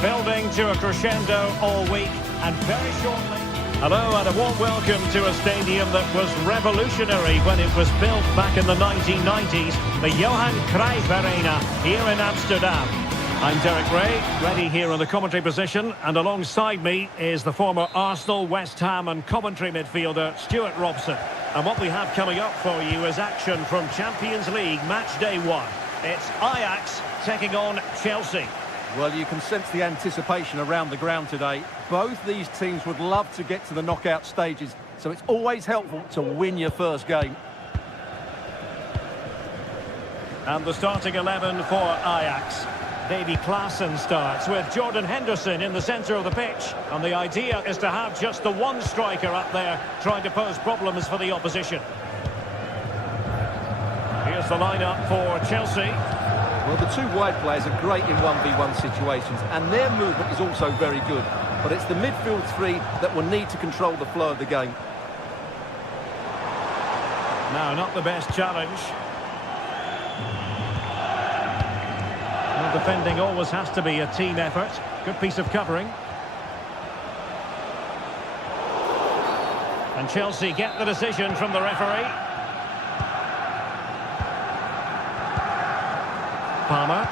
building to a crescendo all week, and very shortly... Hello and a warm welcome to a stadium that was revolutionary when it was built back in the 1990s, the Johan Cruyff Arena here in Amsterdam. I'm Derek Ray, ready here in the commentary position, and alongside me is the former Arsenal, West Ham and Coventry midfielder Stuart Robson. And what we have coming up for you is action from Champions League match day 1. It's Ajax taking on Chelsea. Well, you can sense the anticipation around the ground today. Both these teams would love to get to the knockout stages, so it's always helpful to win your first game. And the starting 11 for Ajax. Davy Klaassen starts with Jordan Henderson in the centre of the pitch. And the idea is to have just the one striker up there trying to pose problems for the opposition. Here's the lineup for Chelsea. Well, the two wide players are great in 1v1 situations, and their movement is also very good. But it's the midfield three that will need to control the flow of the game. Now, not the best challenge. Well, defending always has to be a team effort. Good piece of covering. And Chelsea get the decision from the referee. Palmer.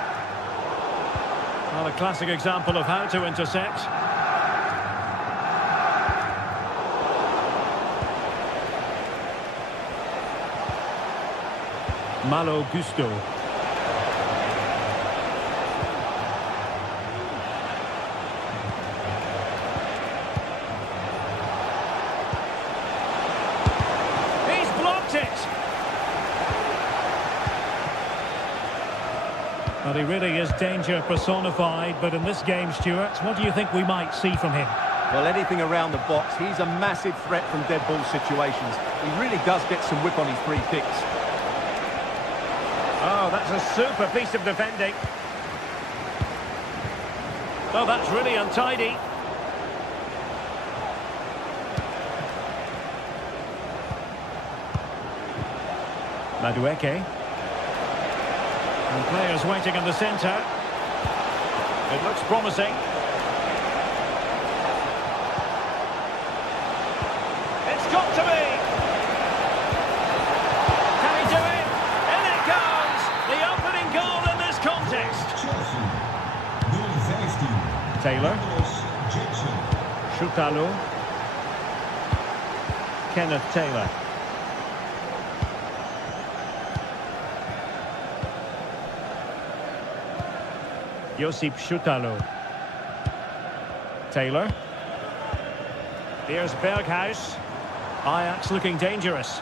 Well, a classic example of how to intercept. Malo Gusto. He's blocked it. Well, he really is danger personified, but in this game, Stuart, what do you think we might see from him? Well, anything around the box. He's a massive threat from dead ball situations. He really does get some whip on his free kicks. Oh, that's a super piece of defending. Oh, that's really untidy. Madueke. And players waiting in the centre. It looks promising. It's got to be! Can he do it? In it goes! The opening goal in this contest. Chelsea, nummer 15. Taylor. Schutalo. Kenneth Taylor. Josip Schutalo. Taylor. Here's Berghuis. Ajax looking dangerous.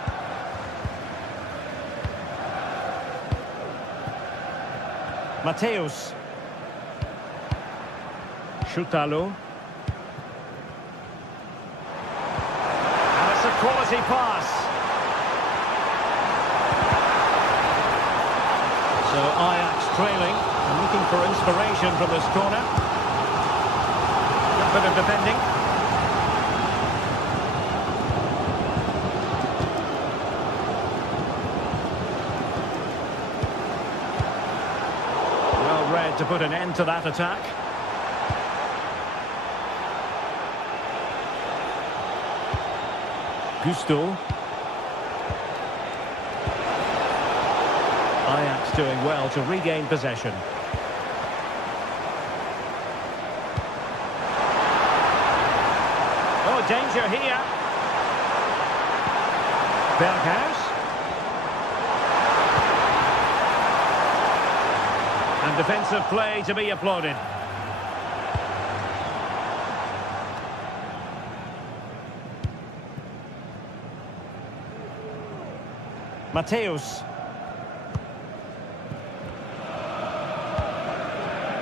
Matthäus. Schutalo. And it's a quality pass. So Ajax trailing. And looking for inspiration from this corner. Good bit of defending. Well read to put an end to that attack. Gusto. Ajax doing well to regain possession. Oh, danger here. Berghuis. And defensive play to be applauded. Matthäus.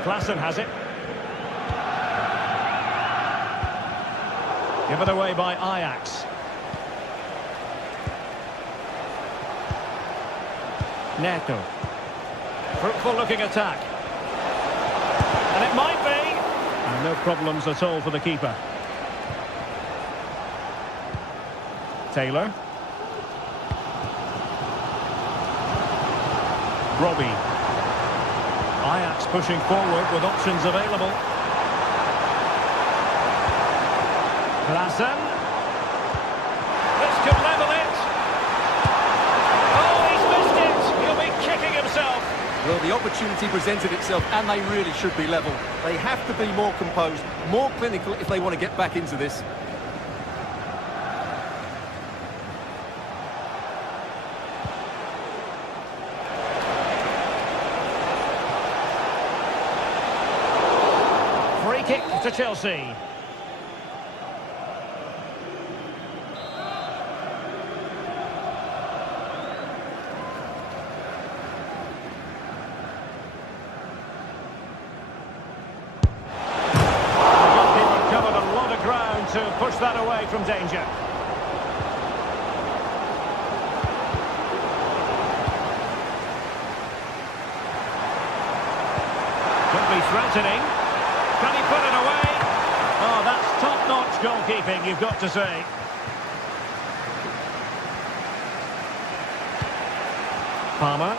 Klaassen has it. Given away by Ajax. Neto. Fruitful looking attack. And it might be. And no problems at all for the keeper. Taylor. Robbie. Ajax pushing forward with options available. Klassen. This could level it. Oh, he's missed it. He'll be kicking himself. Well, the opportunity presented itself, and they really should be level. They have to be more composed, more clinical if they want to get back into this. Free kick to Chelsea. To push that away from danger. Could be threatening. Can he put it away? Oh, that's top-notch goalkeeping, you've got to say. Palmer.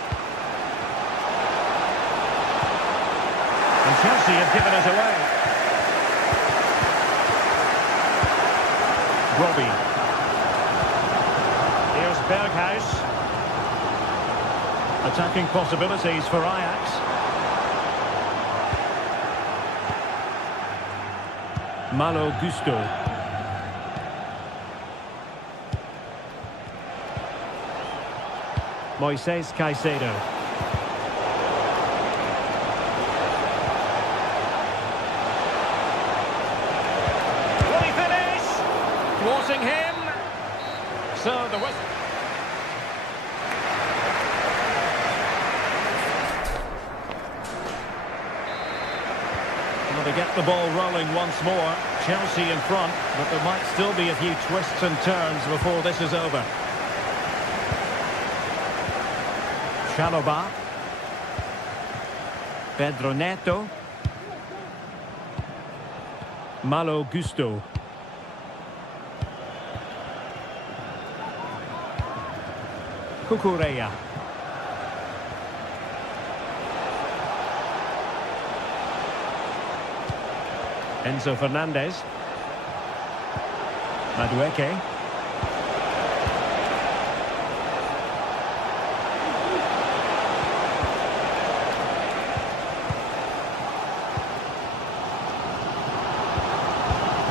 And Chelsea have given it away. Robbie. Here's Berghuis. Attacking possibilities for Ajax. Malo Gusto. Moises Caicedo. Thwarting him. So the West. Well, they get the ball rolling once more. Chelsea in front, but there might still be a few twists and turns before this is over. Chalobah. Pedro Neto. Malo Gusto. Cucurella. Enzo Fernandez. Madueke.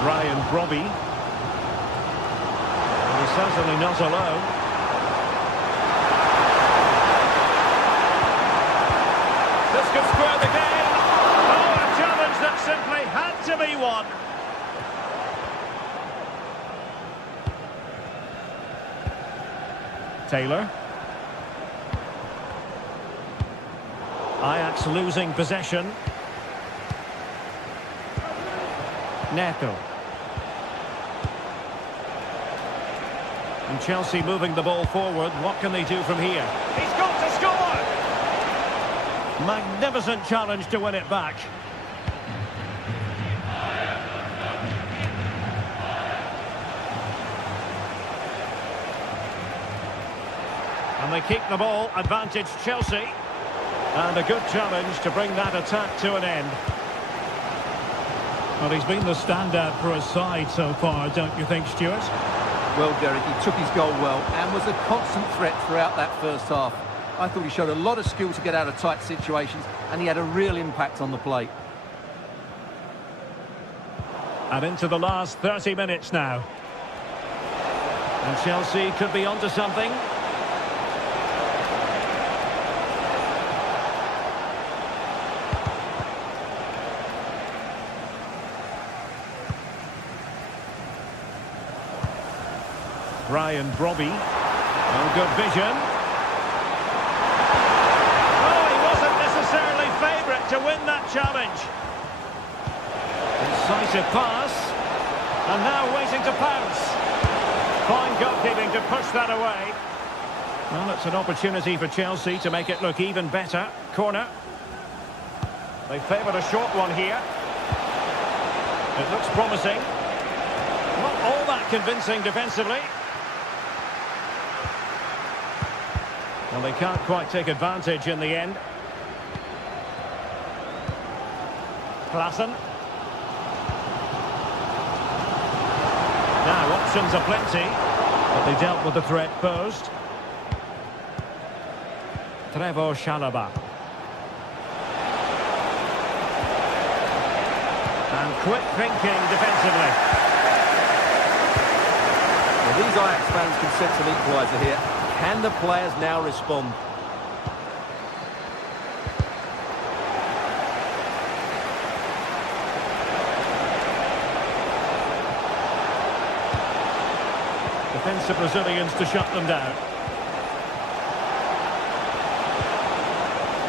Ryan Robbie. He's certainly not alone. This could square the game. Oh, a challenge that simply had to be won. Taylor. Ajax losing possession. Neto. And Chelsea moving the ball forward. What can they do from here? He's got to score! Magnificent challenge to win it back. And they keep the ball, advantage Chelsea. And a good challenge to bring that attack to an end. Well, he's been the standout for his side so far, don't you think, Stuart? Well, Derek, he took his goal well and was a constant threat throughout that first half. I thought he showed a lot of skill to get out of tight situations, and he had a real impact on the plate. And into the last 30 minutes now. And Chelsea could be onto something. Ryan Robbie. Oh, good vision. Oh, he wasn't necessarily favourite to win that challenge. Incisive pass. And now waiting to pounce. Fine goalkeeping to push that away. Well, it's an opportunity for Chelsea to make it look even better. Corner. They favoured a short one here. It looks promising. Not all that convincing defensively. Well, they can't quite take advantage in the end. Klassen. options aplenty, but they dealt with the threat posed. Trevor Chalobah. And quick thinking defensively. Well, these Ajax fans can sense an equaliser here. Can the players now respond? Defensive Brazilians to shut them down.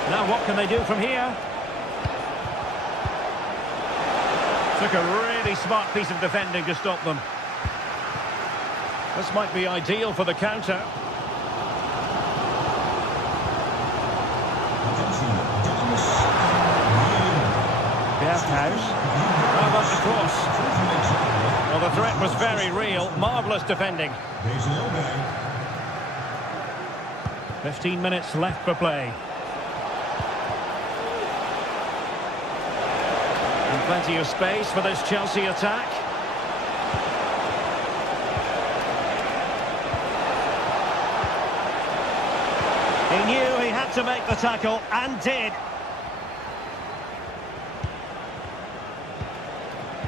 Now what can they do from here? Took a really smart piece of defending to stop them. This might be ideal for the counter. Berghuis. How about the cross? Well, the threat was very real. Marvellous defending. 15 minutes left for play. And plenty of space for this Chelsea attack. He knew he had to make the tackle, and did.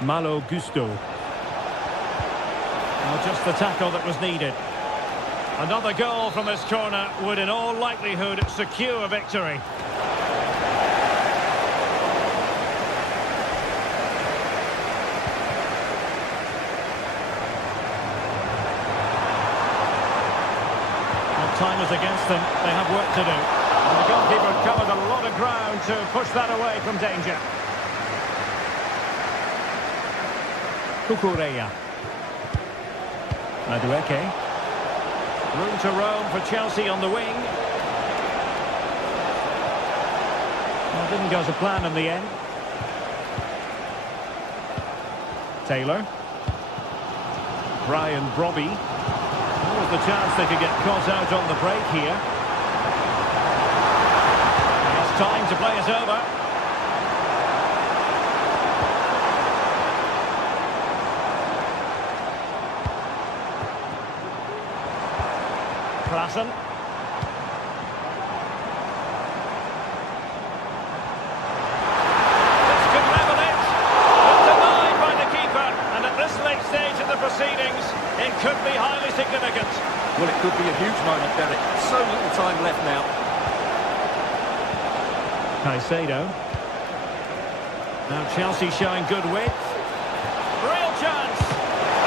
Malo Gusto. Well, just the tackle that was needed. Another goal from this corner would in all likelihood secure a victory. Time is against them. They have work to do. And the goalkeeper covered a lot of ground to push that away from danger. Cucurella. Madueke. Room to roam for Chelsea on the wing. Well, didn't go to plan in the end. Taylor. Brian Brobby. Was the chance they could get caught out on the break here. It's time to play it over. Klassen. This could level it. But denied by the keeper. And at this late stage of the proceedings, it could be highly significant. Well, it could be a huge moment, Derek. So little time left now. Caicedo. Now Chelsea showing good width. Real chance.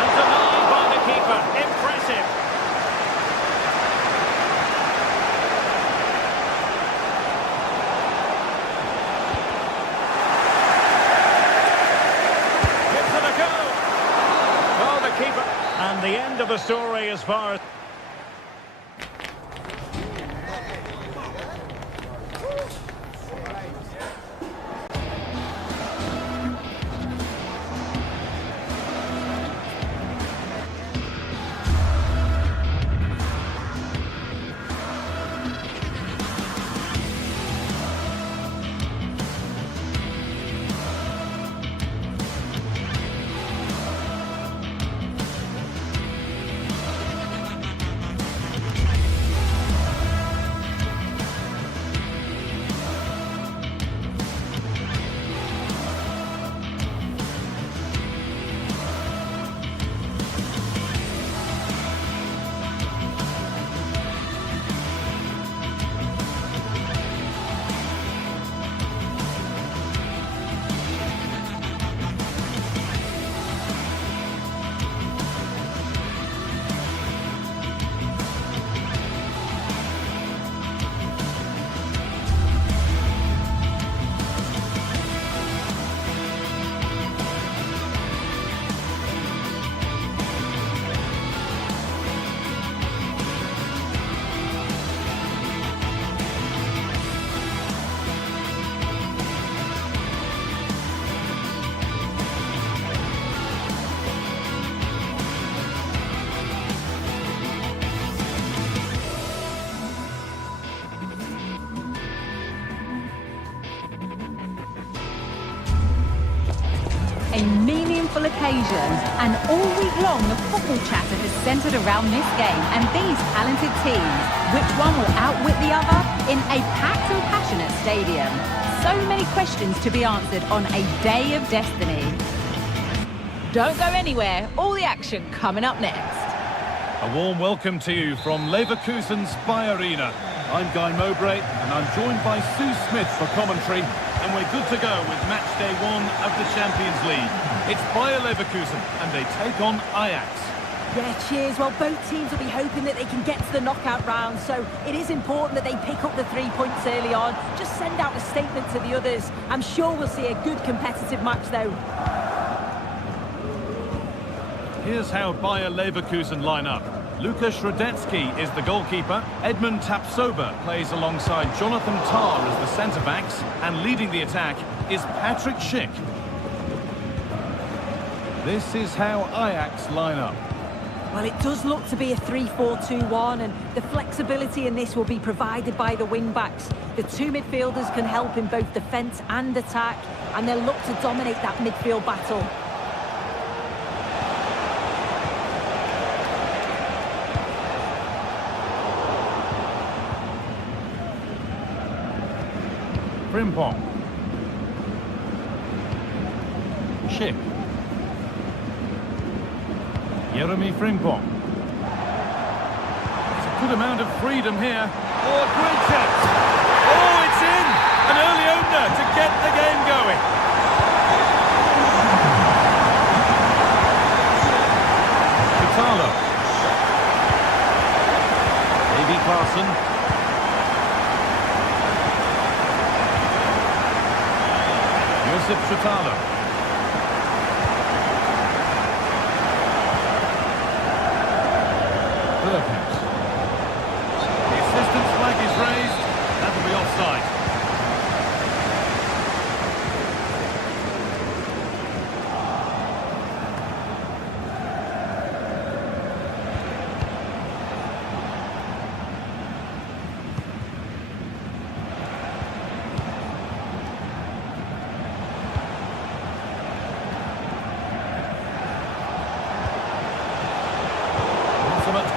And denied by the keeper. Impressive. Gives it a go. Oh, the keeper. And the end of the story as far as... A meaningful occasion, and all week long the football chatter has centred around this game and these talented teams. Which one will outwit the other in a packed and passionate stadium? So many questions to be answered on a day of destiny. Don't go anywhere, all the action coming up next. A warm welcome to you from Leverkusen's Bayer Arena. I'm Guy Mowbray and I'm joined by Sue Smith for commentary, and we're good to go with match day 1 of the Champions League. It's Bayer Leverkusen and they take on Ajax. Yeah, cheers. Well, both teams will be hoping that they can get to the knockout round, so it is important that they pick up the 3 points early on. Just send out a statement to the others. I'm sure we'll see a good competitive match though. Here's how Bayer Leverkusen line up. Lukas Radetzky is the goalkeeper. Edmund Tapsoba plays alongside Jonathan Tah as the centre-backs. And leading the attack is Patrick Schick. This is how Ajax line up. Well, it does look to be a 3-4-2-1, and the flexibility in this will be provided by the wing-backs. The 2 midfielders can help in both defence and attack, and they'll look to dominate that midfield battle. Frimpong. Schick. Jeremy Frimpong. It's a good amount of freedom here. Oh, a great chance. Oh, it's in! An early opener to get the game going. Chitalo. Davy Clarkson. Chitalo. Philippines. The assistant's flag is raised. That'll be offside.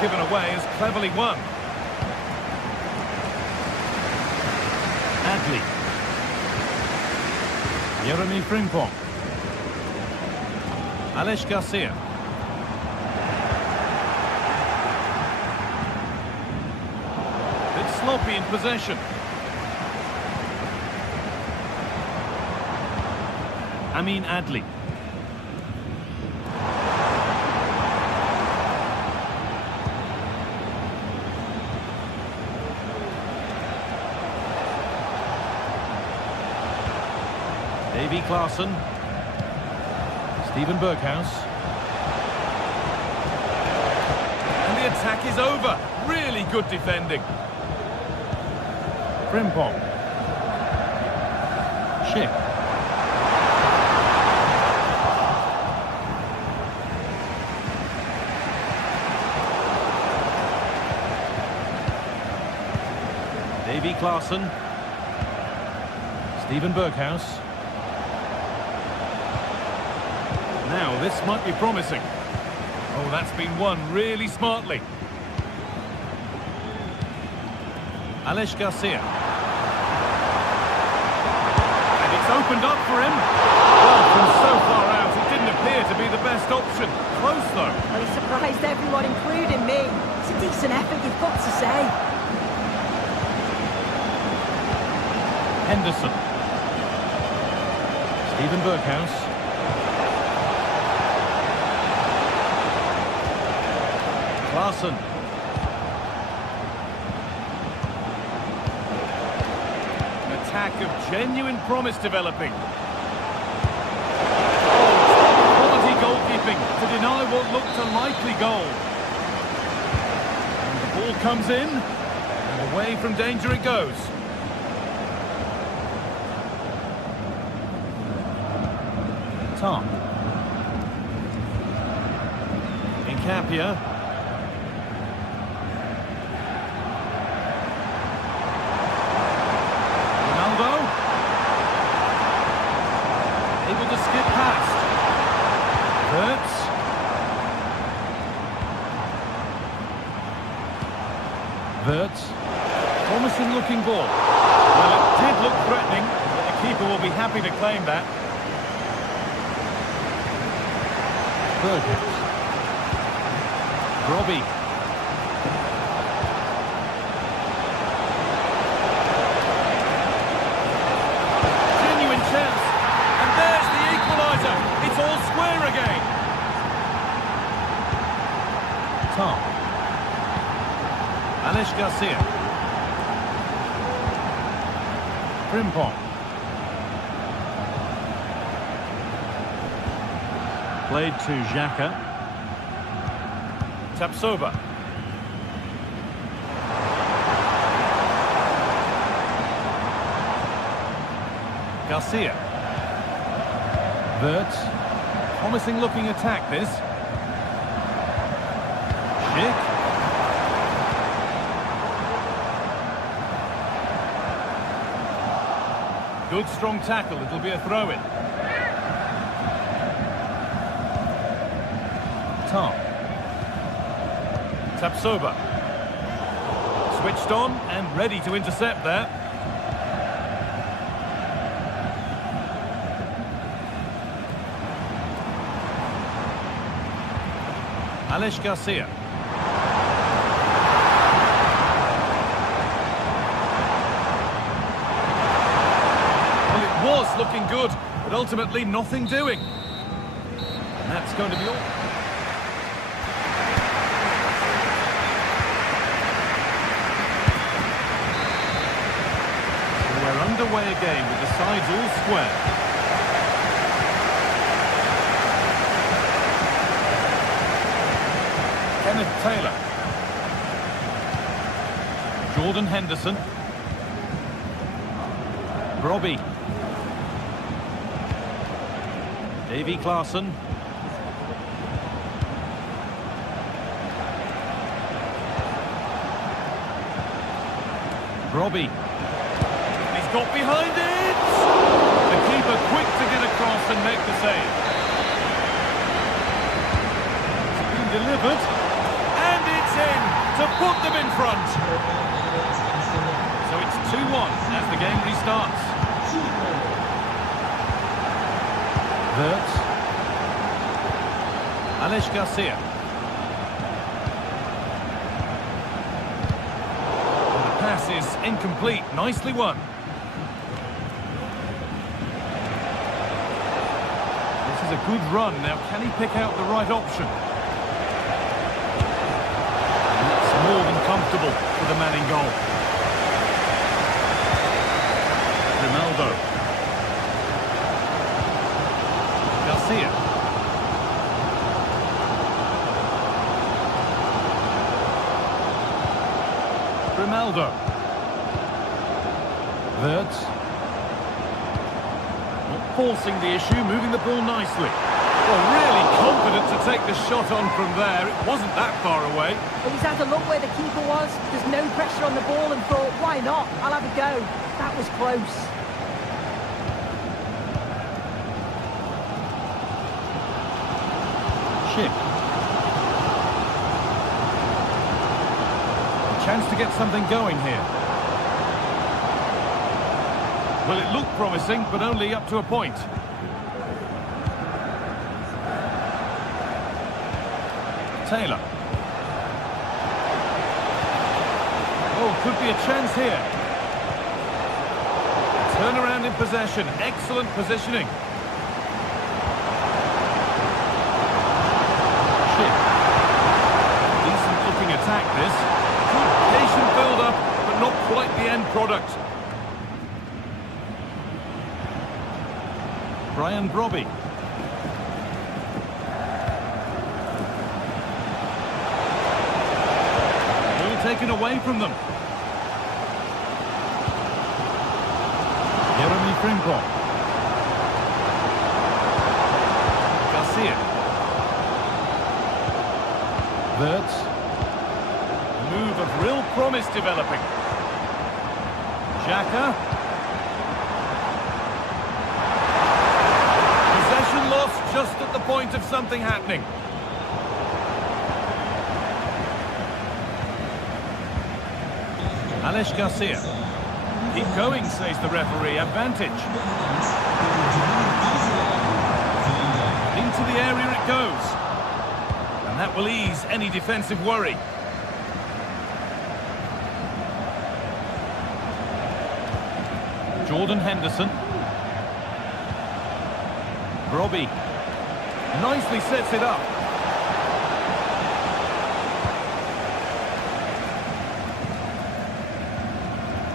Given away is cleverly won. Adli. Jeremy Frimpong. Alex Garcia. Bit sloppy in possession. Amin Adli. Davy Clarkson. Steven Berghuis. And the attack is over. Really good defending. Frimpong. Schick. Davy Clarkson. Steven Berghuis. Now, this might be promising. Oh, that's been won really smartly. Alex Garcia. And it's opened up for him. Well, from so far out, it didn't appear to be the best option. Close, though. Well, he surprised everyone, including me. It's a decent effort, you've got to say. Henderson. Steven Berghuis. Larson. An attack of genuine promise developing. Oh, quality goalkeeping to deny what looked a likely goal. And the ball comes in, and away from danger it goes. Tom. Incapia. Able to skip past. Hurts. Verts. Promising looking ball. Well, it did look threatening, but the keeper will be happy to claim that. Burgess. Robbie. Genuine chance. And there's the equaliser. It's all square again. Tom. Alex Garcia. Frimpong. Played to Xhaka. Tapsoba. Garcia. Verts. Promising looking attack this. Schick. Good strong tackle, it'll be a throw-in. Tom. Tapsoba. Switched on and ready to intercept there. Alex Garcia. Well, it was looking good, but ultimately nothing doing. And that's going to be all. We're underway again with the sides all square. Kenneth Taylor. Jordan Henderson. Robbie. Davy Klaassen. Robbie. Got behind it! The keeper quick to get across and make the save. It's been delivered. And it's in to put them in front. So it's 2-1 as the game restarts. Verts. Alex Garcia. The pass is incomplete. Nicely won. A good run. Now, can he pick out the right option? It's more than comfortable for the man in goal. Ronaldo. Garcia. Ronaldo. Verts. Forcing the issue, moving the ball nicely. Well, really confident to take the shot on from there. It wasn't that far away. Well, he's had a look where the keeper was. There's no pressure on the ball and thought, why not? I'll have a go. That was close. Schick. A chance to get something going here. Well, it looked promising, but only up to a point. Taylor. Oh, could be a chance here. Turnaround in possession. Excellent positioning. Schick. Decent looking attack, this. Good patient build-up, but not quite the end product. Brian Robbie. Ball taken away from them. Jeremy Frimpong. Garcia. Verts. A move of real promise developing. Xhaka. Lost just at the point of some something happening. Alex Garcia. Keep going, says the referee. Advantage. Into the area it goes. And that will ease any defensive worry. Jordan Henderson. Robbie. Nicely sets it up.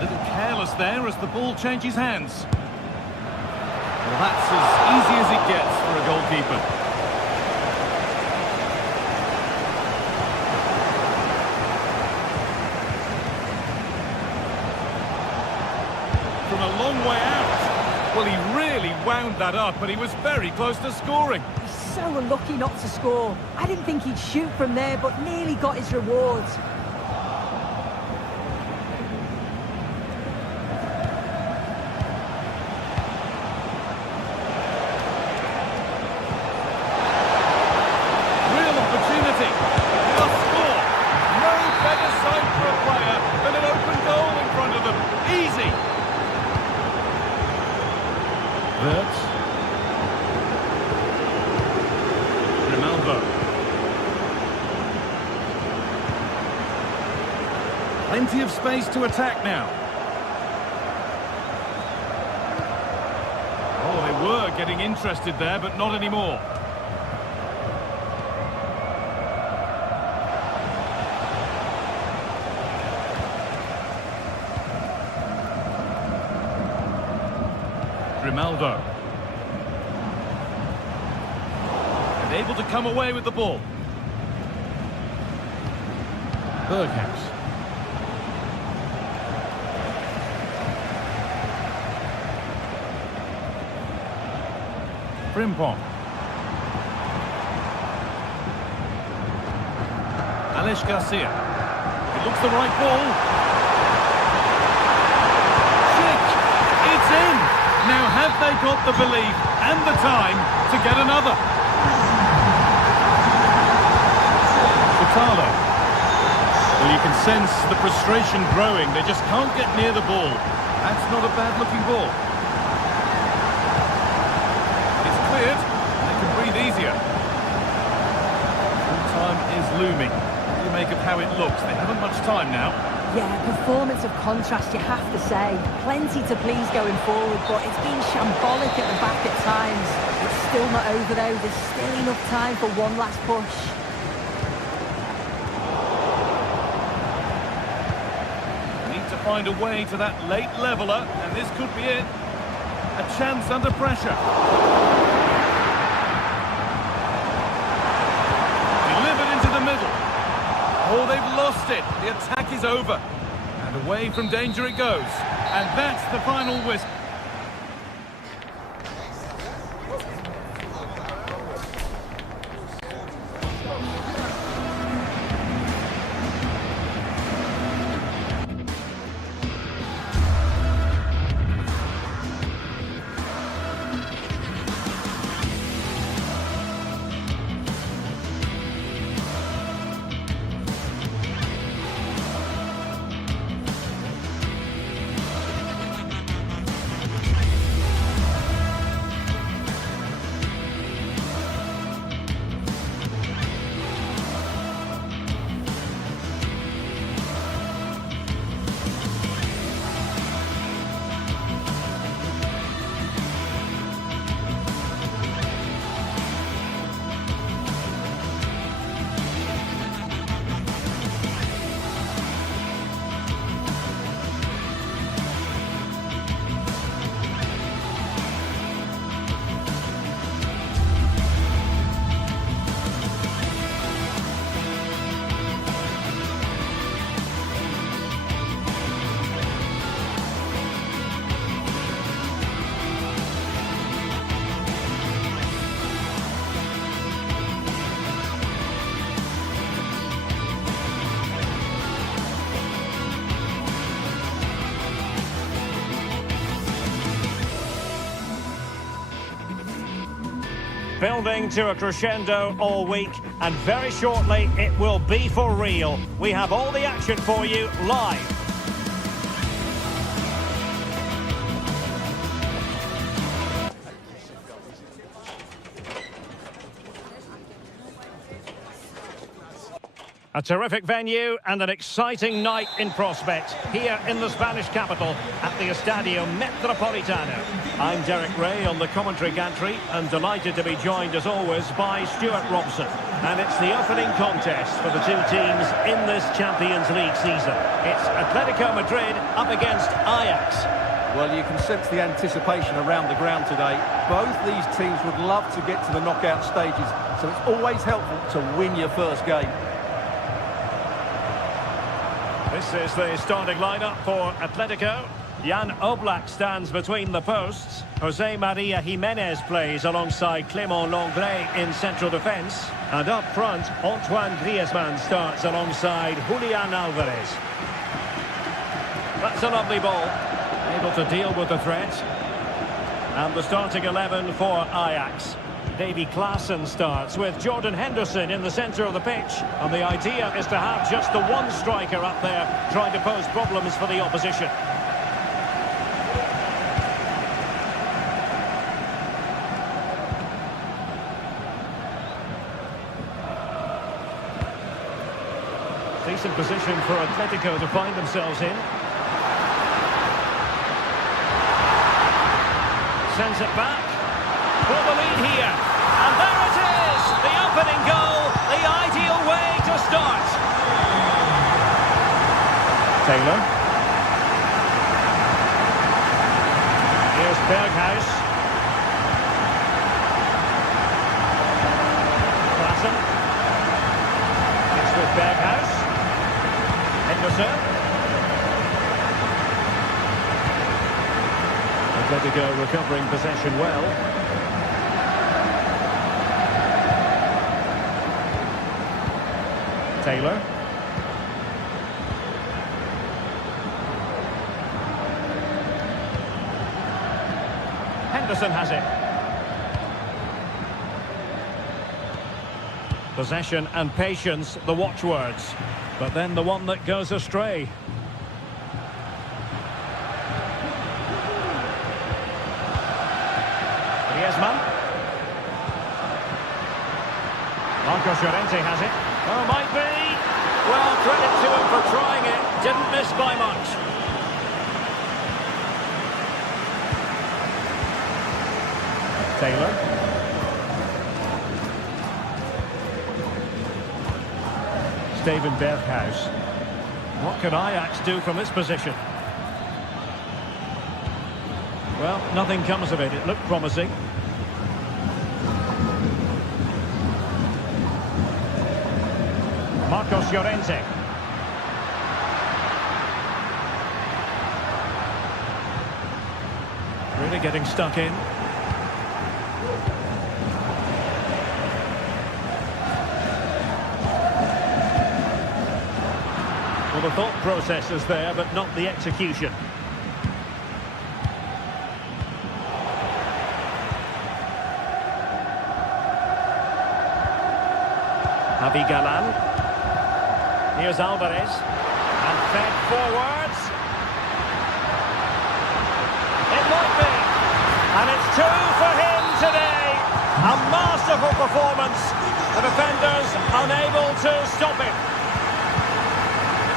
Little careless there as the ball changes hands. Well, that's as easy as it gets for a goalkeeper. From a long way out. Well, he really wound that up, but he was very close to scoring. He's so unlucky not to score. I didn't think he'd shoot from there, but nearly got his rewards. Plenty of space to attack now. Oh, they were getting interested there, but not anymore. Grimaldo. And able to come away with the ball. Berghaus. Frimpong. Alex Garcia. It looks the right ball. Chick! It's in! Now have they got the belief and the time to get another? Vitalo. Well, you can sense the frustration growing. They just can't get near the ball. That's not a bad-looking ball. They can breathe easier. Full time is looming. What do you make of how it looks? They haven't much time now. Yeah, performance of contrast, you have to say. Plenty to please going forward, but it's been shambolic at the back at times. It's still not over though. There's still enough time for one last push. Need to find a way to that late leveller, and this could be it. A chance under pressure. Oh, they've lost it. The attack is over. And away from danger it goes. And that's the final whistle. Building to a crescendo all week, and very shortly it will be for real. We have all the action for you live. A terrific venue and an exciting night in prospect here in the Spanish capital at the Estadio Metropolitano. I'm Derek Ray on the commentary gantry and delighted to be joined as always by Stuart Robson. And it's the opening contest for the two teams in this Champions League season. It's Atletico Madrid up against Ajax. Well, you can sense the anticipation around the ground today. Both these teams would love to get to the knockout stages, so it's always helpful to win your first game. This is the starting lineup for Atletico. Jan Oblak stands between the posts. Jose Maria Jimenez plays alongside Clément Lenglet in central defence. And up front, Antoine Griezmann starts alongside Julian Alvarez. That's a lovely ball. Able to deal with the threat. And the starting 11 for Ajax. Davy Klaassen starts with Jordan Henderson in the centre of the pitch. And the idea is to have just the one striker up there trying to pose problems for the opposition. Decent position for Atletico to find themselves in. Sends it back. For the lead here. And there it is! The opening goal, the ideal way to start. Taylor. Here's Berghuis. Klaassen. It's with Berghuis. Henderson. Atletico recovering possession well. Taylor. Henderson has it. Possession and patience, the watchwords. But then the one that goes astray. Griezmann. Marcos Llorente has it. Oh, might be. Well, credit to him for trying it. Didn't miss by much. Taylor. Steven Berghuis. What can Ajax do from this position? Well, nothing comes of it. It looked promising. Marcos Llorente. Really getting stuck in. Well, the thought process is there, but not the execution. Javi Galán. Here's Alvarez, and fed forwards. It might be, and it's two for him today. A masterful performance. The defenders unable to stop him.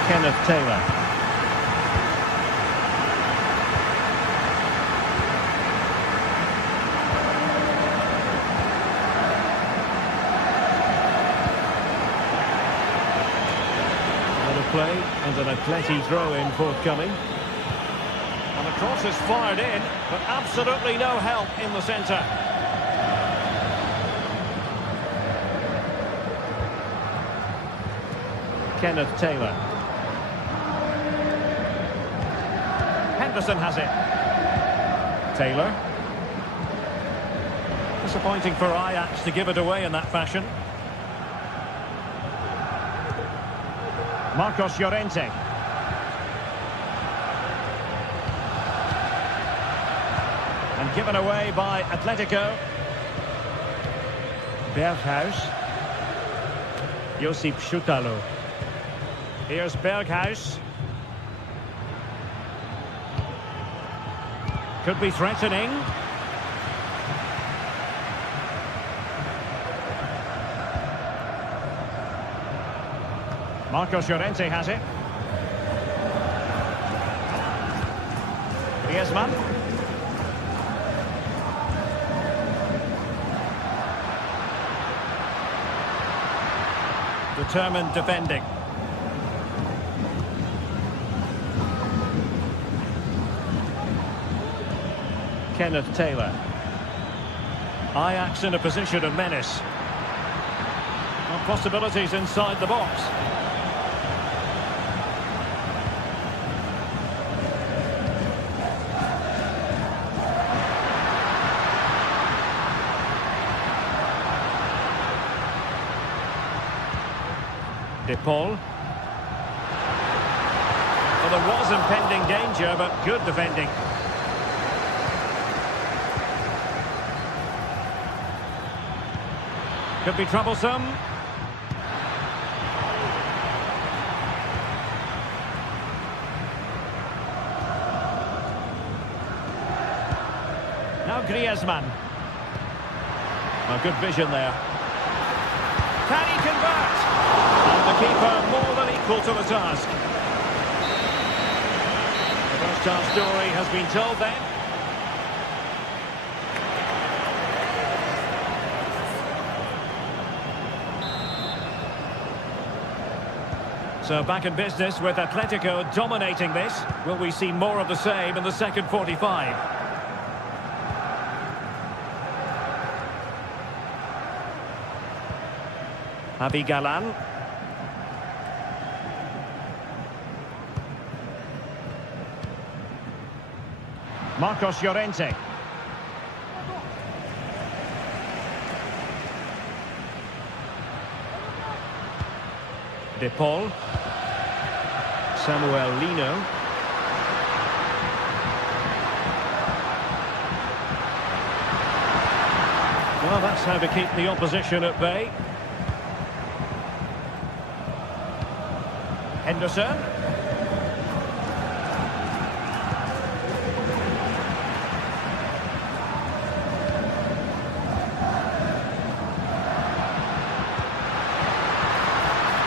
Kenneth Taylor. Play and an Atleti throw-in forthcoming. And the cross is fired in, but absolutely no help in the centre. Kenneth Taylor. Henderson has it. Taylor. Disappointing for Ajax to give it away in that fashion. Marcos Llorente. And given away by Atletico. Berghuis. Josip Schutalo. Here's Berghuis. Could be threatening. Marcos Llorente has it. Griezmann. Determined defending. Kenneth Taylor. Ajax in a position of menace. Well, possibilities inside the box. De Paul. Well, there was impending danger, but good defending. Could be troublesome. Now Griezmann. Well, good vision there. Can he convert? And the keeper more than equal to the task. The first half story has been told then. So back in business with Atletico dominating this. Will we see more of the same in the second 45? Javi Galan. Marcos Llorente. De Paul. Samuel Lino. Well, that's how to keep the opposition at bay. Henderson.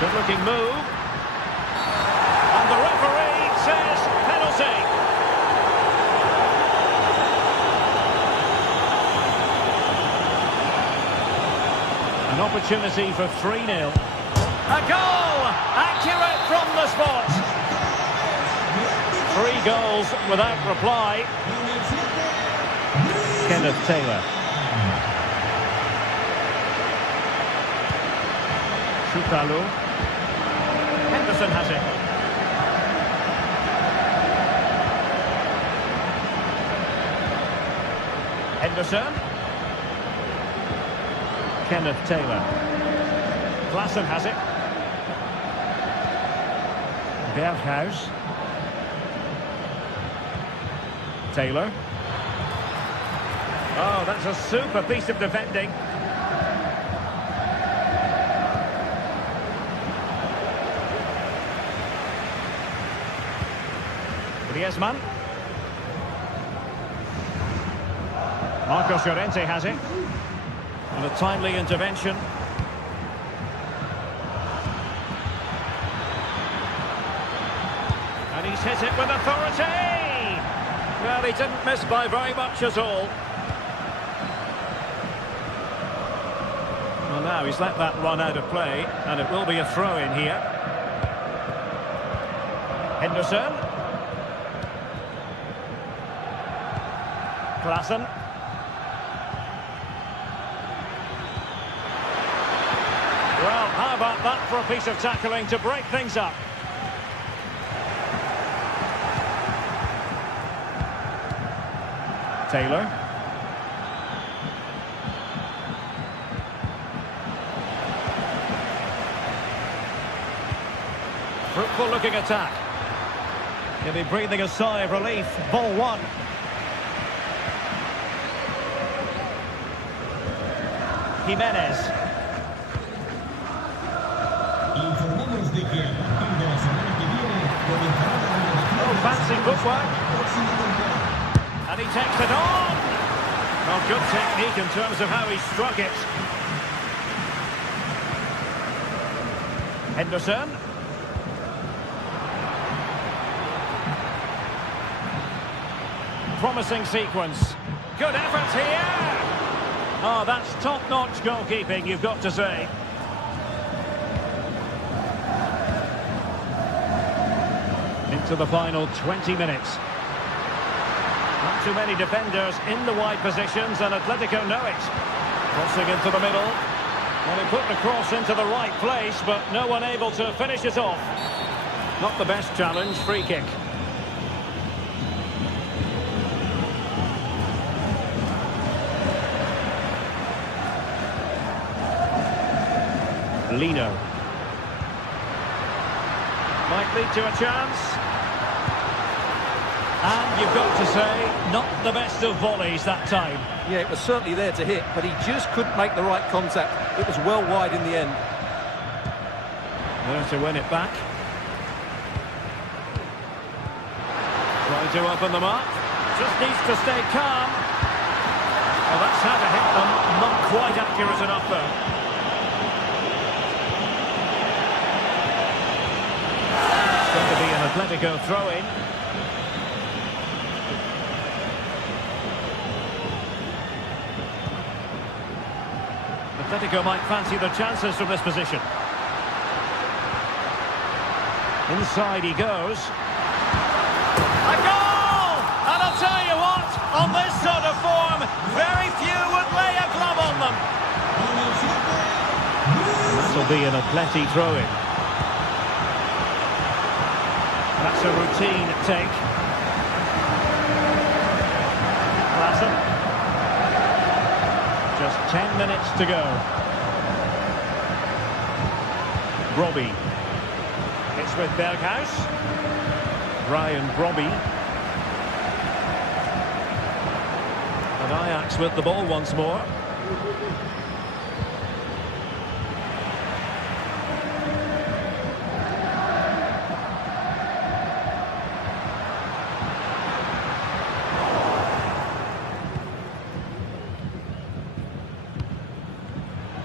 Good-looking move. And the referee says penalty. An opportunity for 3-0. A goal! Accurate from the spot. 3 goals without reply. Kenneth Taylor. Schutalo. Henderson has it. Henderson. Kenneth Taylor. Klassen has it. Berghuis. Taylor. Oh, that's a super piece of defending. Griezmann. Marcos Llorente has it. And a timely intervention. And he's hit it with authority! Well, he didn't miss by very much at all. Well, now he's let that run out of play, and it will be a throw-in here. Henderson. Klassen. Well, how about that for a piece of tackling to break things up? Taylor. Fruitful looking attack. He'll be breathing a sigh of relief. Ball one. Jimenez. Informamos de que a partir de la semana que viene comenzará la renovación Oh, fancy footwork. próxima temporada. And he takes it on. Well, good technique in terms of how he struck it. Henderson. Promising sequence. Good effort here. Oh, that's top-notch goalkeeping, you've got to say. Into the final 20 minutes. Not too many defenders in the wide positions, and Atletico know it. Crossing into the middle. Well, he put the cross into the right place, but no one able to finish it off. Not the best challenge, free kick. Lino. Might lead to a chance. And you've got to say, not the best of volleys that time. Yeah, it was certainly there to hit, but he just couldn't make the right contact. It was well wide in the end. There to win it back. Trying to open them up. Just needs to stay calm. Well, that's how to hit them. Not quite accurate enough, though. It's going to be an Atletico throw-in. Atletico might fancy the chances from this position. Inside he goes. A goal! And I'll tell you what, on this sort of form, very few would lay a glove on them. That'll be an Atleti throw-in. That's a routine take. Lassen. Just 10 minutes to go. Robbie. It's with Berghuis. Ryan Robbie. And Ajax with the ball once more.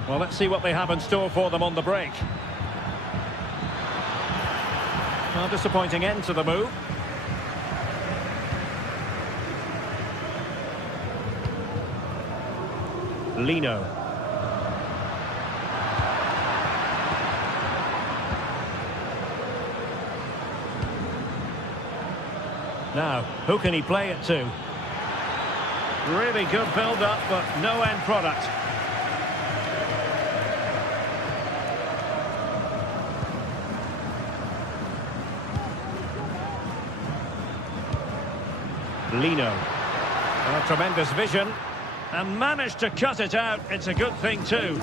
Well, let's see what they have in store for them on the break. A disappointing end to the move. Lino. Now, who can he play it to? Really good build-up, but no end product. Lino. A tremendous vision. And managed to cut it out. It's a good thing too.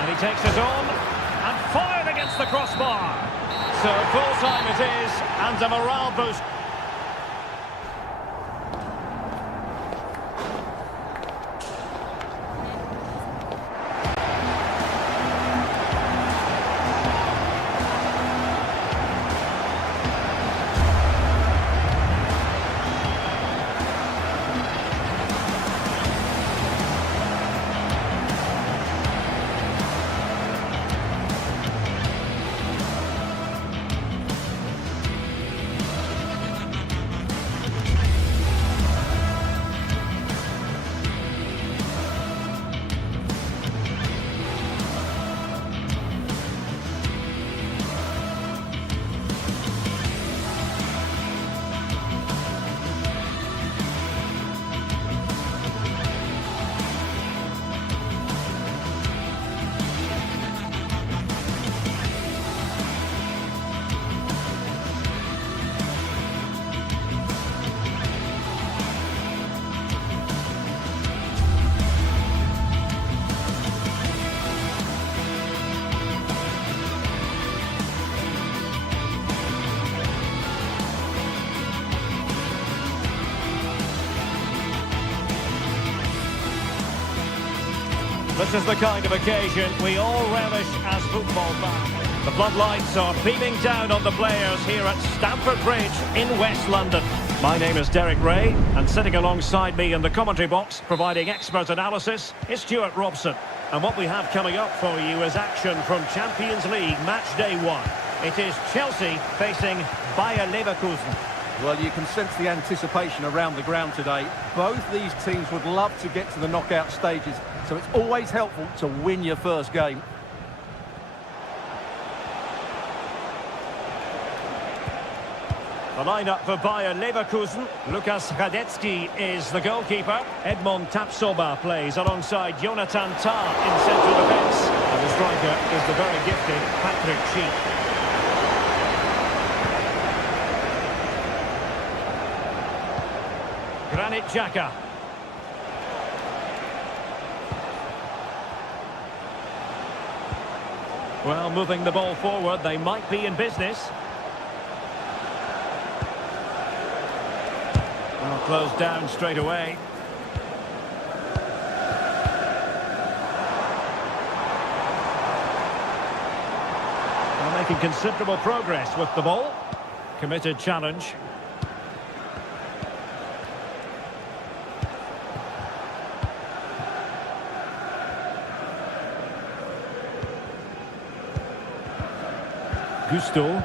And he takes it on. And fired against the crossbar. So full time it is. And a morale boost. This is the kind of occasion we all relish as football fans. The floodlights are beaming down on the players here at Stamford Bridge in West London. My name is Derek Ray, and sitting alongside me in the commentary box, providing expert analysis, is Stuart Robson. And what we have coming up for you is action from Champions League match day 1. It is Chelsea facing Bayer Leverkusen. Well, you can sense the anticipation around the ground today. Both these teams would love to get to the knockout stages, so it's always helpful to win your first game. The lineup for Bayer Leverkusen. Lukas Radetzky is the goalkeeper. Edmond Tapsoba plays alongside Jonathan Tah in central defence. And the striker is the very gifted Patrick Schick. Granit Xhaka. Well, moving the ball forward, they might be in business. Well, closed down straight away. Well, making considerable progress with the ball. Committed challenge. Gusto.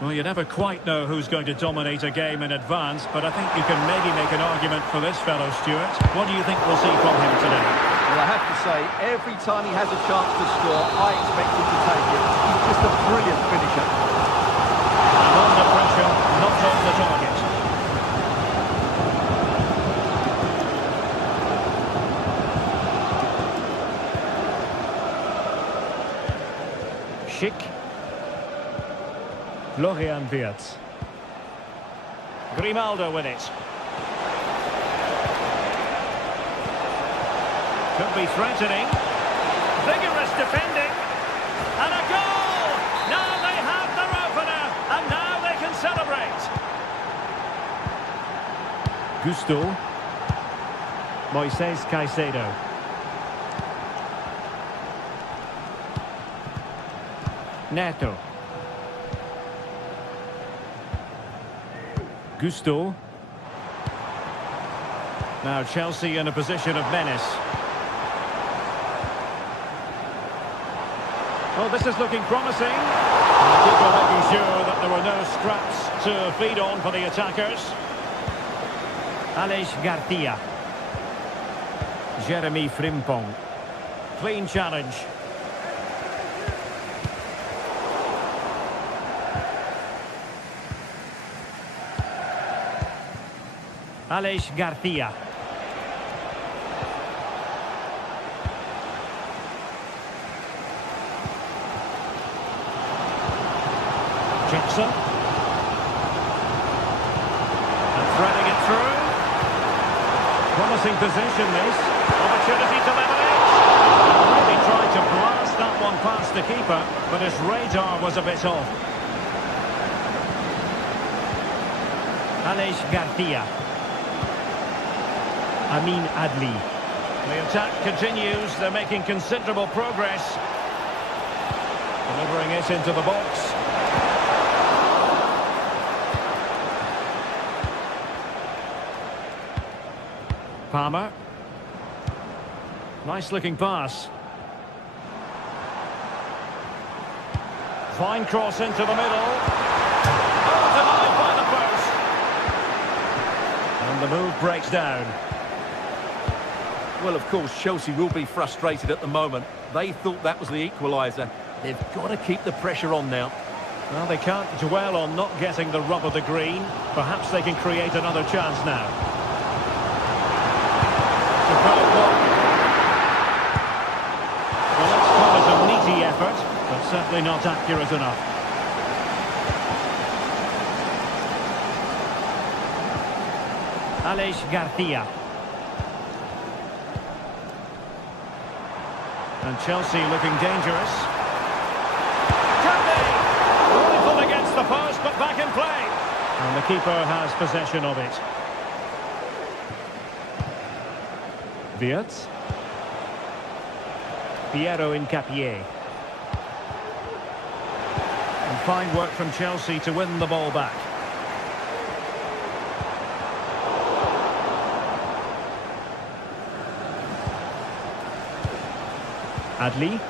Well, you never quite know who's going to dominate a game in advance, but I think you can maybe make an argument for this fellow, Stuart. What do you think we'll see from him today? Well, I have to say, every time he has a chance to score, I expect him to take it. He's just a brilliant finisher. And under pressure, not on the target. Schick. Florian Wirtz. Grimaldo with it. Could be threatening. Vigorous defending. And a goal! Now they have their opener, and now they can celebrate. Gusto. Moises Caicedo. Neto. Gusto. Now Chelsea in a position of menace. Well, this is looking promising. And the keeper making sure that there were no scraps to feed on for the attackers. Aleix Garcia. Jeremy Frimpong. Clean challenge. Aleix Garcia. Jackson. And threading it through. Promising position this. Opportunity to level it. Really tried to blast that one past the keeper, but his radar was a bit off. Aleix Garcia. Amin Adli. The attack continues. They're making considerable progress. Delivering it into the box. Palmer. Nice looking pass. Fine cross into the middle. Oh, denied by the post. And the move breaks down. Well, of course, Chelsea will be frustrated at the moment. They thought that was the equaliser. They've got to keep the pressure on now. Well, they can't dwell on not getting the rub of the green. Perhaps they can create another chance now. Well, let's call it a meaty effort, but certainly not accurate enough. Aleix Garcia. And Chelsea looking dangerous. Can they? Rifled against the post, but back in play. And the keeper has possession of it. Wirtz. Piero Incapié. And fine work from Chelsea to win the ball back. Adli.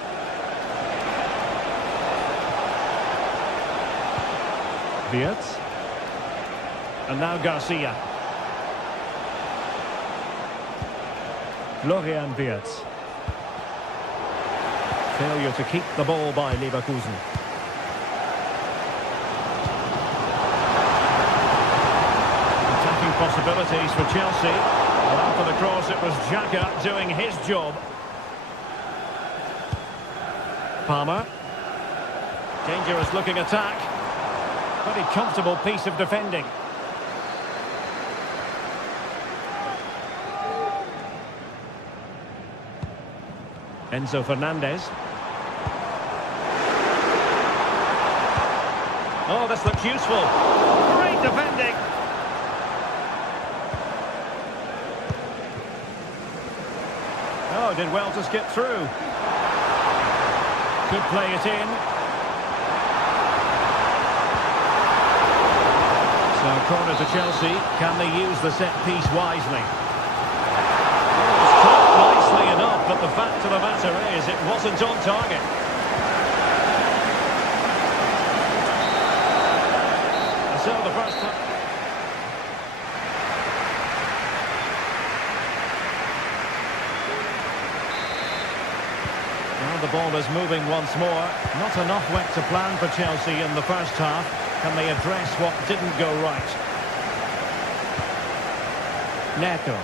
Wirtz. And now Garcia. Florian Wirtz. Failure to keep the ball by Leverkusen. Attacking possibilities for Chelsea. And after the cross, it was Xhaka doing his job. Palmer. Dangerous looking attack. Pretty comfortable piece of defending. Enzo Fernandez. Oh, this looks useful. Great defending. Oh, did well to skip through. Could play it in. So corner to Chelsea. Can they use the set piece wisely? Oh, it's caught nicely enough, but the fact of the matter is it wasn't on target. So the first time. Now the ball is moving once more. Not enough work to plan for Chelsea in the first half. Can they address what didn't go right? Neto.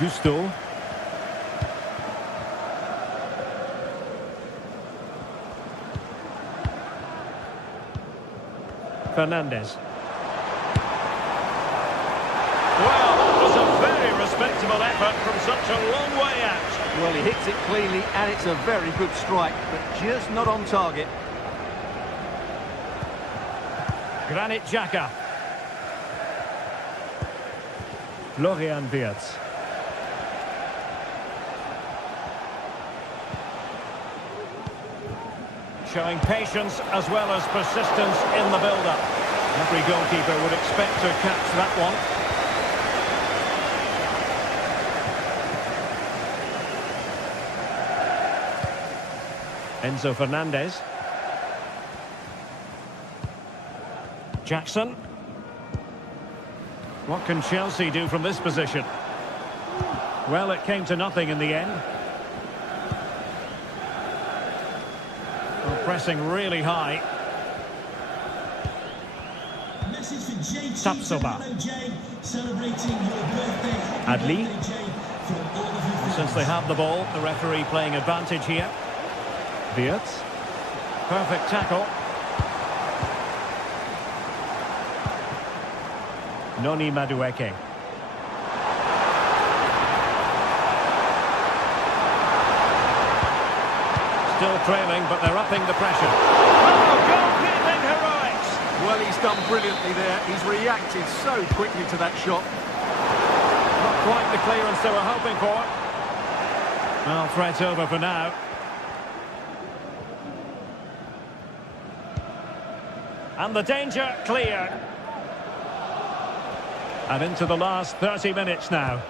Gusto. Fernandez. Well, that was a very respectable effort from such a long way out. Well, he hits it cleanly, and it's a very good strike, but just not on target. Granit Xhaka. Florian Wirtz. Showing patience as well as persistence in the build-up. Every goalkeeper would expect to catch that one. Enzo Fernandez. Jackson. What can Chelsea do from this position? Well, it came to nothing in the end. Well, pressing really high. Message for JT. Tapsoba. Hello, Jay. Celebrating your birthday. Happy Adli. birthday, Jay, from all of your Since they have the ball, the referee playing advantage here. Wirtz. Perfect tackle. Noni Madueke. Still trailing, but they're upping the pressure. Oh, goalkeeping heroics! Well, he's done brilliantly there. He's reacted so quickly to that shot. Not quite the clearance they were hoping for. Well, threat over for now. And the danger cleared. And into the last 30 minutes now.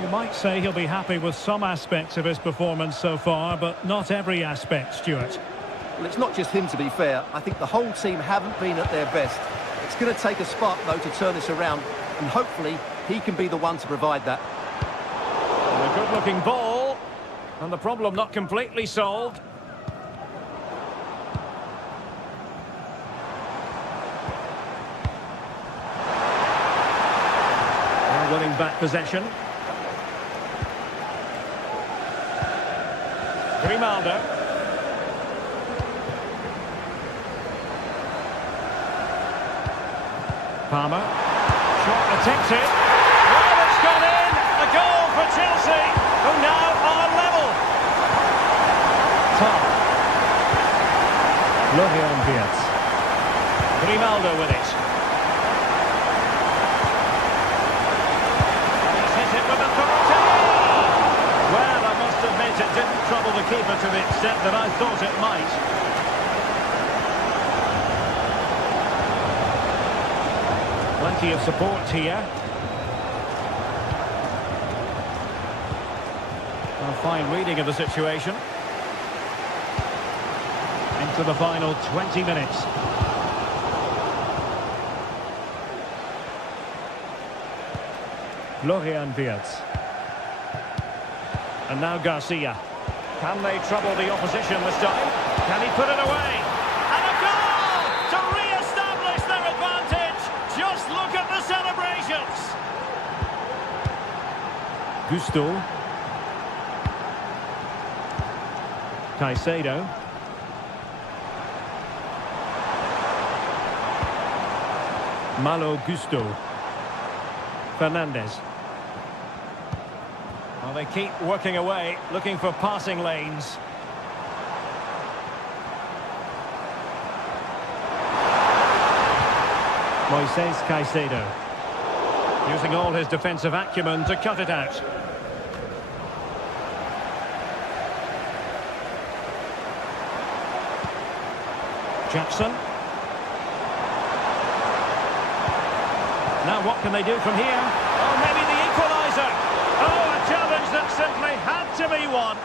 You might say he'll be happy with some aspects of his performance so far, but not every aspect, Stuart. Well, it's not just him, to be fair. I think the whole team haven't been at their best. It's going to take a spark, though, to turn this around, and hopefully he can be the one to provide that. And a good-looking ball, and the problem not completely solved. Winning back possession. Grimaldo. Palmer. Shot attempted. Well, it's gone in. A goal for Chelsea, who now are level. Top. Florian Wirtz. Grimaldo with it. trouble the keeper to the extent that I thought it might. Plenty of support here. A fine reading of the situation. Into the final 20 minutes. Florian Wirtz. And now Garcia. Can they trouble the opposition this time? Can he put it away? And a goal to re-establish their advantage. Just look at the celebrations. Gusto. Caicedo. Malo Gusto. Fernandez. Well, they keep working away, looking for passing lanes. Moises Caicedo. Using all his defensive acumen to cut it out. Jackson. Now what can they do from here? Oh, maybe the equaliser. Oh, a challenge that simply had to be won.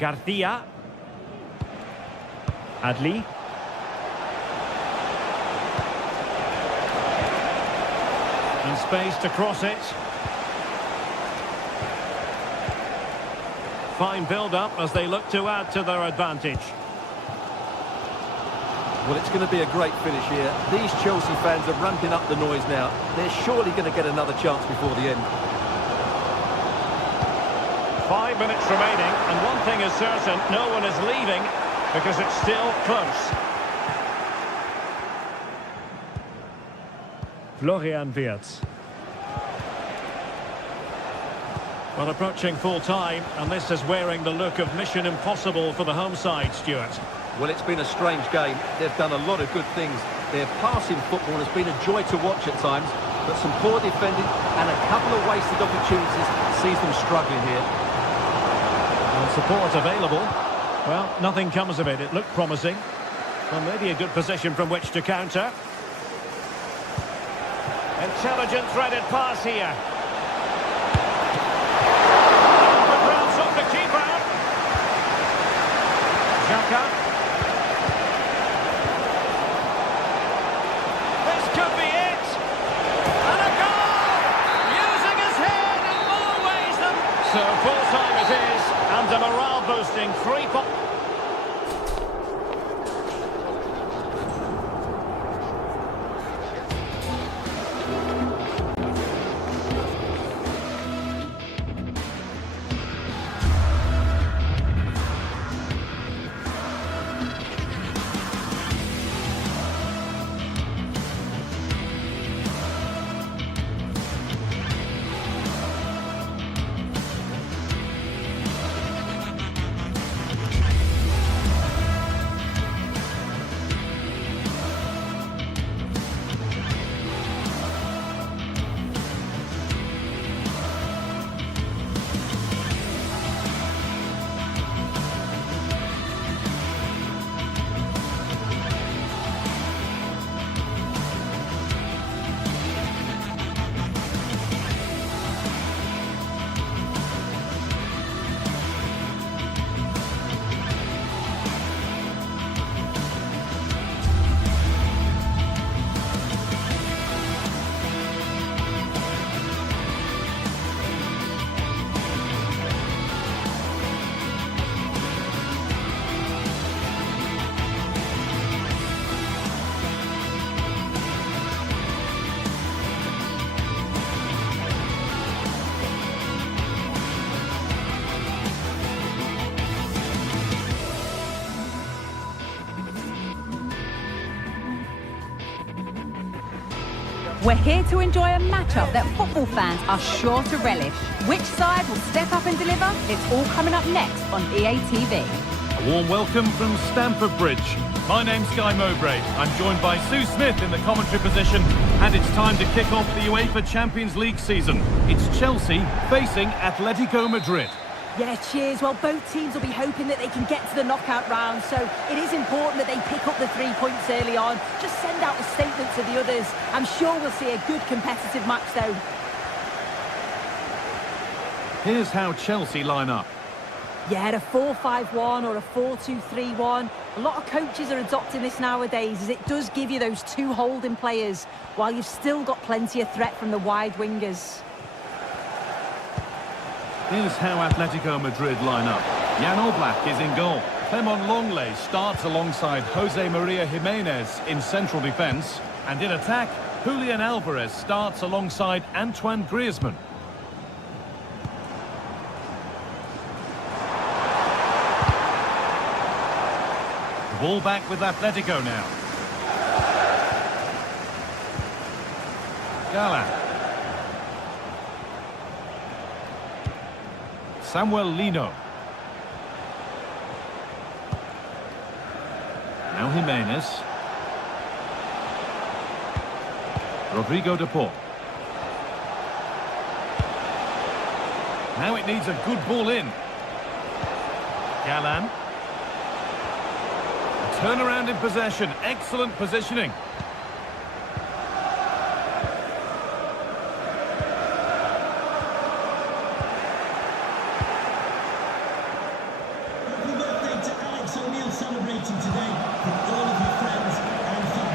Garcia. Adli. In space to cross it. Fine build-up as they look to add to their advantage. Well, it's going to be a great finish here. These Chelsea fans are ramping up the noise now. They're surely going to get another chance before the end. 5 minutes remaining, and one thing is certain, no one is leaving because it's still close. Florian Wirtz. Well, approaching full time, and this is wearing the look of mission impossible for the home side, Stuart. Well, it's been a strange game. They've done a lot of good things. Their passing football has been a joy to watch at times, but some poor defending and a couple of wasted opportunities sees them struggling here. And support available. Well, nothing comes of it. It looked promising. Well, maybe a good position from which to counter. Intelligent threaded pass here. This could be it. And a goal! Using his head in more ways than... So full time it is, and a morale boosting 3 points. We're here to enjoy a matchup that football fans are sure to relish. Which side will step up and deliver? It's all coming up next on EA TV. A warm welcome from Stamford Bridge. My name's Guy Mowbray. I'm joined by Sue Smith in the commentary position, and it's time to kick off the UEFA Champions League season. It's Chelsea facing Atletico Madrid. Yeah, cheers. Well, both teams will be hoping that they can get to the knockout round, so it is important that they pick up the 3 points early on. Just send out a statement to the others. I'm sure we'll see a good competitive match, though. Here's how Chelsea line up. Yeah, a 4-5-1 or a 4-2-3-1. A lot of coaches are adopting this nowadays, as it does give you those two holding players, while you've still got plenty of threat from the wide wingers. Here's how Atletico Madrid line up. Jan Oblak is in goal. Clement Longley starts alongside Jose Maria Jimenez in central defence. And in attack, Julian Alvarez starts alongside Antoine Griezmann. The ball back with Atletico now. Galán. Samuel Lino. Now Jimenez. Rodrigo de Paul. Now it needs a good ball in. Galán. Turnaround in possession. Excellent positioning.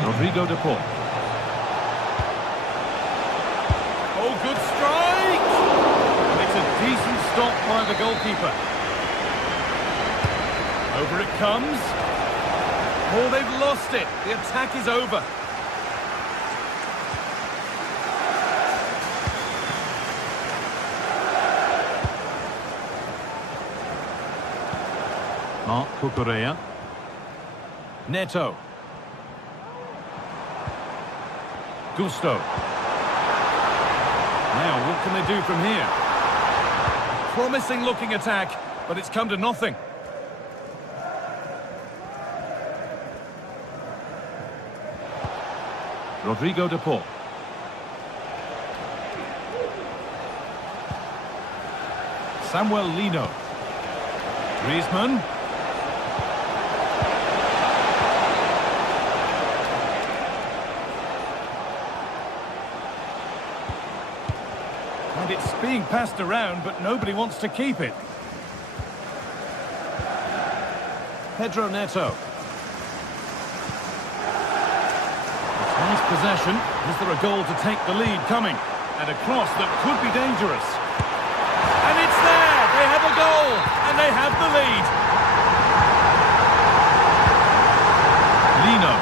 Rodrigo de Paul. Oh, good strike! And it's a decent stop by the goalkeeper. Over it comes. Oh, they've lost it. The attack is over. Marc Cucurella. Neto. Gusto. Now, what can they do from here? Promising looking attack, but it's come to nothing. Rodrigo de Paul. Samuel Lino. Griezmann. And it's being passed around, but nobody wants to keep it. Pedro Neto. It's nice possession. Is there a goal to take the lead coming? And a cross that could be dangerous. And it's there! They have a goal! And they have the lead! Lino.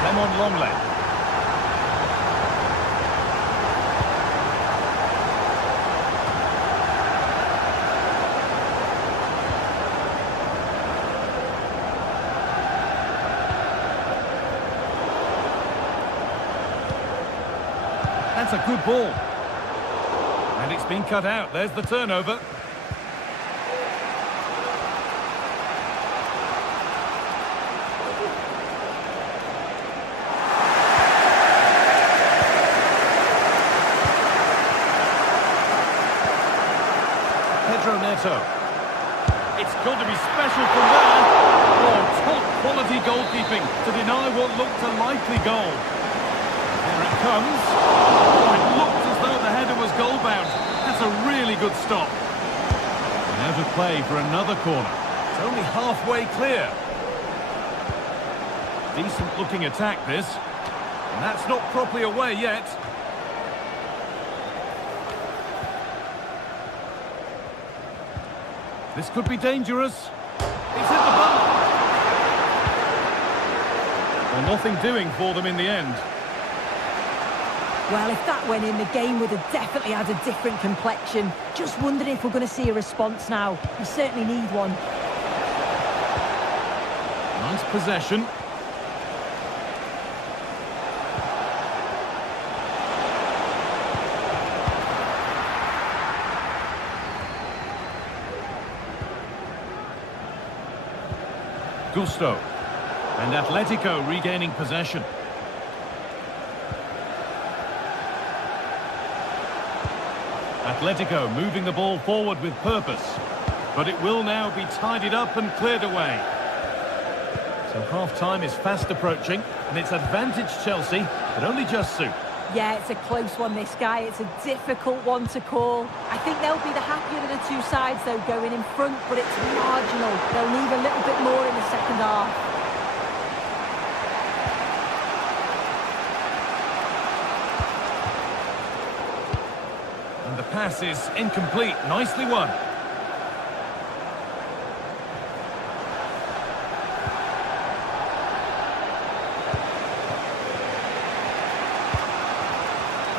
Clement Longley. That's a good ball. And it's been cut out. There's the turnover. Pedro Neto. It's got to be special from there. Oh, top quality goalkeeping to deny what looked a likely goal. Here it comes. Oh, it looked as though the header was goal-bound. That's a really good stop. And out of play for another corner. It's only halfway clear. Decent looking attack, this. And that's not properly away yet. This could be dangerous. It's hit the bar. Well, nothing doing for them in the end. Well, if that went in, the game would have definitely had a different complexion. Just wondering if we're going to see a response now. We certainly need one. Nice possession. Gusto. And Atletico regaining possession. Atletico moving the ball forward with purpose. But it will now be tidied up and cleared away. So half-time is fast approaching, and it's advantage Chelsea, but only just so. Yeah, it's a close one, this guy. It's a difficult one to call. I think they'll be the happier of the two sides, though, going in front, but it's marginal. They'll need a little bit more in the second half. And the pass is incomplete. Nicely won.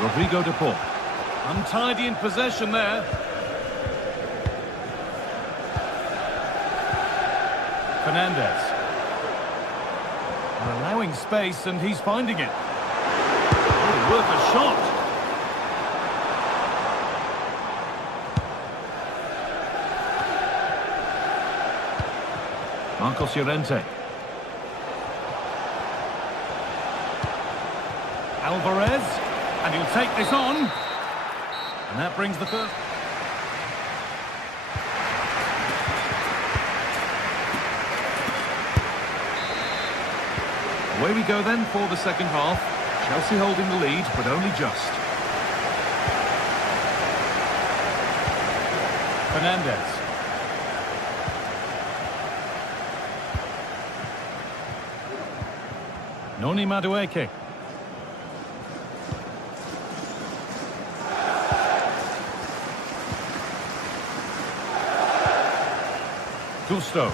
Rodrigo de Paul. Untidy in possession there. Fernandez. They're allowing space and he's finding it. Oh, worth a shot. Marcos Llorente. Alvarez. And he'll take this on. And that brings the first. Away we go then for the second half. Chelsea holding the lead, but only just. Fernandez. Noni Madueke. Gusto.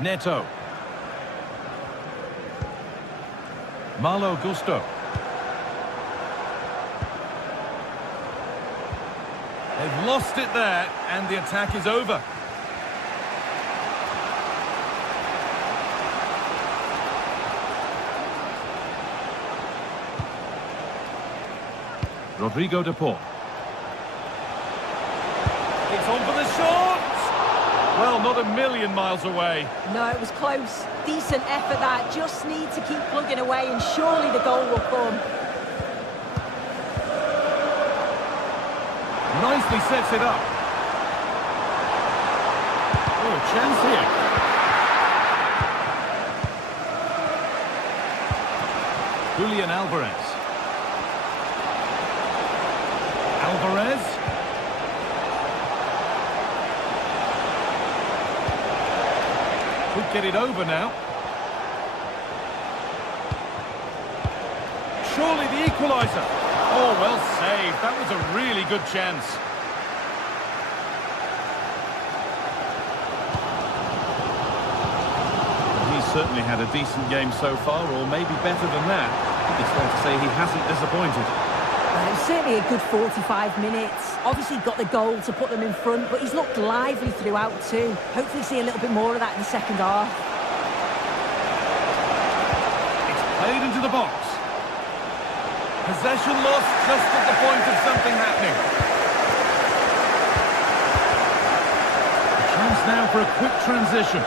Neto. Malo Gusto. They've lost it there, and the attack is over. Rodrigo de Paul. It's on for the shot! Well, not a million miles away. No, it was close. Decent effort that. Just need to keep plugging away and surely the goal will come. Nicely sets it up. Oh, chance here. Julian Alvarez. Alvarez. Could get it over now. Surely the equaliser. Oh, well saved. That was a really good chance. He's certainly had a decent game so far, or maybe better than that. It's fair to say he hasn't disappointed. Well, it was certainly a good 45 minutes. Obviously got the goal to put them in front, but he's looked lively throughout too. Hopefully see a little bit more of that in the second half. It's played into the box. Possession lost just at the point of something happening. A chance now for a quick transition.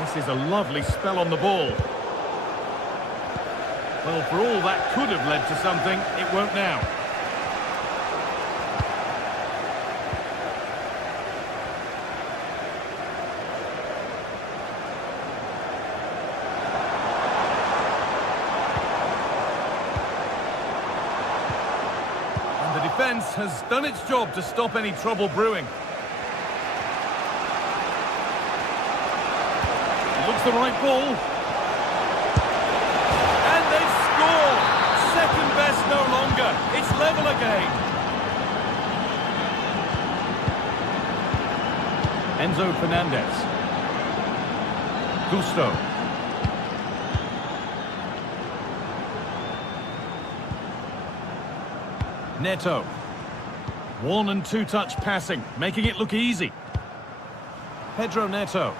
This is a lovely spell on the ball. Well, for all that could have led to something, it won't now. And the defence has done its job to stop any trouble brewing. Looks the right ball. And they score! Second best no longer. It's level again. Enzo Fernandez. Gusto. Neto. One and two touch passing, making it look easy. Pedro Neto.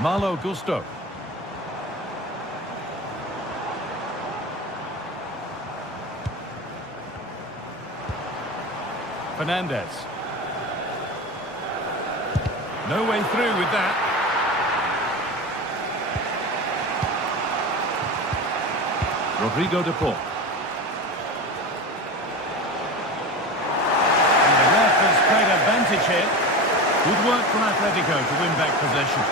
Malo Gusto. Fernandez. No way through with that. Rodrigo de Paul. And the ref has played advantage here. Good work from Atletico to win back possession.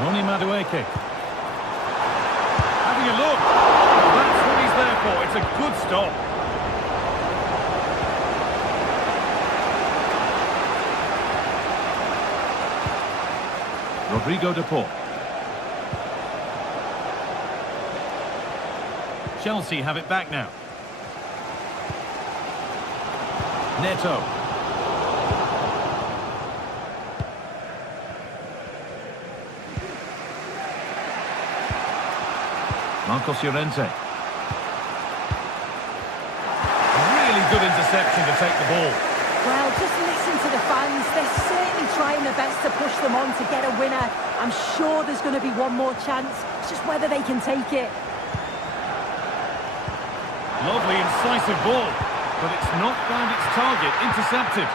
Noni Madueke. Having a look. That's what he's there for. It's a good stop. Rodrigo de Paul. Chelsea have it back now. Neto. Marcos Llorente. Really good interception to take the ball. Well, just listen to the fans. They're certainly trying their best to push them on to get a winner. I'm sure there's going to be one more chance. It's just whether they can take it. Lovely incisive ball, but it's not found its target. Intercepted.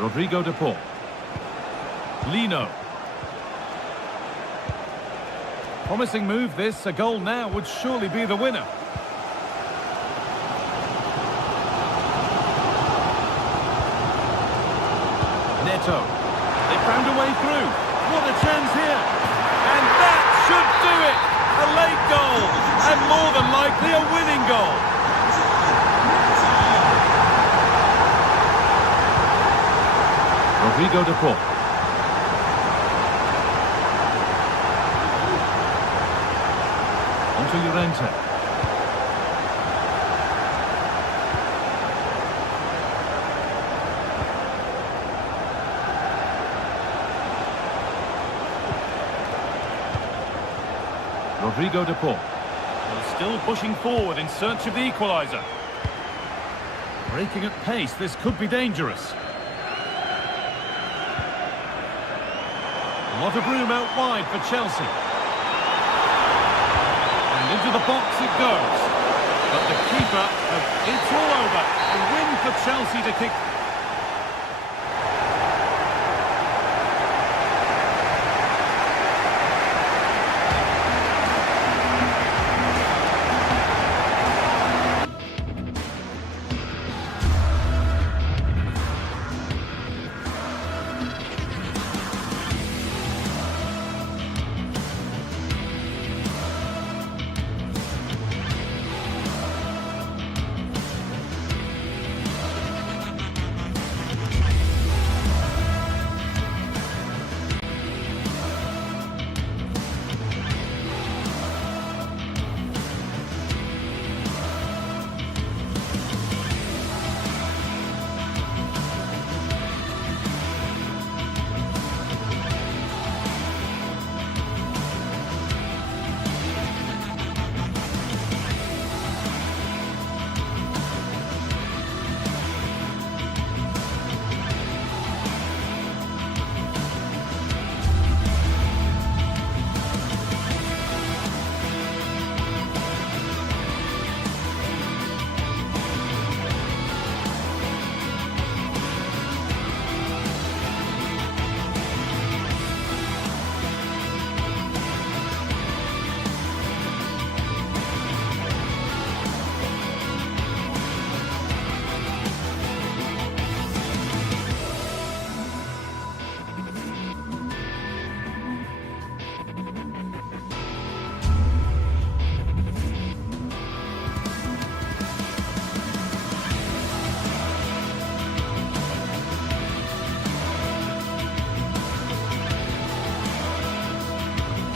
Rodrigo de Paul. Lino. Promising move this. A goal now would surely be the winner. Neto. They found a way through. What a chance here. And that should do it. A late goal. And more than likely a winning goal. Rodrigo de Paul. On to Llorente. Rodrigo de Paul. Well, still pushing forward in search of the equaliser. Breaking at pace, this could be dangerous. A lot of room out wide for Chelsea. And into the box it goes. But the keeper, it's all over. A win for Chelsea to kick.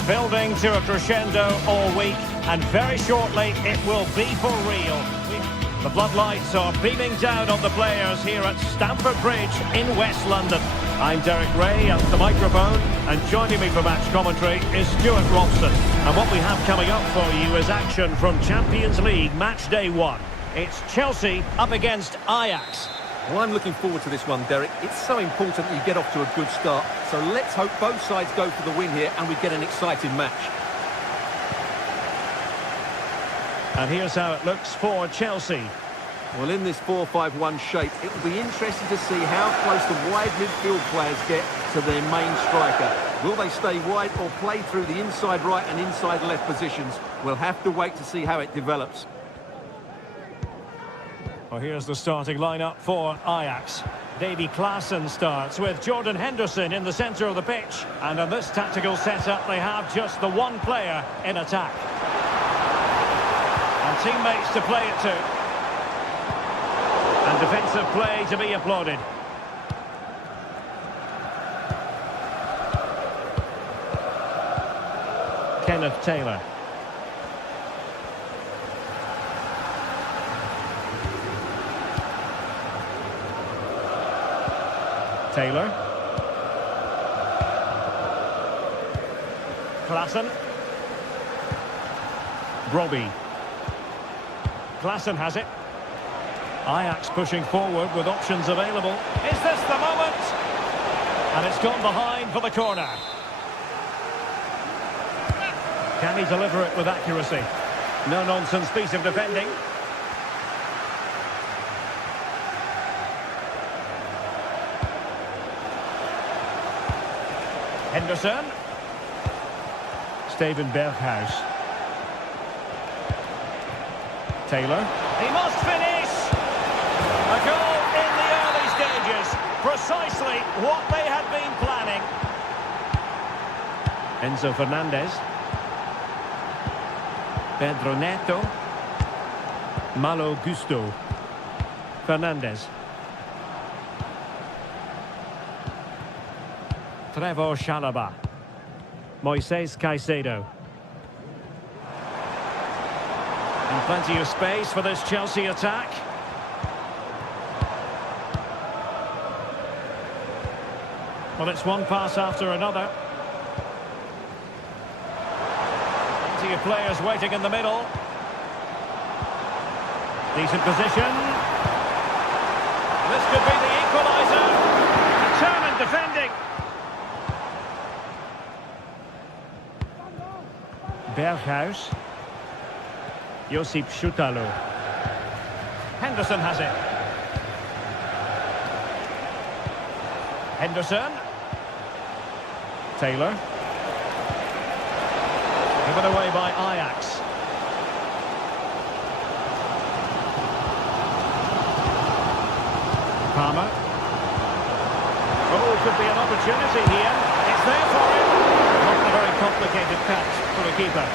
Building to a crescendo all week, and very shortly it will be for real. The floodlights are beaming down on the players here at Stamford Bridge in West London. I'm Derek Ray at the microphone, and joining me for match commentary is Stuart Robson. And what we have coming up for you is action from Champions League match day 1. It's Chelsea up against Ajax. Well, I'm looking forward to this one, Derek. It's so important that you get off to a good start. So let's hope both sides go for the win here and we get an exciting match. And here's how it looks for Chelsea. Well, in this 4-5-1 shape, it will be interesting to see how close the wide midfield players get to their main striker. Will they stay wide or play through the inside right and inside left positions? We'll have to wait to see how it develops. Well, here's the starting lineup for Ajax. Davy Klaassen starts with Jordan Henderson in the centre of the pitch. And in this tactical setup, they have just the one player in attack. And teammates to play it to. And defensive play to be applauded. Kenneth Taylor. Taylor. Klaassen. Brobbey. Klaassen has it. Ajax pushing forward with options available. Is this the moment? And it's gone behind for the corner. Can he deliver it with accuracy? No-nonsense piece of defending. Henderson. Steven Berghuis. Taylor. He must finish! A goal in the early stages. Precisely what they had been planning. Enzo Fernandez. Pedro Neto. Malo Gusto. Fernandez. Trevor Chalobah. Moises Caicedo. And plenty of space for this Chelsea attack. Well, it's one pass after another. Plenty of players waiting in the middle. Decent position. This could be the equaliser. Determined defending. Berghuis. Josip Schutalo. Henderson has it. Henderson. Taylor. Given away by Ajax. Palmer. Oh, could be an opportunity here. It's there for him. Not a very complicated catch for the keeper.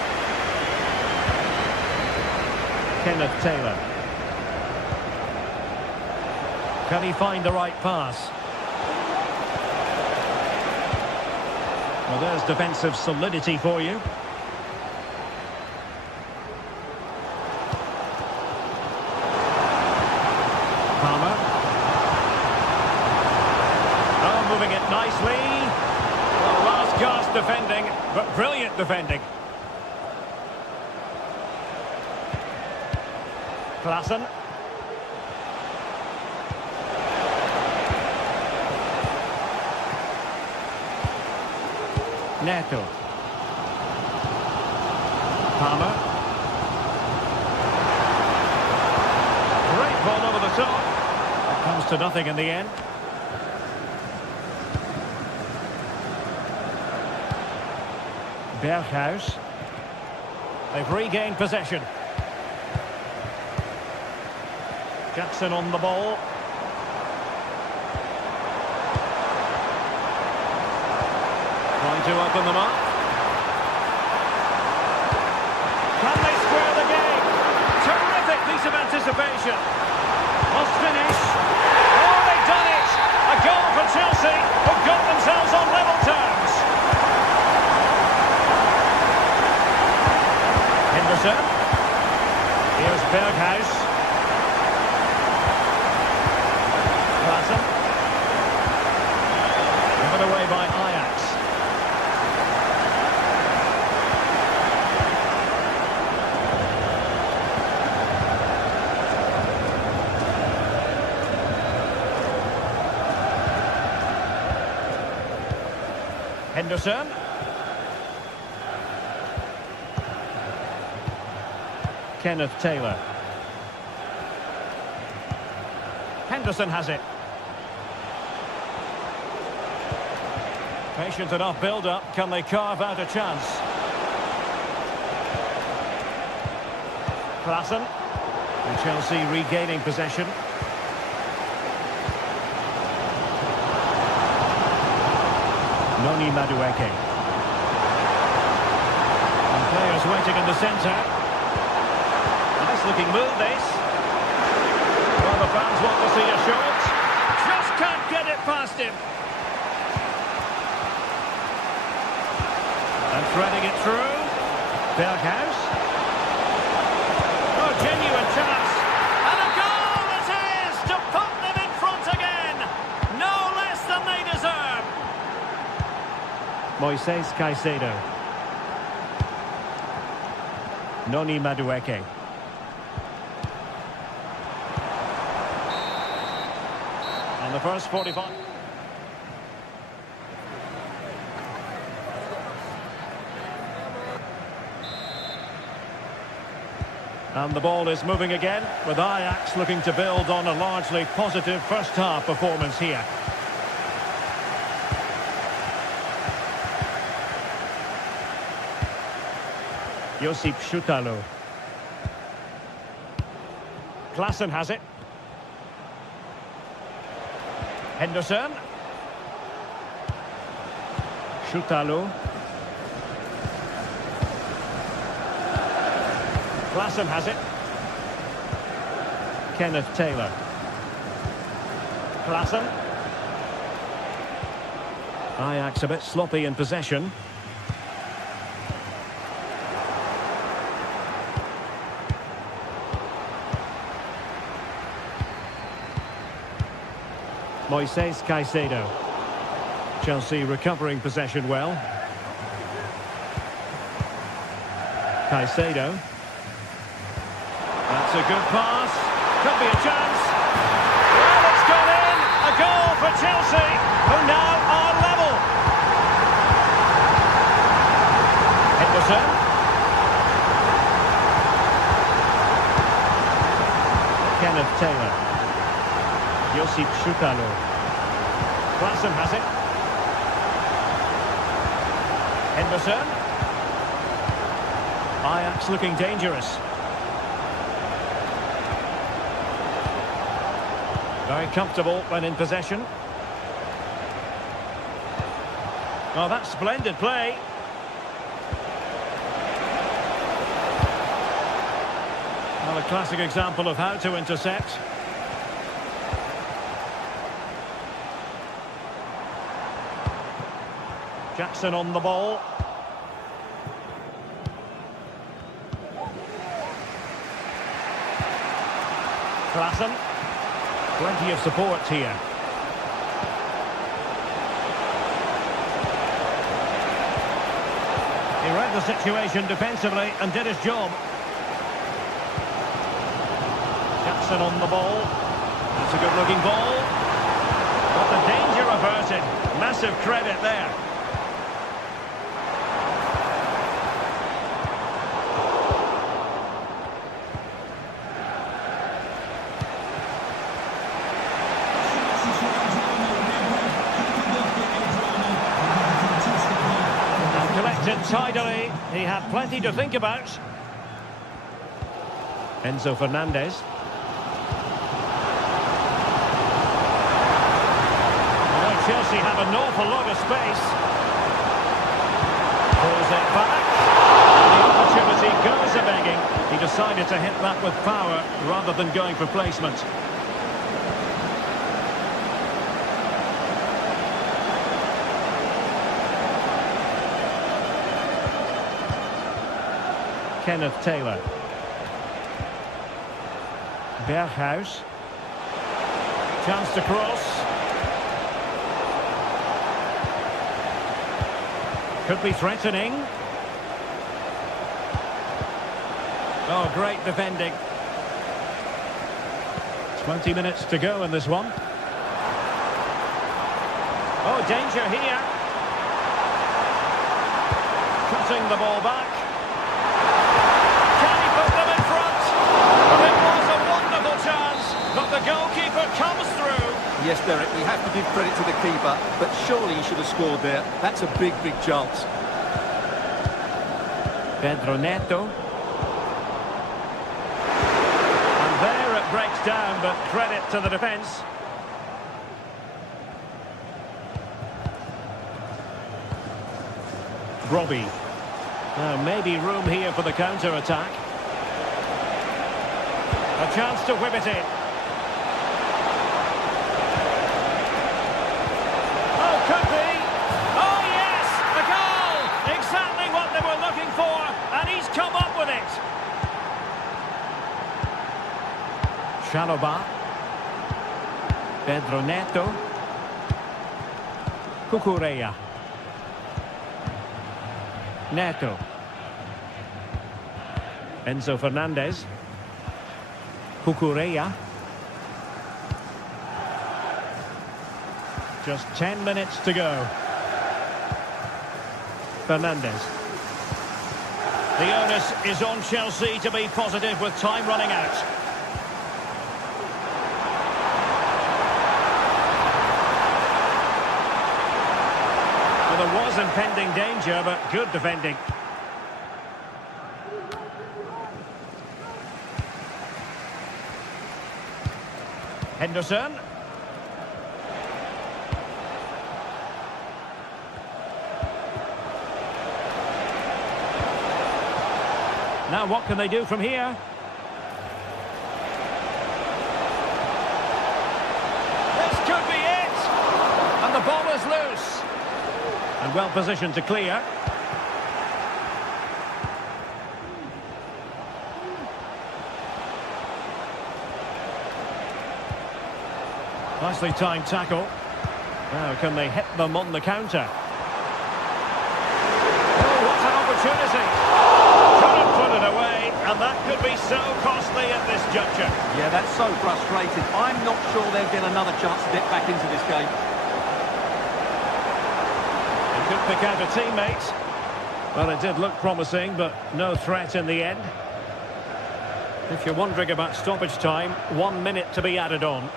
Kenneth Taylor. Can he find the right pass? Well, there's defensive solidity for you. Palmer. Oh, moving it nicely. Well, last gasp defending, but brilliant defending. Klaassen. Neto. Palmer. Great ball over the top. It comes to nothing in the end. Berghuis. They've regained possession. Jackson on the ball. Trying to open them up. Can they square the game? Terrific piece of anticipation. Must finish. Oh, they've done it! A goal for Chelsea, who've got themselves on level terms. Henderson. Here's Berghuis. Henderson. Kenneth Taylor. Henderson has it. Patient enough build-up. Can they carve out a chance? Klassen. And Chelsea regaining possession. Noni Madueke. And players waiting in the centre. Nice looking move, this. Well, the fans want to see a shot. Just can't get it past him. And threading it through. Berghuis. Oh, genuine chance. And a goal it is to put them in front again. No less than they deserve. Moises Caicedo. Noni Madueke. And the first 45. And the ball is moving again, with Ajax looking to build on a largely positive first-half performance here. Josip Schutalo. Klassen has it. Henderson. Schutalo. Klassen has it. Kenneth Taylor. Klassen. Ajax a bit sloppy in possession. Moises Caicedo. Chelsea recovering possession well. Caicedo. That's a good pass. Could be a chance. Well, it's gone in. A goal for Chelsea, who now are level. Henderson. Kenneth Taylor. Josip Schutalo. Klassen has it. Henderson. Ajax looking dangerous. Very comfortable when in possession. Oh, that's splendid play. Well, a classic example of how to intercept. Jackson on the ball. Klassen. Plenty of support here. He read the situation defensively and did his job. Jackson on the ball. That's a good-looking ball. But the danger averted. Massive credit there. Tidily, he had plenty to think about. Enzo Fernandez. Well, Chelsea have an awful lot of space. Pulls it back. And the opportunity goes a-begging. He decided to hit that with power rather than going for placement. Kenneth Taylor. Berghuis. Chance to cross. Could be threatening. Oh, great defending. 20 minutes to go in this one. Oh, danger here. passing the ball back. Can he put them in front? It was a wonderful chance, but the goalkeeper comes through. Yes, Derek, we have to give credit to the keeper, but surely he should have scored there. That's a big, big chance. Pedro Neto. And there it breaks down, but credit to the defence. Robbie. Now maybe room here for the counter-attack. A chance to whip it in. Oh, could be. Oh, yes! A goal! Exactly what they were looking for, and he's come up with it. Shaloba. Pedro Neto. Cucurella. Neto. Enzo Fernandez. Cucurella. Just 10 minutes to go. Fernandez. The onus is on Chelsea to be positive with time running out. Well, there was impending danger, but good defending. Henderson. Now what can they do from here? This could be it! And the ball is loose. And well positioned to clear. Nicely timed tackle. Now can they hit them on the counter? Oh, what an opportunity! Couldn't put it away, and that could be so costly at this juncture. Yeah, that's so frustrating. I'm not sure they'll get another chance to get back into this game. He could pick out a teammate. Well, it did look promising, but no threat in the end. If you're wondering about stoppage time, 1 minute to be added on.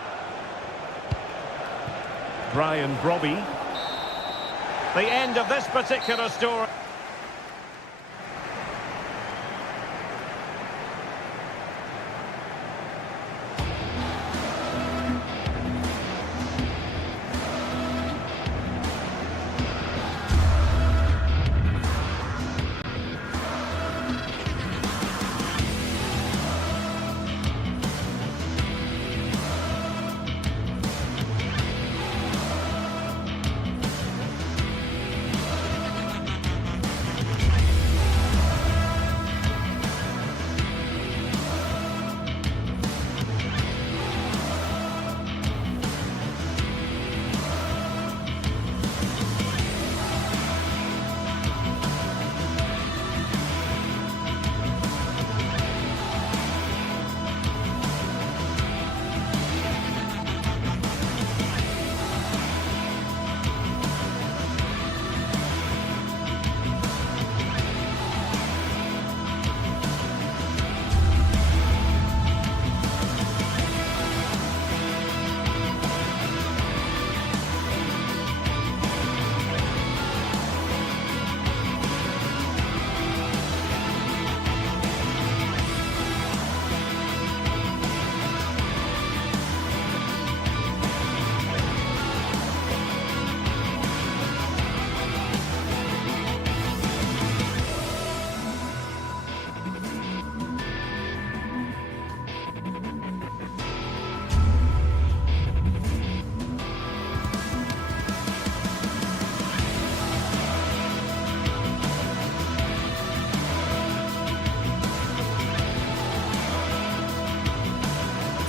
Brian Robbie. The end of this particular story.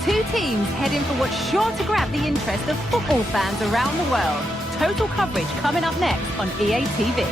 Two teams heading for what's sure to grab the interest of football fans around the world. Total coverage coming up next on EA TV.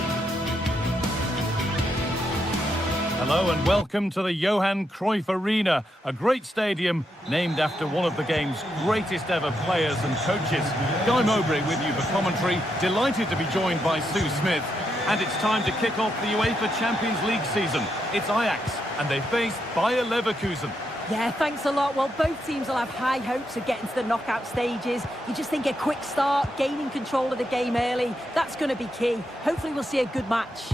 Hello and welcome to the Johan Cruyff Arena, a great stadium named after one of the game's greatest ever players and coaches. Guy Mowbray with you for commentary. Delighted to be joined by Sue Smith. And it's time to kick off the UEFA Champions League season. It's Ajax, and they face Bayer Leverkusen. Yeah, thanks a lot. Well, both teams will have high hopes of getting to the knockout stages. You just think a quick start, gaining control of the game early, that's going to be key. Hopefully we'll see a good match.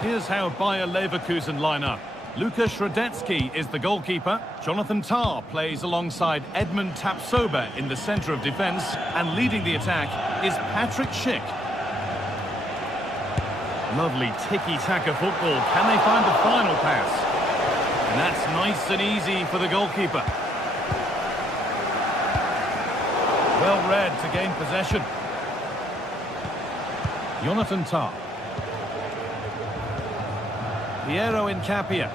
Here's how Bayer Leverkusen line up. Lukas Hradecky is the goalkeeper. Jonathan Tah plays alongside Edmund Tapsoba in the centre of defence. And leading the attack is Patrick Schick. Lovely tiki-taka football. Can they find the final pass? And that's nice and easy for the goalkeeper. Well read to gain possession. Jonathan Tah. Piero Incapia.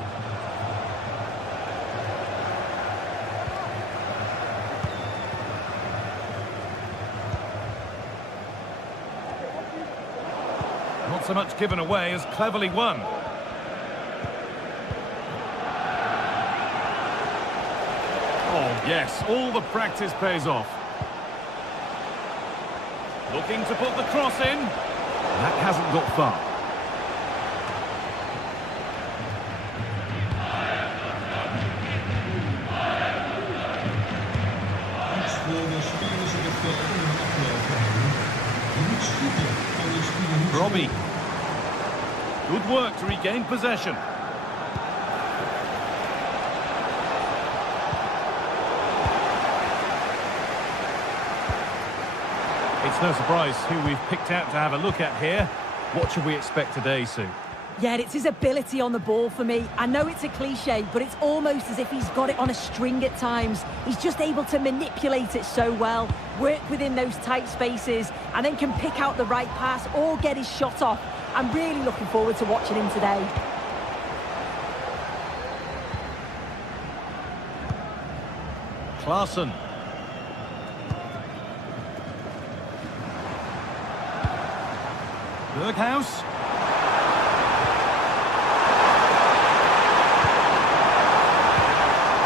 Not so much given away as cleverly won. Oh, yes, all the practice pays off. Looking to put the cross in. That hasn't got far. Robbie. Good work to regain possession. It's no surprise who we've picked out to have a look at here. What should we expect today, Sue? Yeah, it's his ability on the ball for me. I know it's a cliche, but it's almost as if he's got it on a string at times. He's just able to manipulate it so well, work within those tight spaces, and then can pick out the right pass or get his shot off. I'm really looking forward to watching him today. Klaassen. Berghaus.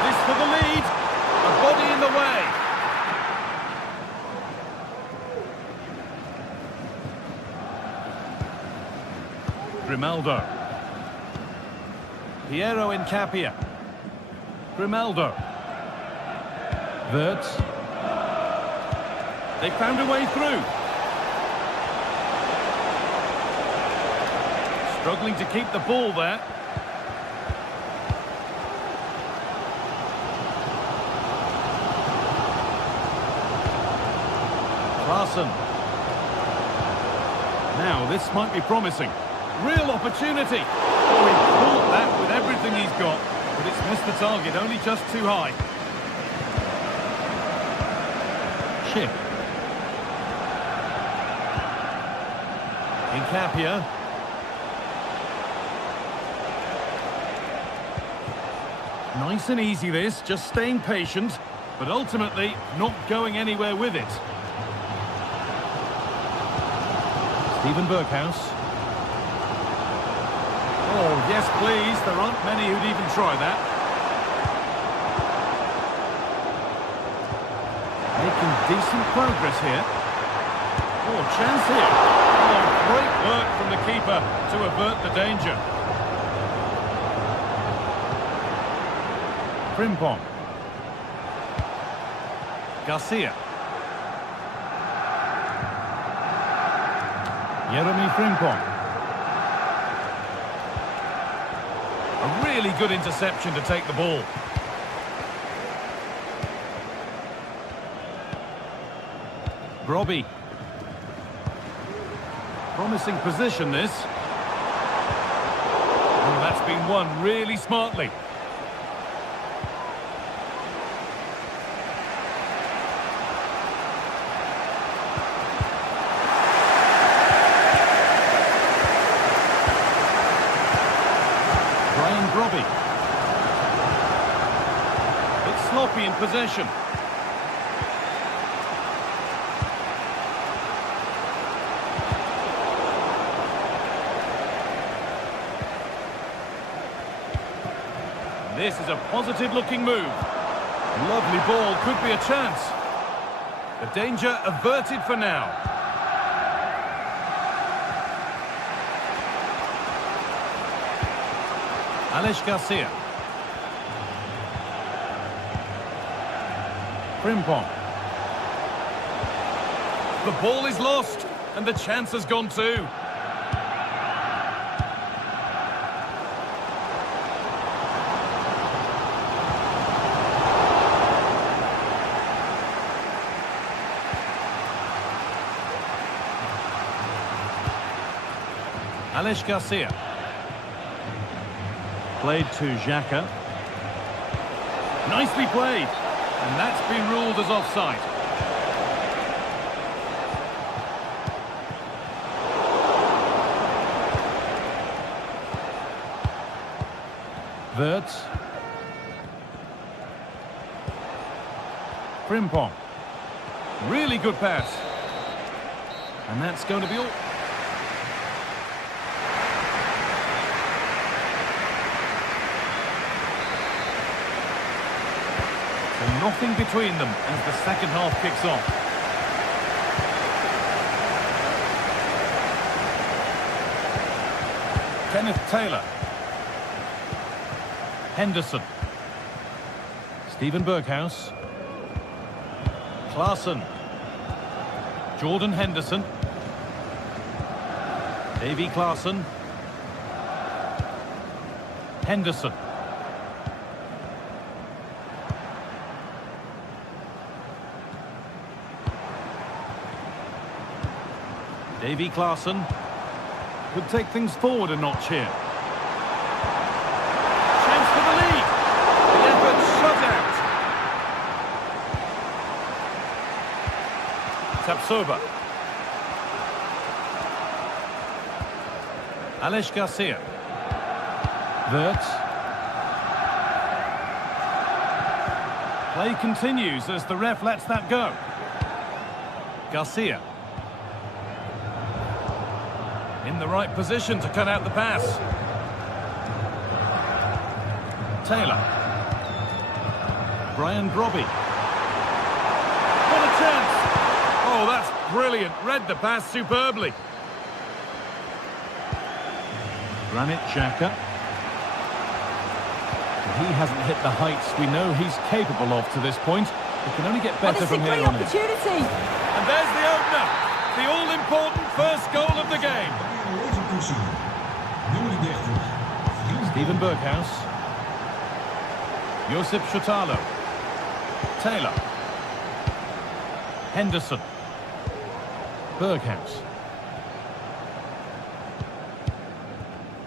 This for the lead. A body in the way. Grimaldo. Piero Incapia. Grimaldo. Wirtz. They found a way through. Struggling to keep the ball there. Klaassen. Now, this might be promising. Real opportunity. Oh, he caught that with everything he's got, but it's missed the target, only just too high. Schick. Incapia. Nice and easy this, just staying patient, but ultimately not going anywhere with it. Steven Berghaus. Oh, yes, please. There aren't many who'd even try that. Making decent progress here. Oh, chance here. Oh, great work from the keeper to avert the danger. Frimpong. Garcia. Jeremy Frimpong. A really good interception to take the ball. Robbie. Promising position, this. Oh, that's been won really smartly. Robbie. It's sloppy in possession. This is a positive-looking move. Lovely ball, could be a chance. The danger averted for now. Alex Garcia. Frimpong. The ball is lost, and the chance has gone too. Alex Garcia. Played to Xhaka. Nicely played. And that's been ruled as offside. Wirtz. Frimpong. Really good pass. And that's going to be all. Nothing between them as the second half kicks off. Kenneth Taylor. Henderson. Steven Berghuis. Klaassen. Jordan Henderson. Davy Klaassen. Henderson. Davy Klaassen could take things forward a notch here. Chance for the lead. The effort shut out. Tapsoba. Alex Garcia. Wirtz. Play continues as the ref lets that go. Garcia. In the right position to cut out the pass. Taylor. Brian Brobby. What a chance! Oh, that's brilliant. Read the pass superbly. Granit Xhaka. He hasn't hit the heights we know he's capable of to this point. It can only get better from here on in. Opportunity. And there's the opener. The all-important first goal of the game. Steven Berghuis. Josip Schutalo. Taylor. Henderson. Berghuis.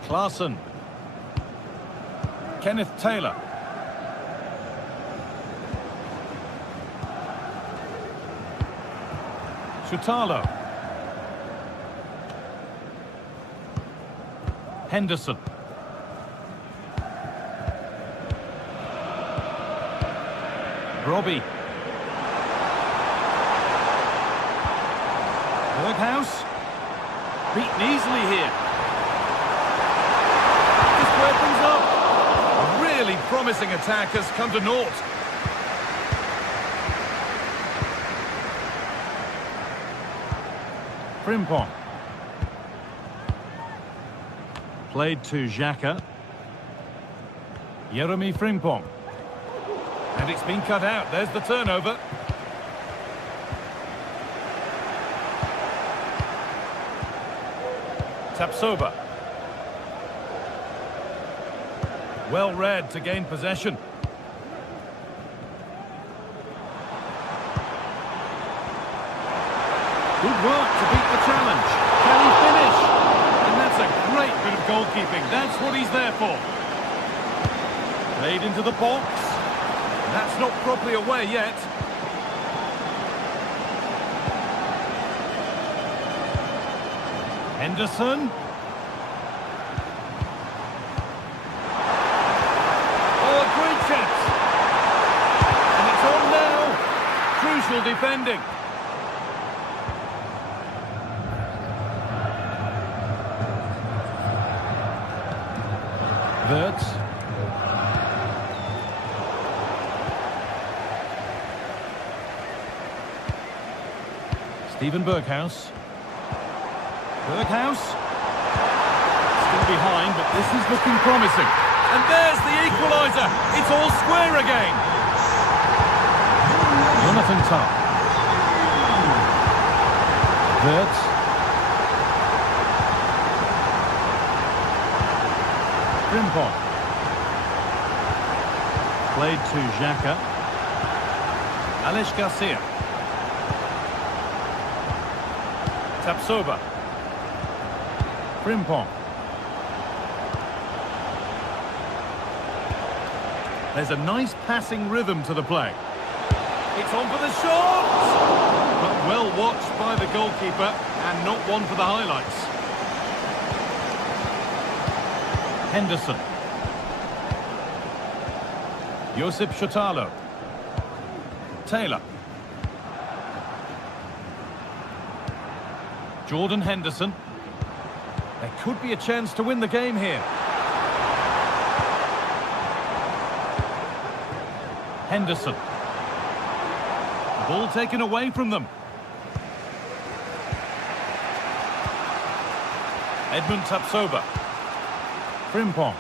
Klaassen. Kenneth Taylor. Schutalo. Henderson. Robbie. Berghuis. Beaten easily here. To square things up. A really promising attack has come to naught. Frimpong. Played to Xhaka. Jeremy Frimpong. And it's been cut out. There's the turnover. Tapsoba. Well read to gain possession. Good work to beat the challenge. Can he finish? And that's a great bit of goalkeeping. That's what he's there for. Played into the box. That's not properly away yet. Henderson. Oh, a great chance. And it's on now. Crucial defending. Wirtz. Steven Berghaus. Berghaus. Still behind, but this is looking promising. And there's the equaliser. It's all square again. Jonathan Tah. Wirtz. Frimpong. Played to Xhaka. Alex Garcia. Tapsoba. Frimpong. There's a nice passing rhythm to the play. It's on for the shot! But well watched by the goalkeeper and not one for the highlights. Henderson. Josip Shotalo. Taylor. Jordan Henderson. There could be a chance to win the game here. Henderson. The ball taken away from them. Edmund Tapsoba. Frimpong.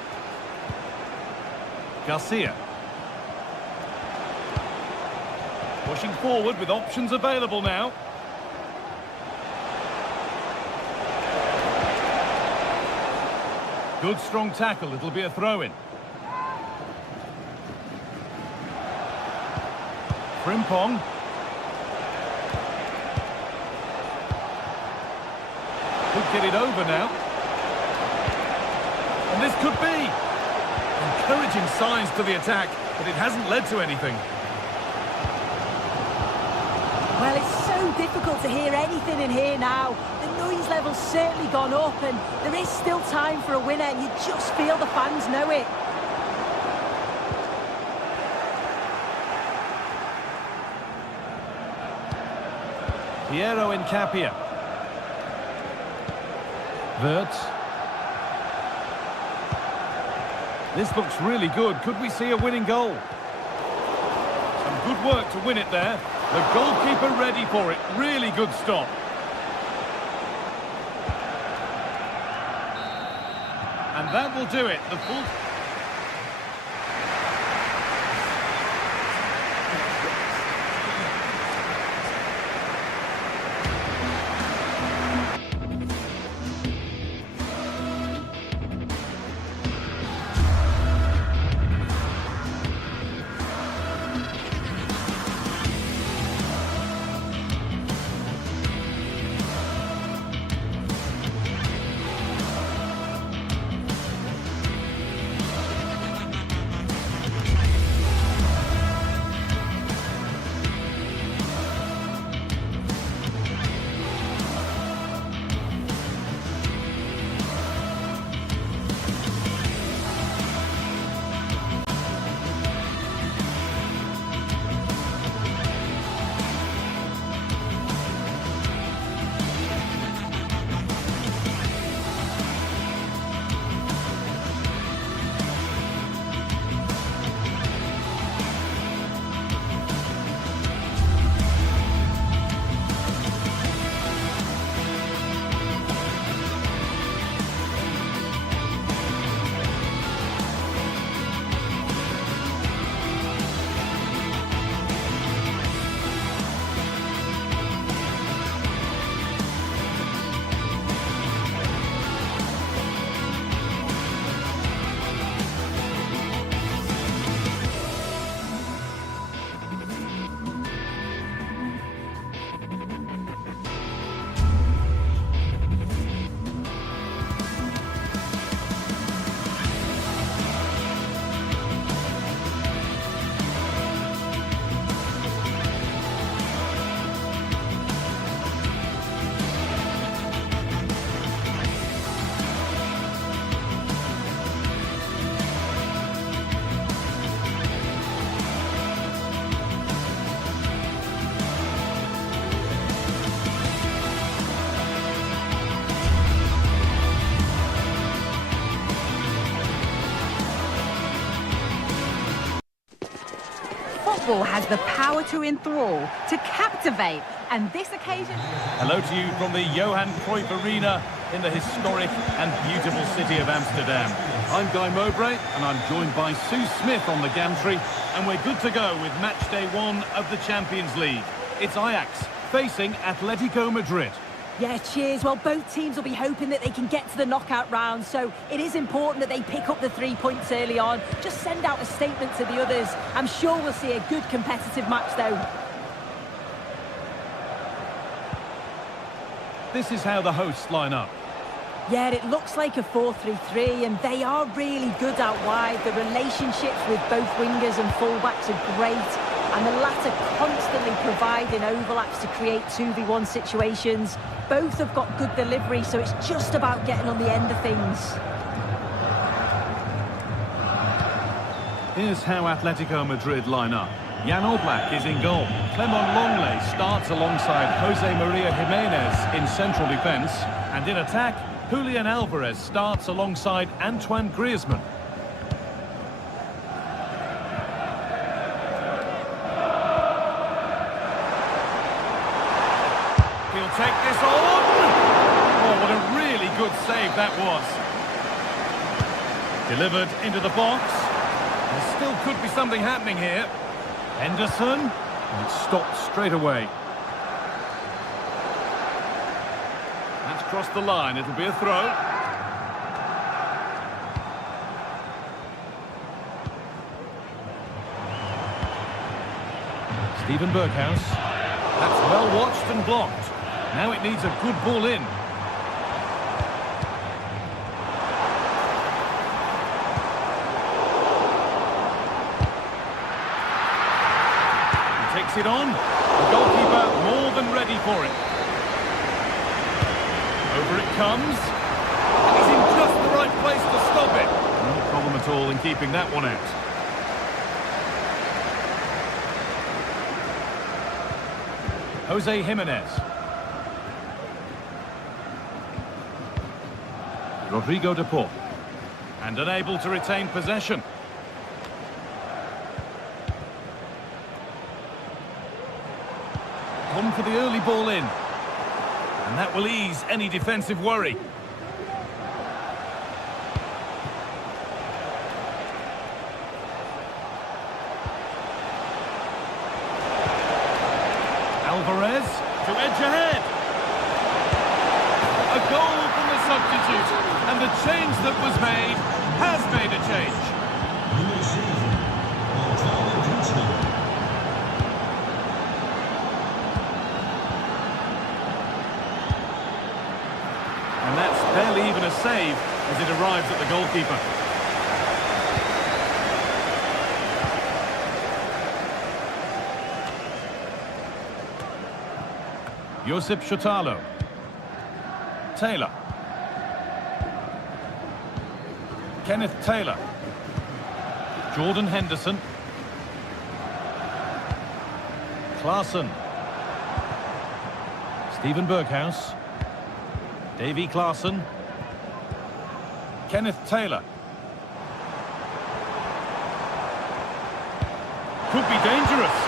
Garcia. Pushing forward with options available now. Good strong tackle, it'll be a throw-in. Frimpong. Could get it over now. And this could be. Encouraging signs to the attack, but it hasn't led to anything. Well, it's so difficult to hear anything in here now. The noise level's certainly gone up, and there is still time for a winner, and you just feel the fans know it. Piero Incapia. Wirtz. This looks really good. Could we see a winning goal? Some good work to win it there. The goalkeeper ready for it. Really good stop. And that will do it. The full... Football has the power to enthrall, to captivate, and this occasion... Hello to you from the Johan Cruyff Arena in the historic and beautiful city of Amsterdam. I'm Guy Mowbray, and I'm joined by Sue Smith on the gantry, and we're good to go with match day 1 of the Champions League. It's Ajax facing Atletico Madrid. Yeah, cheers. Well, both teams will be hoping that they can get to the knockout round, so it is important that they pick up the 3 points early on. Just send out a statement to the others. I'm sure we'll see a good competitive match, though. This is how the hosts line up. Yeah, it looks like a 4-3-3, and they are really good out wide. The relationships with both wingers and fullbacks are great, and the latter constantly providing overlaps to create 2v1 situations. Both have got good delivery, so it's just about getting on the end of things. Here's how Atletico Madrid line up. Jan Oblak is in goal. Clement Longley starts alongside Jose Maria Jimenez in central defence. And in attack, Julian Alvarez starts alongside Antoine Griezmann. He'll take this on! Oh, what a really good save that was. Delivered into the box. There still could be something happening here. Henderson, and it's stopped straight away. That's crossed the line, it'll be a throw. Steven Berghuis. That's well watched and blocked. Now it needs a good ball in. He takes it on. The goalkeeper more than ready for it. Over it comes. And he's in just the right place to stop it. No problem at all in keeping that one out. Jose Jimenez. Rodrigo de Paul. And unable to retain possession. Gone for the early ball in. And that will ease any defensive worry. Alvarez to edge ahead. A goal from the substitute, and the change that was made has made a change. And that's barely even a save as it arrives at the goalkeeper. Josip Shotalo. Taylor. Kenneth Taylor. Jordan Henderson. Klaassen. Steven Berghuis. Davy Klaassen. Kenneth Taylor. Could be dangerous.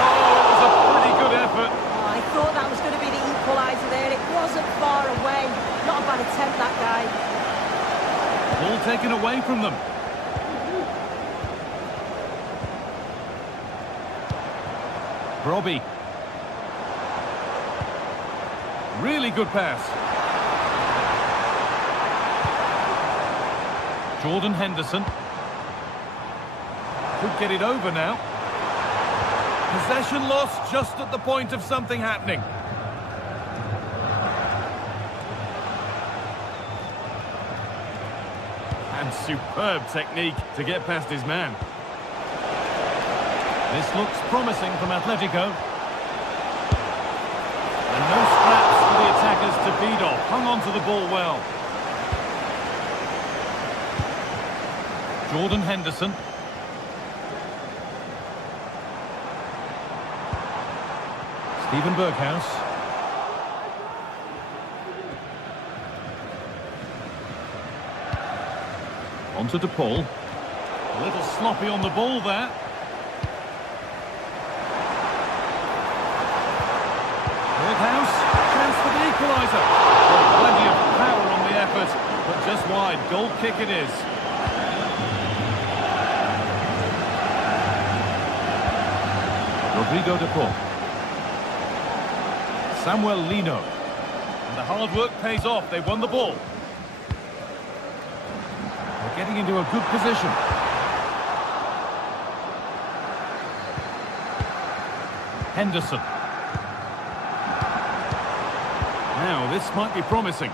Oh, it was a pretty good effort. Oh, I thought that was going to be the equaliser there. It wasn't far away. Not a bad attempt, that guy. Ball taken away from them. Robbie. Really good pass. Jordan Henderson. Could get it over now. Possession lost just at the point of something happening. And superb technique to get past his man. This looks promising from Atletico. And no scraps for the attackers to feed off. Hung on to the ball well. Jordan Henderson. Steven Berghuis. On to De Paul. A little sloppy on the ball there. just wide. Goal kick it is. Rodrigo de Paul. Samuel Lino. And the hard work pays off. They won the ball. They're getting into a good position. Henderson. Now, this might be promising.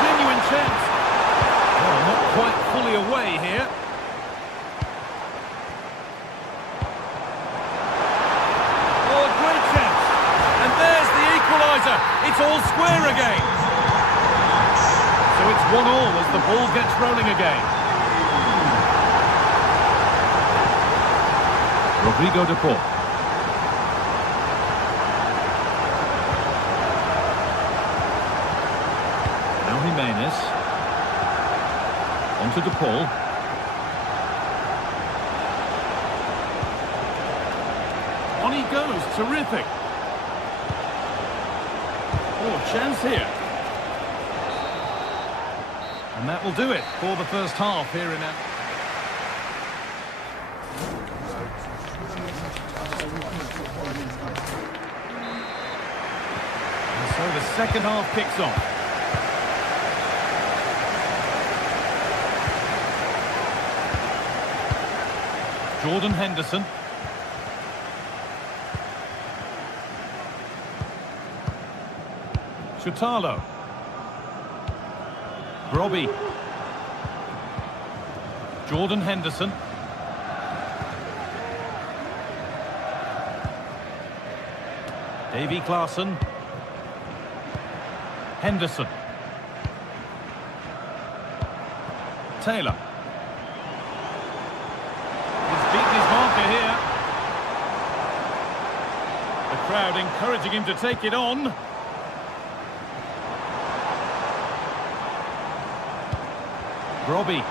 Genuine chance. Well, not quite fully away here. Oh, a great chance. And there's the equaliser. It's all square again. So it's 1-1 as the ball gets rolling again. Rodrigo de Paul. Now Jimenez. On to de Paul. On he goes. Terrific. Oh, chance here. And that will do it for the first half here in that. So the second half kicks off. Jordan Henderson. Chutalo. Robbie. Jordan Henderson. Davy Klaassen. Henderson. Taylor. He's beaten his marker here. The crowd encouraging him to take it on. Robbie.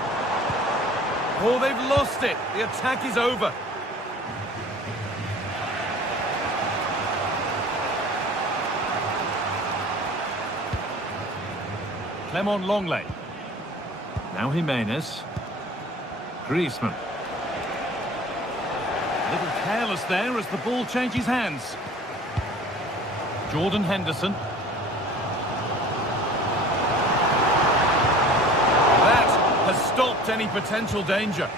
Oh, they've lost it. The attack is over. Clement Longley. Now Jimenez. Griezmann. A little careless there as the ball changes hands. Jordan Henderson. That has stopped any potential danger.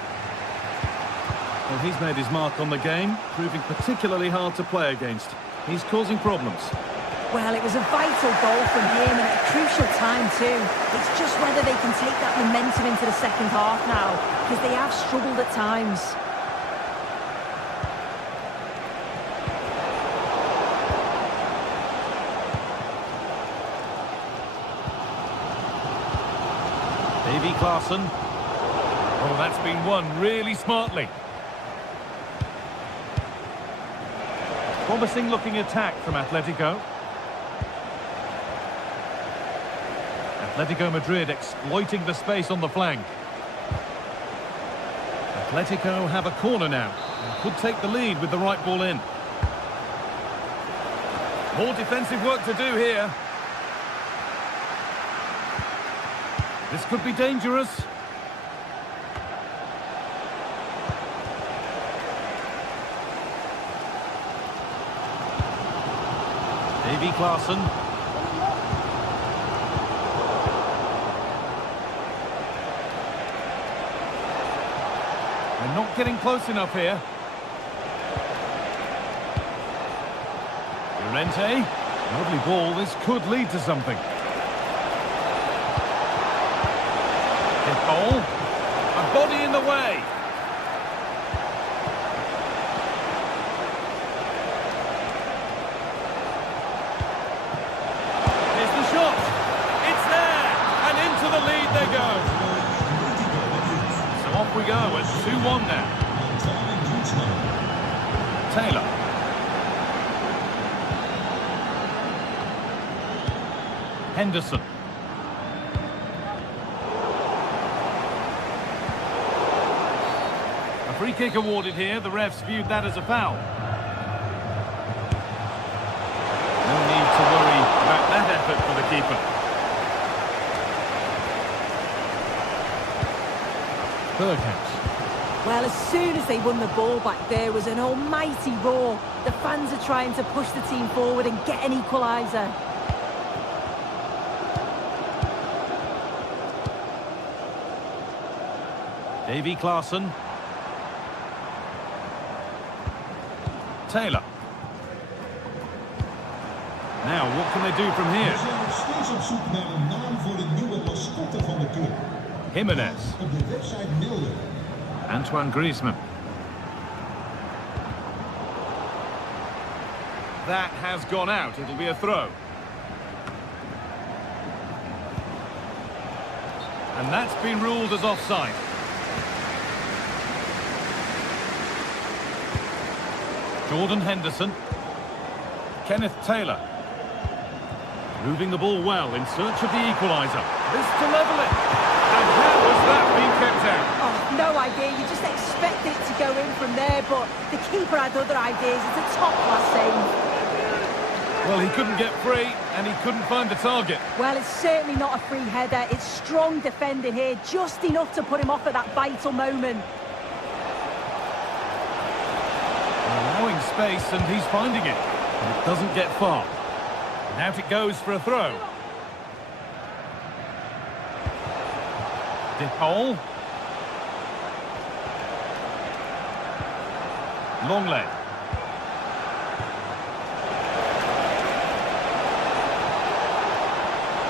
Well, he's made his mark on the game, proving particularly hard to play against. He's causing problems. Well, it was a vital goal from him and at a crucial time too. It's just whether they can take that momentum into the second half now, because they have struggled at times. Davy Klaassen. Oh, that's been won really smartly. Promising looking attack from Atletico. Atletico Madrid exploiting the space on the flank. Atletico have a corner now and could take the lead with the right ball in. More defensive work to do here. This could be dangerous. Davy Klaassen. They're not getting close enough here. Llorente. Lovely ball. This could lead to something. Hit ball. A body in the way. Here's the shot. It's there. And into the lead they go. So off we go at 2-1 now. Taylor. Henderson. A free kick awarded here. The refs viewed that as a foul. No need to worry about that effort for the keeper. Bergkamp. Well, as soon as they won the ball back, there was an almighty roar. The fans are trying to push the team forward and get an equaliser. Davy Klaassen. Taylor. Now, what can they do from We here? zijn nog steeds op zoek naar een naam voor de nieuwe mascotte van de club. Jimenez. Op de website melden. Antoine Griezmann. That has gone out. It'll be a throw. And that's been ruled as offside. Jordan Henderson. Kenneth Taylor. Moving the ball well in search of the equaliser. This to level it. And how has that been kept out? Oh, no idea. You just expected it to go in from there, but the keeper had other ideas. It's a top-class save. Well, he couldn't get free, and he couldn't find the target. Well, it's certainly not a free header. It's strong defending here, just enough to put him off at that vital moment. Allowing space, and he's finding it. But it doesn't get far. And out it goes for a throw. De Paul. Longley.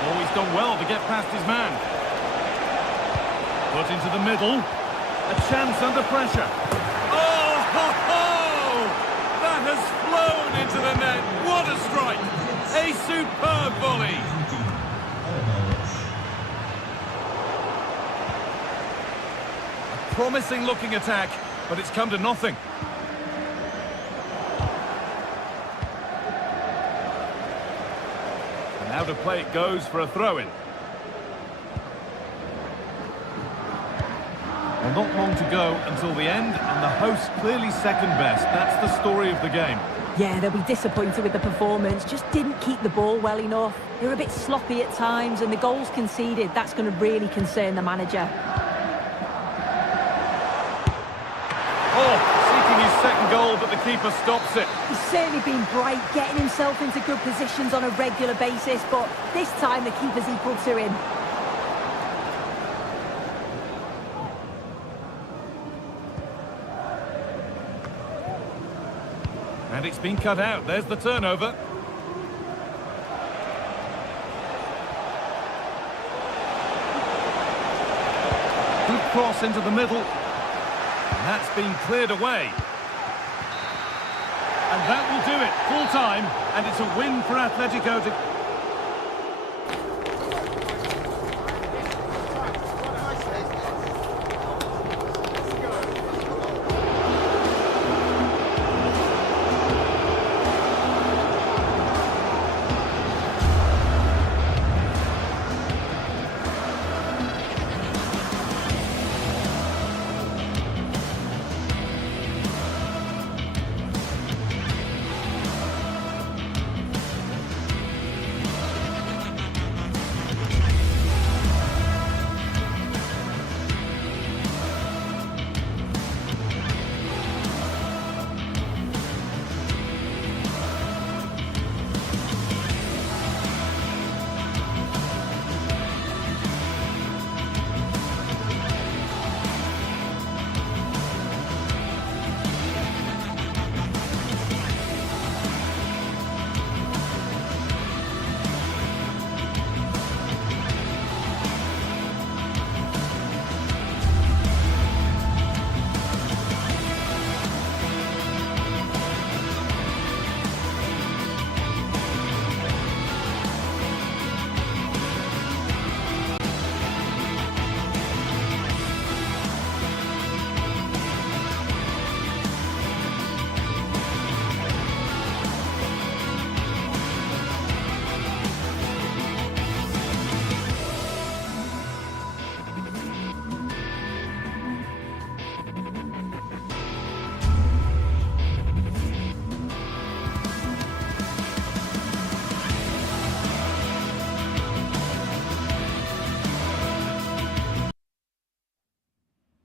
Oh, he's done well to get past his man. Put into the middle. A chance under pressure. Oh, ho, ho! That has flown into the net. What a strike! A superb volley. A promising looking attack, but it's come to nothing. And out of play it goes for a throw-in. Well, not long to go until the end, and the hosts clearly second best. That's the story of the game. Yeah, they'll be disappointed with the performance. Just didn't keep the ball well enough. They were a bit sloppy at times, and the goals conceded, that's going to really concern the manager. Oh, seeking his second goal, but the keeper stops it. He's certainly been bright, getting himself into good positions on a regular basis, but this time the keeper's equal to him. And it's been cut out. There's the turnover. Good cross into the middle. And that's been cleared away. And that will do it. Full time. And it's a win for Atletico to...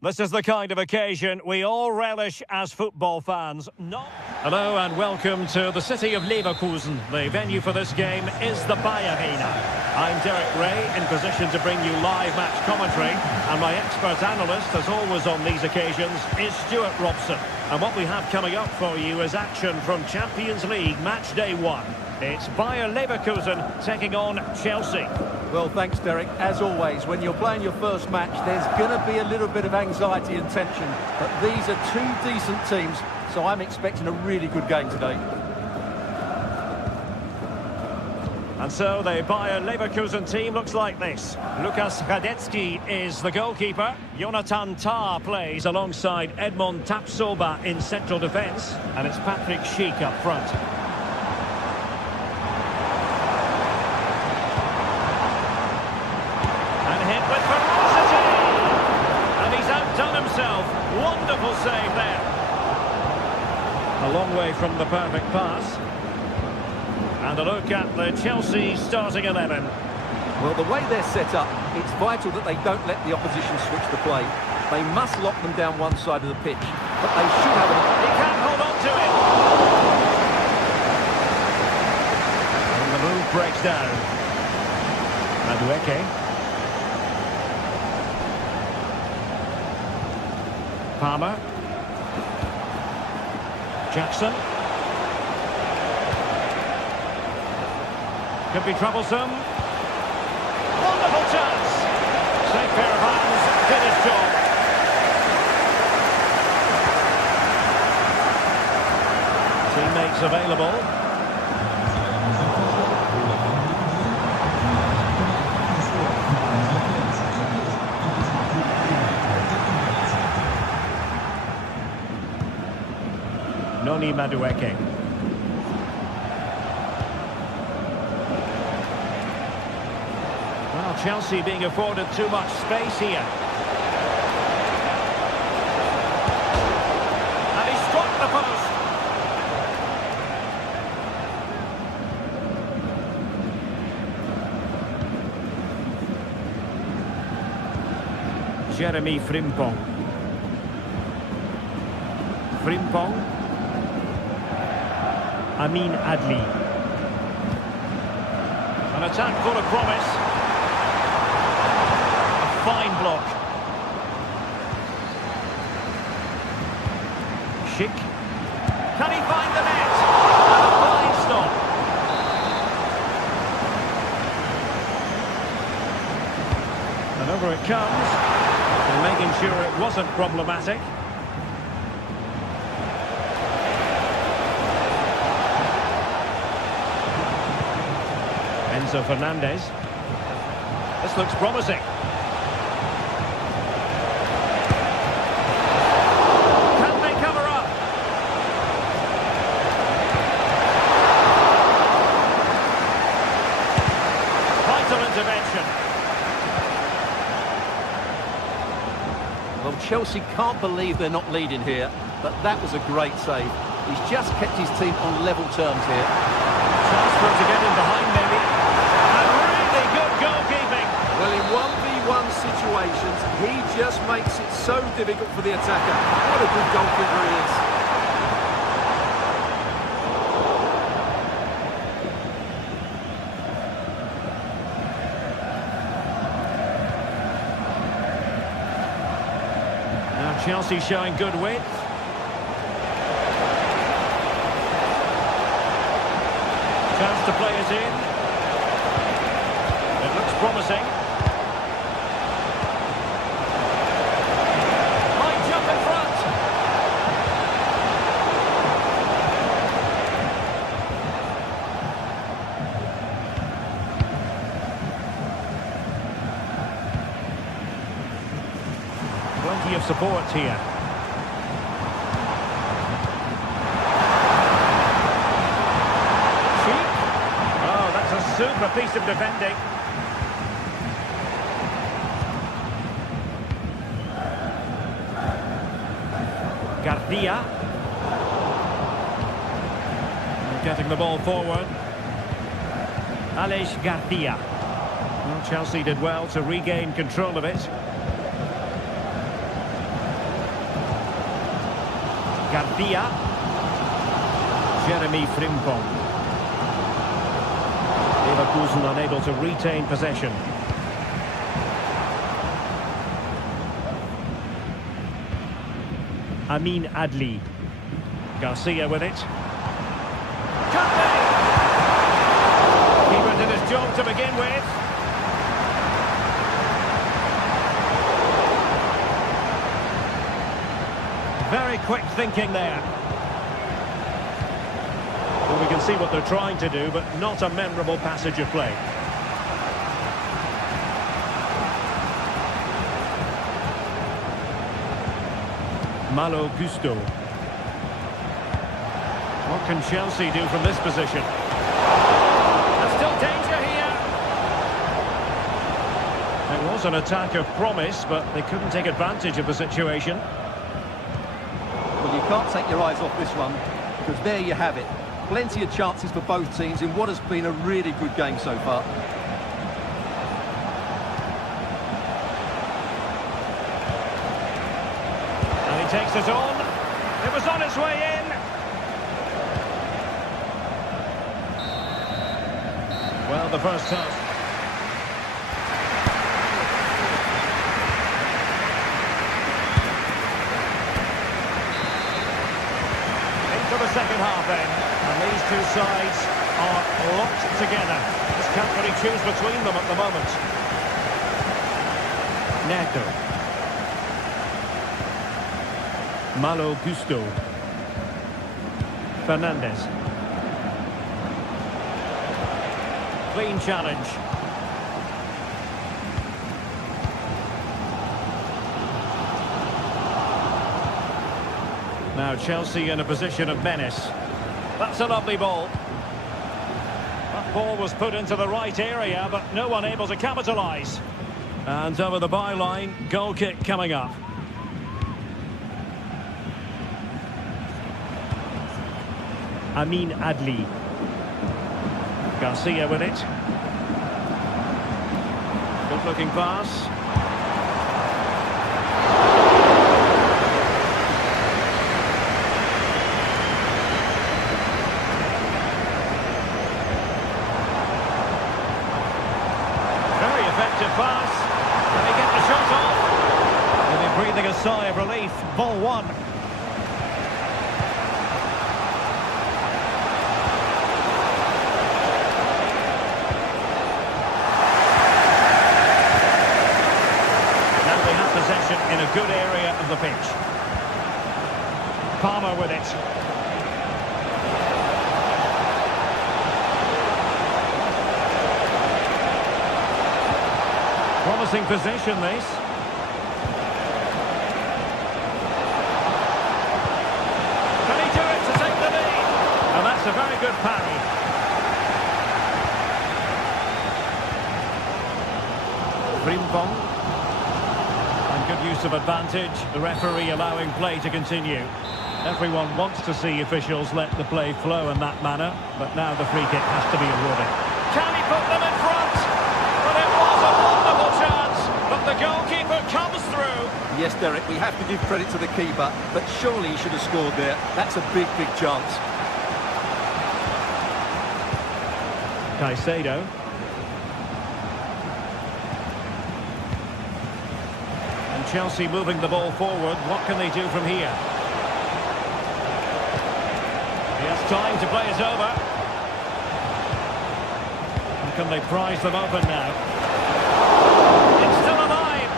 This is the kind of occasion we all relish as football fans. Hello and welcome to the city of Leverkusen. The venue for this game is the Bayer Arena. I'm Derek Ray, in position to bring you live match commentary, and my expert analyst, as always on these occasions, is Stuart Robson. And what we have coming up for you is action from Champions League match day 1. It's Bayer Leverkusen taking on Chelsea. Well, thanks, Derek. As always, when you're playing your first match, there's going to be a little bit of anxiety and tension. But these are two decent teams, so I'm expecting a really good game today. And so the Bayer Leverkusen team looks like this. Lukas Radetzky is the goalkeeper. Jonathan Tah plays alongside Edmond Tapsoba in central defence. And it's Patrick Schick up front. Wonderful save there. A long way from the perfect pass. And a look at the Chelsea starting 11. Well, the way they're set up, it's vital that they don't let the opposition switch the play. They must lock them down one side of the pitch. But they should have it. He can't hold on to it. And the move breaks down. Madueke. Palmer. Jackson. Could be troublesome. Wonderful chance. Safe pair of hands. Did his job. Teammates available. Noni Madueke. Well, Chelsea being afforded too much space here. And he struck the post. Jeremy Frimpong. Frimpong. Amin Adli. An attack full of promise. A fine block. Schick. Can he find the net? And a fine stop. And over it comes. And making sure it wasn't problematic. Enzo Fernandez. This looks promising. Can they cover up? Vital intervention. Well, Chelsea can't believe they're not leading here, but that was a great save. He's just kept his team on level terms here. Chance for him to get in behind maybe. Well, in 1v1 situations, he just makes it so difficult for the attacker. What a good goalkeeper he is. Now Chelsea showing good width. Chance to play it in. It looks promising. Might jump in front. Plenty of support here. Oh, that's a super piece of defending. Garcia. Getting the ball forward. Aleix Garcia. Well, Chelsea did well to regain control of it. Villa. Jeremy Frimpong. Leverkusen unable to retain possession. Amin Adli. Garcia with it. Keeper did his job to begin with. Very quick thinking there. Well, we can see what they're trying to do, but not a memorable passage of play. Malo Gusto. What can Chelsea do from this position? There's still danger here. It was an attack of promise, but they couldn't take advantage of the situation. Well, you can't take your eyes off this one, because there you have it. Plenty of chances for both teams in what has been a really good game so far. Takes it on. It was on its way in. Well, the first touch. Into the second half then. And these two sides are locked together. Just can't really choose between them at the moment. Neto. Malo Gusto. Fernandez. Clean challenge. Now Chelsea in a position of menace. That's a lovely ball. That ball was put into the right area, but no one able to capitalise. And over the byline, goal kick coming up. Amin Adli. Garcia with it. Good looking pass. Very effective pass. Can he get the shot off? And they're breathing a sigh of relief. Ball one. In a good area of the pitch. Palmer with it. Promising position, this. Can he do it to take the lead? And that's a very good parry. Frimpong. Good use of advantage, the referee allowing play to continue. Everyone wants to see officials let the play flow in that manner, but now the free kick has to be awarded. Can he put them in front? Well, it was a wonderful chance, but the goalkeeper comes through. Yes, Derek, we have to give credit to the keeper, but surely he should have scored there. That's a big, big chance. Caicedo. Chelsea moving the ball forward. What can they do from here? He has time to play it over. And can they prize them open now? It's still alive.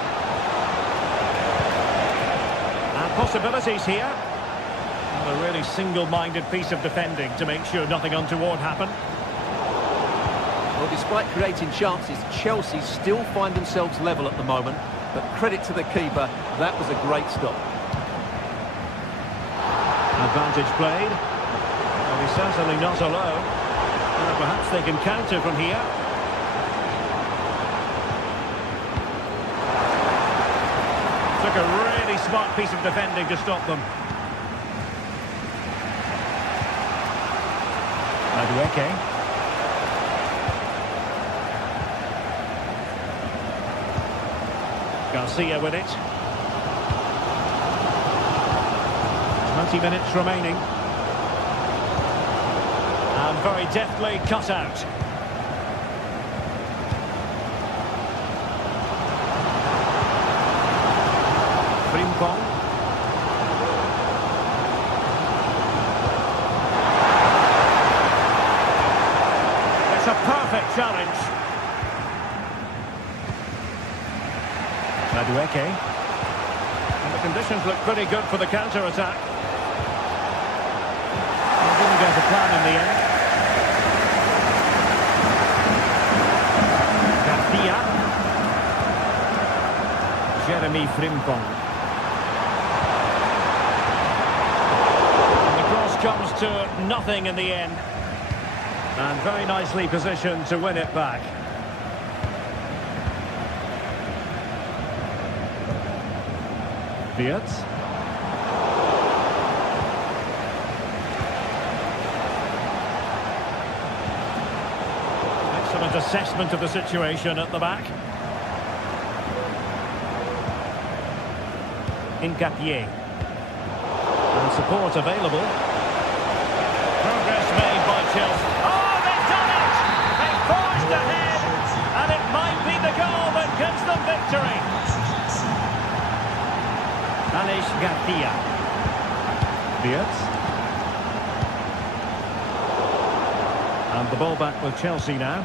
And possibilities here. Well, a really single-minded piece of defending to make sure nothing untoward happened. Well, despite creating chances, Chelsea still find themselves level at the moment. But credit to the keeper, that was a great stop. Advantage played. Well, he's certainly not alone. Well, perhaps they can counter from here. Took a really smart piece of defending to stop them. Madueke. Garcia with it. 20 minutes remaining. And very deftly cut out. Frimpong. It's a perfect challenge. Madueke. And the conditions look pretty good for the counter-attack. It didn't go to plan in the end. Garcia. Jeremy Frimpong. And the cross comes to nothing in the end. And very nicely positioned to win it back. Fiat. Excellent assessment of the situation at the back. Incapié. And support available. Progress made by Chelsea. Oh, they've done it! They forged ahead! And it might be the goal that gives them victory. Alex Garcia. Fiat. And the ball back with Chelsea now.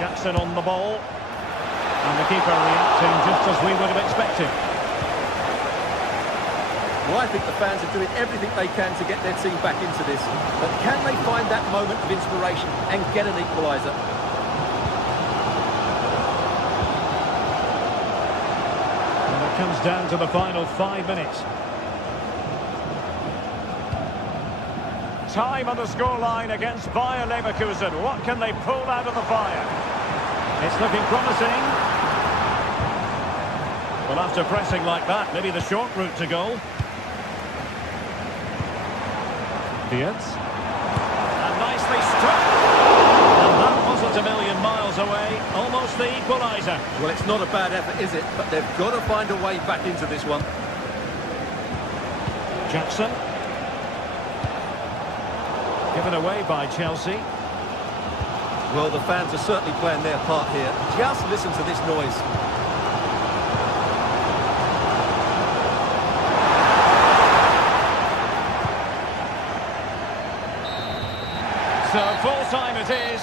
Jackson on the ball. And the keeper reacting just as we would have expected. Well, I think the fans are doing everything they can to get their team back into this. But can they find that moment of inspiration and get an equaliser? And it comes down to the final 5 minutes. Time on the scoreline against Bayer Leverkusen. What can they pull out of the fire? It's looking promising. Well, after pressing like that, maybe the short route to goal. Fiat. And nicely struck. And that wasn't a million miles away. Almost the equaliser. Well, it's not a bad effort, is it? But they've got to find a way back into this one. Jackson. Given away by Chelsea. Well, the fans are certainly playing their part here. Just listen to this noise. So full time it is.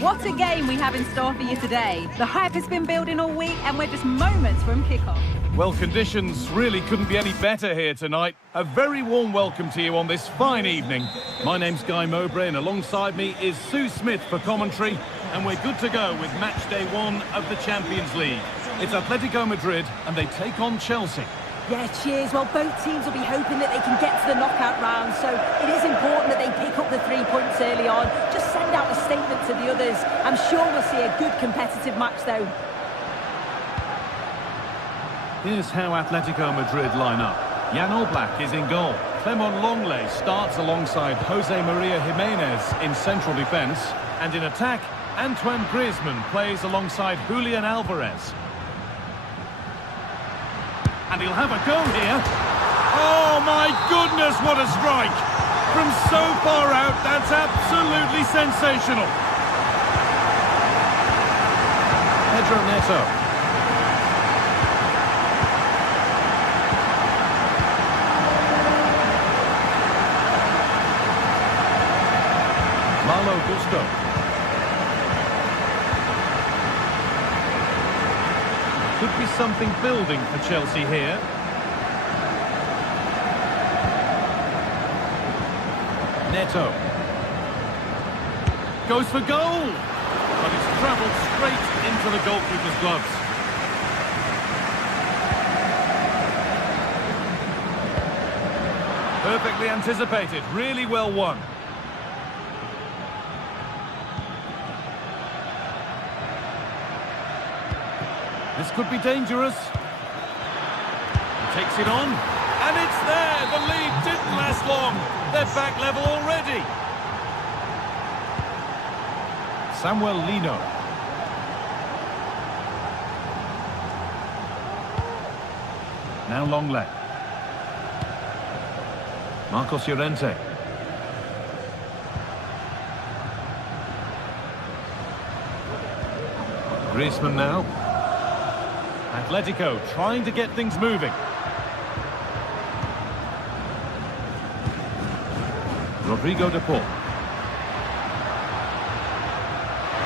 What a game we have in store for you today. The hype has been building all week and we're just moments from kickoff. Well, conditions really couldn't be any better here tonight. A very warm welcome to you on this fine evening. My name's Guy Mowbray and alongside me is Sue Smith for commentary. And we're good to go with match day 1 of the Champions League. It's Atletico Madrid and they take on Chelsea. Yeah, cheers. Well, both teams will be hoping that they can get to the knockout round, so it is important that they pick up the 3 points early on. Just send out a statement to the others. I'm sure we'll see a good competitive match, though. Here's how Atletico Madrid line up. Jan Oblak is in goal. Clement Longley starts alongside Jose Maria Jimenez in central defence. And in attack, Antoine Griezmann plays alongside Julian Alvarez. And he'll have a go here. Oh my goodness, what a strike! From so far out, that's absolutely sensational. Pedro Neto. Malo Gusto. Could be something building for Chelsea here. Neto. Goes for goal! But it's travelled straight into the goalkeeper's gloves. Perfectly anticipated, really well won. This could be dangerous. He takes it on. And it's there! The lead didn't last long. They're back level already. Samuel Lino. Now Longley. Marcos Llorente. Griezmann now. Atletico trying to get things moving. Rodrigo de Paul.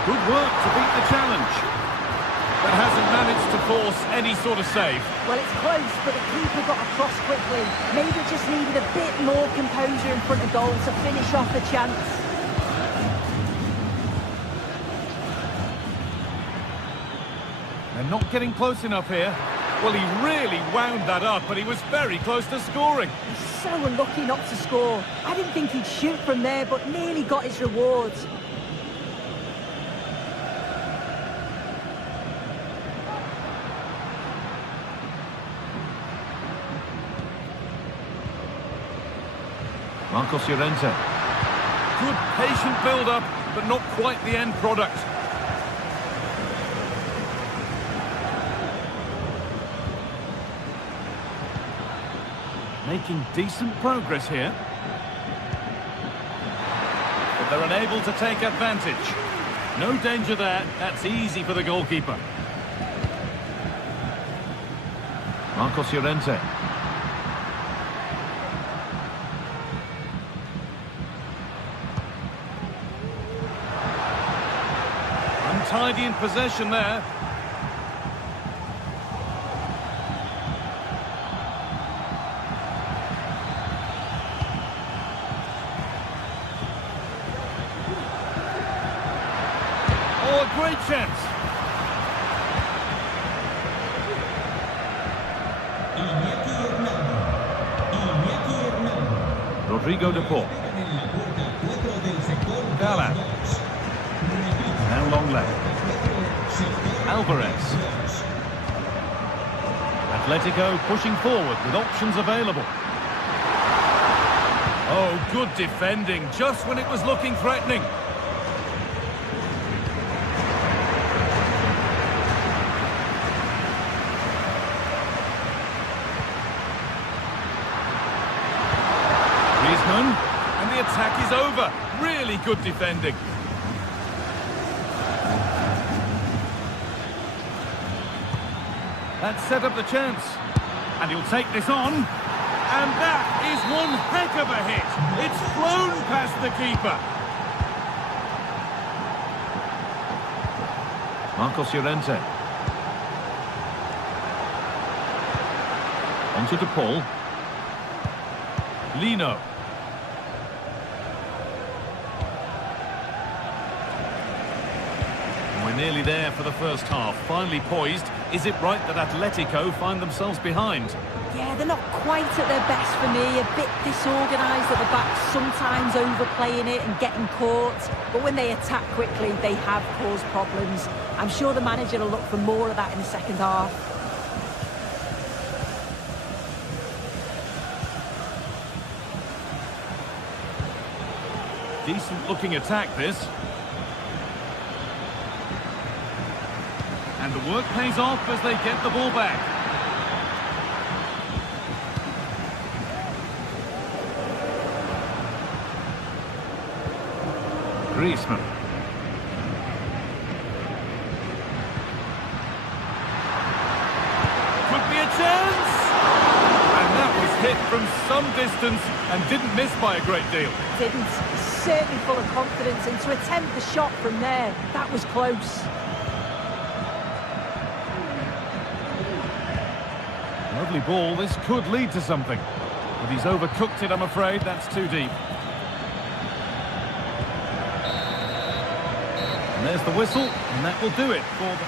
Good work to beat the challenge. But hasn't managed to force any sort of save. Well, it's close, but the keeper got across quickly. Maybe just needed a bit more composure in front of goal to finish off the chance. They're not getting close enough here. Well, he really wound that up, but he was very close to scoring. He's so unlucky not to score. I didn't think he'd shoot from there, but nearly got his rewards. Marcos Llorente. Good patient build-up, but not quite the end product. Making decent progress here. But they're unable to take advantage. No danger there. That's easy for the goalkeeper. Marcos Llorente. Untidy in possession there. Oh, a great chance. Rodrigo de Paul. Gala. Now Longley. Alvarez. Atletico pushing forward with options available. Oh, good defending, just when it was looking threatening. Griezmann, and the attack is over. Really good defending. That set up the chance. And he'll take this on. And that is one heck of a hit. It's flown past the keeper. Marcos Llorente. Onto De Paul. Lino. And we're nearly there for the first half. Finally poised. Is it right that Atletico find themselves behind? Yeah, they're not quite at their best for me. A bit disorganised at the back, sometimes overplaying it and getting caught. But when they attack quickly, they have caused problems. I'm sure the manager will look for more of that in the second half. Decent-looking attack, this. And the work pays off as they get the ball back. Griezmann. Could be a chance! And that was hit from some distance and didn't miss by a great deal. Didn't. Certainly full of confidence, and to attempt the shot from there, that was close. Lovely ball, this could lead to something. But he's overcooked it, I'm afraid. That's too deep. And there's the whistle, and that will do it for the...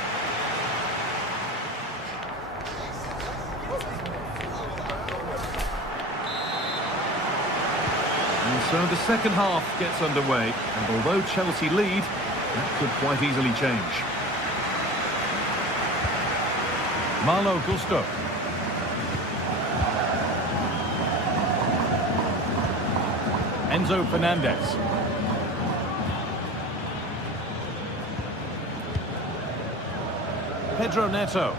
And so the second half gets underway, and although Chelsea lead, that could quite easily change. Malo Gusto. Enzo Fernandez. Pedro Neto.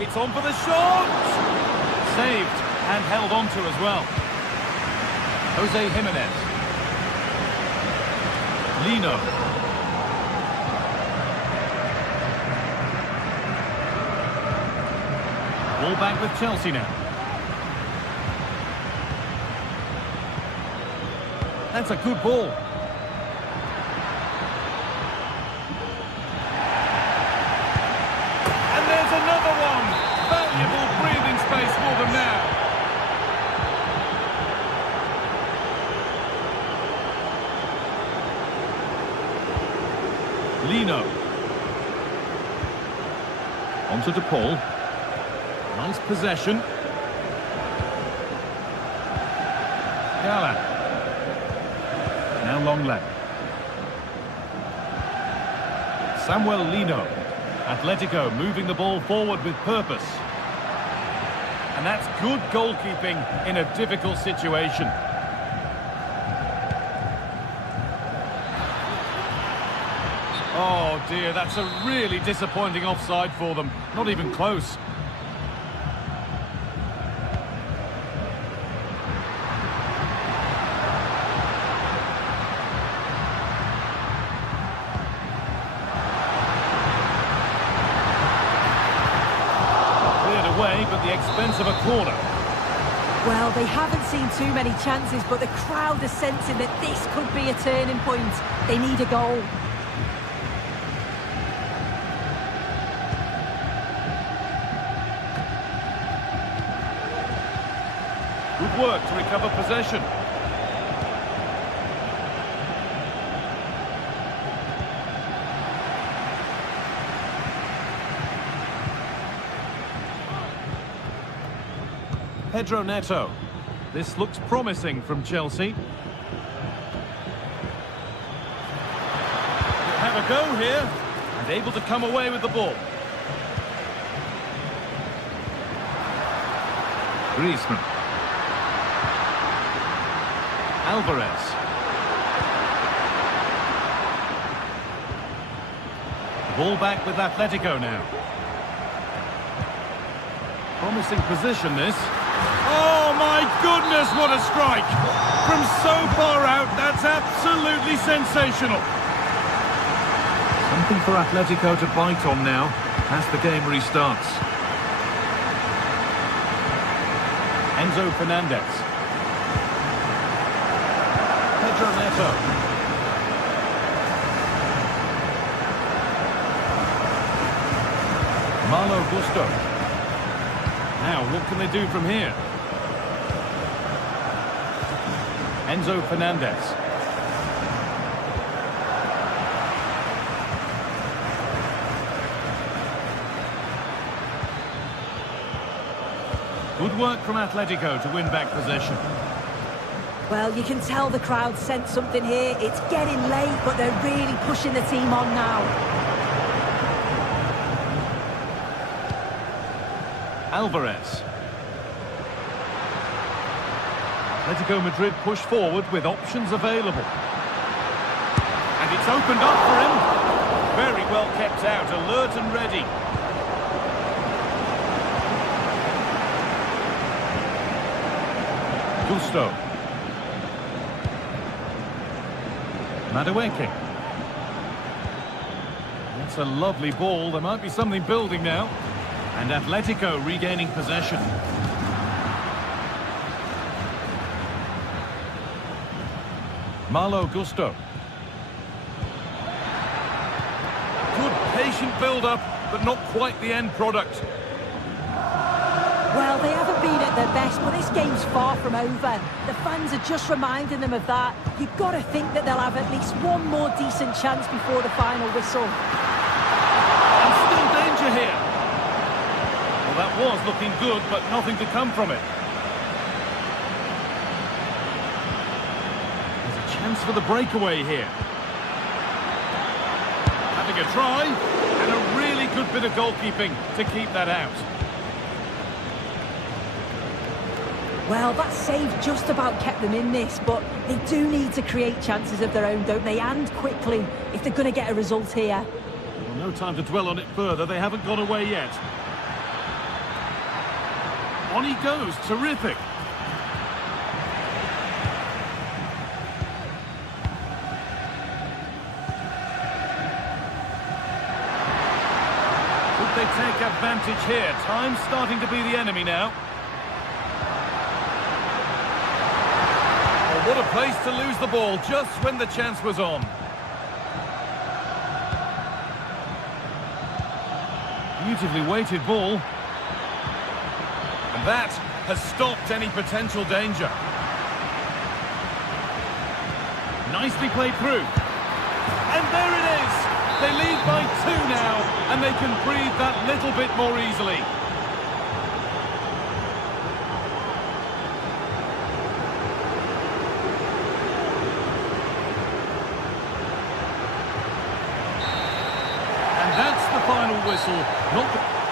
It's on for the shot! Saved and held on to as well. Jose Jimenez. Lino. Ball back with Chelsea now. That's a good ball. And there's another one. Valuable breathing space for them now. Lino. Onto DePaul. Nice possession. Gala. Now Lenglet. Samuel Lino. Atletico moving the ball forward with purpose. And that's good goalkeeping in a difficult situation. Oh dear, that's a really disappointing offside for them. Not even close. Away, but the expense of a corner. Well, they haven't seen too many chances, but the crowd are sensing that this could be a turning point. They need a goal. Good work to recover possession. Pedro Neto. This looks promising from Chelsea. We'll have a go here, and able to come away with the ball. Griezmann. Alvarez. The ball back with Atletico now. Promising position, this. Oh my goodness, what a strike! From so far out, that's absolutely sensational. Something for Atletico to bite on now as the game restarts. Enzo Fernandez. Pedro Neto. Malo Gusto. Now, what can they do from here? Enzo Fernandez. Good work from Atletico to win back possession. Well, you can tell the crowd sense something here. It's getting late, but they're really pushing the team on now. Alvarez. Atletico Madrid push forward with options available. And it's opened up for him. Very well kept out, alert and ready. Gusto. Madueke. That's a lovely ball. There might be something building now. And Atletico regaining possession. Malo Gusto. Good patient build-up, but not quite the end product. Well, they haven't been at their best, but this game's far from over. The fans are just reminding them of that. You've got to think that they'll have at least one more decent chance before the final whistle. And still danger here. Well, that was looking good, but nothing to come from it. There's a chance for the breakaway here. Having a try, and a really good bit of goalkeeping to keep that out. Well, that save just about kept them in this, but they do need to create chances of their own, don't they? And quickly, if they're going to get a result here. Well, no time to dwell on it further. They haven't got away yet. On he goes. Terrific. Could they take advantage here? Time's starting to be the enemy now. What a place to lose the ball just when the chance was on. Beautifully weighted ball. And that has stopped any potential danger. Nicely played through. And there it is! They lead by 2 now, and they can breathe that little bit more easily. That's the final whistle. Not the...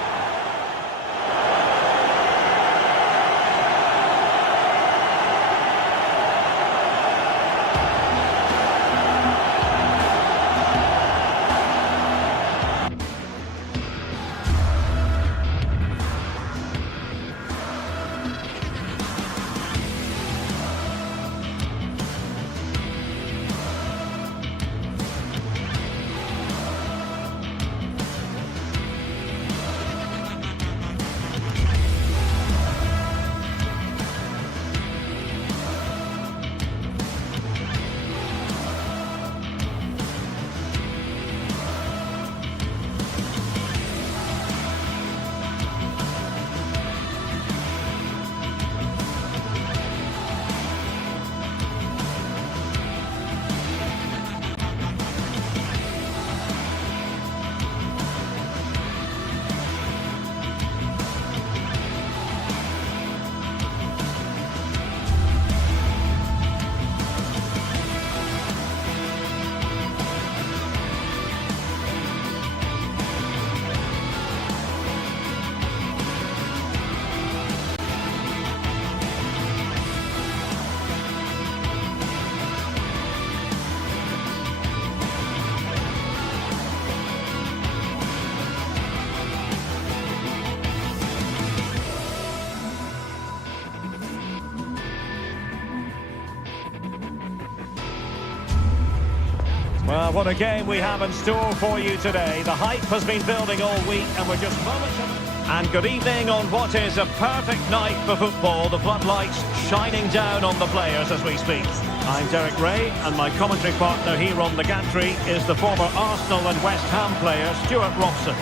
Well, what a game we have in store for you today. The hype has been building all week and we're just moments away. And good evening on what is a perfect night for football. The floodlights shining down on the players as we speak. I'm Derek Ray and my commentary partner here on the gantry is the former Arsenal and West Ham player Stuart Robson.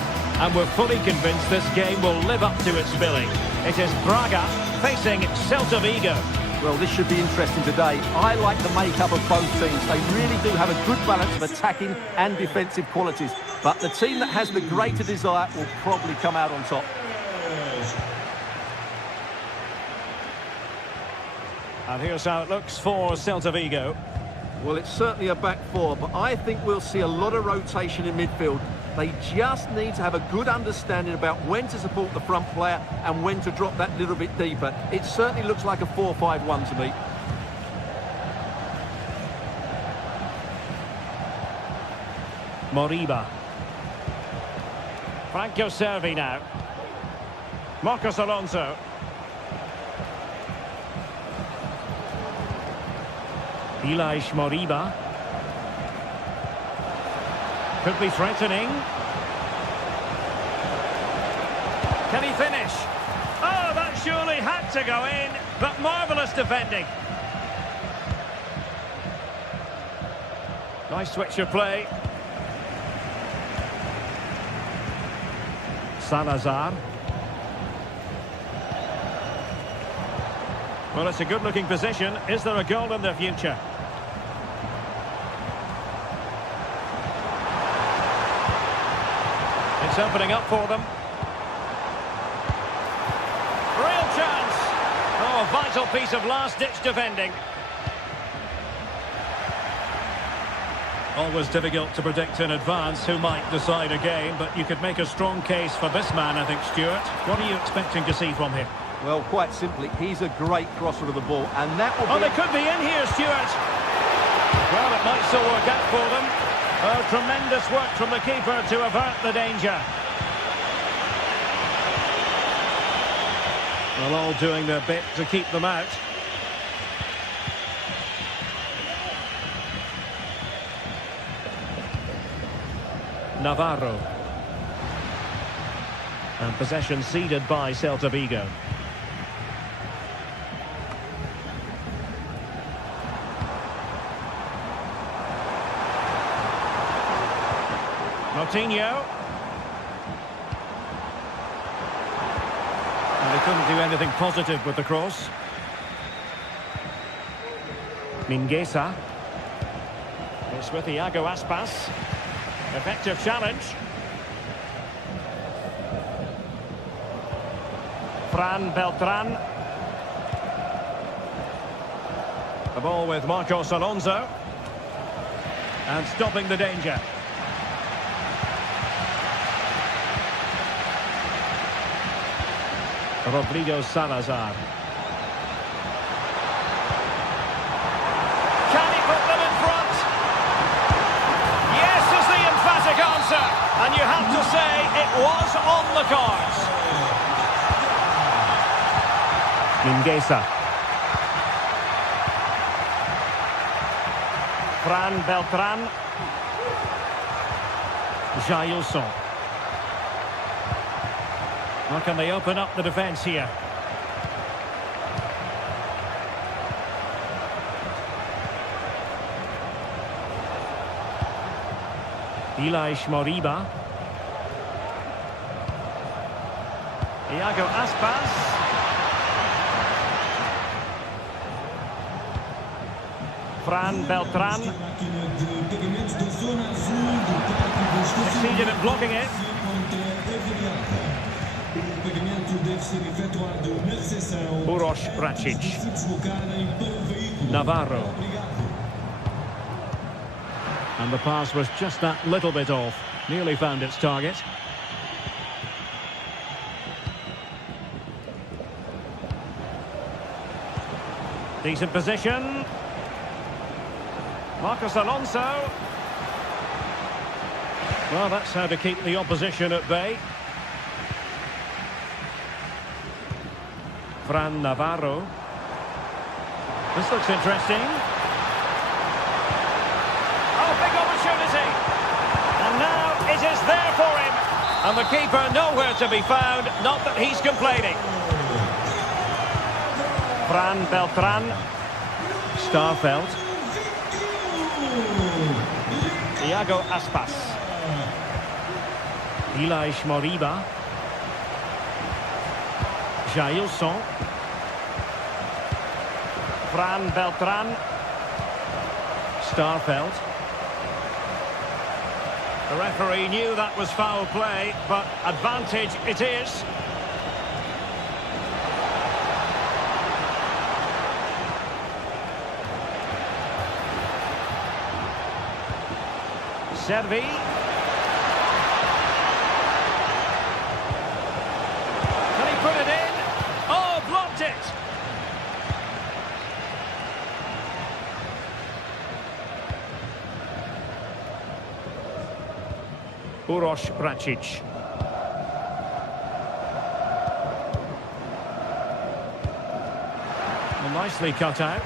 And we're fully convinced this game will live up to its billing. It is Braga facing Celta Vigo. Well, this should be interesting today. I like the makeup of both teams. They really do have a good balance of attacking and defensive qualities. But the team that has the greater desire will probably come out on top. And here's how it looks for Celta Vigo. Well, it's certainly a back four, but I think we'll see a lot of rotation in midfield. They just need to have a good understanding about when to support the front player and when to drop that little bit deeper. It certainly looks like a 4-5-1 to me. Moriba. Franco Servi now. Marcos Alonso. Ilaix Moriba. Could be threatening. Can he finish? Oh, that surely had to go in, but marvellous defending. Nice switch of play. Salazar. Well, it's a good-looking position. Is there a goal in the future? It's opening up for them. Real chance. Oh, a vital piece of last-ditch defending. Always difficult to predict in advance who might decide a game, but you could make a strong case for this man, I think, Stuart. What are you expecting to see from him? Well, quite simply, he's a great crosser of the ball, and that will be... Oh, they could be in here, Stuart. Well, it might still work out for them. Oh, tremendous work from the keeper to avert the danger. Well, all doing their bit to keep them out. Navarro. And possession ceded by Celta Vigo. Coutinho. And they couldn't do anything positive with the cross. Mingueza. It's with Iago Aspas. Effective challenge. Fran Beltran. The ball with Marcos Alonso. And stopping the danger. Rodrigo Salazar. Can he put them in front? Yes is the emphatic answer. And you have to say it was on the cards. Mingueza. Fran Beltran. Jailson. How can they open up the defence here? Ilaix Moriba. Iago Aspas. Fran Beltran. Succeeded in blocking it. Uroš Bracic. Navarro. And the pass was just that little bit off. Nearly found its target. Decent position. Marcos Alonso. Well, that's how to keep the opposition at bay. Fran Navarro. This looks interesting. Oh, big opportunity. And now it is there for him. And the keeper nowhere to be found. Not that he's complaining. Fran Beltran. Starfelt. Iago Aspas. Ilaix Moriba. Jailson. Fran Beltran. Starfelt. The referee knew that was foul play, but advantage it is. Servi. Can he put it in? Oh, blocked it. Uroš Račić. Well, nicely cut out.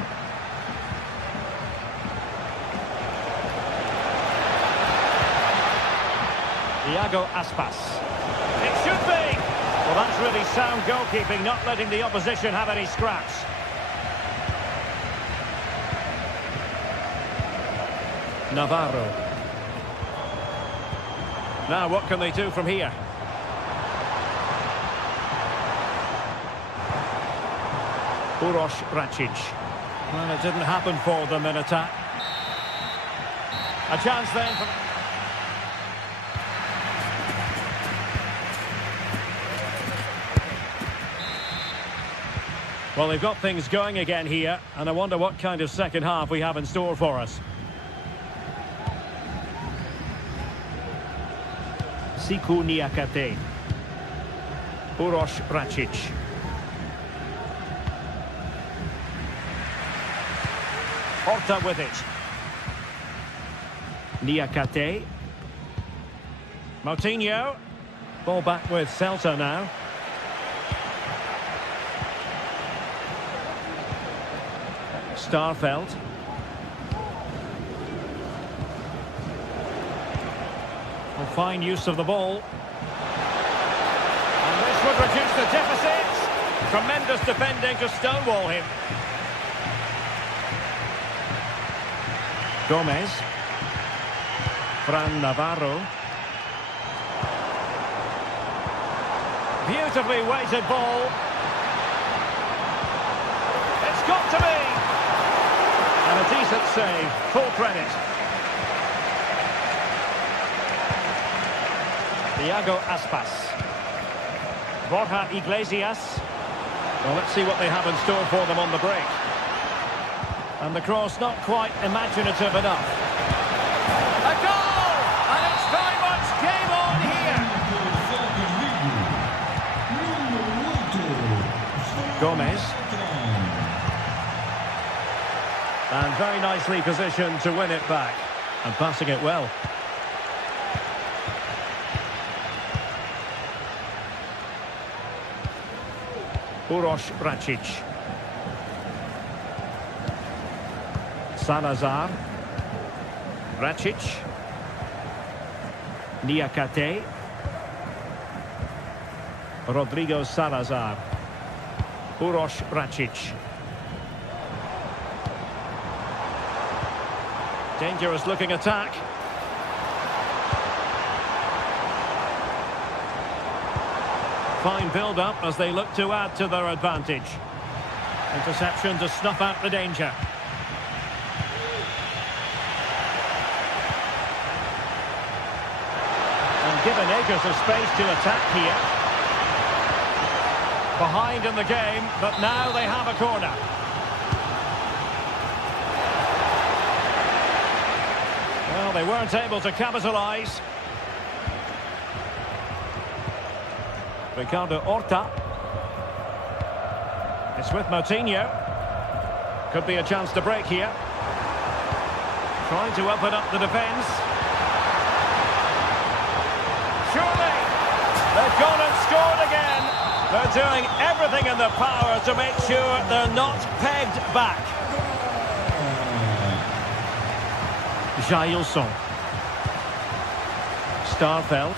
Iago Aspas. It should be! Well, that's really sound goalkeeping, not letting the opposition have any scraps. Navarro. Now, what can they do from here? Uroš Račić. Well, it didn't happen for them in attack. A chance then for... Well, they've got things going again here, and I wonder what kind of second half we have in store for us. Siku Niakate. Uroš Račić. Horta with it. Niakate. Moutinho. Ball back with Celta now. Starfelt. Well, fine use of the ball. And this would reduce the deficit. Tremendous defending to stonewall him. Gomez. Fran Navarro. Beautifully weighted ball. It's got to be! And a decent save, full credit. Iago Aspas. Borja Iglesias. Well, let's see what they have in store for them on the break. And the cross not quite imaginative enough. A goal! And it's very much game on here. Gomez. And very nicely positioned to win it back. And passing it well. Uroš Račić. Salazar. Račić. Niakate. Rodrigo Salazar. Uroš Račić. Dangerous looking attack. Fine build-up as they look to add to their advantage. Interception to snuff out the danger. And given acres of space to attack here. Behind in the game, but now they have a corner. Well, they weren't able to capitalise. Ricardo Horta. It's with Moutinho. Could be a chance to break here. Trying to open up the defence. Surely! They've gone and scored again. They're doing everything in their power to make sure they're not pegged back. Jailson. Starfelt.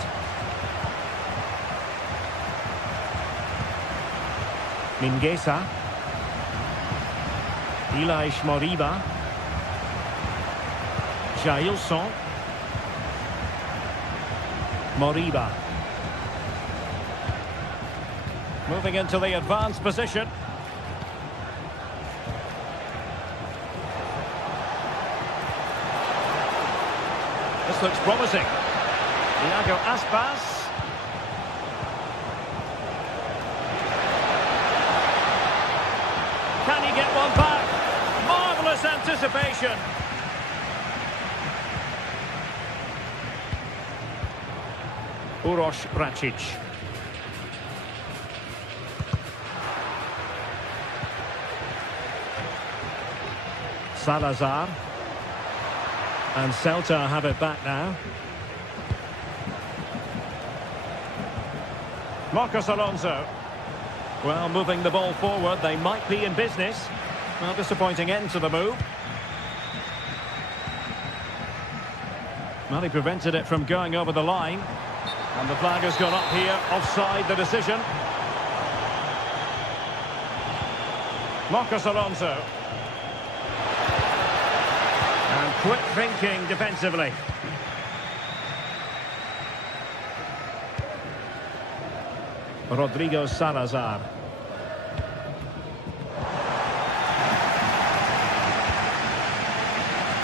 Mingueza. Ilaix Moriba. Jailson. Moriba. Moving into the advanced position. This looks promising. Iago Aspas. Can he get one back? Marvellous anticipation. Uroš Račić. Salazar. And Celta have it back now. Marcos Alonso. Well, moving the ball forward, they might be in business. Well, disappointing end to the move. Well, he prevented it from going over the line. And the flag has gone up here, offside the decision. Marcos Alonso. And quick thinking defensively. Rodrigo Salazar.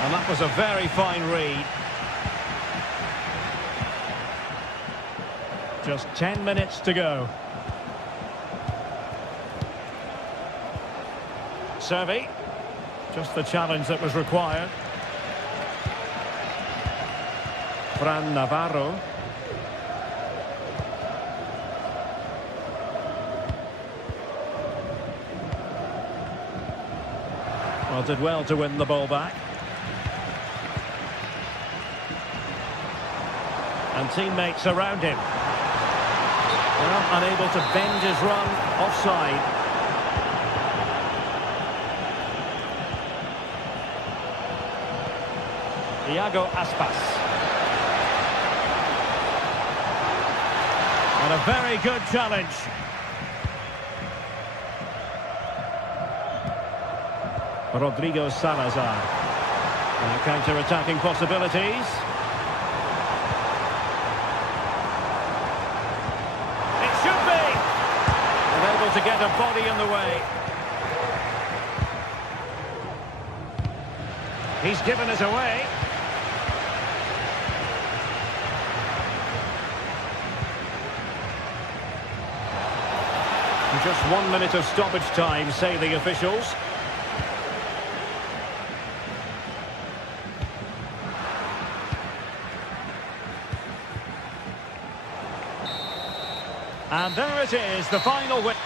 And that was a very fine read. Just 10 minutes to go. Servi. Just the challenge that was required. Fran Navarro. Well, did well to win the ball back. And teammates around him. Well, unable to bend his run, offside. Iago Aspas. And a very good challenge. Rodrigo Salazar. And counter-attacking possibilities. It should be! And able to get a body in the way. He's given it away. Just 1 minute of stoppage time, say the officials. And there it is, the final win.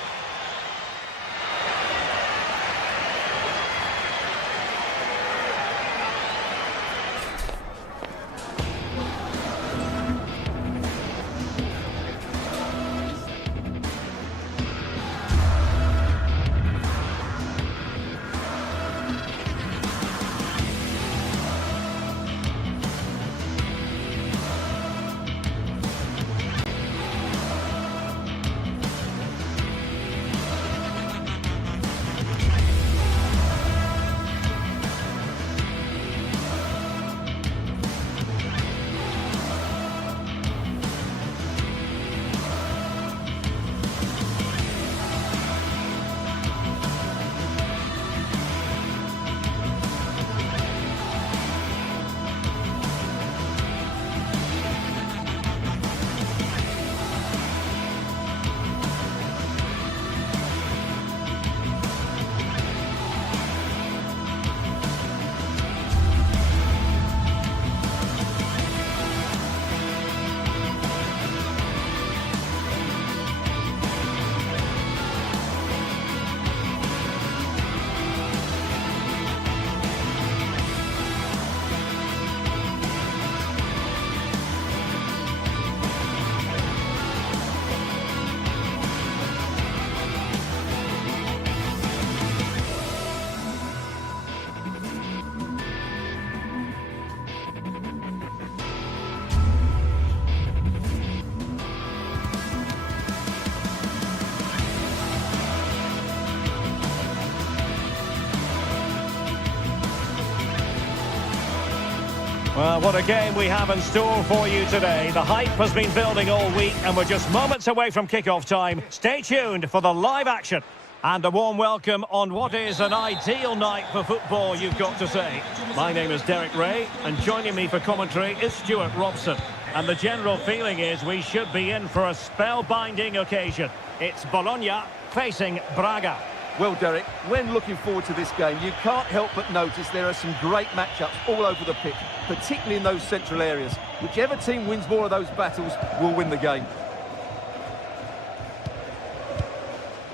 Well, what a game we have in store for you today. The hype has been building all week and we're just moments away from kick-off time. Stay tuned for the live action. And a warm welcome on what is an ideal night for football, you've got to say. My name is Derek Ray and joining me for commentary is Stuart Robson. And the general feeling is we should be in for a spellbinding occasion. It's Bologna facing Braga. Well, Derek, when looking forward to this game, you can't help but notice there are some great matchups all over the pitch, particularly in those central areas. Whichever team wins more of those battles will win the game.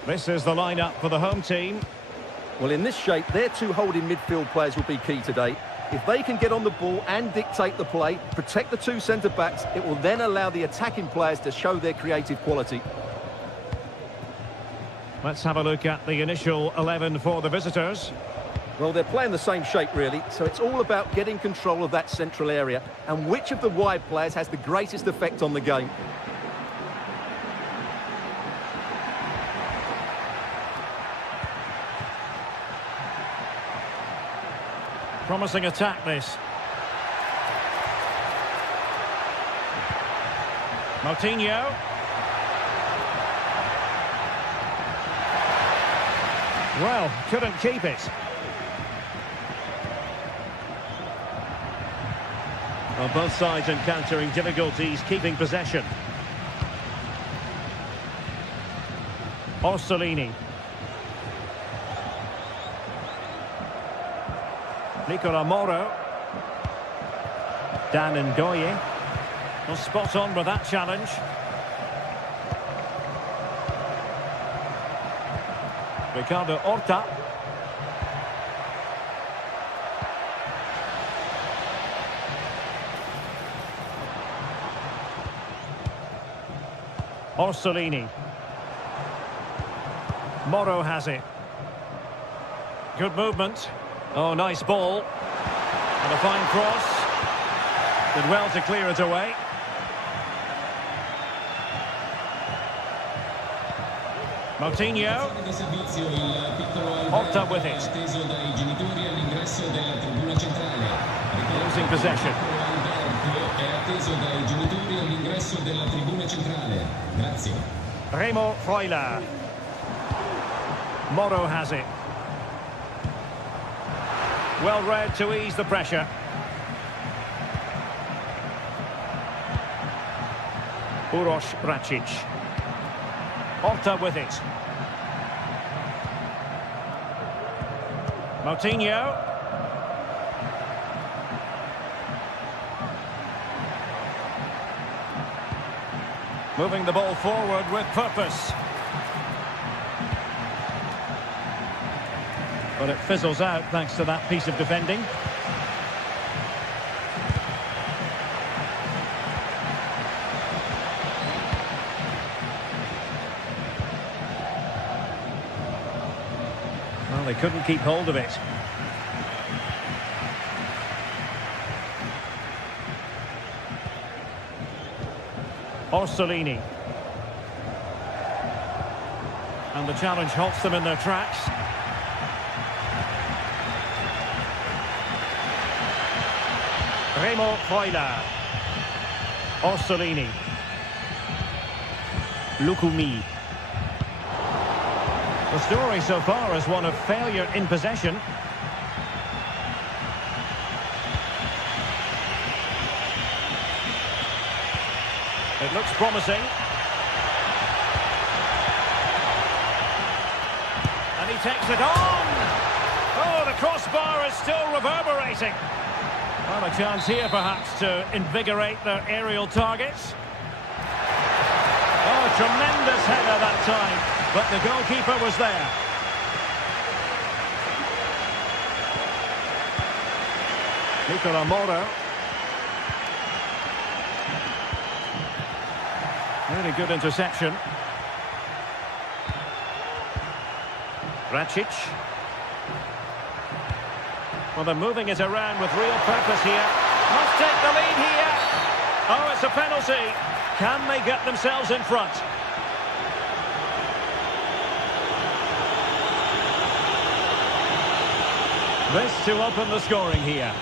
This is the lineup for the home team. Well, in this shape, their two holding midfield players will be key today. If they can get on the ball and dictate the play, protect the two centre-backs, it will then allow the attacking players to show their creative quality. Let's have a look at the initial 11 for the visitors. Well, they're playing the same shape, really, so it's all about getting control of that central area and which of the wide players has the greatest effect on the game. Promising attack, this. Moutinho. Well, couldn't keep it. Well, both sides encountering difficulties keeping possession. Orsolini. Nicola Moro. Dan Ndoye. Well, spot on with that challenge. Ricardo Horta. Orsolini. Moro has it. Good movement. Oh, nice ball. And a fine cross. Did well to clear it away. Moutinho. Di servizio il piccolo Horta Alberto with è it. atteso dai genitori all'ingresso della tribuna centrale. Losing possession. Alberto è atteso dai genitori all'ingresso della tribuna centrale. Grazie. Remo Freuler. Moro has it. Well read to ease the pressure. Uroš Račić. Horta with it. Moutinho. Moving the ball forward with purpose. But it fizzles out thanks to that piece of defending. Well, they couldn't keep hold of it. Orsolini. And the challenge halts them in their tracks. Remo Freuler. Orsolini. Lukumi. The story so far is one of failure in possession. It looks promising. And he takes it on! Oh, the crossbar is still reverberating. Well, a chance here perhaps to invigorate their aerial targets. Oh, tremendous header that time, but the goalkeeper was there. Nicola Moro. Really good interception. Račić. Well, they're moving it around with real purpose here. Must take the lead here. Oh, it's a penalty. Can they get themselves in front? This to open the scoring here.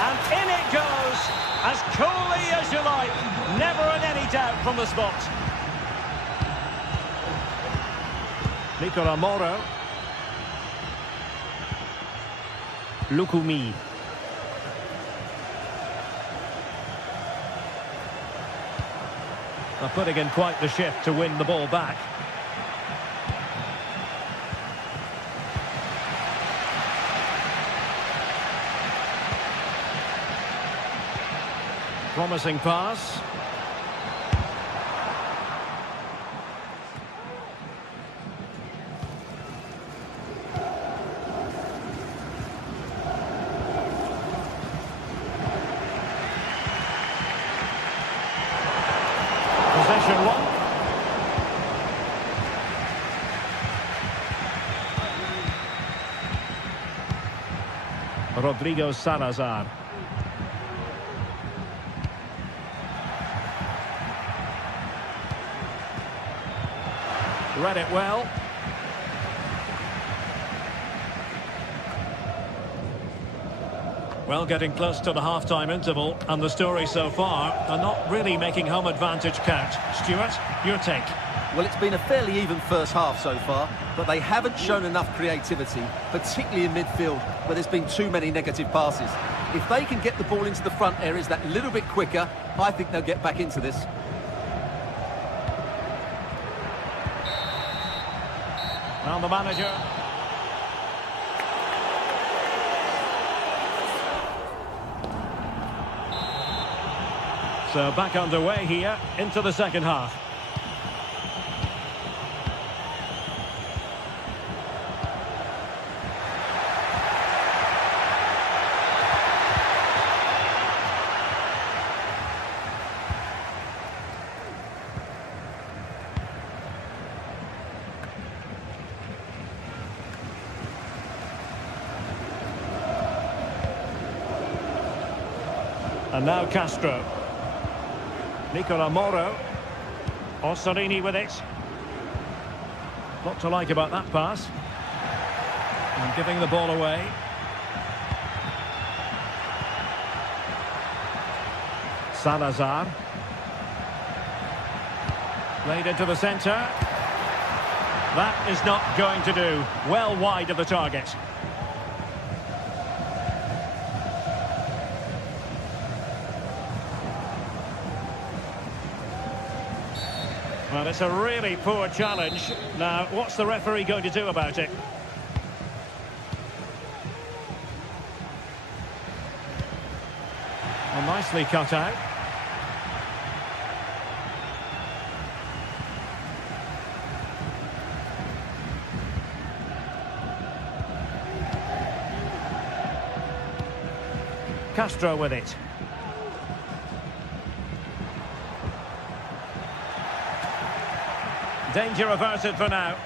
And in it goes, as coolly as you like. Never in any doubt from the spot. Nicola Moro. Lukumi. They're putting in quite the shift to win the ball back. Promising pass. Possession one. Rodrigo Salazar. Read it well. Well, getting close to the half-time interval, and the story so far are not really making home advantage count. Stuart, your take? Well, it's been a fairly even first half so far, but they haven't shown enough creativity, particularly in midfield, where there's been too many negative passes. If they can get the ball into the front areas that little bit quicker, I think they'll get back into this. Well, the manager... So back underway here into the second half. And now Castro. Nicola Moro. Orsolini with it. Lot to like about that pass. And giving the ball away. Salazar. Played into the centre. That is not going to do. Well wide of the target. Well, it's a really poor challenge. Now, what's the referee going to do about it? Well, nicely cut out. Castro with it. Danger averted for now.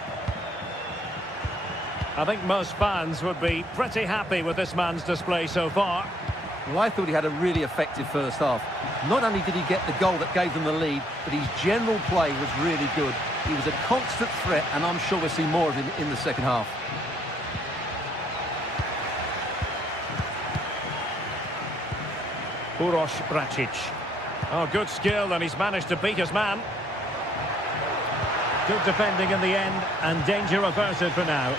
I think most fans would be pretty happy with this man's display so far. Well, I thought he had a really effective first half. Not only did he get the goal that gave them the lead, but his general play was really good. He was a constant threat, and I'm sure we'll see more of him in the second half. Uroš Bracic. Oh, good skill, and he's managed to beat his man. Good defending in the end, and danger averted for now.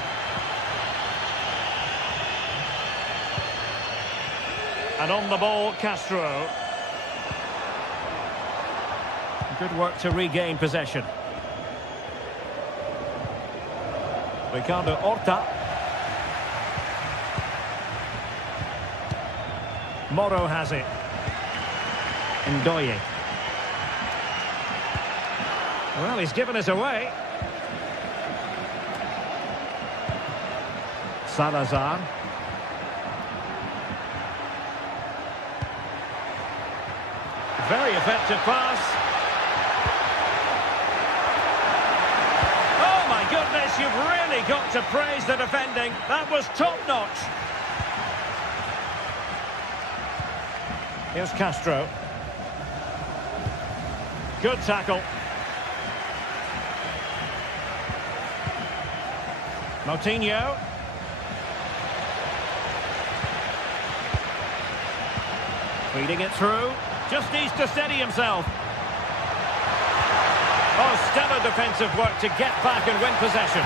And on the ball, Castro. Good work to regain possession. Ricardo Horta. Moro has it. Ndoye. Well, he's given us away. Salazar. Very effective pass. Oh my goodness, you've really got to praise the defending. That was top-notch. Here's Castro. Good tackle. Moutinho. Feeding it through. Just needs to steady himself. Oh, stellar defensive work to get back and win possession.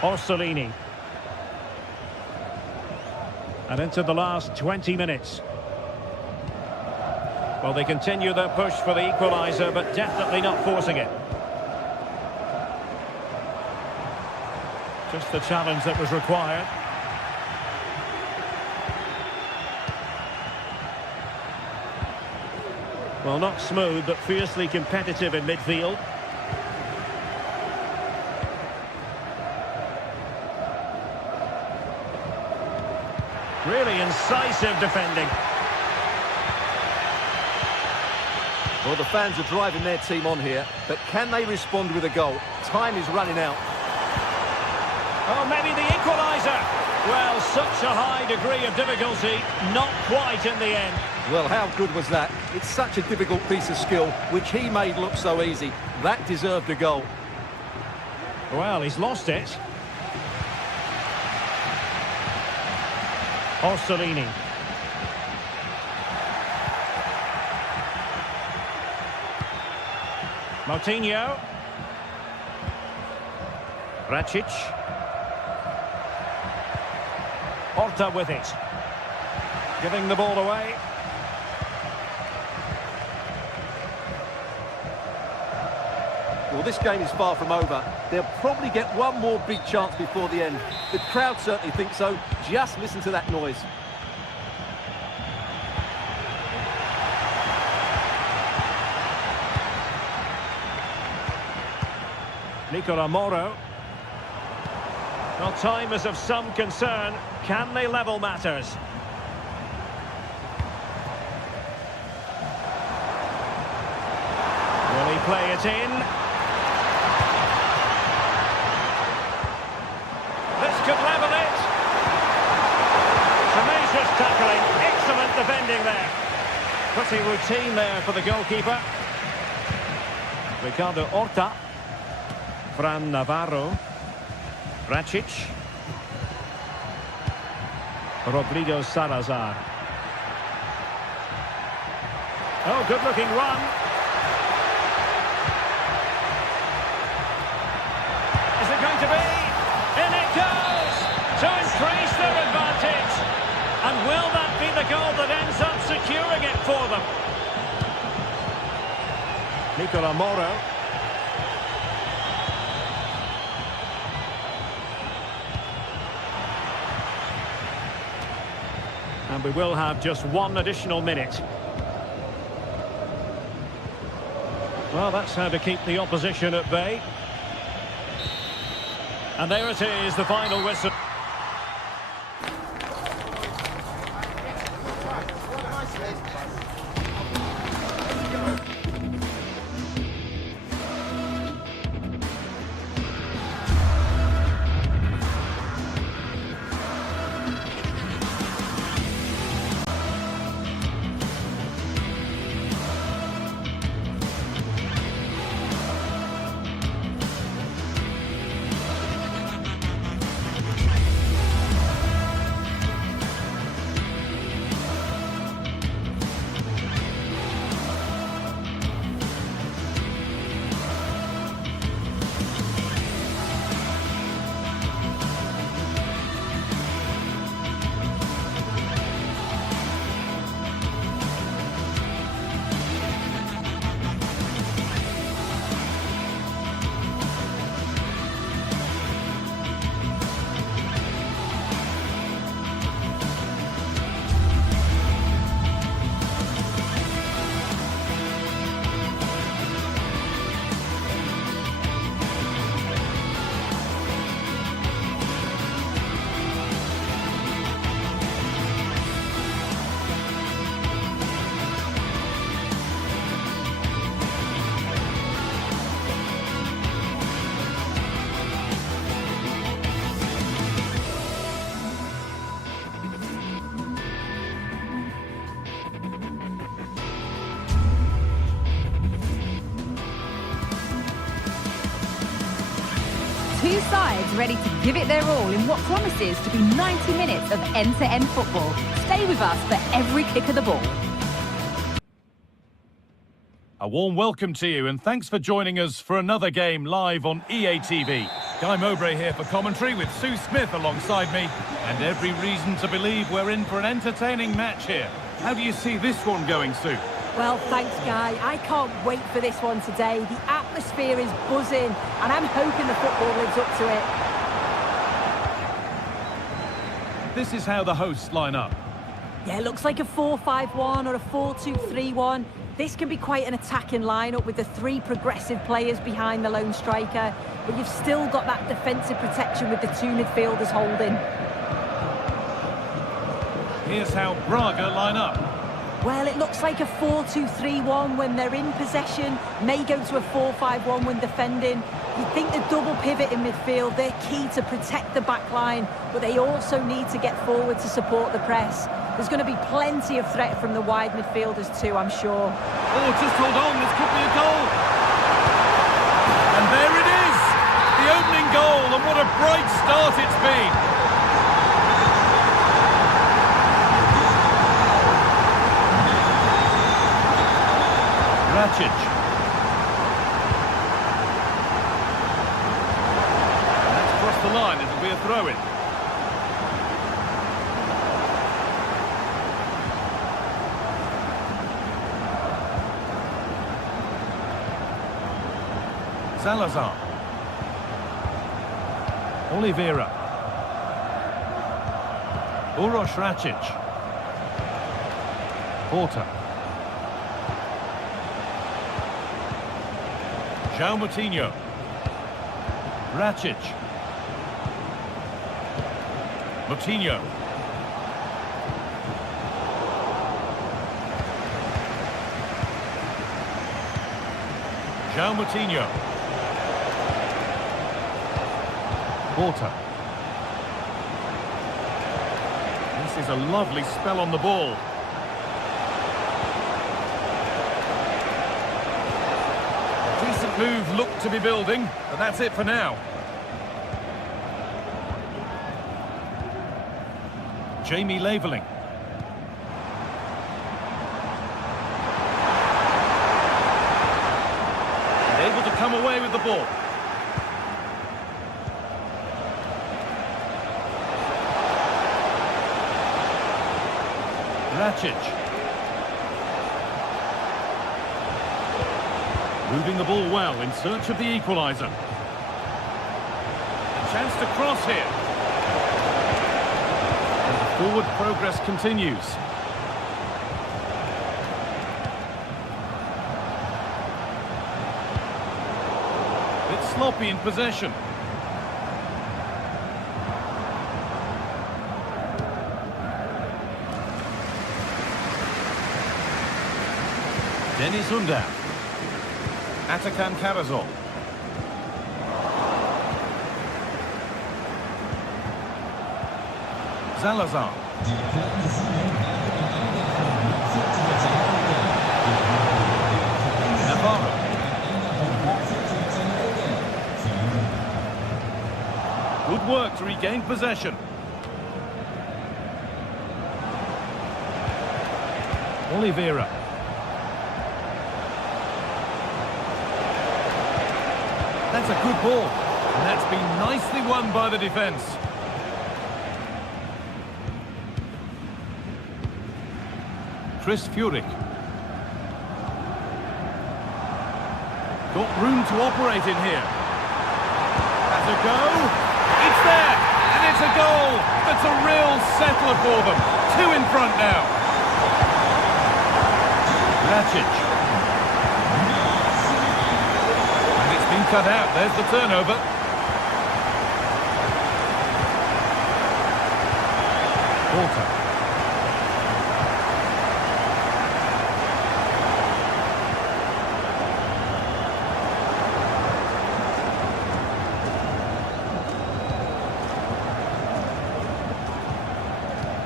Orsolini. And into the last 20 minutes. Well, they continue their push for the equaliser, but definitely not forcing it. Just the challenge that was required. Well, not smooth, but fiercely competitive in midfield. Really incisive defending. Well, the fans are driving their team on here, but can they respond with a goal? Time is running out. Oh, maybe the equaliser. Well, such a high degree of difficulty, not quite in the end. Well, how good was that? It's such a difficult piece of skill, which he made look so easy. That deserved a goal. Well, he's lost it. Orsolini. Moutinho. Racic. Horta with it. Giving the ball away. Well, this game is far from over. They'll probably get one more big chance before the end. The crowd certainly think so. Just listen to that noise. Nicola Moro. Well, time is of some concern. Can they level matters? Will he play it in? This could level it. Tenacious tackling. Excellent defending there. Pretty routine there for the goalkeeper. Ricardo Horta. Fran Navarro. Racic. Rodrigo Salazar. Oh, good-looking run. Is it going to be? In it goes! To increase their advantage. And will that be the goal that ends up securing it for them? Nicola Moro. And we will have just one additional minute. Well, that's how to keep the opposition at bay. And there it is, the final whistle. Two sides ready to give it their all in what promises to be 90 minutes of end-to-end football. Stay with us for every kick of the ball. A warm welcome to you and thanks for joining us for another game live on EA TV. Guy Mowbray here for commentary with Sue Smith alongside me, and every reason to believe we're in for an entertaining match here. How do you see this one going, Sue? Well, thanks, Guy. I can't wait for this one today. The atmosphere is buzzing, and I'm hoping the football lives up to it. This is how the hosts line up. Yeah, it looks like a 4-5-1 or a 4-2-3-1. This can be quite an attacking lineup with the three progressive players behind the lone striker, but you've still got that defensive protection with the two midfielders holding. Here's how Braga line up. Well, it looks like a 4-2-3-1 when they're in possession, may go to a 4-5-1 when defending. You'd think the double pivot in midfield, they're key to protect the back line, but they also need to get forward to support the press. There's going to be plenty of threat from the wide midfielders too, I'm sure. Oh, just hold on, this could be a goal. And there it is, the opening goal, and what a bright start it's been. Racic. That's crossed the line, it'll be a throw-in. Salazar. Oliveira. Uroš Racic. Porter. João Moutinho. Racic. Moutinho. João Moutinho. Porter. This is a lovely spell on the ball. Decent move looked to be building, but that's it for now. Jamie Laveling. And able to come away with the ball. Racic. Moving the ball well in search of the equaliser. A chance to cross here. And the forward progress continues. Bit sloppy in possession. Deniz Under. Atakan Karazor. Salazar. Navarro. Good work to regain possession. Oliveira. That's a good ball, and that's been nicely won by the defence. Chris Furyk. Got room to operate in here. Has a go. It's there, and it's a goal. That's a real settler for them. 2 in front now. Racic. Cut out, there's the turnover. Porter.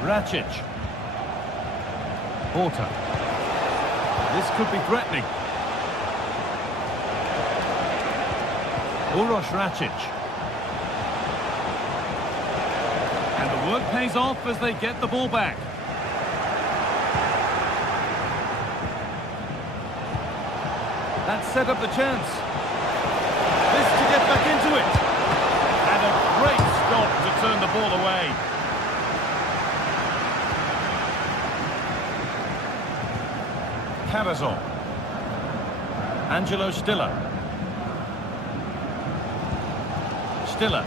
Racic. Porter. This could be threatening. Uroš Racic. And the work pays off as they get the ball back. That set up the chance. This to get back into it. And a great stop to turn the ball away. Karazor. Angelo Stiller. Stiller.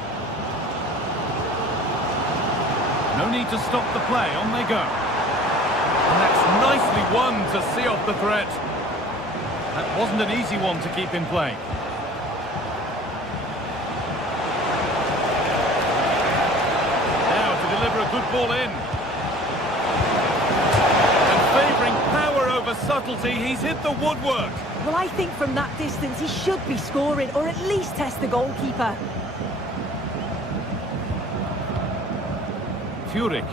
No need to stop the play, on they go. And that's nicely won to see off the threat. That wasn't an easy one to keep in play. Now to deliver a good ball in. And favouring pass. the subtlety, he's hit the woodwork. Well, I think from that distance he should be scoring, or at least test the goalkeeper. Furyk.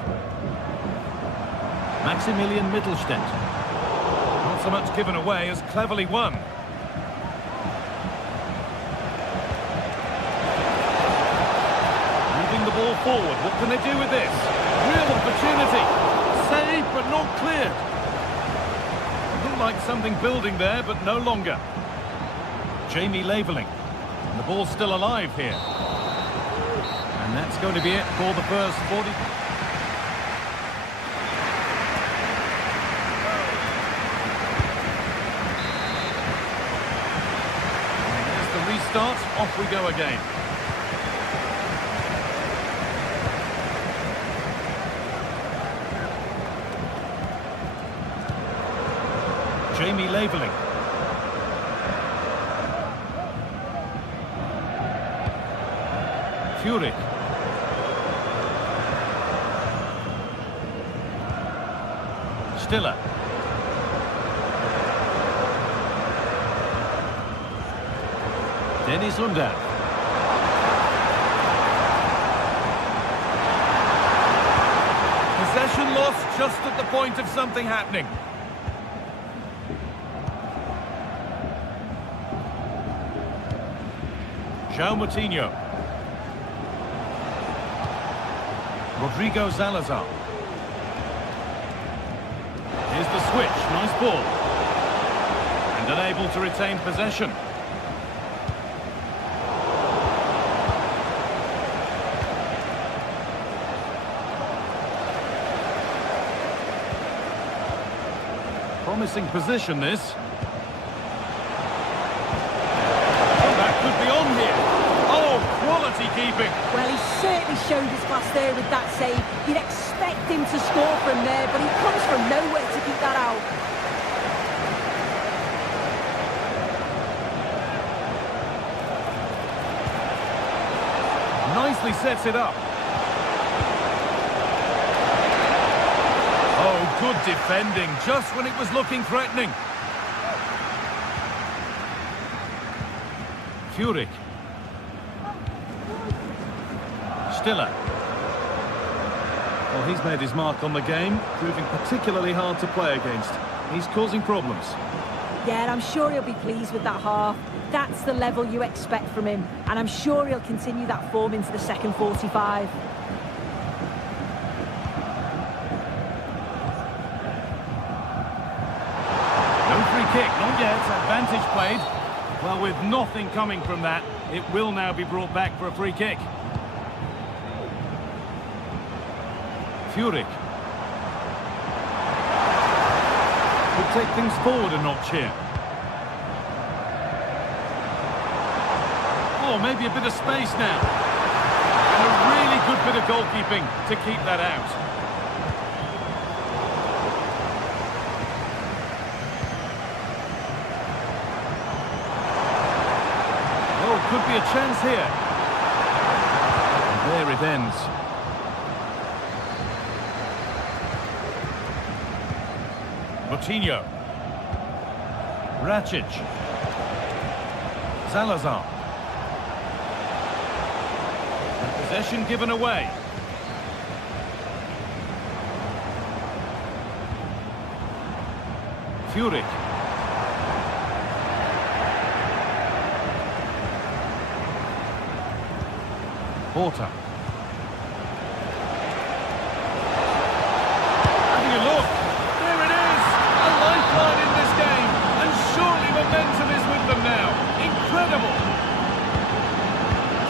Maximilian Mittelstädt. Not so much given away as cleverly won. Moving the ball forward. What can they do with this? Real opportunity. Saved but not cleared. Looked like something building there, but no longer. Jamie Laveling. And the ball's still alive here. And that's going to be it for the first 40... Start, off we go again. Jamie Laveling. Furyk. Stiller. Dennis Under. Possession lost just at the point of something happening. João Moutinho. Rodrigo Salazar. Here's the switch, nice ball. And unable to retain possession. Promising position, this. Oh, that could be on here. Oh, quality keeping. Well, he certainly showed his class there with that save. You'd expect him to score from there, but he comes from nowhere to keep that out. Nicely sets it up. Oh, good defending, just when it was looking threatening. Furyk. Stiller. Well, he's made his mark on the game, proving particularly hard to play against. He's causing problems. Yeah, I'm sure he'll be pleased with that half. That's the level you expect from him, and I'm sure he'll continue that form into the second 45. Kick, not yet, advantage played. Well, with nothing coming from that, it will now be brought back for a free kick. Furyk. Could take things forward a notch here. Oh, maybe a bit of space now. And a really good bit of goalkeeping to keep that out. Could be a chance here. And there it ends. Moutinho. Rakic. Salazar. And possession given away. Furyk. Porter. Having a look. There it is. A lifeline in this game. And surely momentum is with them now. Incredible.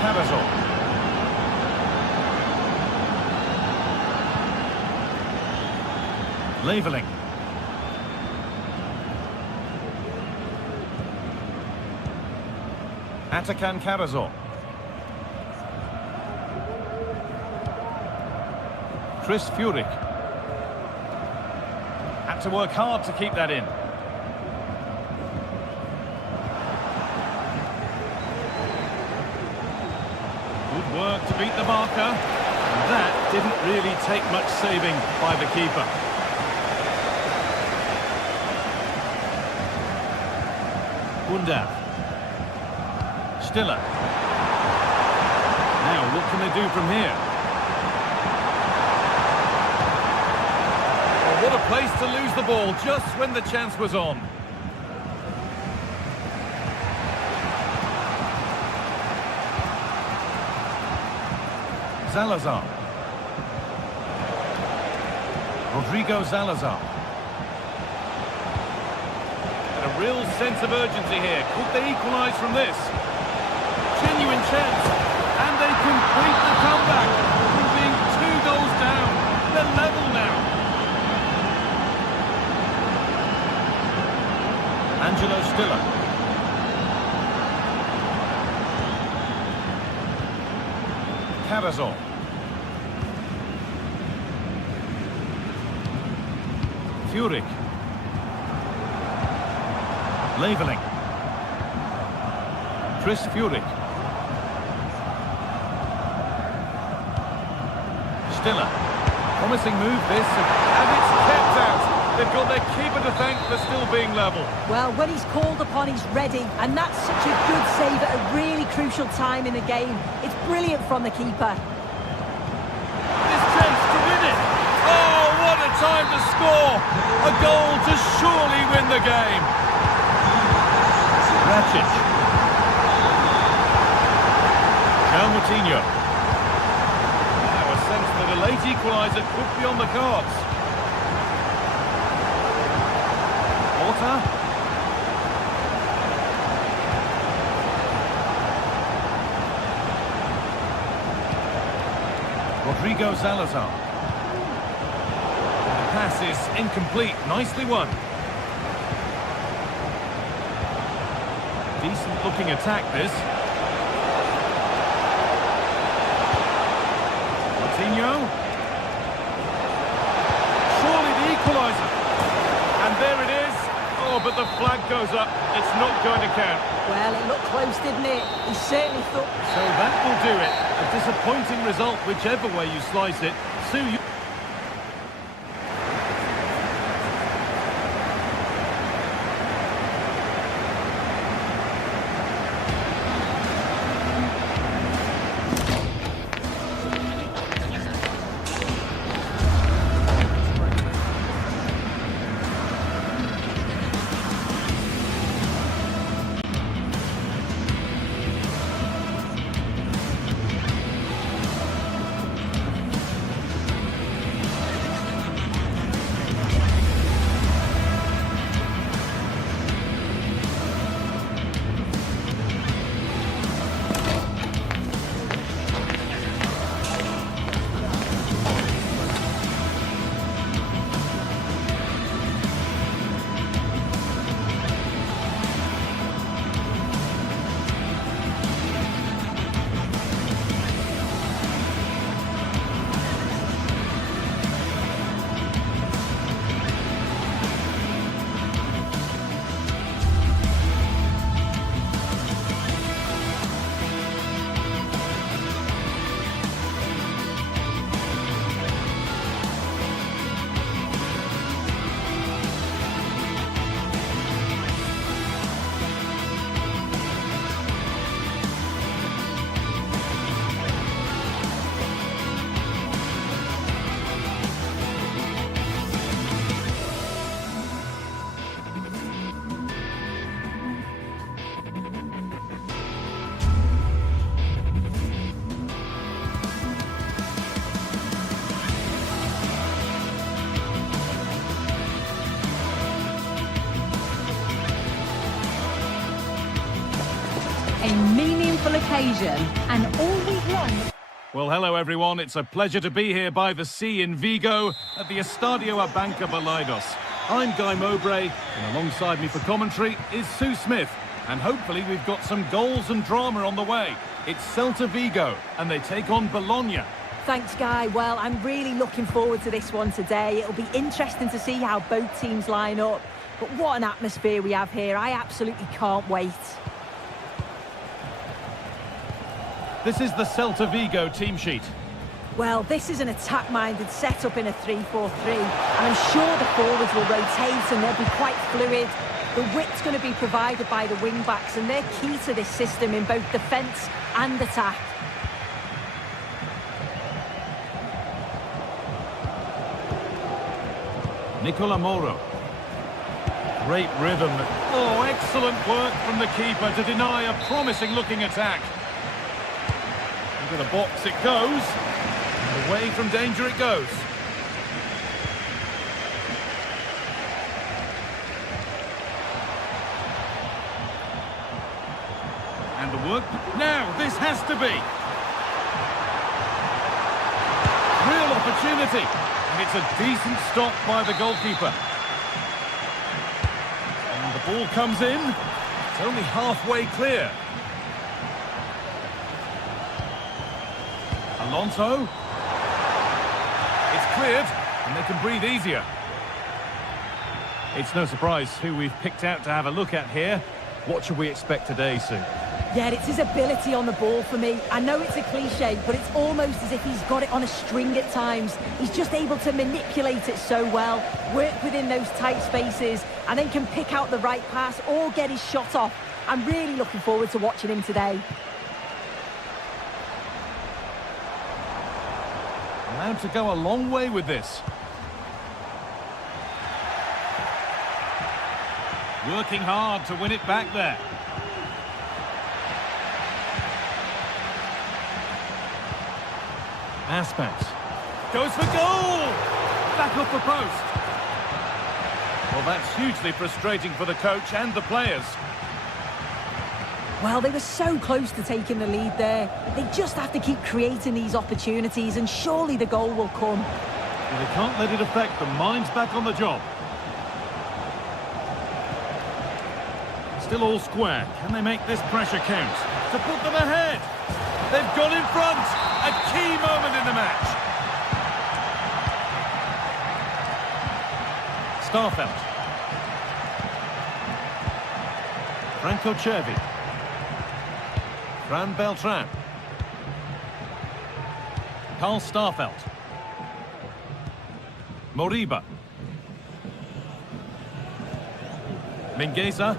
Cavazor. Laveling. Atakan Cavazor. Chris Furyk. Had to work hard to keep that in. Good work to beat the marker. And that didn't really take much saving by the keeper. Undav. Stiller. Now, what can they do from here? Oh, what a place to lose the ball just when the chance was on. Salazar. Rodrigo Salazar. And a real sense of urgency here. Could they equalise from this? Genuine chance. And they complete the comeback. From being 2 goals down. They're level now. Angelo Stiller. Carrazol. Furyk. Leveling. Chris Furyk. Stiller. Promising move this, and it's kept out. They've got their keeper to thank for still being level. Well, when he's called upon, he's ready, and that's such a good save at a really crucial time in the game. It's brilliant from the keeper. This chance to win it. Oh, what a time to score! A goal to surely win the game. Rakic. Now Moutinho. Now a sense that a late equaliser could be on the cards. Porter. Rodrigo Salazar. The pass is incomplete. Nicely won. Decent looking attack this. Moutinho. Surely the equaliser. And there it is. Oh, but the flag goes up. It's not going to count. Well, it looked close, didn't it? He certainly thought... So that will do it. A disappointing result, whichever way you slice it. Sue, you... A meaningful occasion, and all week long... Well, hello everyone. It's a pleasure to be here by the sea in Vigo at the Estadio Abanca Balaidos. I'm Guy Mowbray, and alongside me for commentary is Sue Smith. And hopefully we've got some goals and drama on the way. It's Celta Vigo, and they take on Bologna. Thanks, Guy. Well, I'm really looking forward to this one today. It'll be interesting to see how both teams line up. But what an atmosphere we have here. I absolutely can't wait. This is the Celta Vigo team sheet. Well, this is an attack-minded setup in a 3-4-3, and I'm sure the forwards will rotate and they'll be quite fluid. The width's going to be provided by the wing-backs, and they're key to this system in both defence and attack. Nicola Moro. Great rhythm. Oh, excellent work from the keeper to deny a promising-looking attack. Into the box it goes. And away from danger it goes. And the work. Now, this has to be. Real opportunity. And it's a decent stop by the goalkeeper. And the ball comes in. It's only halfway clear. Alonso. It's cleared, and they can breathe easier. It's no surprise who we've picked out to have a look at here. What should we expect today, Sue? Yeah, it's his ability on the ball for me. I know it's a cliche, but it's almost as if he's got it on a string at times. He's just able to manipulate it so well, work within those tight spaces, and then can pick out the right pass or get his shot off. I'm really looking forward to watching him today. Allowed to go a long way with this. Working hard to win it back there. Aspas goes for goal! Back off the post. Well, that's hugely frustrating for the coach and the players. Well, they were so close to taking the lead there. They just have to keep creating these opportunities, and surely the goal will come. Well, they can't let it affect them. Mind's back on the job. Still all square. Can they make this pressure count? To put them ahead. They've got in front. A key moment in the match. Starfelt. Franco Cervi. Fran Beltran. Carl Starfelt. Moriba. Mingueza.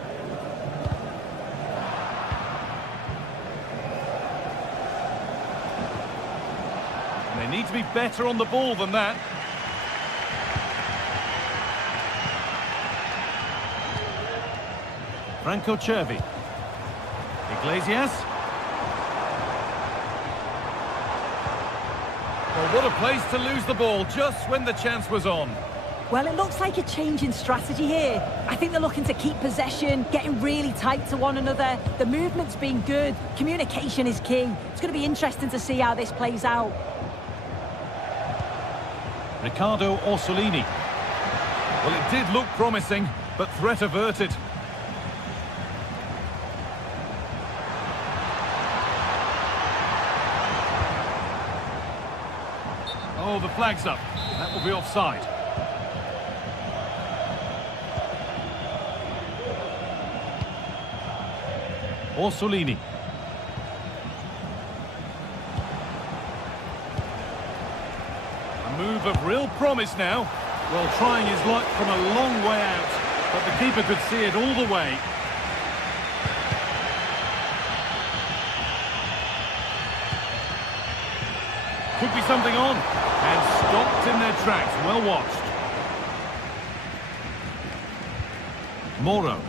They need to be better on the ball than that. Franco Cervi. Iglesias. Well, what a place to lose the ball just when the chance was on. Well, it looks like a change in strategy here. I think they're looking to keep possession, getting really tight to one another. The movement's been good. Communication is key. It's going to be interesting to see how this plays out. Riccardo Orsolini. Well, it did look promising, but threat averted. Oh, the flag's up. That will be offside. Orsolini. A move of real promise now. Well, trying his luck from a long way out, but the keeper could see it all the way. Could be something on, and stopped in their tracks. Well watched. Moro.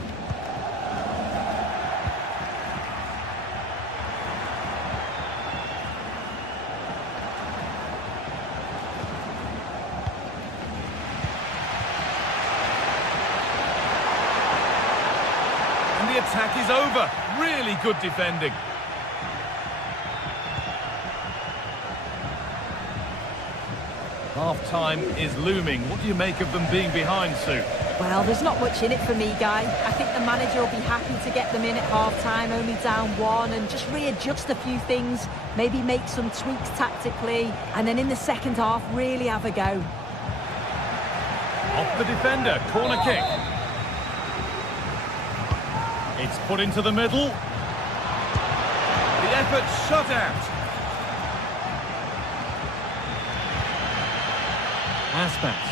And the attack is over. Really good defending. Half-time is looming. What do you make of them being behind, Sue? Well, there's not much in it for me, Guy. I think the manager will be happy to get them in at half-time, only down one, and just readjust a few things, maybe make some tweaks tactically, and then in the second half, really have a go. Off the defender, corner kick. It's put into the middle. The effort shut out. Aspas.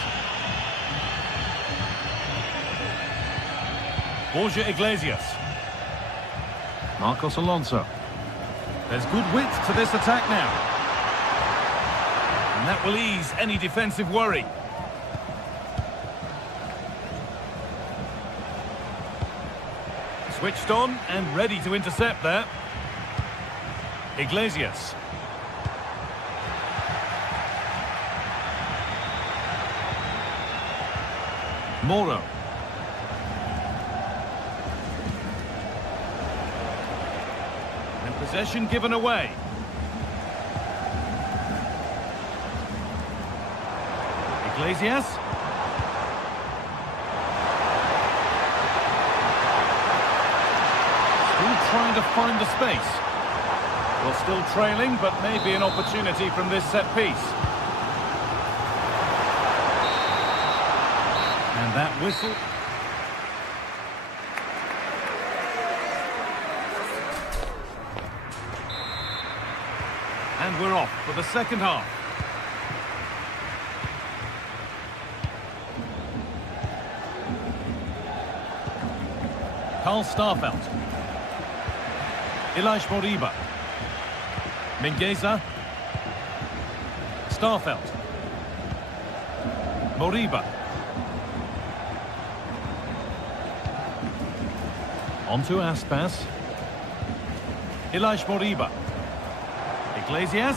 Borja Iglesias. Marcos Alonso. There's good width to this attack now. And that will ease any defensive worry. Switched on and ready to intercept there. Iglesias. Moro. And possession given away. Iglesias. Still trying to find the space. Well, still trailing, but maybe an opportunity from this set piece. And that whistle. And we're off for the second half. Karl Starfelt. Ilaix Moriba. Mingueza. Starfelt. Moriba. Onto Aspas. Ilaix Moriba. Iglesias.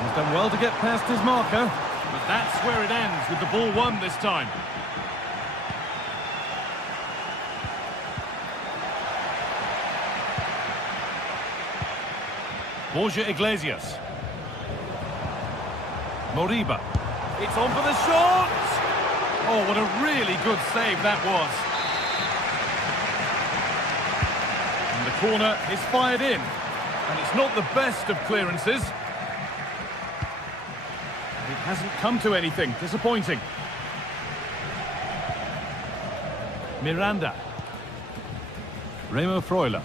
He's done well to get past his marker, but that's where it ends with the ball won this time. Borja Iglesias. Moriba. It's on for the shot! Oh, what a really good save that was. And the corner is fired in. And it's not the best of clearances. It hasn't come to anything. Disappointing. Miranda. Remo Freuler.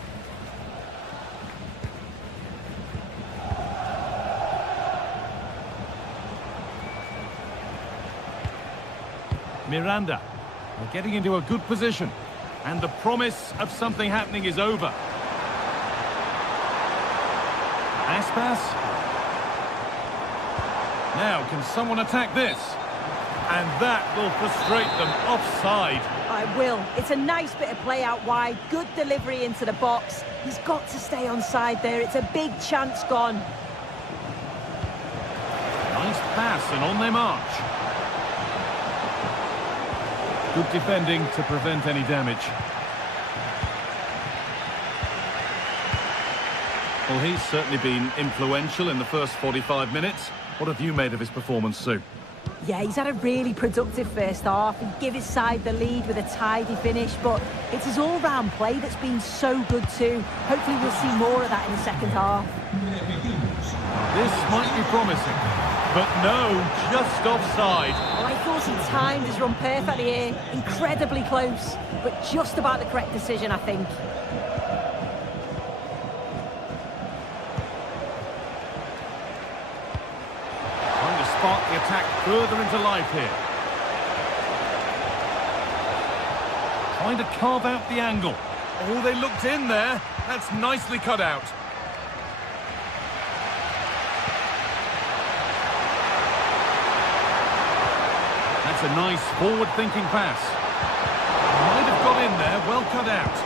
Miranda. They're getting into a good position. And the promise of something happening is over. Aspas. Now, can someone attack this? And that will frustrate them. Offside. I will. It's a nice bit of play out wide. Good delivery into the box. He's got to stay onside there. It's a big chance gone. Nice pass, and on they march. Good defending to prevent any damage. Well, he's certainly been influential in the first 45 minutes. What have you made of his performance, Sue? Yeah, he's had a really productive first half. He gave his side the lead with a tidy finish, but it's his all-round play that's been so good too. Hopefully we'll see more of that in the second half. This might be promising, but no, just offside. Oh, I thought he timed his run perfectly here. Incredibly close, but just about the correct decision, I think. Trying to spark the attack further into life here. Trying to carve out the angle. Oh, they looked in there. That's nicely cut out. That's a nice forward-thinking pass. Might have got in there, well cut out.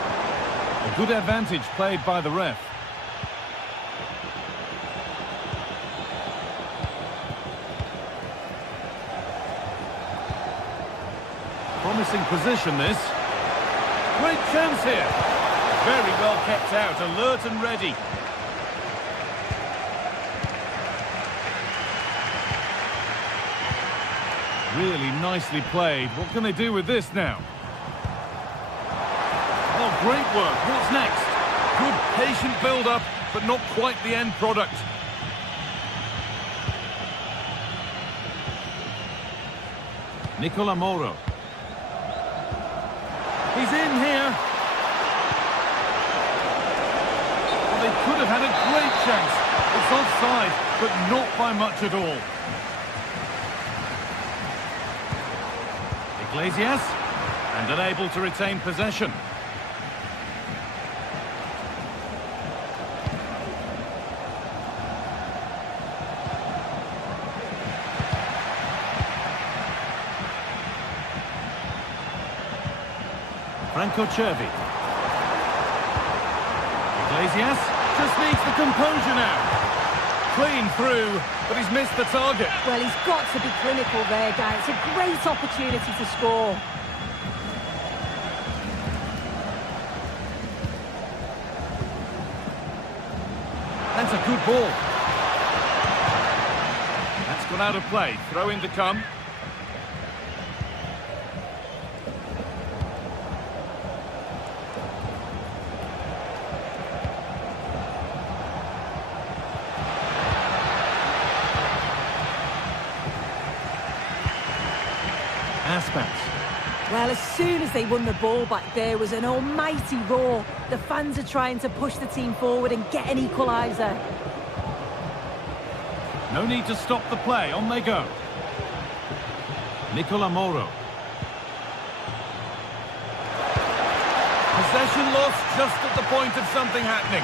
A good advantage played by the ref. Promising position, this. Great chance here. Very well kept out, alert and ready. Really nicely played. What can they do with this now? Oh, great work. What's next? Good patient build-up, but not quite the end product. Nicola Moro. He's in here. Well, they could have had a great chance. It's offside, but not by much at all. Iglesias. And unable to retain possession. Franco Cervi. Iglesias just needs the composure now. Clean through, but he's missed the target. Well, he's got to be clinical there, guys. It's a great opportunity to score. That's a good ball. That's gone out of play. Throw in to come. Well, as soon as they won the ball back, there was an almighty roar. The fans are trying to push the team forward and get an equaliser. No need to stop the play. On they go. Nicola Moro. Possession lost just at the point of something happening.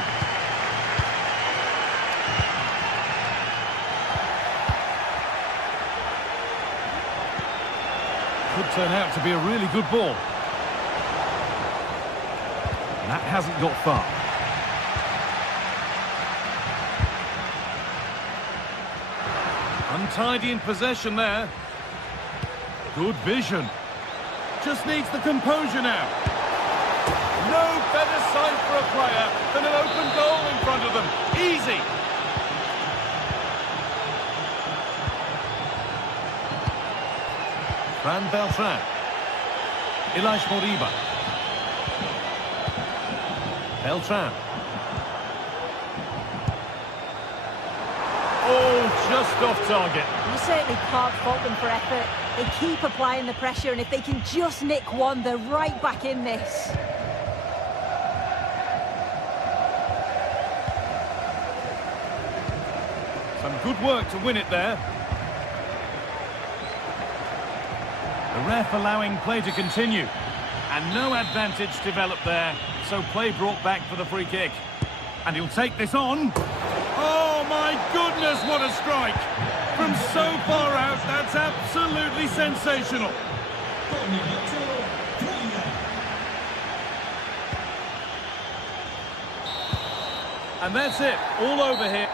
Could turn out to be a really good ball. That hasn't got far. Untidy in possession there. Good vision. Just needs the composure now. No better sight for a player than an open goal in front of them. Easy. Fran Beltran. Ilaix Moriba. Beltran. Oh, just off target. You certainly can't fault them for effort. They keep applying the pressure, and if they can just nick one, they're right back in this. Some good work to win it there. The ref allowing play to continue. And no advantage developed there. So play brought back for the free kick. And he'll take this on. Oh my goodness, what a strike! From so far out, that's absolutely sensational. And that's it, all over here.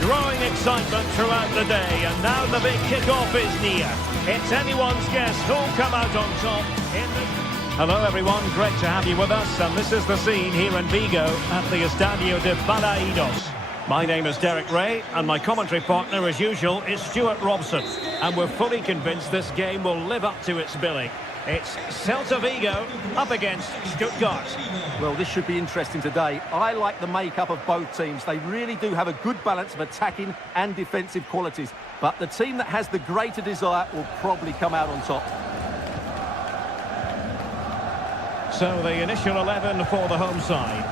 Growing excitement throughout the day, and now the big kick-off is near. It's anyone's guess who'll come out on top. Hello everyone, great to have you with us, and this is the scene here in Vigo at the Estadio de Balaidos. My name is Derek Ray, and my commentary partner, as usual, is Stuart Robson. And we're fully convinced this game will live up to its billing. It's Celta Vigo up against Stuttgart. Well, this should be interesting today. I like the makeup of both teams. They really do have a good balance of attacking and defensive qualities. But the team that has the greater desire will probably come out on top. So the initial 11 for the home side.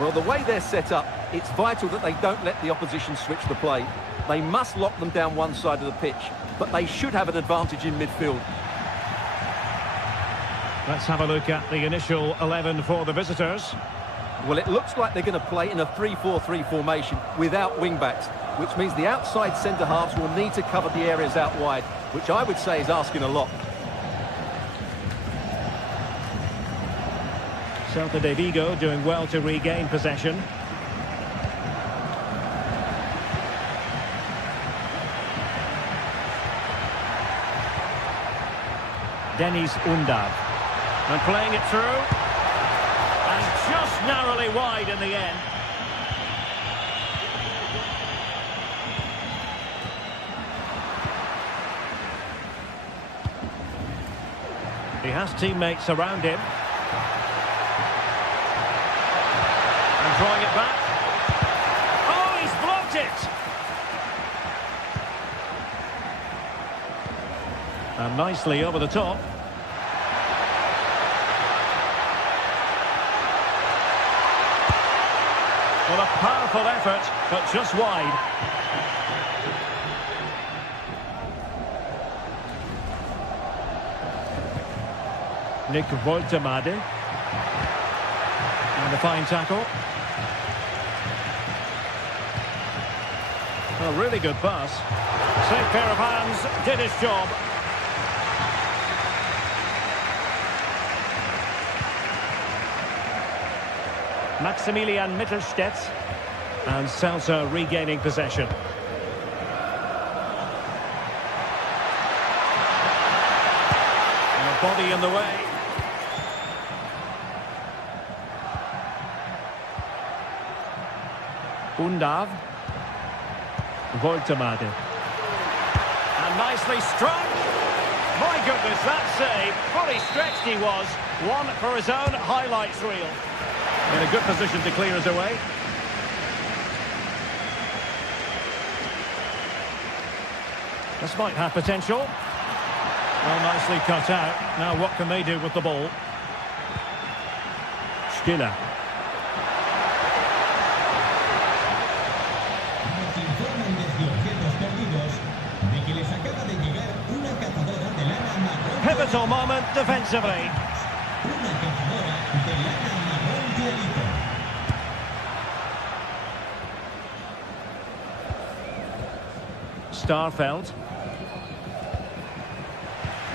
Well, the way they're set up, it's vital that they don't let the opposition switch the play. They must lock them down one side of the pitch, but they should have an advantage in midfield. Let's have a look at the initial 11 for the visitors. Well, it looks like they're going to play in a 3-4-3 formation without wing-backs, which means the outside centre-halves will need to cover the areas out wide, which I would say is asking a lot. Celta de Vigo doing well to regain possession. Denis Undav. And playing it through. And just narrowly wide in the end. He has teammates around him. And drawing it back. Oh, he's blocked it! And nicely over the top. Well, a powerful effort, but just wide. Nick Woltemade. And a fine tackle. A really good pass. Safe pair of hands, did his job. Maximilian Mittelstädt, and Celta regaining possession. And a body in the way. Undav. Woltemade. And nicely struck. My goodness, that save. Fully stretched he was. One for his own highlights reel. In a good position to clear us away. This might have potential. Well, nicely cut out. Now what can they do with the ball? Stiller. Nos informan desde Objetos Perdidos de que les acaba de llegar una cazadora de lana marrón. Pivotal moment defensively. Una cazadora de lana marrón clarito. Starfelt.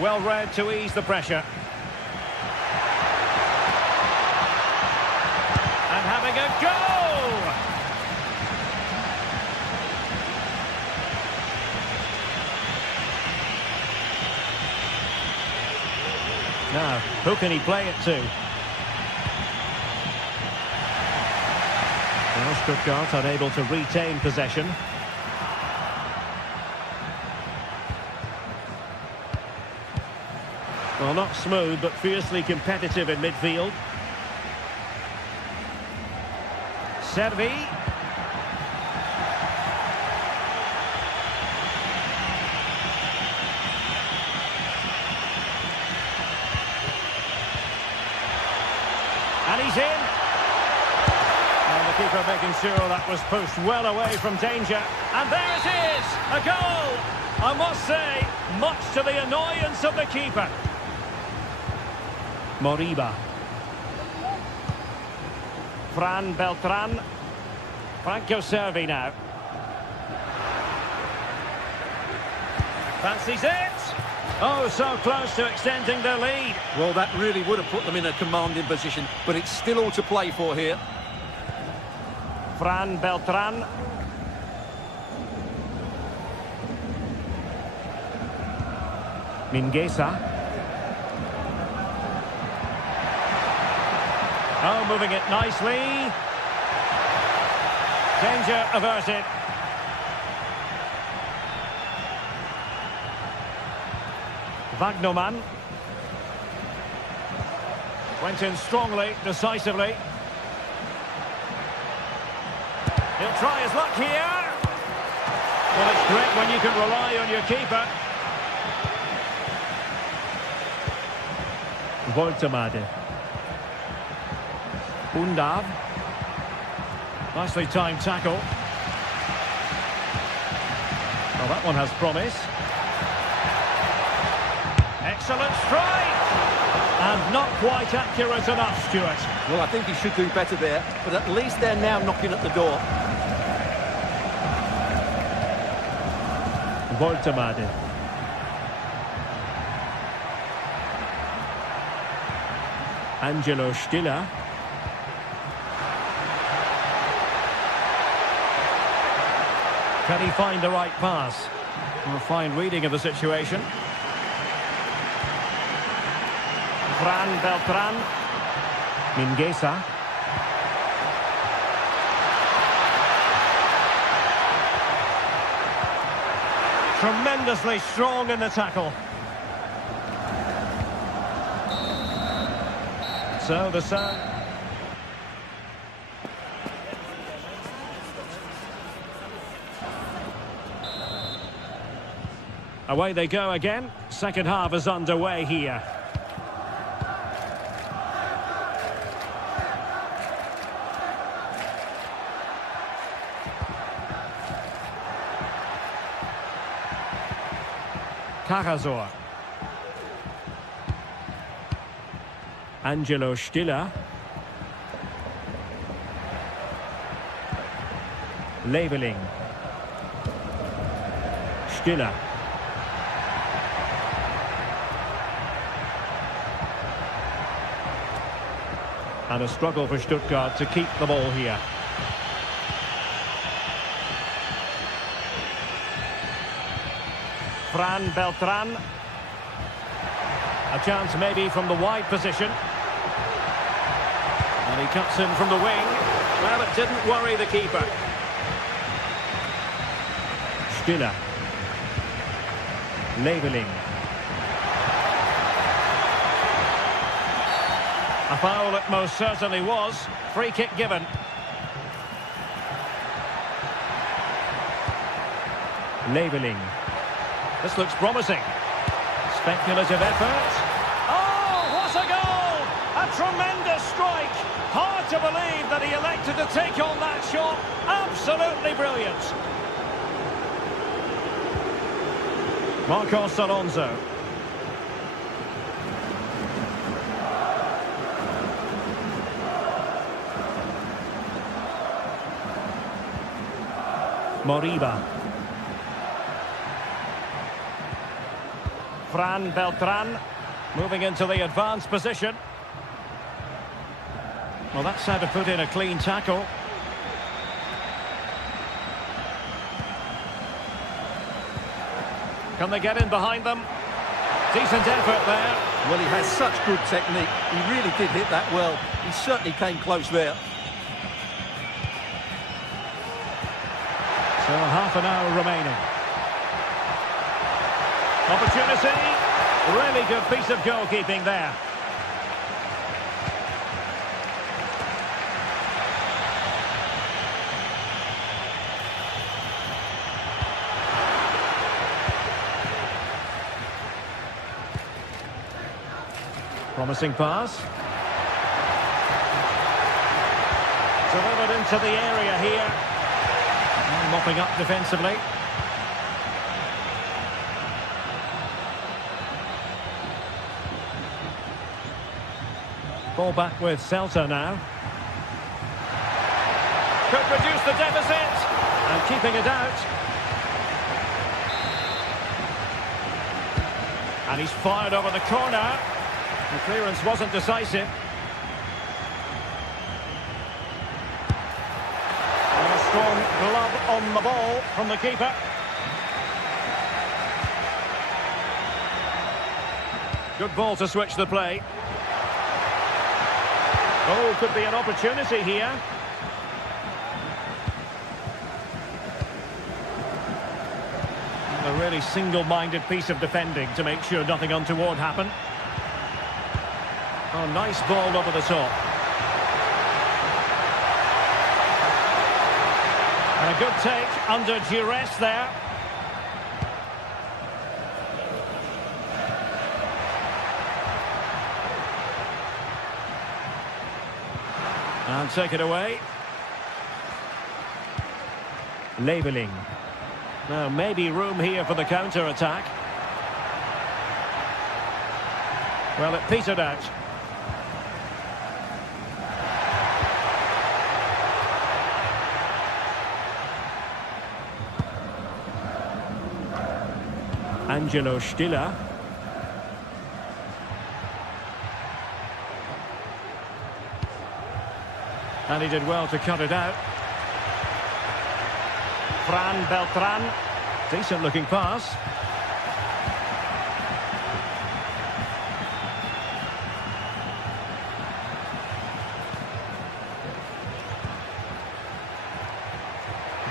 Well read to ease the pressure. And having a go! Now, who can he play it to? Well, Stuttgart unable to retain possession. Well, not smooth, but fiercely competitive in midfield. Servi. And he's in. And the keeper making sure that was pushed well away from danger. And there it is! A goal! I must say, much to the annoyance of the keeper. Moriba. Fran Beltran. Franco Servi now. Fancies it. Oh, so close to extending their lead. Well, that really would have put them in a commanding position, but it's still all to play for here. Fran Beltran. Mingueza. Oh, moving it nicely. Danger averted. Wagnerman. Went in strongly, decisively. He'll try his luck here. Well, it's great when you can rely on your keeper. Woltemade. Undav. Nicely timed tackle. Well, that one has promise. Excellent strike! And not quite accurate enough, Stuart. Well, I think he should do better there, but at least they're now knocking at the door. Voltemade. Angelo Stiller. Can he find the right pass? A fine reading of the situation. Fran Beltran. Mingueza. Tremendously strong in the tackle. So the sound. Away they go again. Second half is underway here. Cajazor. Angelo Stiller. Leveling. Stiller. And a struggle for Stuttgart to keep the ball here. Fran Beltran. A chance maybe from the wide position. And he cuts in from the wing. Well, it didn't worry the keeper. Stiller. Leveling. A foul it most certainly was. Free kick given. Leveling. This looks promising. Speculative effort. Oh, what a goal! A tremendous strike. Hard to believe that he elected to take on that shot. Absolutely brilliant. Marcos Alonso. Moriba. Fran Beltran moving into the advanced position. Well, that's how to put in a clean tackle. Can they get in behind them? Decent effort there. Well, he has such good technique. He really did hit that well. He certainly came close there. So half an hour remaining. Opportunity. Really good piece of goalkeeping there. Promising pass. Delivered into the area here. Mopping up defensively. Ball back with Celta now. Could reduce the deficit. And keeping it out. And he's fired over the corner. The clearance wasn't decisive. And a strong glove on the ball from the keeper. Good ball to switch the play. Oh, could be an opportunity here. A really single-minded piece of defending to make sure nothing untoward happened. Oh, nice ball over the top. And a good take under duress there. And take it away. Leveling. Now, maybe room here for the counter-attack. Well, it petered out. Angelo Stiller. And he did well to cut it out. Fran Beltran. Decent looking pass.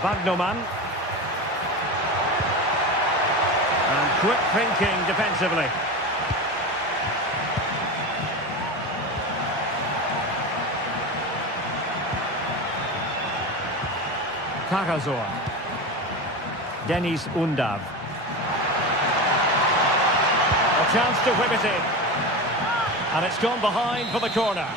Wagnerman. And quick thinking defensively. Karasor. Denis Undav. A chance to whip it in. And it's gone behind for the corner.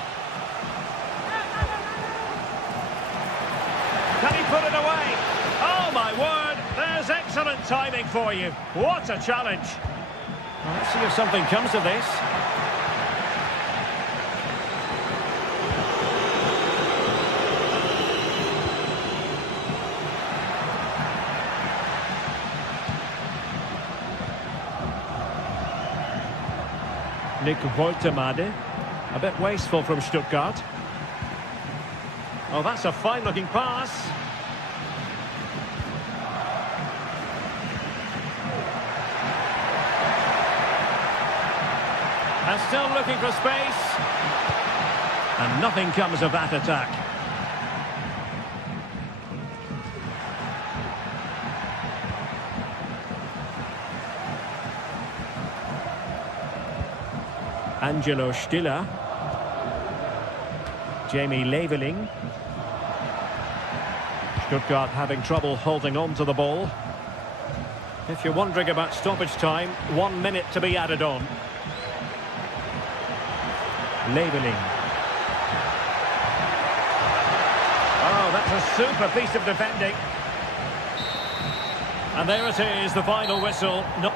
Can he put it away? Oh my word, there's excellent timing for you. What a challenge. Well, let's see if something comes of this. Nick Woltemade, a bit wasteful from Stuttgart. Oh, that's a fine-looking pass. And still looking for space. And nothing comes of that attack. Angelo Stiller. Jamie Leveling. Stuttgart having trouble holding on to the ball. If you're wondering about stoppage time, 1 minute to be added on. Leveling. Oh, that's a super piece of defending. And there it is, the final whistle. No.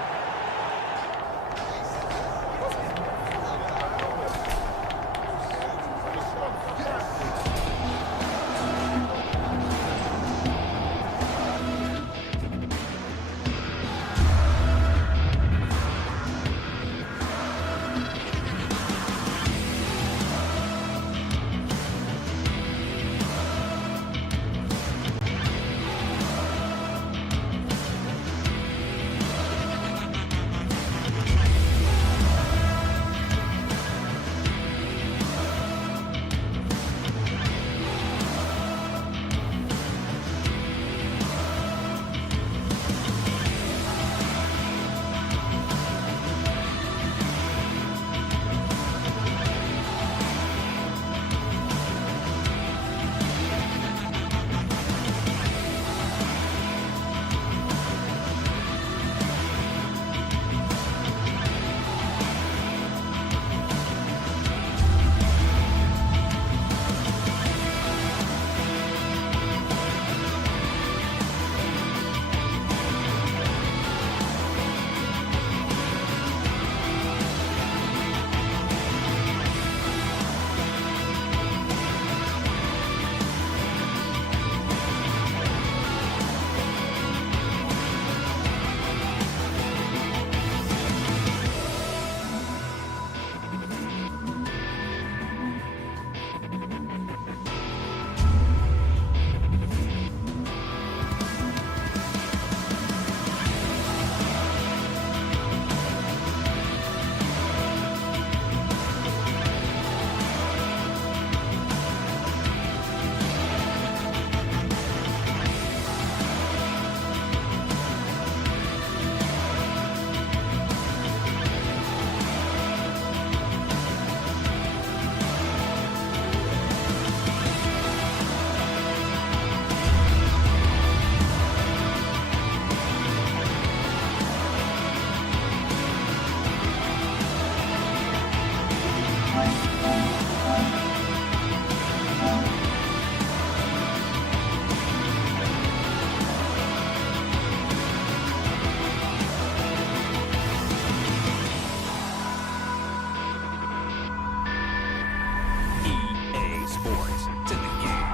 GTSports TV4.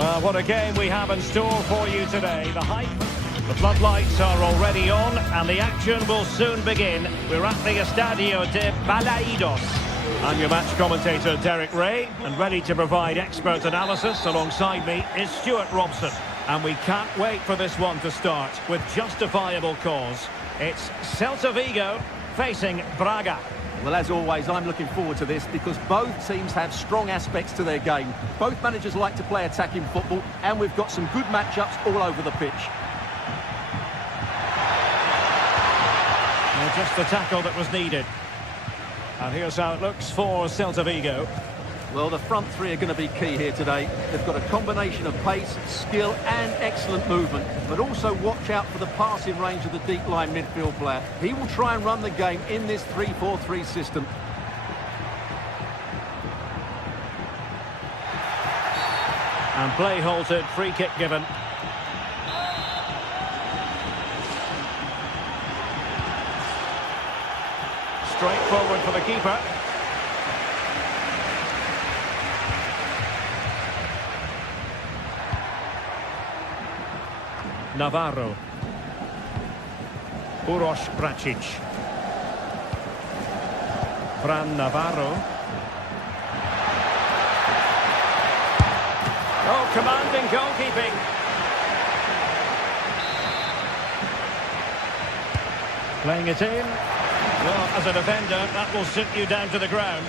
Well, what a game we have in store for you today. The hype, the floodlights are already on, and the action will soon begin. We're at the Estadio de Balaidos. I'm your match commentator, Derek Ray, and ready to provide expert analysis alongside me is Stuart Robson. And we can't wait for this one to start with justifiable cause. It's Celta Vigo facing Braga. Well, as always, I'm looking forward to this because both teams have strong aspects to their game. Both managers like to play attacking football, and we've got some good matchups all over the pitch. Well, just the tackle that was needed. And here's how it looks for Celta Vigo. Well, the front three are going to be key here today. They've got a combination of pace, skill and excellent movement. But also watch out for the passing range of the deep line midfield player. He will try and run the game in this 3-4-3 system. And play halted, free kick given. Straight forward for the keeper. Navarro. Uroš Bračić. Fran Navarro. Oh, commanding goalkeeping. Playing it in. Well, as a defender, that will sit you down to the ground.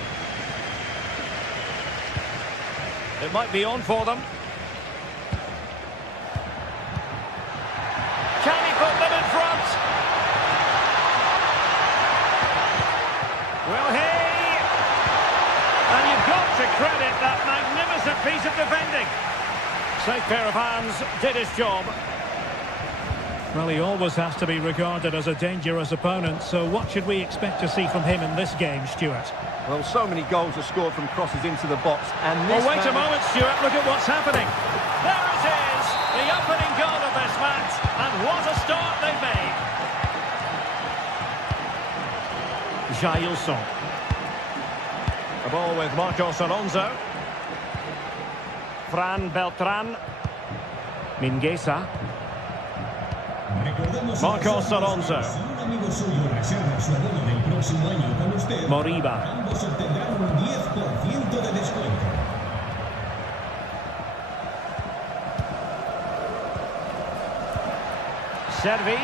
It might be on for them. Can he put them in front? Well, hey! And you've got to credit that magnificent piece of defending. Safe pair of hands, did his job. Well, he always has to be regarded as a dangerous opponent, so what should we expect to see from him in this game, Stuart? Well, so many goals are scored from crosses into the box, and this... Oh, wait a moment, Stuart, look at what's happening. There it is, the opening goal of this match, and what a start they've made. Jailson. The ball with Marcos Alonso. Fran Beltran. Mingueza. Marcos Alonso. Moriba. Ambos obtendrán un 10% de descuento. Servi.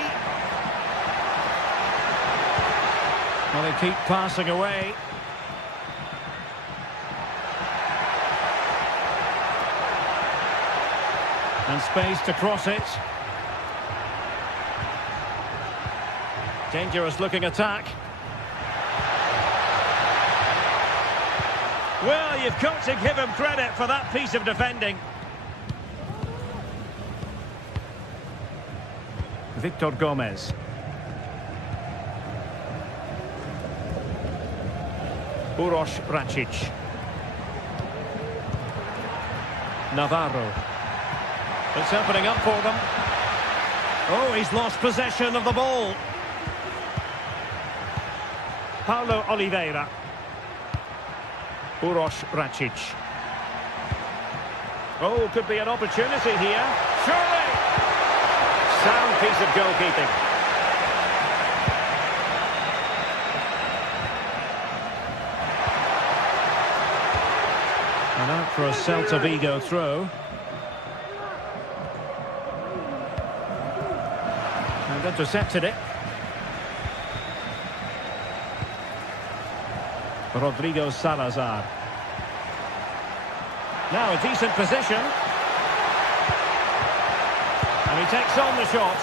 Well, they keep passing away. And space to cross it. Dangerous looking attack. Well, you've got to give him credit for that piece of defending. Victor Gomez. Uroš Bračić. Navarro. It's opening up for them. Oh, he's lost possession of the ball. Paulo Oliveira. Uroš Bračić. Oh, could be an opportunity here. Surely! Sound piece of goalkeeping. And out for a Celta Vigo throw. And intercepted it. Rodrigo Salazar. Now a decent position. And he takes on the shot.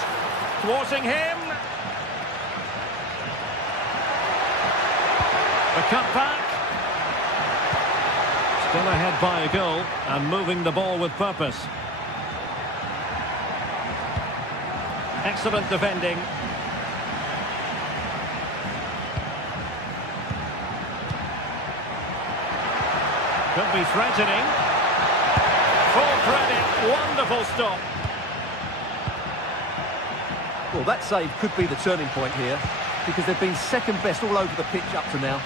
Thwarting him. The cutback. Still ahead by a goal and moving the ball with purpose. Excellent defending. Could be threatening. Full credit, wonderful stop. Well, that save could be the turning point here because they've been second best all over the pitch up to now.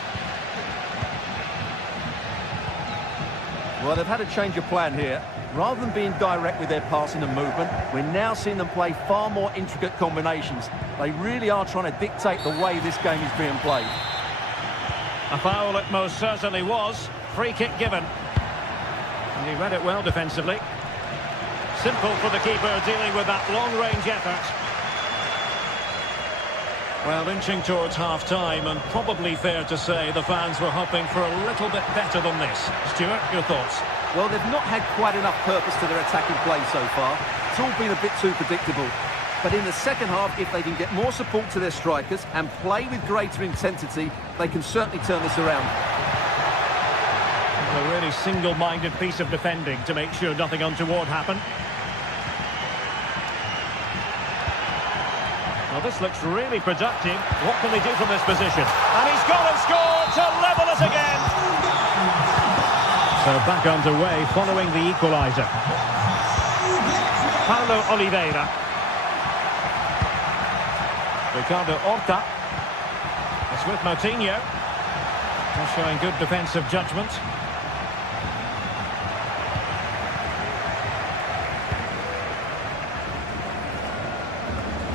Well, they've had a change of plan here. Rather than being direct with their passing and movement, we're now seeing them play far more intricate combinations. They really are trying to dictate the way this game is being played. A foul it most certainly was. Free kick given. And he read it well defensively. Simple for the keeper dealing with that long-range effort. Well, inching towards half-time, and probably fair to say the fans were hoping for a little bit better than this. Stuart, your thoughts? Well, they've not had quite enough purpose to their attacking play so far. It's all been a bit too predictable. But in the second half, if they can get more support to their strikers and play with greater intensity, they can certainly turn this around. A really single-minded piece of defending to make sure nothing untoward happened. Well, this looks really productive. What can they do from this position? And he's gone and scored to level it again. So back underway following the equaliser. Paulo Oliveira. Ricardo Horta. It's with Moutinho. They're showing good defensive judgment.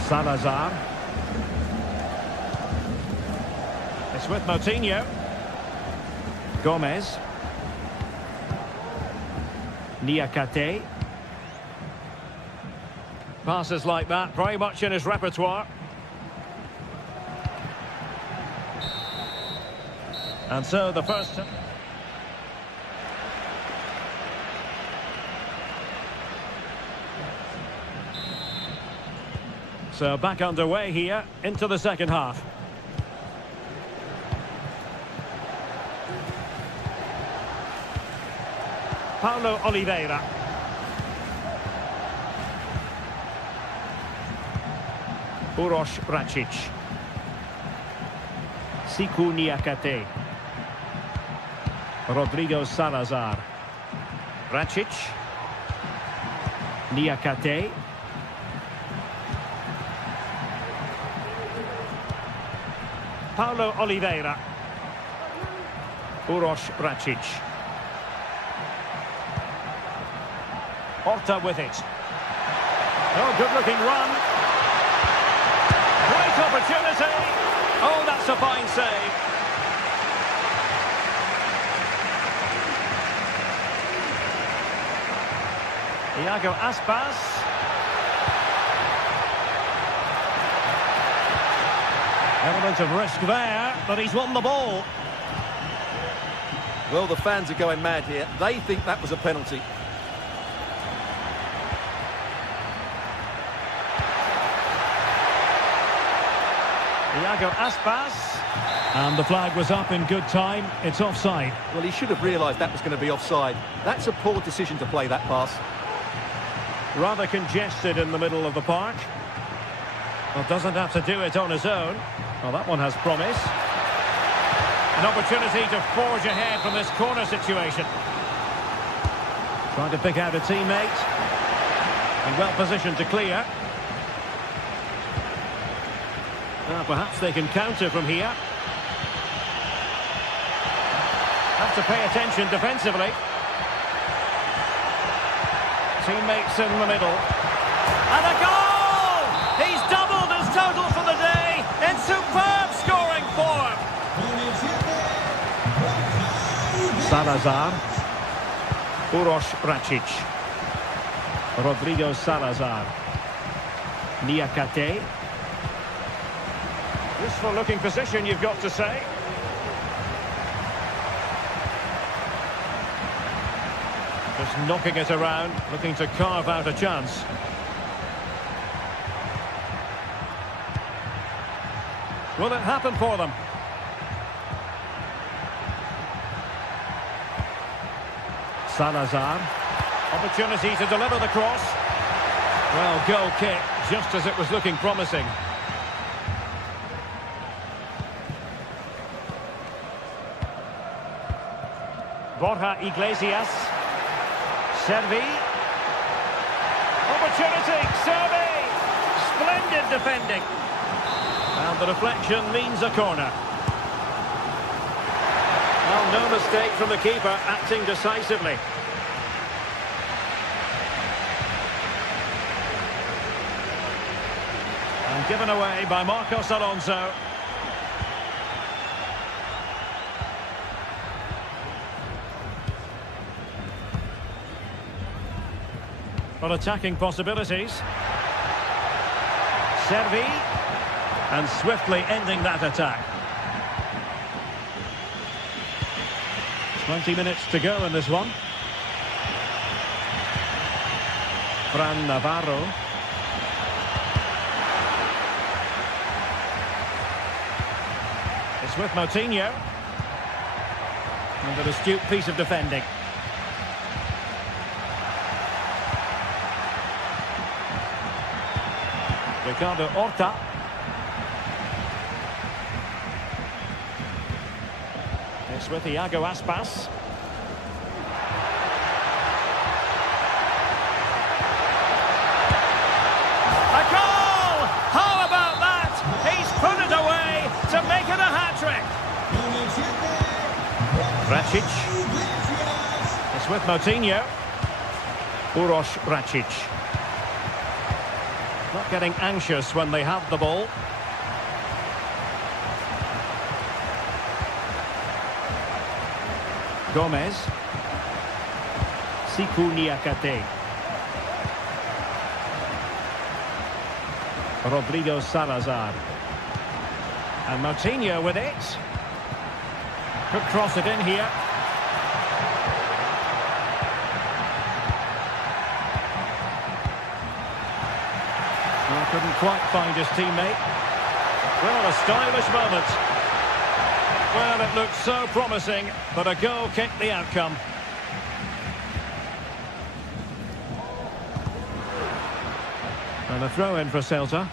Salazar. It's with Moutinho. Gomez. Niakate. Passes like that, very much in his repertoire. And so the first... So back underway here, into the second half. Paulo Oliveira. Uroš Račić. Siku Niakate. Rodrigo Salazar. Račić. Niakate. Paulo Oliveira. Uroš Račić. Horta with it. Oh, good-looking run. Great opportunity. Oh, that's a fine save. Iago Aspas. Element of risk there, but he's won the ball. Well, the fans are going mad here. They think that was a penalty. Iago Aspas. And the flag was up in good time. It's offside. Well, he should have realised that was going to be offside. That's a poor decision to play that pass. Rather congested in the middle of the park. Well, doesn't have to do it on his own. Well, that one has promise. An opportunity to forge ahead from this corner situation. Trying to pick out a teammate. And well positioned to clear. Perhaps they can counter from here. Have to pay attention defensively. Teammates in the middle. And a goal! He's doubled his total for the day in superb scoring form. Salazar. Uroš Račić. Rodrigo Salazar. Niakate. Useful looking position, you've got to say. Just knocking it around, looking to carve out a chance. Will it happen for them? Salazar. Opportunity to deliver the cross. Well, goal kick, just as it was looking promising. Borja Iglesias. Servi. Opportunity. Servi. Splendid defending. And the deflection means a corner. Well, no mistake from the keeper, acting decisively. And given away by Marcos Alonso. For attacking possibilities. Servi. And swiftly ending that attack. 20 minutes to go in this one. Fran Navarro. It's with Moutinho. And an astute piece of defending. Ricardo Horta. It's with Iago Aspas. A goal! How about that? He's put it away to make it a hat-trick. Racic. It's with Moutinho. Uroš Racic. Not getting anxious when they have the ball. Gomez. Siku Niakate. Rodrigo Salazar. And Moutinho with it. Could cross it in here. Well, couldn't quite find his teammate. Well, a stylish moment. Well, it looked so promising, but a goal kicked the outcome. And a throw in for Celta.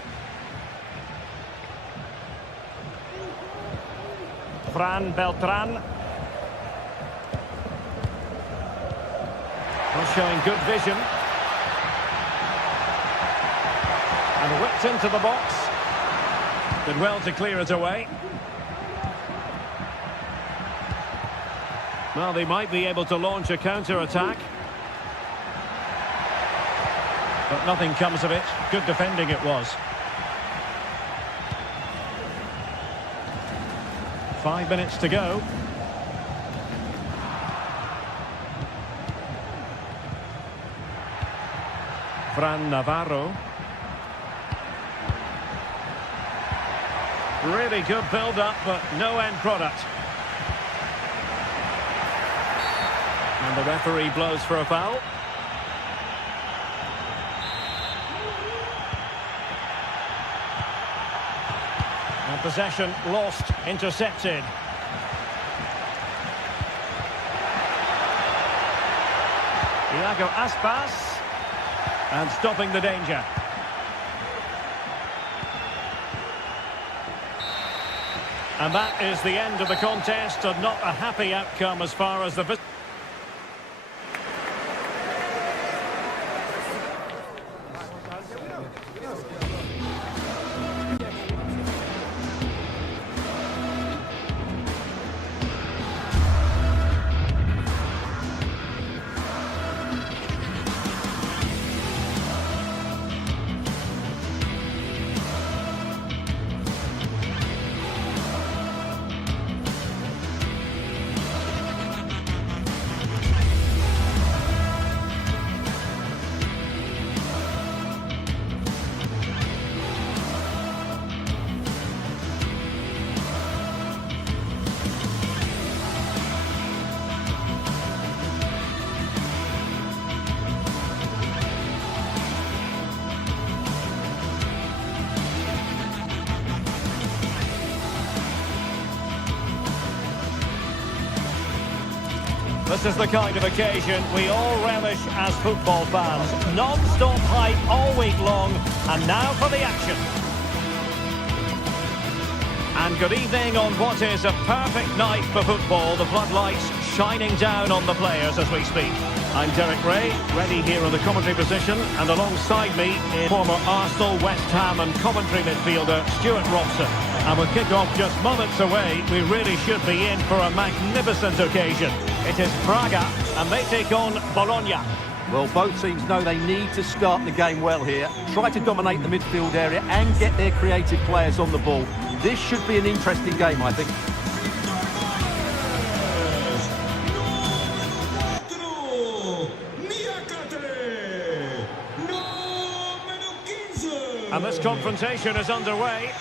Fran Beltran. Well, showing good vision. And whipped into the box. Did well to clear it away. Well, they might be able to launch a counter-attack. But nothing comes of it. Good defending it was. 5 minutes to go. Fran Navarro. Really good build-up, but no end product. And the referee blows for a foul. And possession lost, intercepted. Iago Aspas. And stopping the danger. And that is the end of the contest, and not a happy outcome as far as the... This is the kind of occasion we all relish as football fans. Non-stop hype all week long, and now for the action. And good evening on what is a perfect night for football. The floodlights shining down on the players as we speak. I'm Derek Ray, ready here in the commentary position, and alongside me is former Arsenal, West Ham and Coventry midfielder Stuart Robson. And with kick-off just moments away, we really should be in for a magnificent occasion. It is Braga, and they take on Bologna. Well, both teams know they need to start the game well here. Try to dominate the midfield area and get their creative players on the ball. This should be an interesting game, I think. And this confrontation is underway.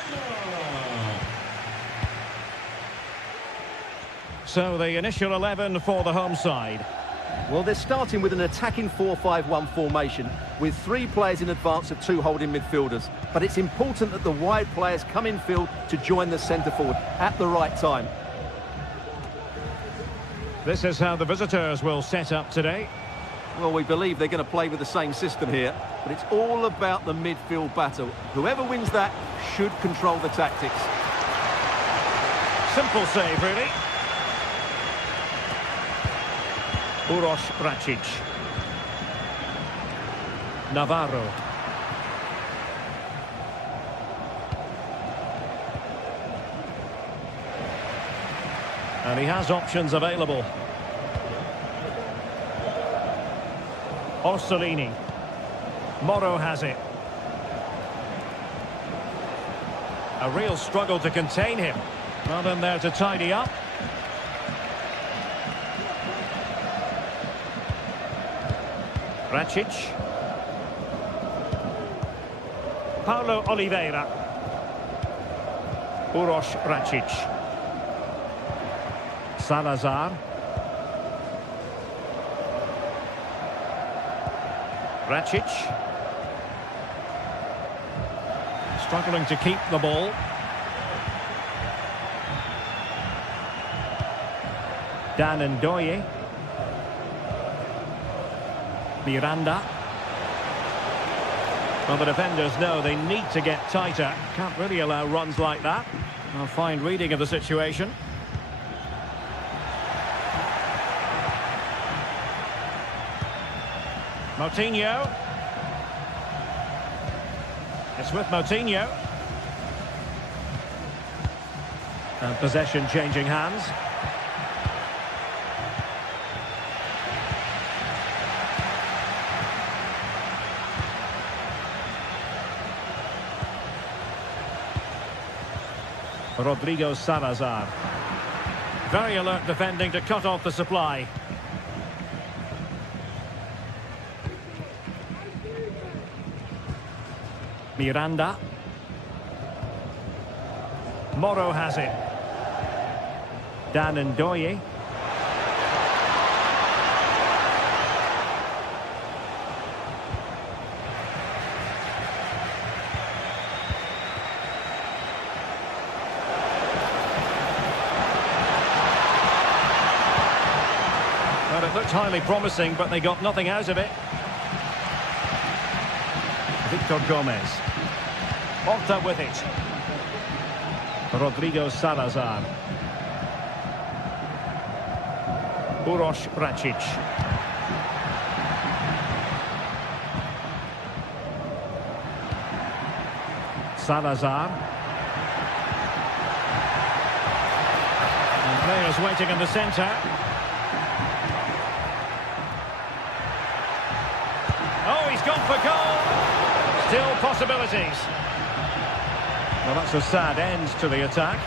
So the initial 11 for the home side. Well, they're starting with an attacking 4-5-1 formation with 3 players in advance of 2 holding midfielders. But it's important that the wide players come in field to join the centre forward at the right time. This is how the visitors will set up today. Well, we believe they're going to play with the same system here, but it's all about the midfield battle. Whoever wins that should control the tactics. Simple save, really. Uroš Račić. Navarro. And he has options available. Orsolini. Moro has it. A real struggle to contain him. Not in there to tidy up. Račić. Paulo Oliveira. Uroš Račić. Salazar. Račić. Struggling to keep the ball. Dan Ndoye. Miranda. Well, the defenders know they need to get tighter. Can't really allow runs like that. A fine reading of the situation. Moutinho. It's with Moutinho. And possession changing hands. Rodrigo Salazar. Very alert defending to cut off the supply. Miranda. Moro has it. Dan Ndoye. Well, it looked highly promising, but they got nothing out of it. Victor Gomez. Horta with it. Rodrigo Salazar. Uroš Račić. Salazar. And players waiting in the centre. Oh, he's gone for goal. Still possibilities. Well, that's a sad end to the attack.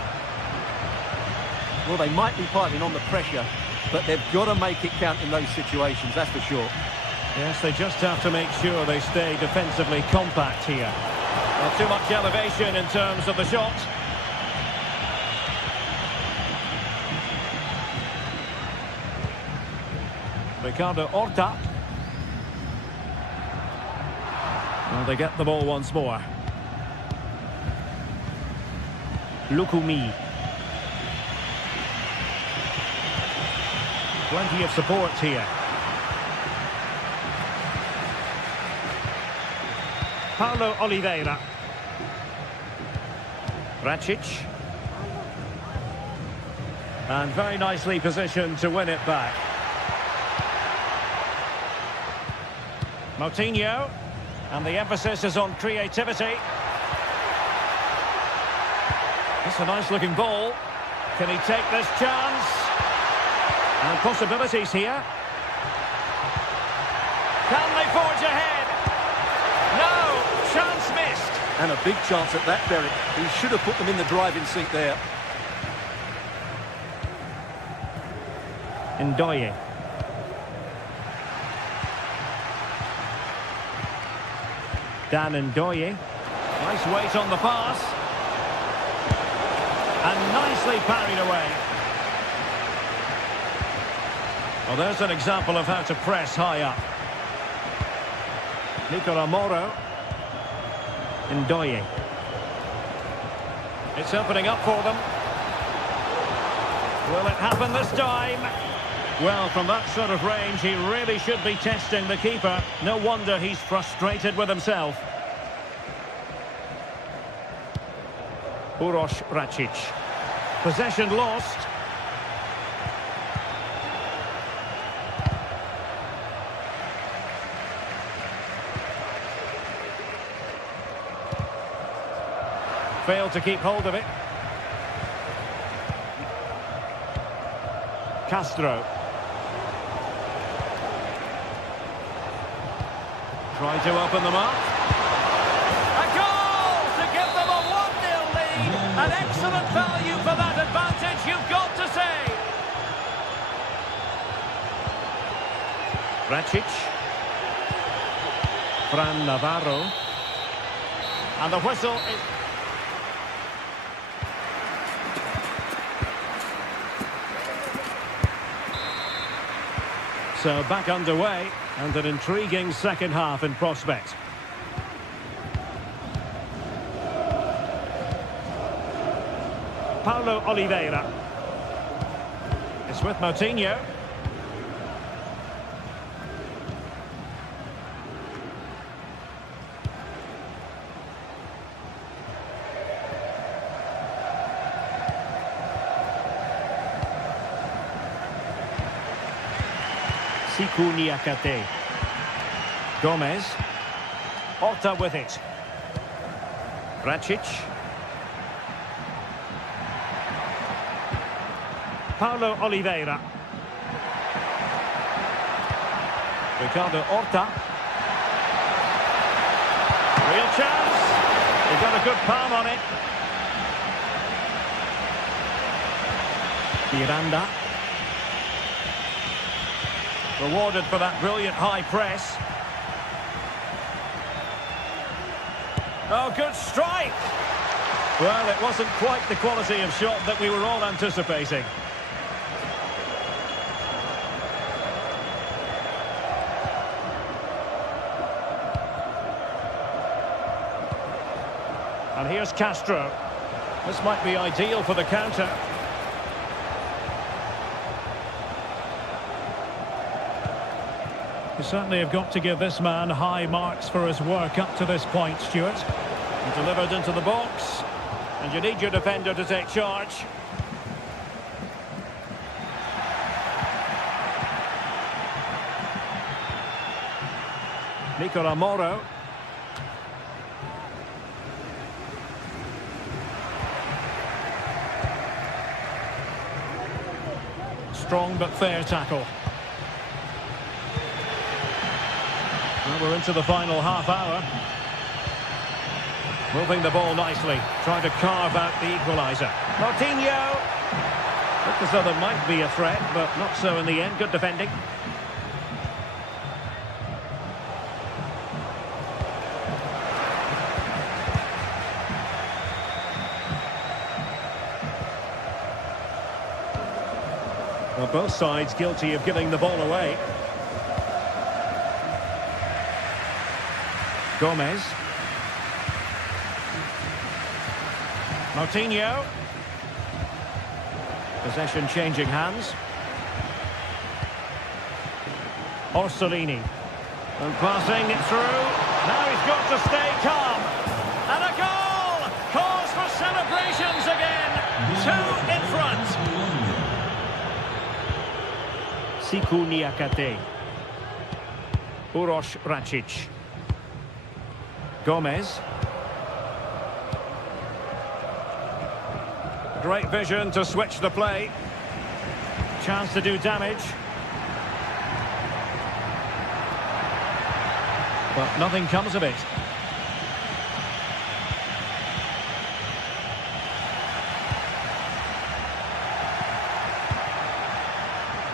Well, they might be piling on the pressure, but they've got to make it count in those situations, that's for sure. Yes, they just have to make sure they stay defensively compact here. Not too much elevation in terms of the shot. Ricardo Horta. Well, they get the ball once more. Lukumi. Plenty of support here. Paulo Oliveira. Račić. And very nicely positioned to win it back. Moutinho. And the emphasis is on creativity. It's a nice-looking ball. Can he take this chance? And possibilities here. Can they forge ahead? No, chance missed. And a big chance at that, Derek. He should have put them in the driving seat there. Ndoye. Dan Ndoye. Nice weight on the pass. And nicely parried away. Well, there's an example of how to press high up. Nicola Moro. Ndoye. It's opening up for them. Will it happen this time? Well, from that sort of range, he really should be testing the keeper. No wonder he's frustrated with himself. Uroš Račić. Possession lost. Failed to keep hold of it. Castro. Trying to open them up. A goal to give them a 1-0 lead. An excellent value for that advantage, you've got to say. Račić. Fran Navarro. And the whistle is... So back underway, and an intriguing second half in prospect. Paulo Oliveira. It's with Moutinho. Niakate. Gomez. Horta with it. Račić. Paulo Oliveira. Ricardo Horta. Real chance. He got a good palm on it. Miranda. Rewarded for that brilliant high press. Oh, good strike! Well, it wasn't quite the quality of shot that we were all anticipating. And here's Castro. This might be ideal for the counter. You certainly have got to give this man high marks for his work up to this point, Stuart. He delivered into the box, and you need your defender to take charge. Nicola Moro. Strong but fair tackle. Well, we're into the final half hour. Moving the ball nicely, trying to carve out the equaliser. Moutinho! Looked as though there might be a threat, but not so in the end. Good defending. Well, both sides guilty of giving the ball away. Gomez. Moutinho. Possession changing hands. Orsolini. And passing it through. Now he's got to stay calm. And a goal! Cause for celebrations again. 2 in front. Siku Niakate. Uroš Račić. Gomez. Great vision to switch the play. Chance to do damage. but nothing comes of it.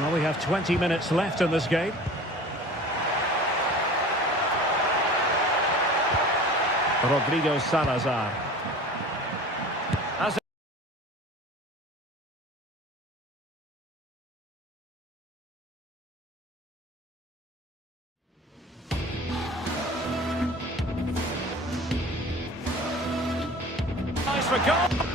Well, we have 20 minutes left in this game. Rodrigo Salazar. As nice for goal.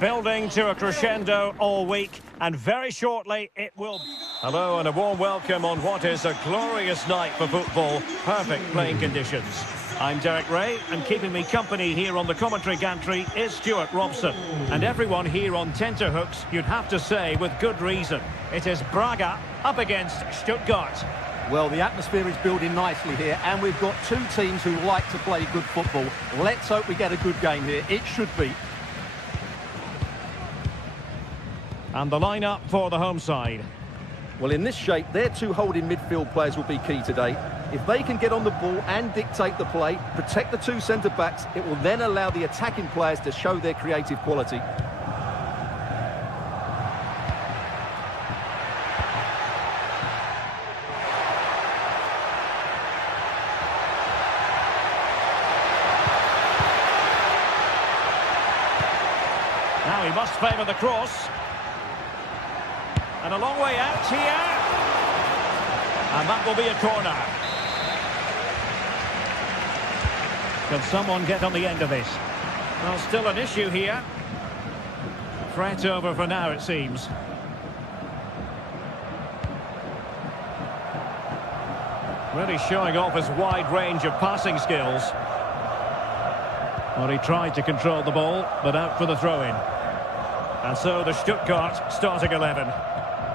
Building to a crescendo all week, and very shortly it will... Hello and a warm welcome on what is a glorious night for football. Perfect playing conditions. I'm Derek Ray, and keeping me company here on the commentary gantry is Stuart Robson. And everyone here on tenterhooks, you'd have to say with good reason. It is Braga up against Stuttgart. Well, the atmosphere is building nicely here, and we've got two teams who like to play good football. Let's hope we get a good game here. It should be. And the lineup for the home side. Well, in this shape, their two holding midfield players will be key today. If they can get on the ball and dictate the play, protect the two centre-backs, it will then allow the attacking players to show their creative quality. Now he must favour the cross. And a long way out here. And that will be a corner. Can someone get on the end of this? Well, still an issue here. Threat over for now, it seems. Really showing off his wide range of passing skills. Well, he tried to control the ball, but out for the throw-in. And so the Stuttgart starting 11.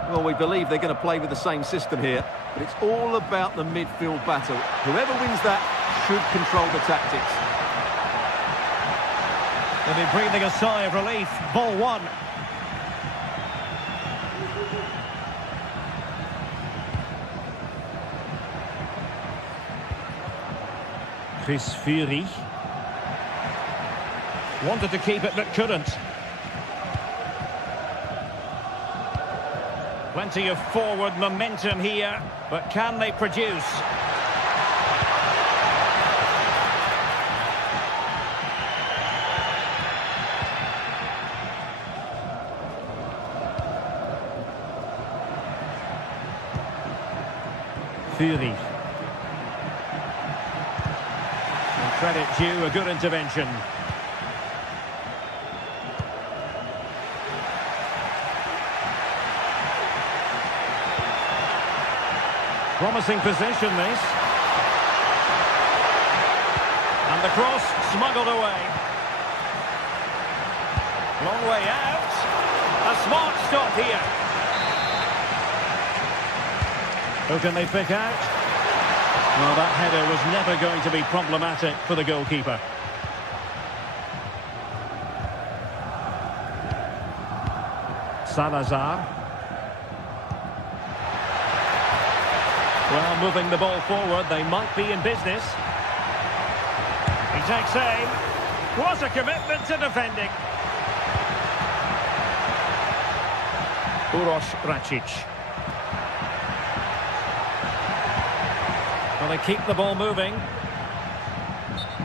Well, we believe they're going to play with the same system here, but it's all about the midfield battle. Whoever wins that should control the tactics. They'll be breathing a sigh of relief. Ball one. Chris Fury. Wanted to keep it, but couldn't. Plenty of forward momentum here, but can they produce? Fury. And credit due, a good intervention. Promising position, this. And the cross smuggled away. Long way out. A smart stop here. Who can they pick out? Well, that header was never going to be problematic for the goalkeeper. Salazar. Well, moving the ball forward, they might be in business. He takes aim. What a commitment to defending. Uroš Račić. Well, they keep the ball moving.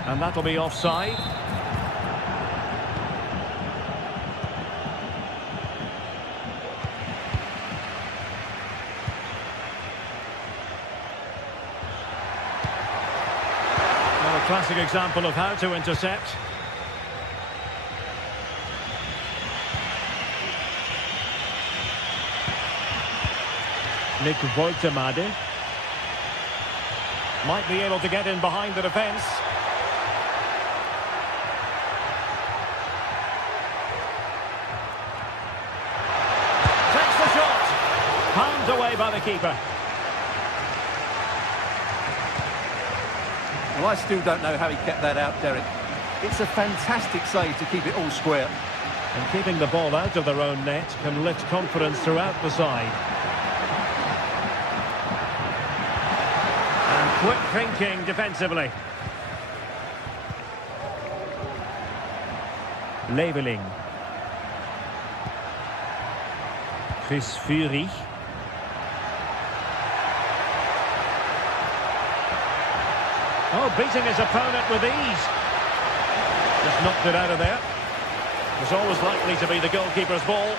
And that'll be offside. Classic example of how to intercept. Nick Voitemade might be able to get in behind the defence. Takes the shot. Palmed away by the keeper. Well, I still don't know how he kept that out, Derek. It's a fantastic save to keep it all square. And keeping the ball out of their own net can lift confidence throughout the side. And quick thinking defensively. Leveling. Chris Fury. Oh, beating his opponent with ease. Just knocked it out of there. It was always likely to be the goalkeeper's ball.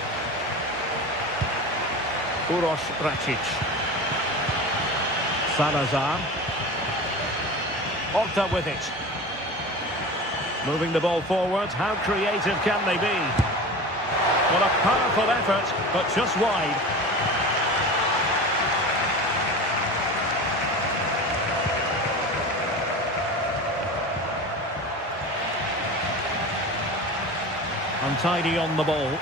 Uroš Račić. Salazar. Horta with it. Moving the ball forward. How creative can they be? Well, a powerful effort, but just wide. Untidy on the ball.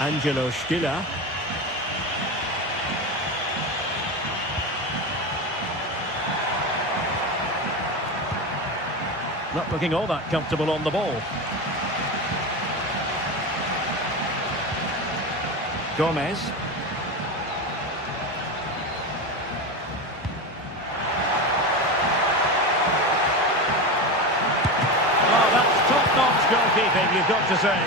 Angelo Stiller. Not looking all that comfortable on the ball. Gomez. Oh, that's top-notch goalkeeping, you've got to say.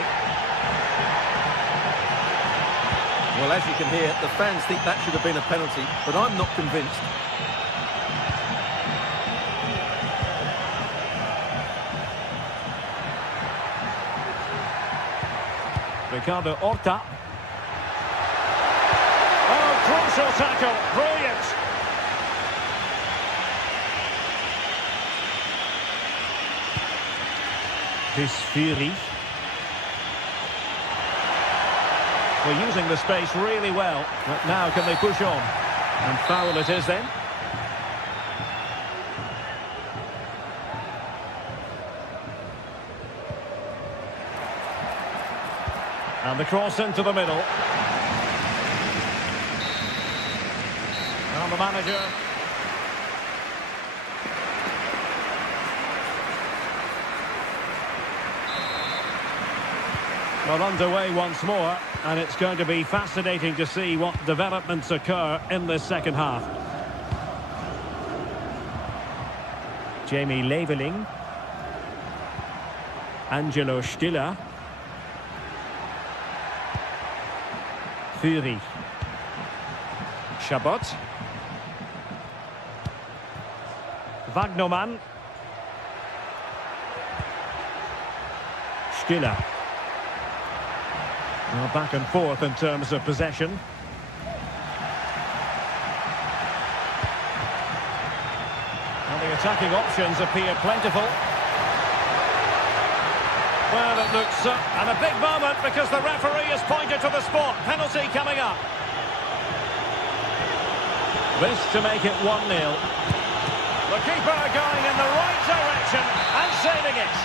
Well, as you can hear, the fans think that should have been a penalty, but I'm not convinced. Ricardo Horta. Oh, crucial tackle. Brilliant. Fury. We're using the space really well. But now can they push on? And foul it is then. And the cross into the middle. And the manager. Well, underway once more, and it's going to be fascinating to see what developments occur in this second half. Jamie Leveling. Angelo Stiller. Fury. Chabot. Wagnerman. Stiller. Well, back and forth in terms of possession. And the attacking options appear plentiful. Well, it looks... and a big moment because the referee has pointed to the spot. Penalty coming up. This to make it 1-0. The keeper going in the right direction and saving it.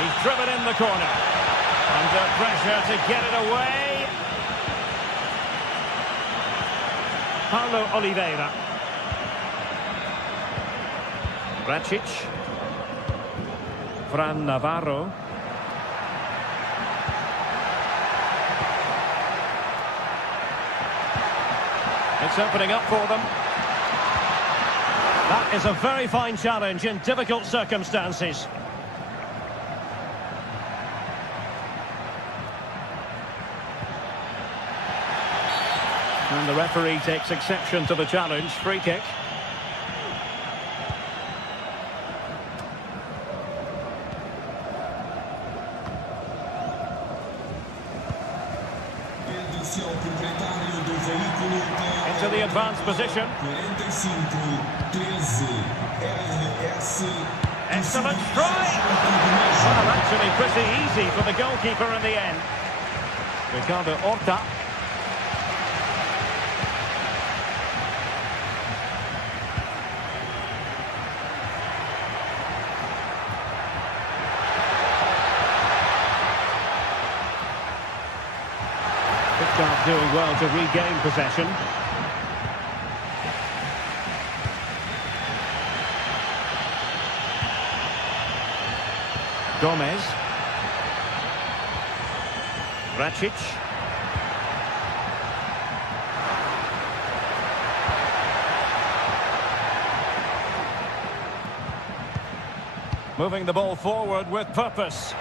He's driven in the corner. Under pressure to get it away. Paulo Oliveira. Racic. Fran Navarro. It's opening up for them. That is a very fine challenge in difficult circumstances. And the referee takes exception to the challenge. Free kick. Into the advanced position. Excellent strike! Well, actually pretty easy for the goalkeeper in the end. Ricardo Horta. Stuttgart doing well to regain possession. Gomez. Racic. Moving the ball forward with purpose.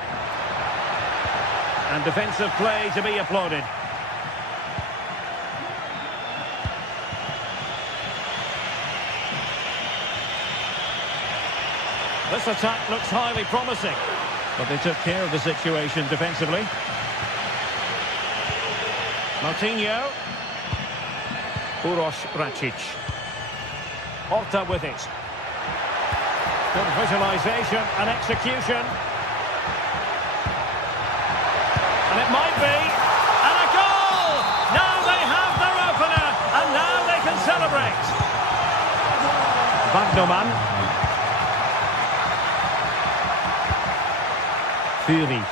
And defensive play to be applauded. This attack looks highly promising, but they took care of the situation defensively. Martinho. Uroš Racic. Horta with it. Good visualisation and execution. And it might be. And a goal! Now they have their opener. And now they can celebrate. Wagnerman. Fury.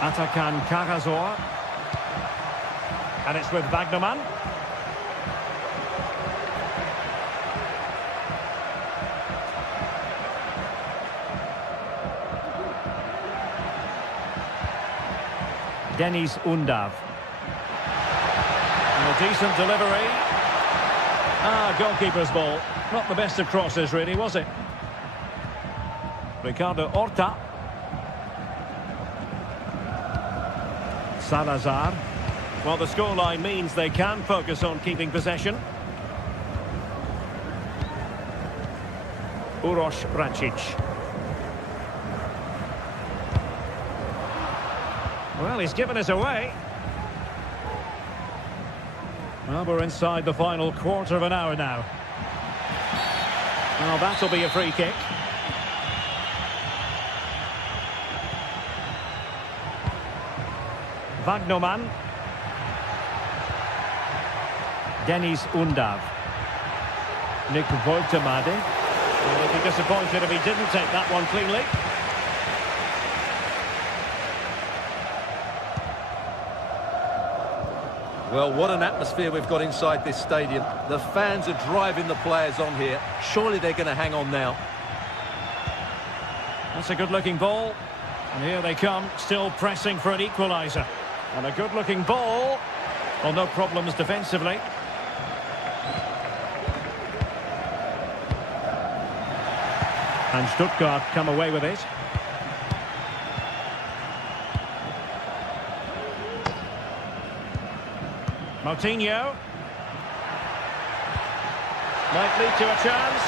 Atakan Karazor. And it's with Wagnerman. Deniz Undav. And a decent delivery. Goalkeeper's ball. Not the best of crosses, really, was it? Ricardo Horta. Salazar. Well, the scoreline means they can focus on keeping possession. Uroš Račić. Well, he's given us away. Well, we're inside the final quarter of an hour now. Well, that'll be a free kick. Wagnerman. Deniz Undav. Nick Woltemade. Well, he'd be disappointed if he didn't take that one cleanly. Well, what an atmosphere we've got inside this stadium. The fans are driving the players on here. Surely they're going to hang on now. That's a good-looking ball. And here they come, still pressing for an equaliser. And a good-looking ball. Well, no problems defensively. And Stuttgart come away with it. Moutinho. Might lead to a chance.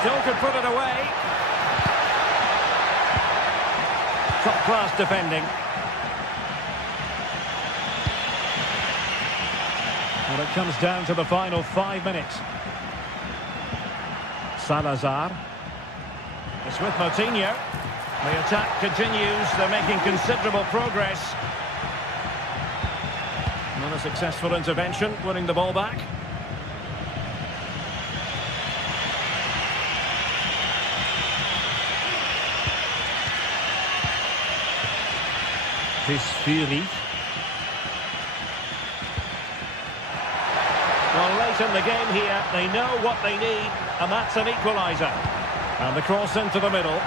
Still could put it away. Top-class defending. Well, it comes down to the final 5 minutes. Salazar. It's with Moutinho. The attack continues. They're making considerable progress. Not a successful intervention, winning the ball back. Fury. Well, late in the game here, they know what they need, and that's an equaliser. And the cross into the middle.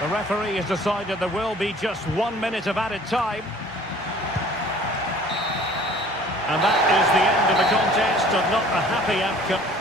The referee has decided there will be just 1 minute of added time. And that is the end of the contest, and not a happy outcome.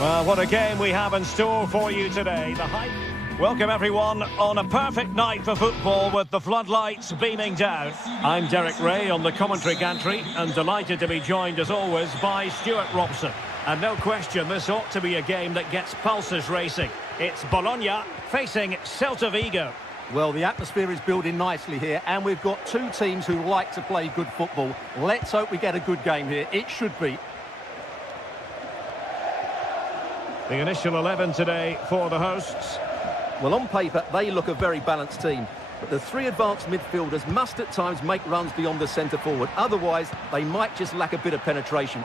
Well, what a game we have in store for you today. The hype. Welcome everyone on a perfect night for football with the floodlights beaming down. I'm Derek Ray on the commentary gantry and delighted to be joined as always by Stuart Robson. And no question, this ought to be a game that gets pulses racing. It's Bologna facing Celta Vigo. Well, the atmosphere is building nicely here, and we've got two teams who like to play good football. Let's hope we get a good game here. It should be. The initial 11 today for the hosts. Well, on paper, they look a very balanced team. But the three advanced midfielders must at times make runs beyond the centre forward. Otherwise, they might just lack a bit of penetration.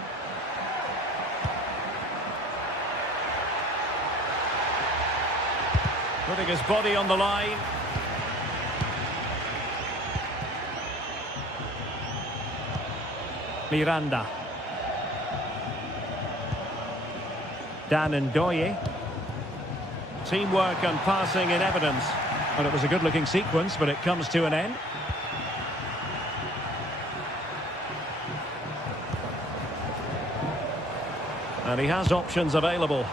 Putting his body on the line. Miranda. Dan Ndoye. Teamwork and passing in evidence. And it was a good-looking sequence, but it comes to an end. And he has options available.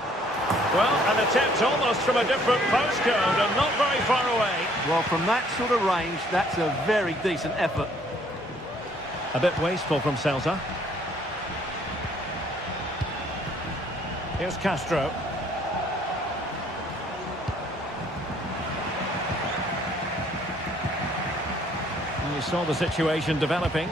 Well, an attempt almost from a different postcode and not very far away. Well, from that sort of range, that's a very decent effort. A bit wasteful from Celta. Here's Castro. And you saw the situation developing.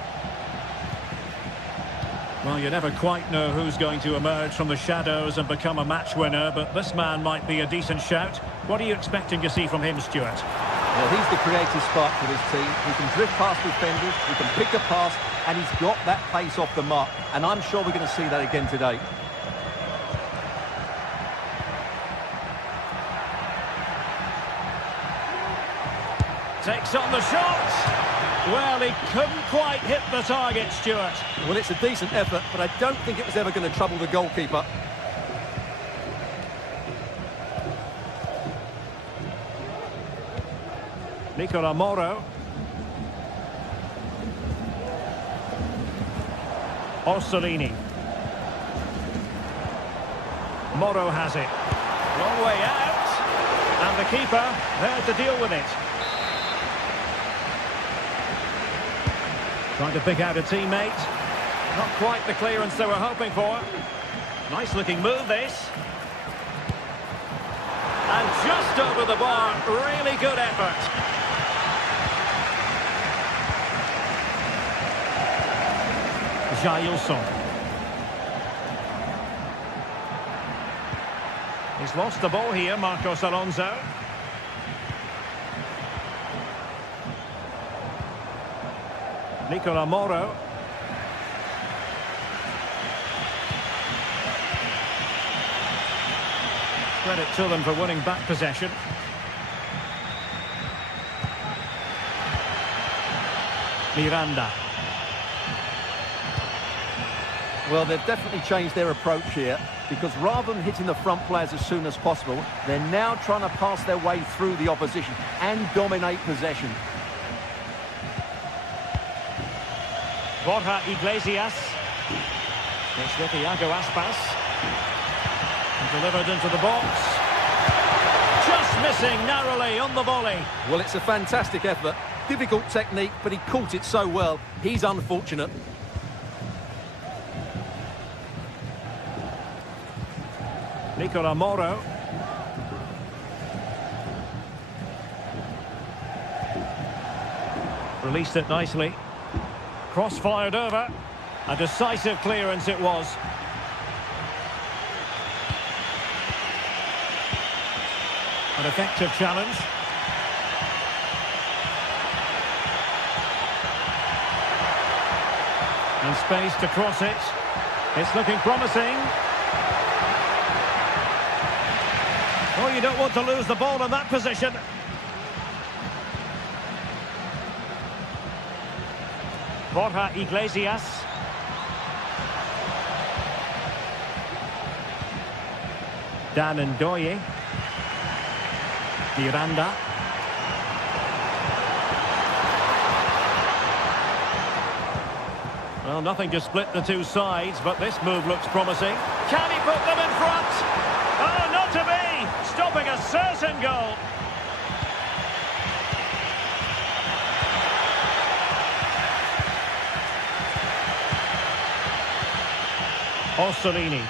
Well, you never quite know who's going to emerge from the shadows and become a match winner, but this man might be a decent shout. What are you expecting to see from him, Stuart? Well, he's the creative spark for this team. He can drift past defenders, he can pick a pass, and he's got that pace off the mark. And I'm sure we're going to see that again today. Takes on the shot. Well, he couldn't quite hit the target, Stuart. Well, it's a decent effort, but I don't think it was ever going to trouble the goalkeeper. Nicola Moro. Orsolini. Moro has it. Long way out. And the keeper there to deal with it. Trying to pick out a teammate. Not quite the clearance they were hoping for. Nice looking move this. And just over the bar, really good effort. Jailson. He's lost the ball here, Marcos Alonso. Nicola Moro. Credit to them for winning back possession. Miranda. Well, they've definitely changed their approach here, because rather than hitting the front players as soon as possible, they're now trying to pass their way through the opposition and dominate possession. Borja Iglesias. It's with Iago Aspas. And delivered into the box. Just missing narrowly on the volley. Well, it's a fantastic effort. Difficult technique, but he caught it so well. He's unfortunate. Nicola Moro. Released it nicely. Cross fired over. A decisive clearance it was. An effective challenge. And space to cross it. It's looking promising. Oh, you don't want to lose the ball in that position. Borja Iglesias. Dan Ndoye. Miranda. Well, nothing to split the two sides, but this move looks promising. Can he put them in front? Oh, not to be! Stopping a certain goal. Orsolini.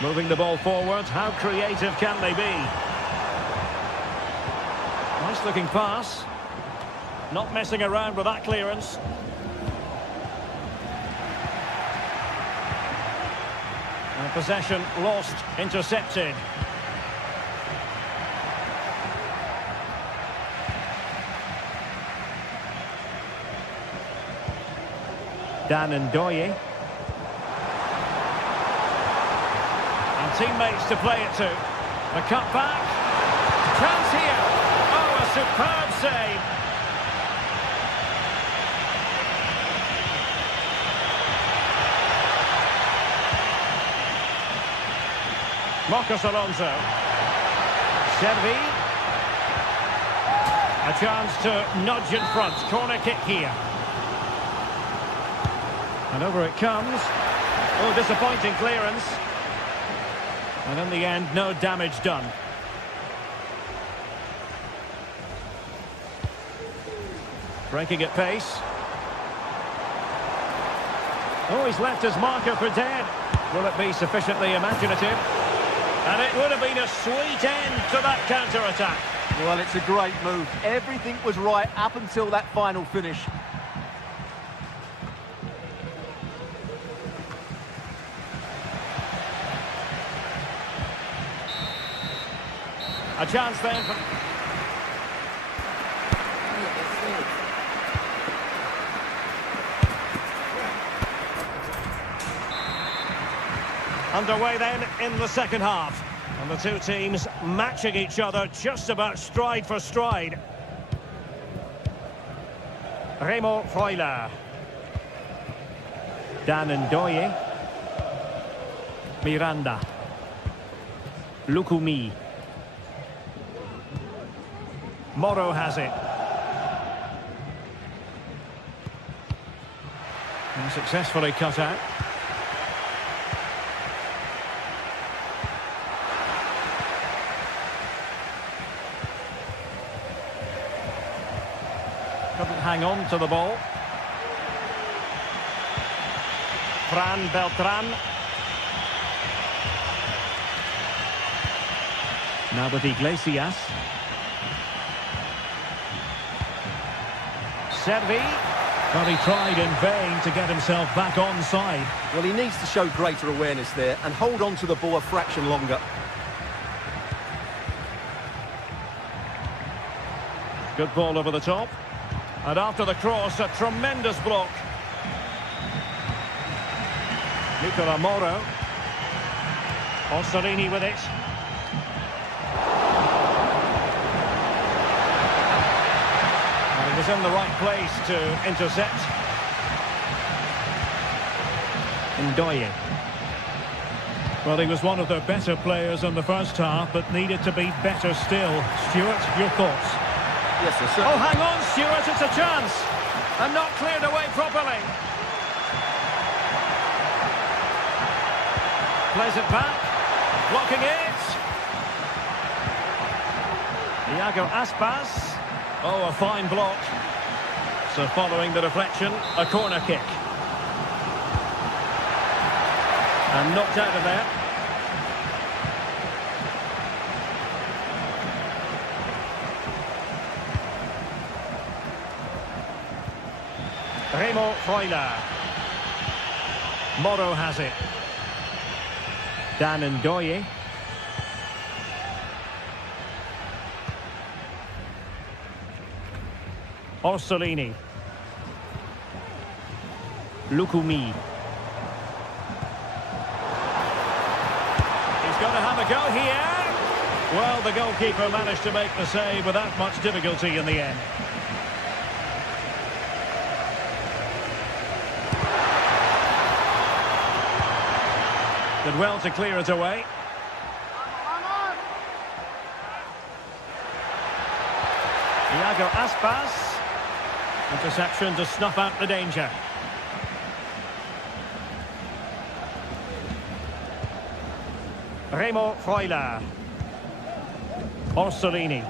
Moving the ball forward. How creative can they be? Nice looking pass. Not messing around with that clearance. And possession lost, intercepted. Dan Ndoye. And teammates to play it to. The cut back. Chance here. Oh, a superb save. Marcos Alonso. Servi. A chance to nudge in front. Corner kick here. And over it comes. Oh, disappointing clearance. And in the end, no damage done. Breaking at pace. Oh, he's left his marker for dead. Will it be sufficiently imaginative? And it would have been a sweet end to that counter-attack. Well, it's a great move. Everything was right up until that final finish. A chance then for... Underway then in the second half. And the two teams matching each other just about stride for stride. Remo Freuler. Dan Ndoye. Miranda. Lukumi. Moro has it. And successfully cut out. Couldn't hang on to the ball. Fran Beltran. Now with Iglesias. Servi. Well, he tried in vain to get himself back onside. Well, he needs to show greater awareness there and hold on to the ball a fraction longer. Good ball over the top. And after the cross, a tremendous block. Nicola Moro. Orsolini with it. And he was in the right place to intercept. Ndoye. Well, he was one of the better players in the first half, but needed to be better still. Stuart, your thoughts? Yes, sir. Oh, hang on, Stuart, it's a chance. And not cleared away properly. Plays it back. Blocking it. Iago Aspas. Oh, a fine block. So following the deflection, a corner kick. And knocked out of there. Remo Freuler. Moro has it. Dan Ndoye. Orsolini. Lukumi. He's going to have a go here. Well, the goalkeeper managed to make the save without much difficulty in the end. Did well to clear it away. Iago Aspas. Interception to snuff out the danger. Remo Freuler. Orsolini.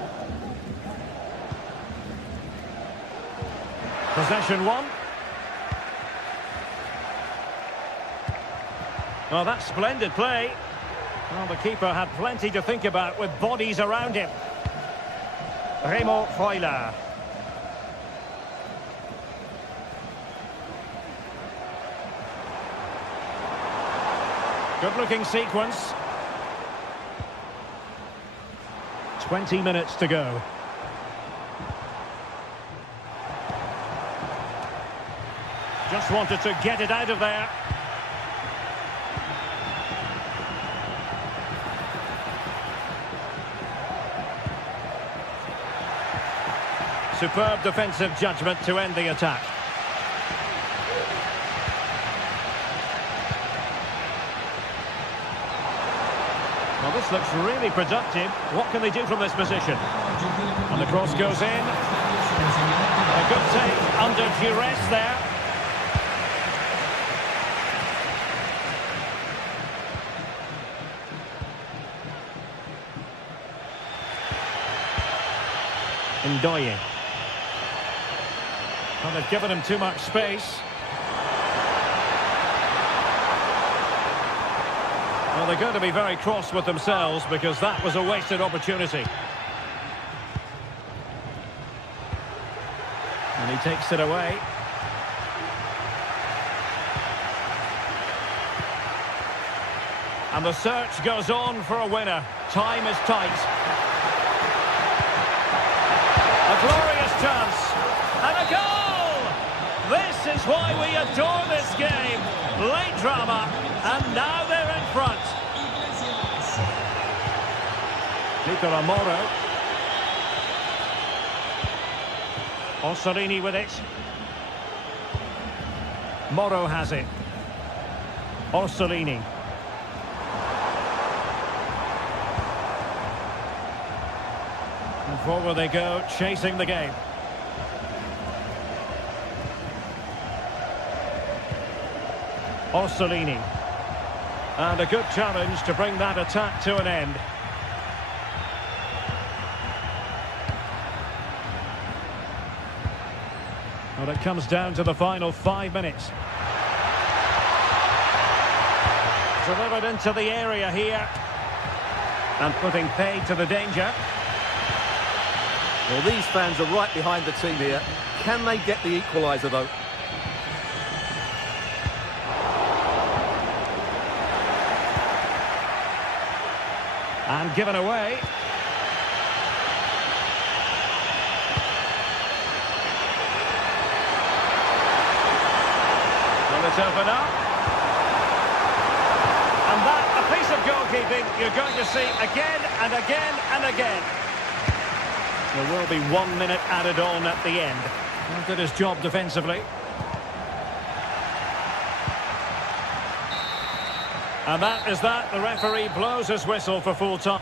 Possession one. Well, that's splendid play. Well, the keeper had plenty to think about with bodies around him. Remo Freuler. Good-looking sequence. 20 minutes to go. Just wanted to get it out of there. Superb defensive judgment to end the attack. Well, this looks really productive. What can they do from this position? And the cross goes in. A good take under duress there. Ndoye. Well, they've given him too much space. Well, they're going to be very cross with themselves because that was a wasted opportunity. And he takes it away. And the search goes on for a winner. Time is tight. A glorious chance. And a goal! This is why we adore this game. Late drama. And now they're in front. Nicola Moro. Orsolini with it. Moro has it. Orsolini. And forward they go, chasing the game. Orsolini. And a good challenge to bring that attack to an end. Well, it comes down to the final 5 minutes. Delivered into the area here. And putting paid to the danger. Well, these fans are right behind the team here. Can they get the equaliser, though? And given away. Well, it's open up. And that, a piece of goalkeeping you're going to see again and again and again. There will be 1 minute added on at the end. Well, did his job defensively. And that is that. The referee blows his whistle for full time.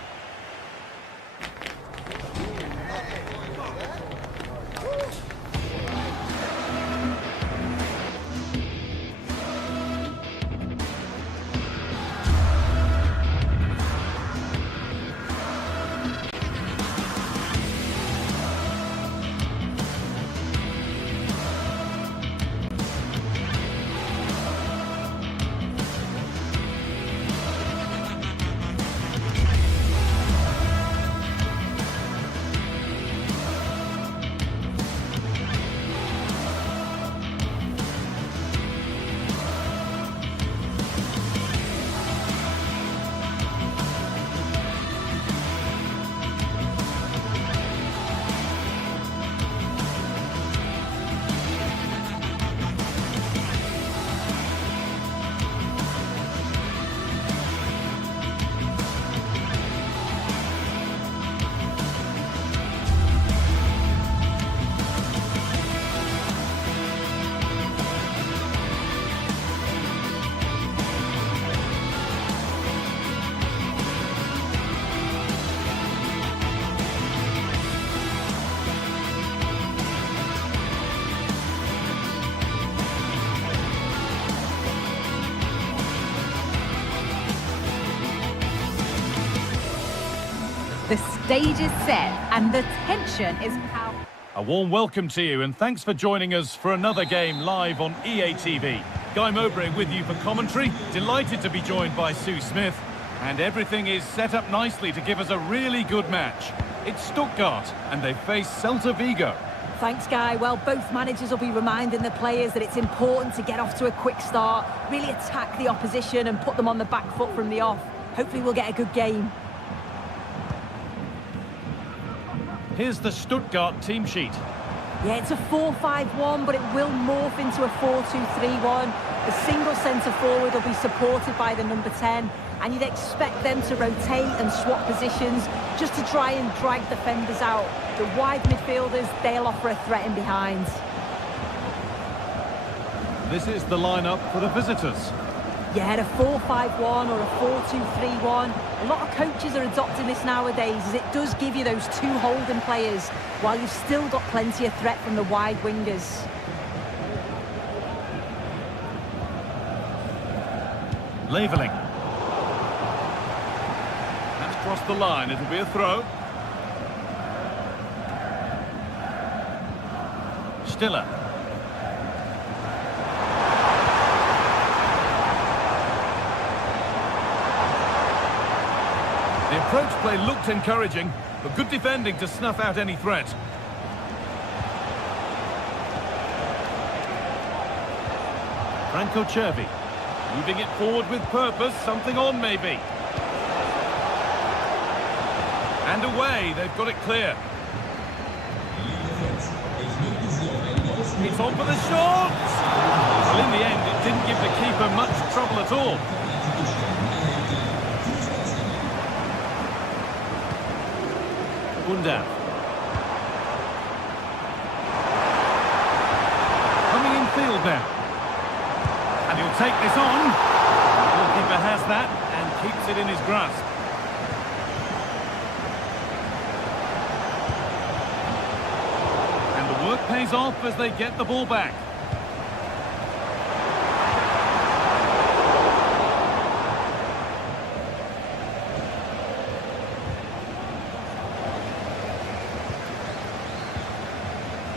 The stage is set and the tension is palpable. A warm welcome to you and thanks for joining us for another game live on EA TV. Guy Mowbray with you for commentary. Delighted to be joined by Sue Smith. And everything is set up nicely to give us a really good match. It's Stuttgart and they face Celta Vigo. Thanks, Guy. Well, both managers will be reminding the players that it's important to get off to a quick start, really attack the opposition and put them on the back foot from the off. Hopefully we'll get a good game. Here's the Stuttgart team sheet. Yeah, it's a 4-5-1, but it will morph into a 4-2-3-1. A single centre-forward will be supported by the number 10, and you'd expect them to rotate and swap positions just to try and drag defenders out. The wide midfielders, they'll offer a threat in behind. This is the lineup for the visitors. Yeah, a 4-5-1 or a 4-2-3-1. A lot of coaches are adopting this nowadays as it does give you those two holding players while you've still got plenty of threat from the wide wingers. Leveling. That's crossed the line, it'll be a throw. Stiller. The approach play looked encouraging, but good defending to snuff out any threat. Franco Cervi. Moving it forward with purpose, something on maybe. And away, they've got it clear. It's on for the shot! Well, in the end, it didn't give the keeper much trouble at all. Unda. Coming in field now. And he'll take this on. The goalkeeper has that and keeps it in his grasp. And the work pays off as they get the ball back.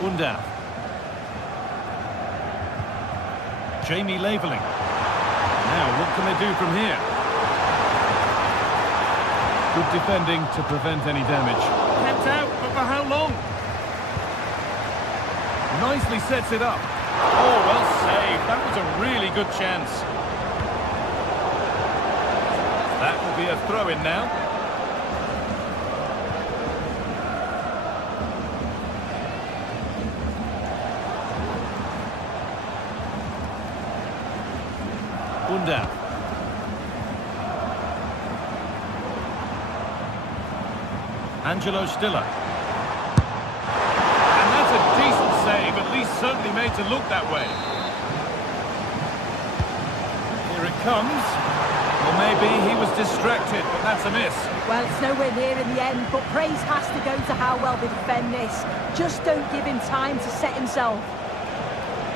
Unda. Jamie Leveling. Now, what can they do from here? Good defending to prevent any damage. Kept out, but for how long? Nicely sets it up. Oh, well saved. That was a really good chance. That will be a throw-in now. Unda. Angelo Stiller. And that's a decent save, at least certainly made to look that way. Here it comes. Well, maybe he was distracted, but that's a miss. Well, it's nowhere near in the end, but praise has to go to how well they defend this. Just don't give him time to set himself.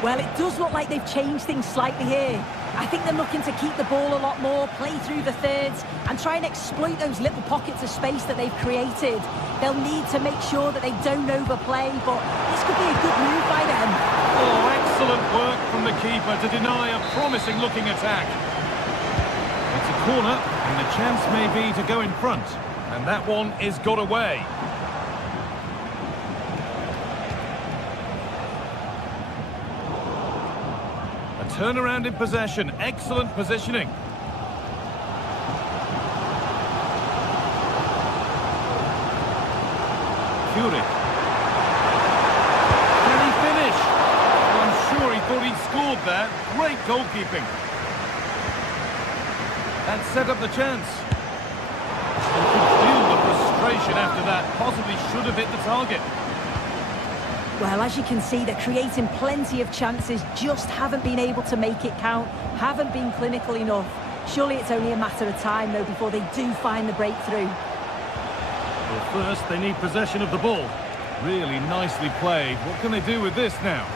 Well, it does look like they've changed things slightly here. I think they're looking to keep the ball a lot more, play through the thirds, and try and exploit those little pockets of space that they've created. They'll need to make sure that they don't overplay, but this could be a good move by them. Oh, excellent work from the keeper to deny a promising-looking attack. It's a corner, and the chance may be to go in front. And that one is got away. Turnaround in possession, excellent positioning. Fury. Can he finish? Well, I'm sure he thought he'd scored there. Great goalkeeping. That set up the chance. You could feel the frustration after that. Possibly should have hit the target. Well, as you can see, they're creating plenty of chances, just haven't been able to make it count, haven't been clinical enough. Surely it's only a matter of time, though, before they do find the breakthrough. Well, first, they need possession of the ball. Really nicely played. What can they do with this now?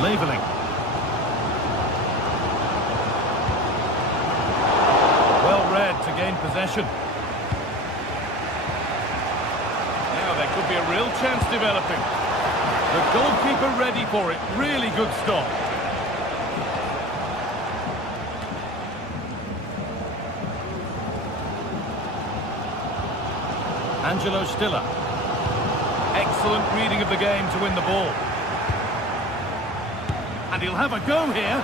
Leveling. Well read to gain possession. Now Could be a real chance developing. The goalkeeper ready for it. Really good stop. Angelo Stiller. Excellent reading of the game to win the ball. And he'll have a go here.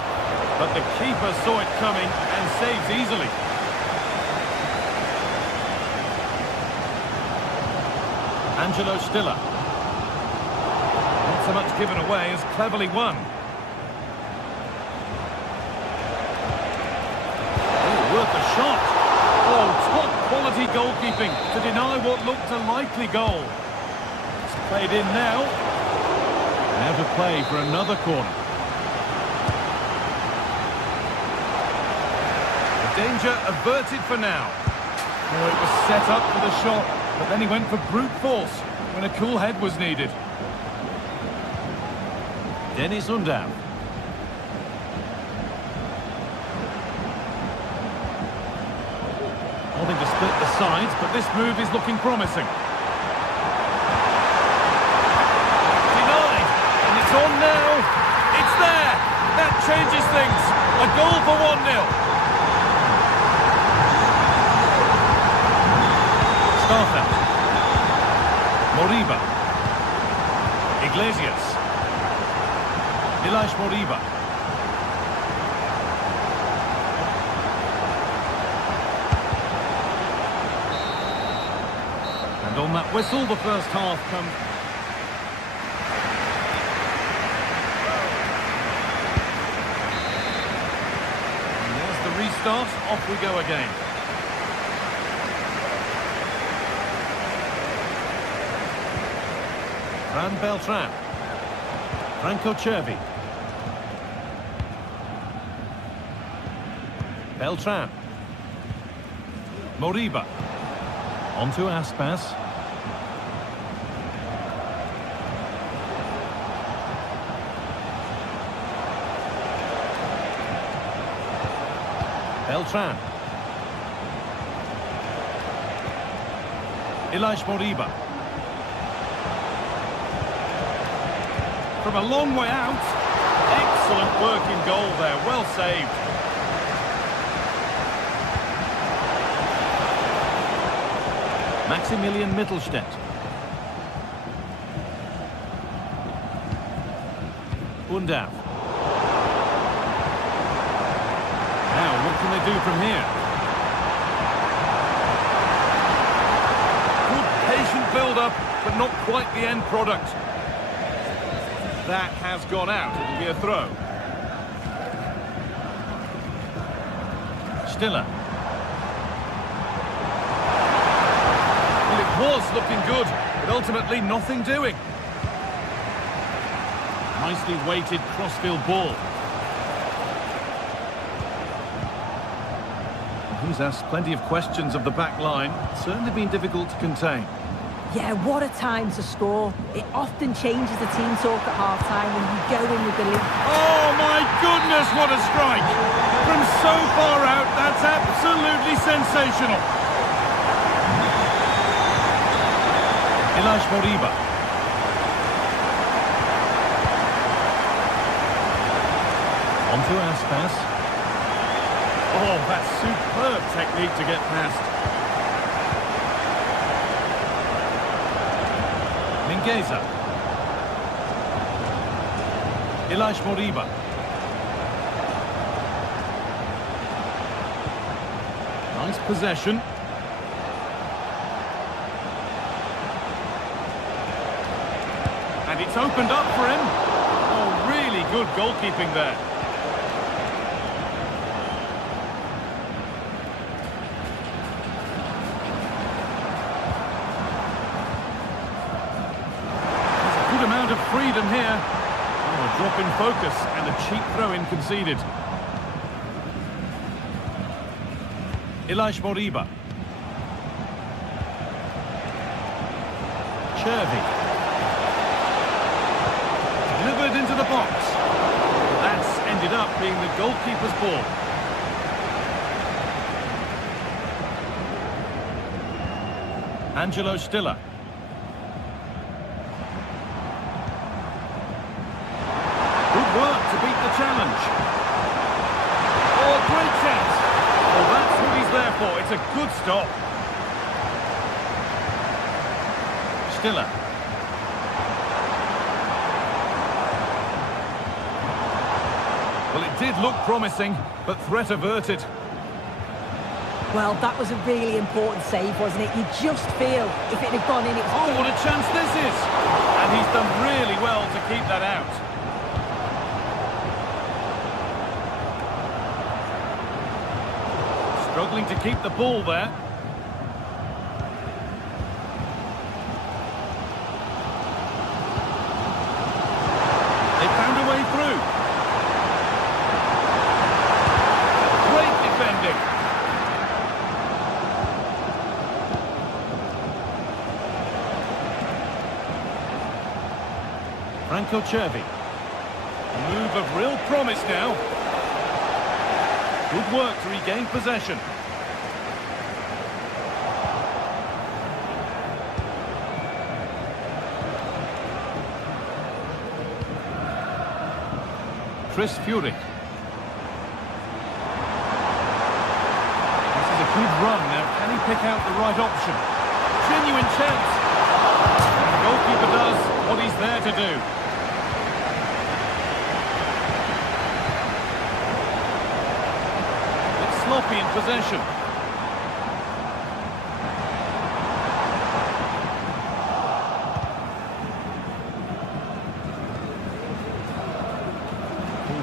But the keeper saw it coming and saves easily. Angelo Stiller. Not so much given away as cleverly won. Oh, worth a shot. Oh, top quality goalkeeping to deny what looked a likely goal. It's played in now. Out of play for another corner. The danger averted for now. Oh, it was set up for the shot, but then he went for brute force when a cool head was needed. Dennis Undav. Nothing to split the sides, but this move is looking promising. Denied, and it's on now. It's there. That changes things. A goal for 1-0. Starfelt. Moriba. Iglesias. Ilaix Moriba. And on that whistle, the first half comes. And there's the restart. Off we go again. Fran Beltran. Franco Cervi. Beltran. Moriba. On to Aspas. Beltran. Ilaix Moriba. From a long way out. Excellent work in goal there. Well saved. Maximilian Mittelstädt. Undav. Now, what can they do from here? Good patient build-up, but not quite the end product. That has gone out. It'll be a throw. Stiller. Well, it was looking good, but ultimately nothing doing. Nicely weighted crossfield ball. He's asked plenty of questions of the back line. It's certainly been difficult to contain. Yeah, what a time to score. It often changes the team talk at half-time when you go in with the lead. Oh my goodness, what a strike! From so far out, that's absolutely sensational. Ilaix Moriba. On to Aspas. Oh, that's superb technique to get past. Mingueza. Ilaix Moriba. Nice possession. And it's opened up for him. Oh, really good goalkeeping there. Amount of freedom here. Oh, a drop in focus and a cheap throw-in conceded. Ilaix Moriba. Cervi. Delivered into the box. That's ended up being the goalkeeper's ball. Angelo Stiller. the challenge. Oh, great chance. Well, that's what he's there for. It's a good stop. Stiller. Well, it did look promising, but threat averted. Well, that was a really important save, wasn't it? You just feel if it had gone in, it's... Oh, what a chance this is! And he's done really well to keep that out. Struggling to keep the ball there. They found a way through. Great defending. Franco Cervi. A move of real promise now. Good work to regain possession. Chris Furyk. This is a good run. Now, can he pick out the right option? Genuine chance. And the goalkeeper does what he's there to do. It's sloppy in possession.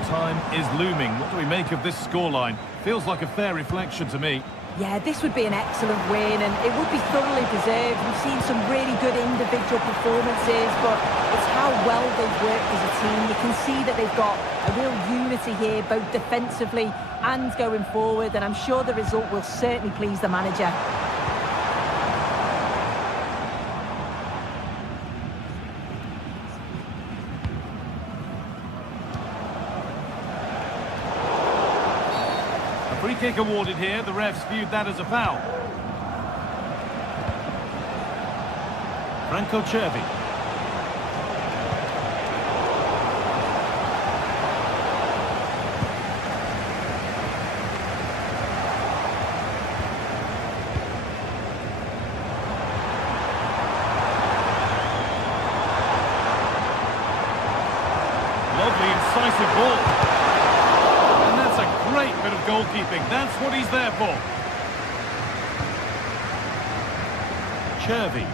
Time is looming. What do we make of this scoreline? Feels like a fair reflection to me. Yeah, this would be an excellent win, and it would be thoroughly deserved. We've seen some really good individual performances, but it's how well they've worked as a team. You can see that they've got a real unity here, both defensively and going forward, and I'm sure the result will certainly please the manager. Free kick awarded here. The refs viewed that as a foul. Franco Cervi. Lovely, incisive ball. Great bit of goalkeeping. That's what he's there for. Cervi.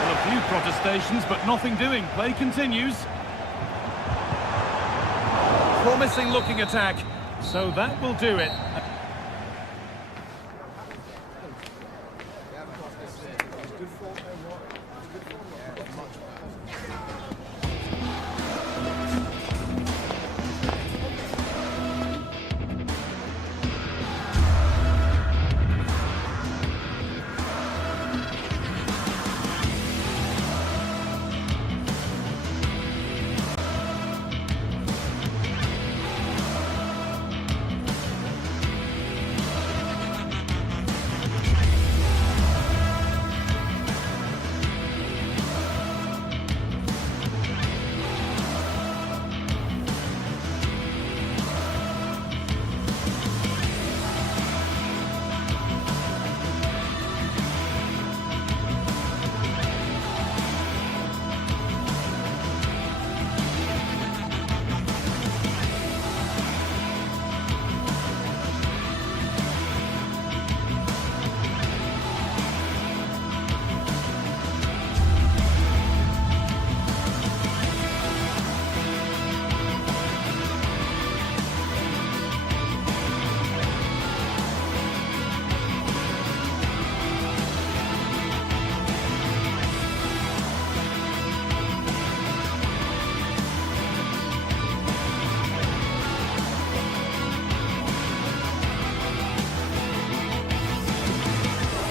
Well, a few protestations, but nothing doing. Play continues. Promising looking attack. So that will do it.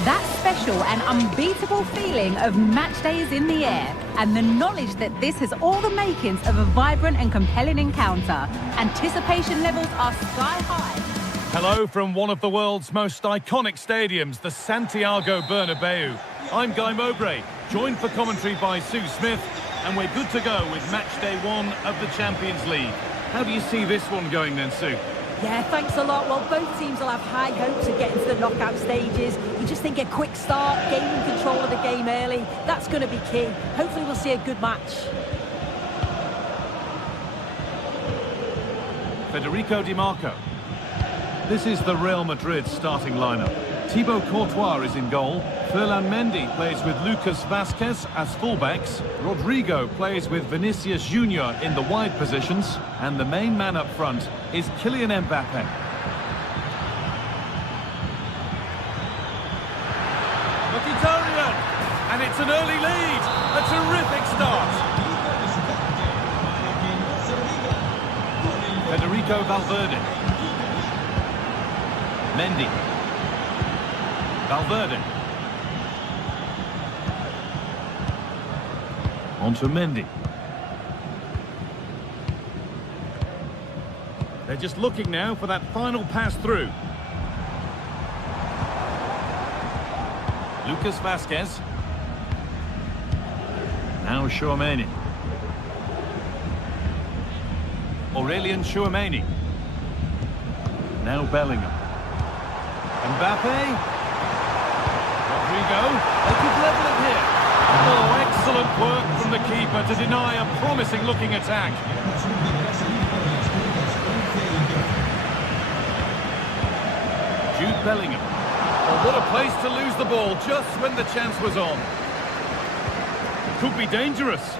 That special and unbeatable feeling of match day is in the air, and the knowledge that this has all the makings of a vibrant and compelling encounter. Anticipation levels are sky high. Hello from one of the world's most iconic stadiums, the Santiago Bernabeu. I'm Guy Mowbray, joined for commentary by Sue Smith, and we're good to go with match day 1 of the Champions League. How do you see this one going then, Sue? Yeah, thanks a lot. Well, both teams will have high hopes of getting to the knockout stages. You just think a quick start, gaining control of the game early, that's going to be key. Hopefully we'll see a good match. Federico Di Marco. This is the Real Madrid starting lineup. Thibaut Courtois is in goal. Ferland Mendy plays with Lucas Vazquez as fullbacks. Rodrigo plays with Vinicius Junior in the wide positions. And the main man up front is Kylian Mbappe. Mkhitaryan! And it's an early lead. A terrific start. Federico Valverde. Mendy. Valverde. On to Mendy. They're just looking now for that final pass through. Lucas Vazquez. Now Tchouaméni. Aurélien Tchouaméni. Now Bellingham. Mbappe. Rodrigo. They could level it here. Oh, excellent work from the keeper to deny a promising-looking attack. Jude Bellingham. Oh, what a place to lose the ball just when the chance was on. Could be dangerous.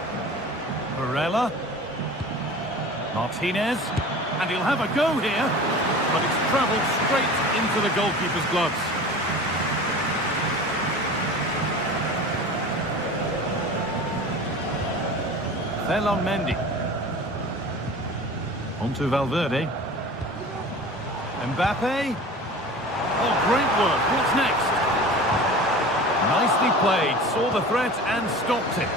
Barella. Martinez. And he'll have a go here. But it's travelled straight into the goalkeeper's gloves. Ferland Mendy. On to Valverde. Mbappe. Oh, great work. What's next? Nicely played. Saw the threat and stopped it.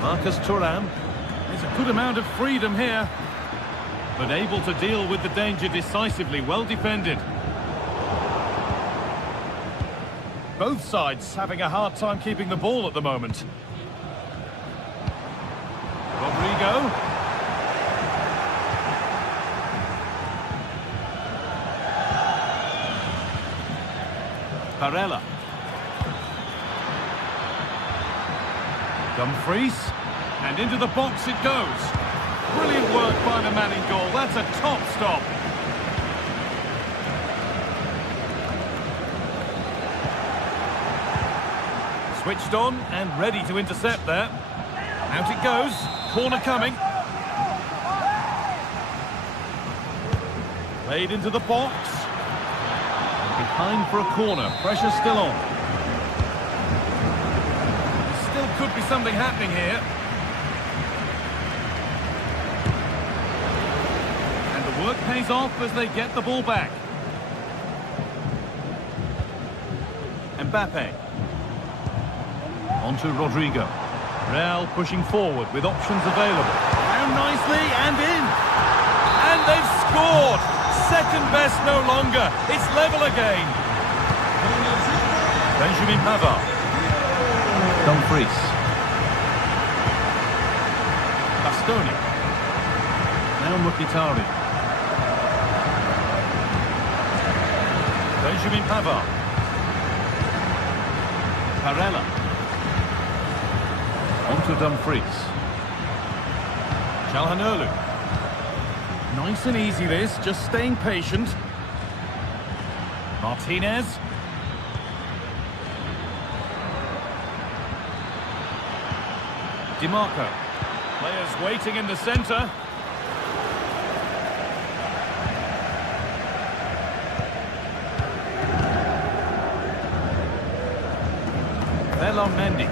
Marcus Thuram. There's a good amount of freedom here, but able to deal with the danger decisively. Well defended. Both sides having a hard time keeping the ball at the moment. Rodrigo. Barella. Dumfries. And into the box it goes. Brilliant work by the man in goal. That's a top stop. Switched on and ready to intercept there. Out it goes. Corner coming. Played into the box. Behind for a corner. Pressure still on. Still could be something happening here. And the work pays off as they get the ball back. Mbappe. On to Rodrigo. Real pushing forward with options available. Down nicely and in. And they've scored. Second best no longer. It's level again. Benjamin Pavard. Dumfries. Bastoni. Now Mkhitaryan. Benjamin Pavard. Barella. On to Dumfries. Calhanoglu. Nice and easy this, just staying patient. Martinez. Di Marco. Players waiting in the centre. Ferland Mendy.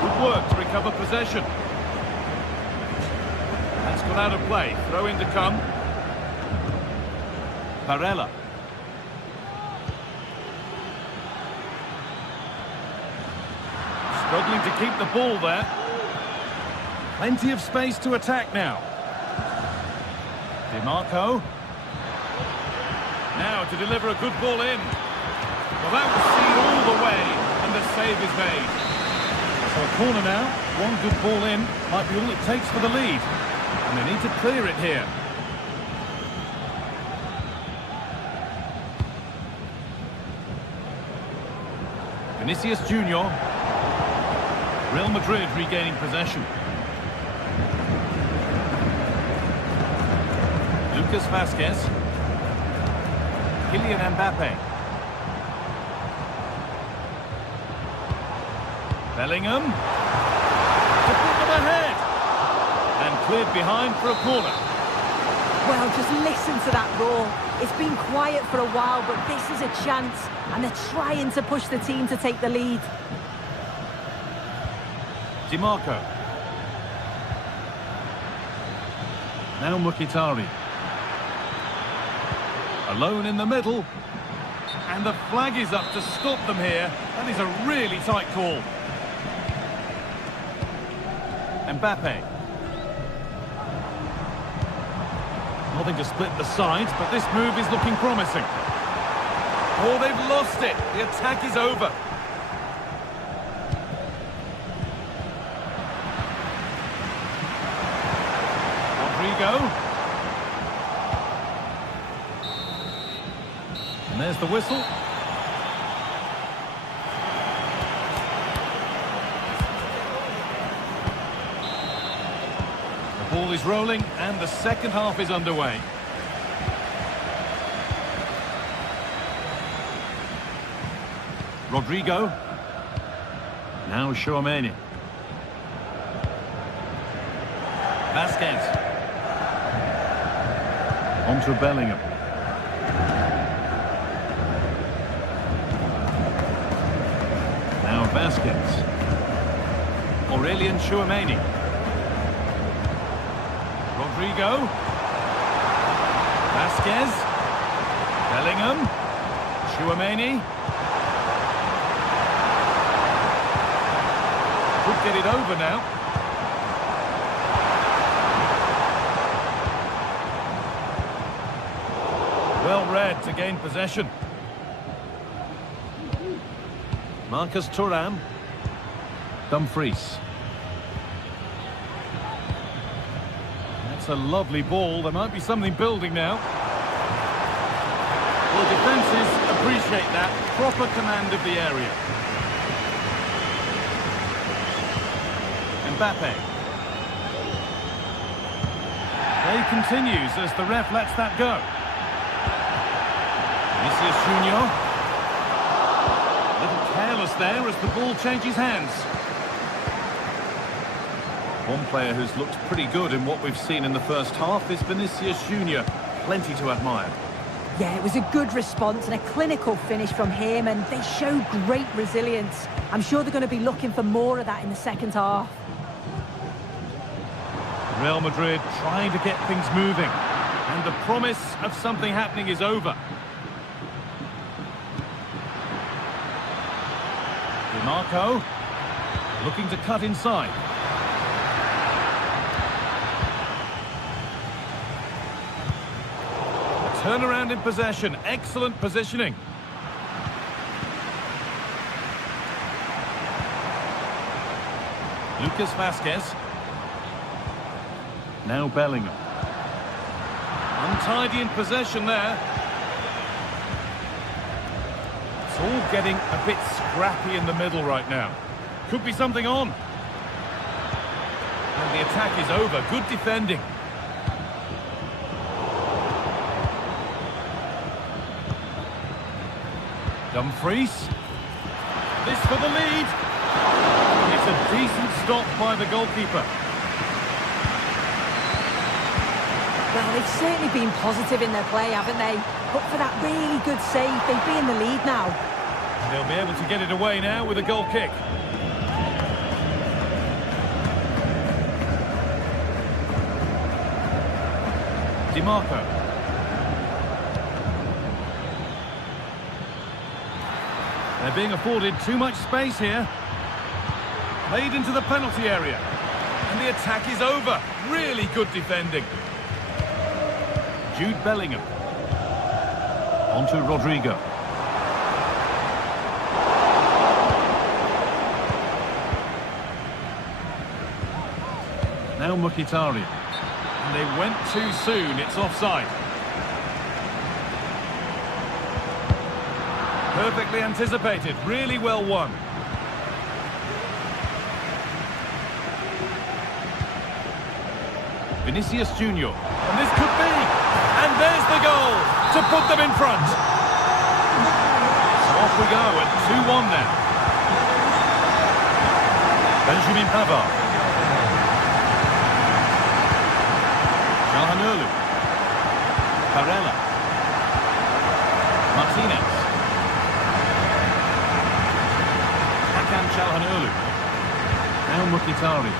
Good work to recover possession. That's gone out of play. Throw in to come. Barella. Struggling to keep the ball there. Plenty of space to attack now. DiMarco. Now to deliver a good ball in. Well, that was seen all the way, and the save is made. So a corner now. One good ball in might be all it takes for the lead. And they need to clear it here. Vinicius Junior. Real Madrid regaining possession. Lucas Vazquez. Kylian Mbappe. Bellingham. To put them ahead. And cleared behind for a corner. Well, just listen to that roar. It's been quiet for a while, but this is a chance. And they're trying to push the team to take the lead. DiMarco. Now Mkhitaryan. Alone in the middle. And the flag is up to stop them here. That is a really tight call. Mbappe. Nothing to split the sides, but this move is looking promising. Oh, they've lost it. The attack is over. Rodrigo. And there's the whistle. The ball is rolling and the second half is underway. Rodrigo. Now Tchouaméni. Vazquez. On to Bellingham. Now Vazquez. Aurélien Tchouaméni. Rodrigo. Vazquez. Bellingham. Tchouaméni. Could get it over now. Well read to gain possession. Marcus Thuram. Dumfries. That's a lovely ball. There might be something building now. Well, defences appreciate that. Proper command of the area. Mbappe. Play continues as the ref lets that go. Vinicius Junior. A little careless there as the ball changes hands. One player who's looked pretty good in what we've seen in the first half is Vinicius Junior. Plenty to admire. Yeah, it was a good response and a clinical finish from him, and they show great resilience. I'm sure they're going to be looking for more of that in the second half. Real Madrid trying to get things moving, and the promise of something happening is over. DiMarco looking to cut inside. A turnaround in possession, excellent positioning. Lucas Vazquez. Now Bellingham. Untidy in possession there. It's all getting a bit scrappy in the middle right now. Could be something on. And the attack is over. Good defending. Dumfries. This for the lead. It's a decent stop by the goalkeeper. Well, they've certainly been positive in their play, haven't they? But for that really good save, they'd be in the lead now. They'll be able to get it away now with a goal kick. DiMarco. They're being afforded too much space here. Played into the penalty area. And the attack is over. Really good defending. Jude Bellingham. On to Rodrigo. Now Mkhitaryan. And they went too soon. It's offside. Perfectly anticipated. Really well won. Vinicius Junior. And this could be. And there's the goal to put them in front. So off we go at 2-1 now. Benjamin Pavard. Calhanoglu. Barella. Martinez. Hakan Calhanoglu. Now Mkhitaryan.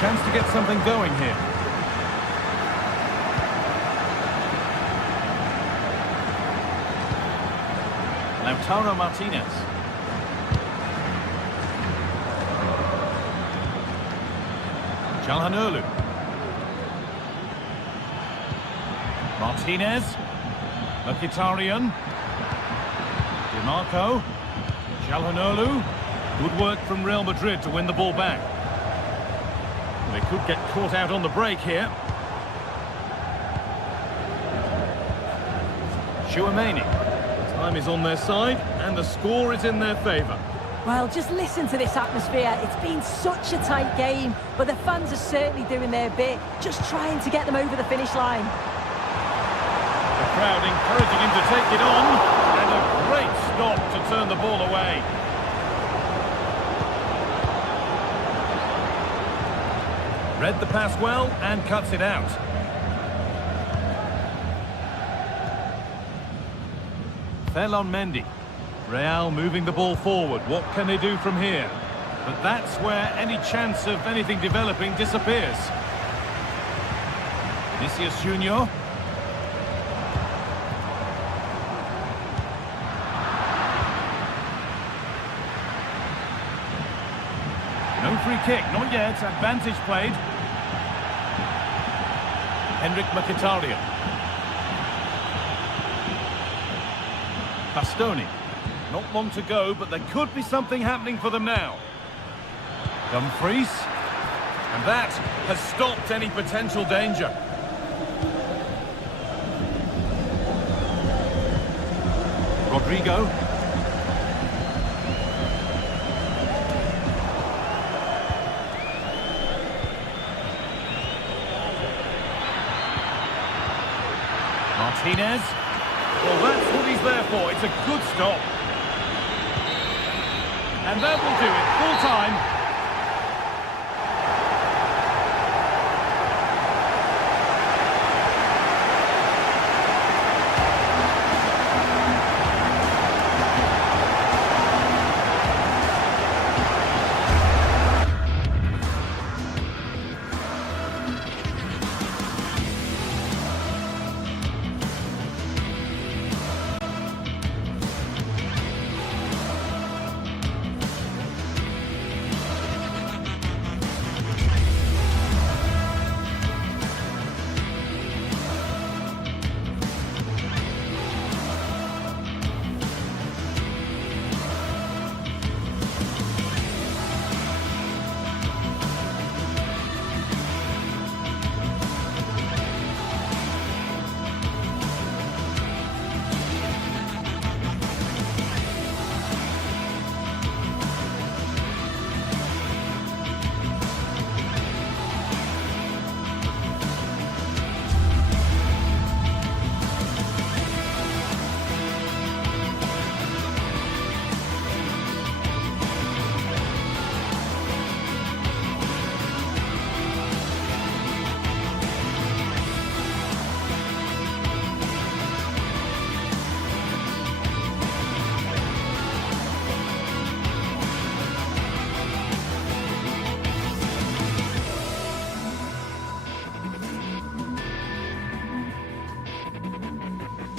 Chance to get something going here. Lautaro Martinez. Calhanoglu. Martinez. Mkhitaryan. DiMarco. Calhanoglu. Good work from Real Madrid to win the ball back. They could get caught out on the break here. Chouameni. Time is on their side, and the score is in their favour. Well, just listen to this atmosphere. It's been such a tight game, but the fans are certainly doing their bit, just trying to get them over the finish line. The crowd encouraging him to take it on, and a great stop to turn the ball away. Read the pass well and cuts it out. Ferland Mendy. Real moving the ball forward. What can they do from here? But that's where any chance of anything developing disappears. Vinicius Junior. No free kick, not yet. Advantage played. Henrik Mkhitaryan. Bastoni. Not long to go, but there could be something happening for them now. Dumfries. And that has stopped any potential danger. Rodrigo. Martinez. Well, that's what he's there for. It's a good stop. And that will do it. Full time.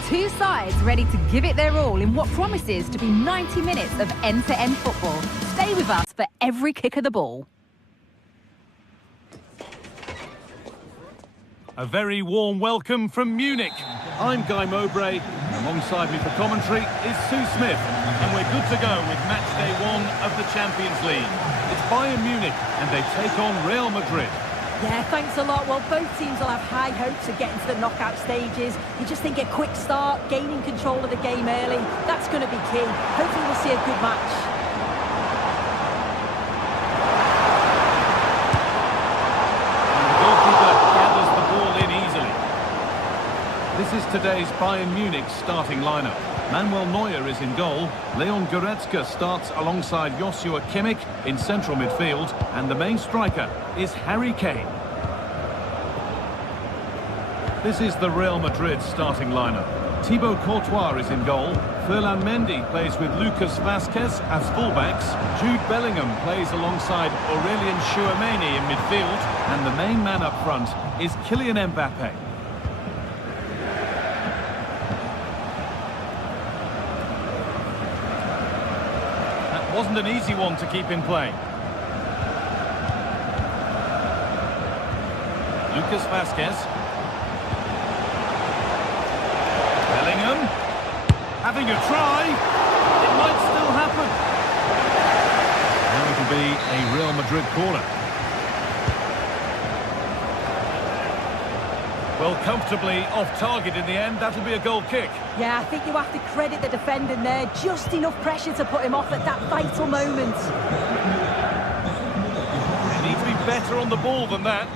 Two sides ready to give it their all in what promises to be 90 minutes of end-to-end football. Stay with us for every kick of the ball. A very warm welcome from Munich. I'm Guy Mowbray. Alongside me for commentary is Sue Smith. And we're good to go with match day 1 of the Champions League. It's Bayern Munich and they take on Real Madrid. Yeah, thanks a lot. Well, both teams will have high hopes of getting to the knockout stages. You just think a quick start, gaining control of the game early, that's going to be key. Hopefully we'll see a good match. This is today's Bayern Munich starting lineup. Manuel Neuer is in goal. Leon Goretzka starts alongside Joshua Kimmich in central midfield. And the main striker is Harry Kane. This is the Real Madrid starting lineup. Thibaut Courtois is in goal. Ferland Mendy plays with Lucas Vazquez as fullbacks. Jude Bellingham plays alongside Aurelien Tchouameni in midfield. And the main man up front is Kylian Mbappe. Wasn't an easy one to keep in play. Lucas Vazquez. Bellingham. Having a try. It might still happen. Now it'll be a Real Madrid corner. Well, comfortably off target in the end. That'll be a goal kick. Yeah, I think you have to credit the defender there. Just enough pressure to put him off at that vital moment. They need to be better on the ball than that.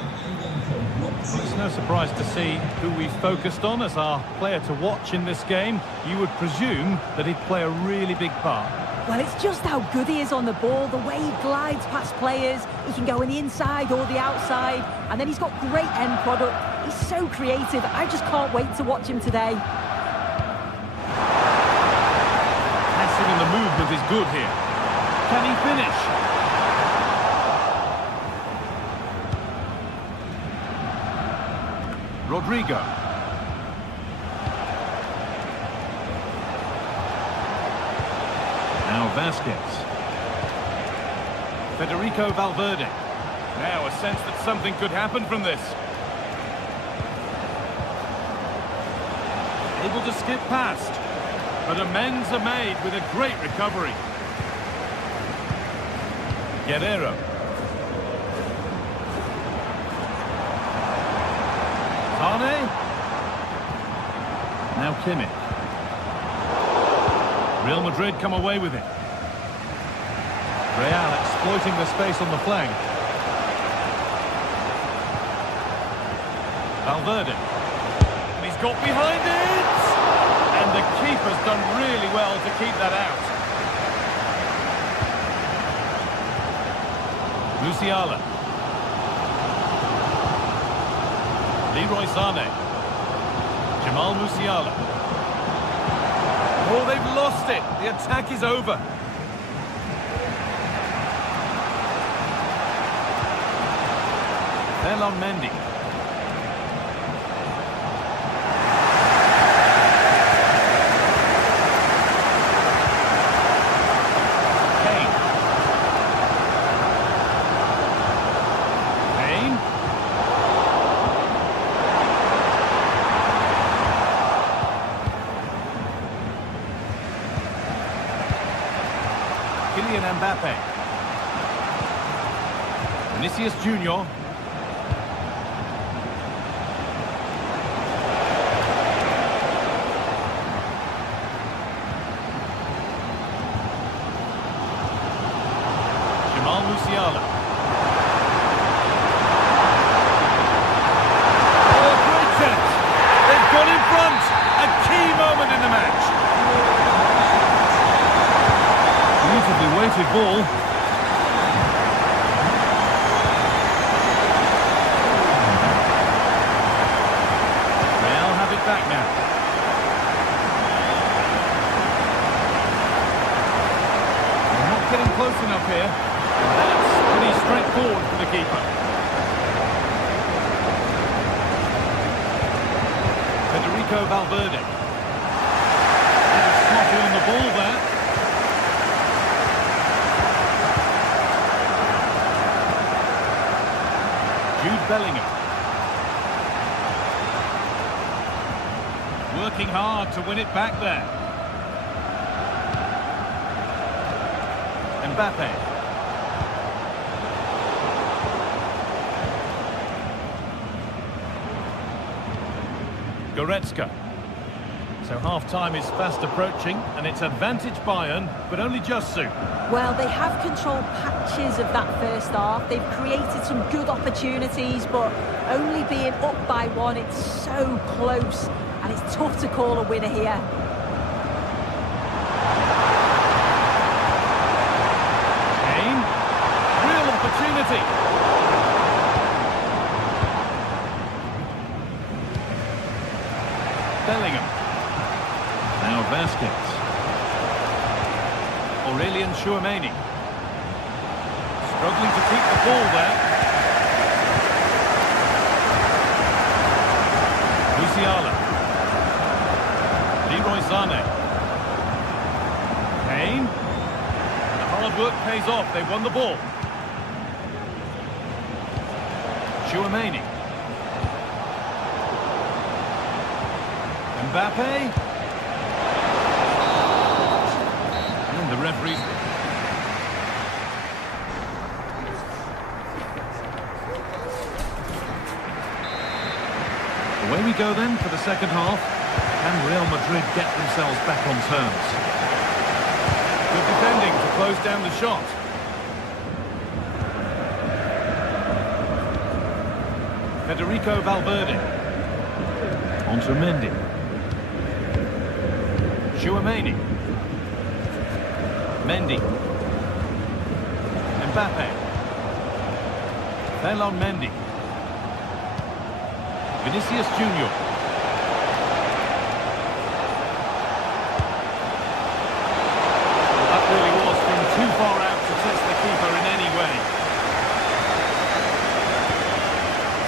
It's no surprise to see who we focused on as our player to watch in this game. You would presume that he'd play a really big part. Well, it's just how good he is on the ball, the way he glides past players. He can go on the inside or the outside, and then he's got great end product. He's so creative. I just can't wait to watch him today. Passing and the movement is good here. Can he finish? Rodrigo. Now Vazquez. Federico Valverde. Now a sense that something could happen from this. Able to skip past. But amends are made with a great recovery. Guerrero. Tane. Now Kimmich. Real Madrid come away with it. Real exploiting the space on the flank. Valverde. And he's got behind it! And the keeper's done really well to keep that out. Musiala. Leroy Sané. Jamal Musiala. Oh, they've lost it. The attack is over. Ferland Mendy. Kane. Kane. Kylian Mbappe. Vinicius Junior. Jamal Musiala. Oh, great chance. They've got in front. A key moment in the match. Beautifully weighted ball. Real have it back now. They're not getting close enough here. That's pretty straightforward for the keeper. Federico Valverde. Sloppy on the ball there. Jude Bellingham. Working hard to win it back there. Mbappe. Goretzka. So half-time is fast approaching, and it's advantage Bayern, but only just soon. Well, they have controlled patches of that first half. They've created some good opportunities, but only being up by one, it's so close, and it's tough to call a winner here. Kane. Real opportunity. Bellingham. Now Vasquez. Aurelian Tchouameni. Struggling to keep the ball there. Musiala. Leroy Sané. Kane. The hard work pays off. They won the ball. Tchouameni. Mbappe. And the referees. Away we go then for the second half. Can Real Madrid get themselves back on terms? Good defending to close down the shot. Federico Valverde. Onto Mendy. Tchouameni. Mendy. Mbappe. Ferland Mendy. Vinicius Junior. Well, that really was from too far out to test the keeper in any way.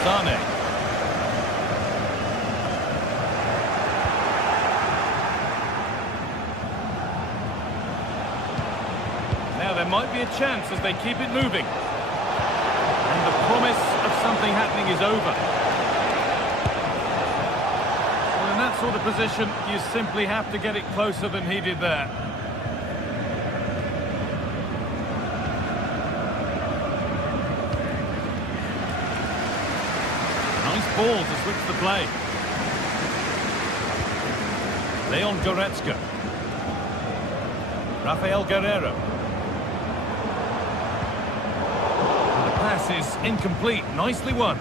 Sané. Now there might be a chance as they keep it moving. And the promise of something happening is over. Well, in that sort of position, you simply have to get it closer than he did there. Nice ball to switch the play. Leon Goretzka. Rafael Guerreiro. Pass is incomplete. Nicely won.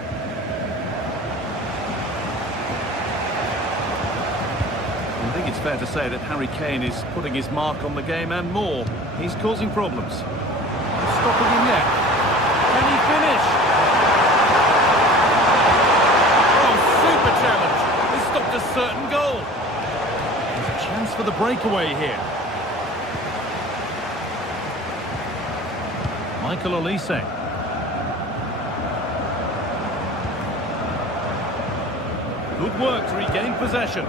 I think it's fair to say that Harry Kane is putting his mark on the game and more. He's causing problems. Stopping him yet. Can he finish? Oh, super challenge. He stopped a certain goal. There's a chance for the breakaway here. Michael Olise. Good work to regain possession.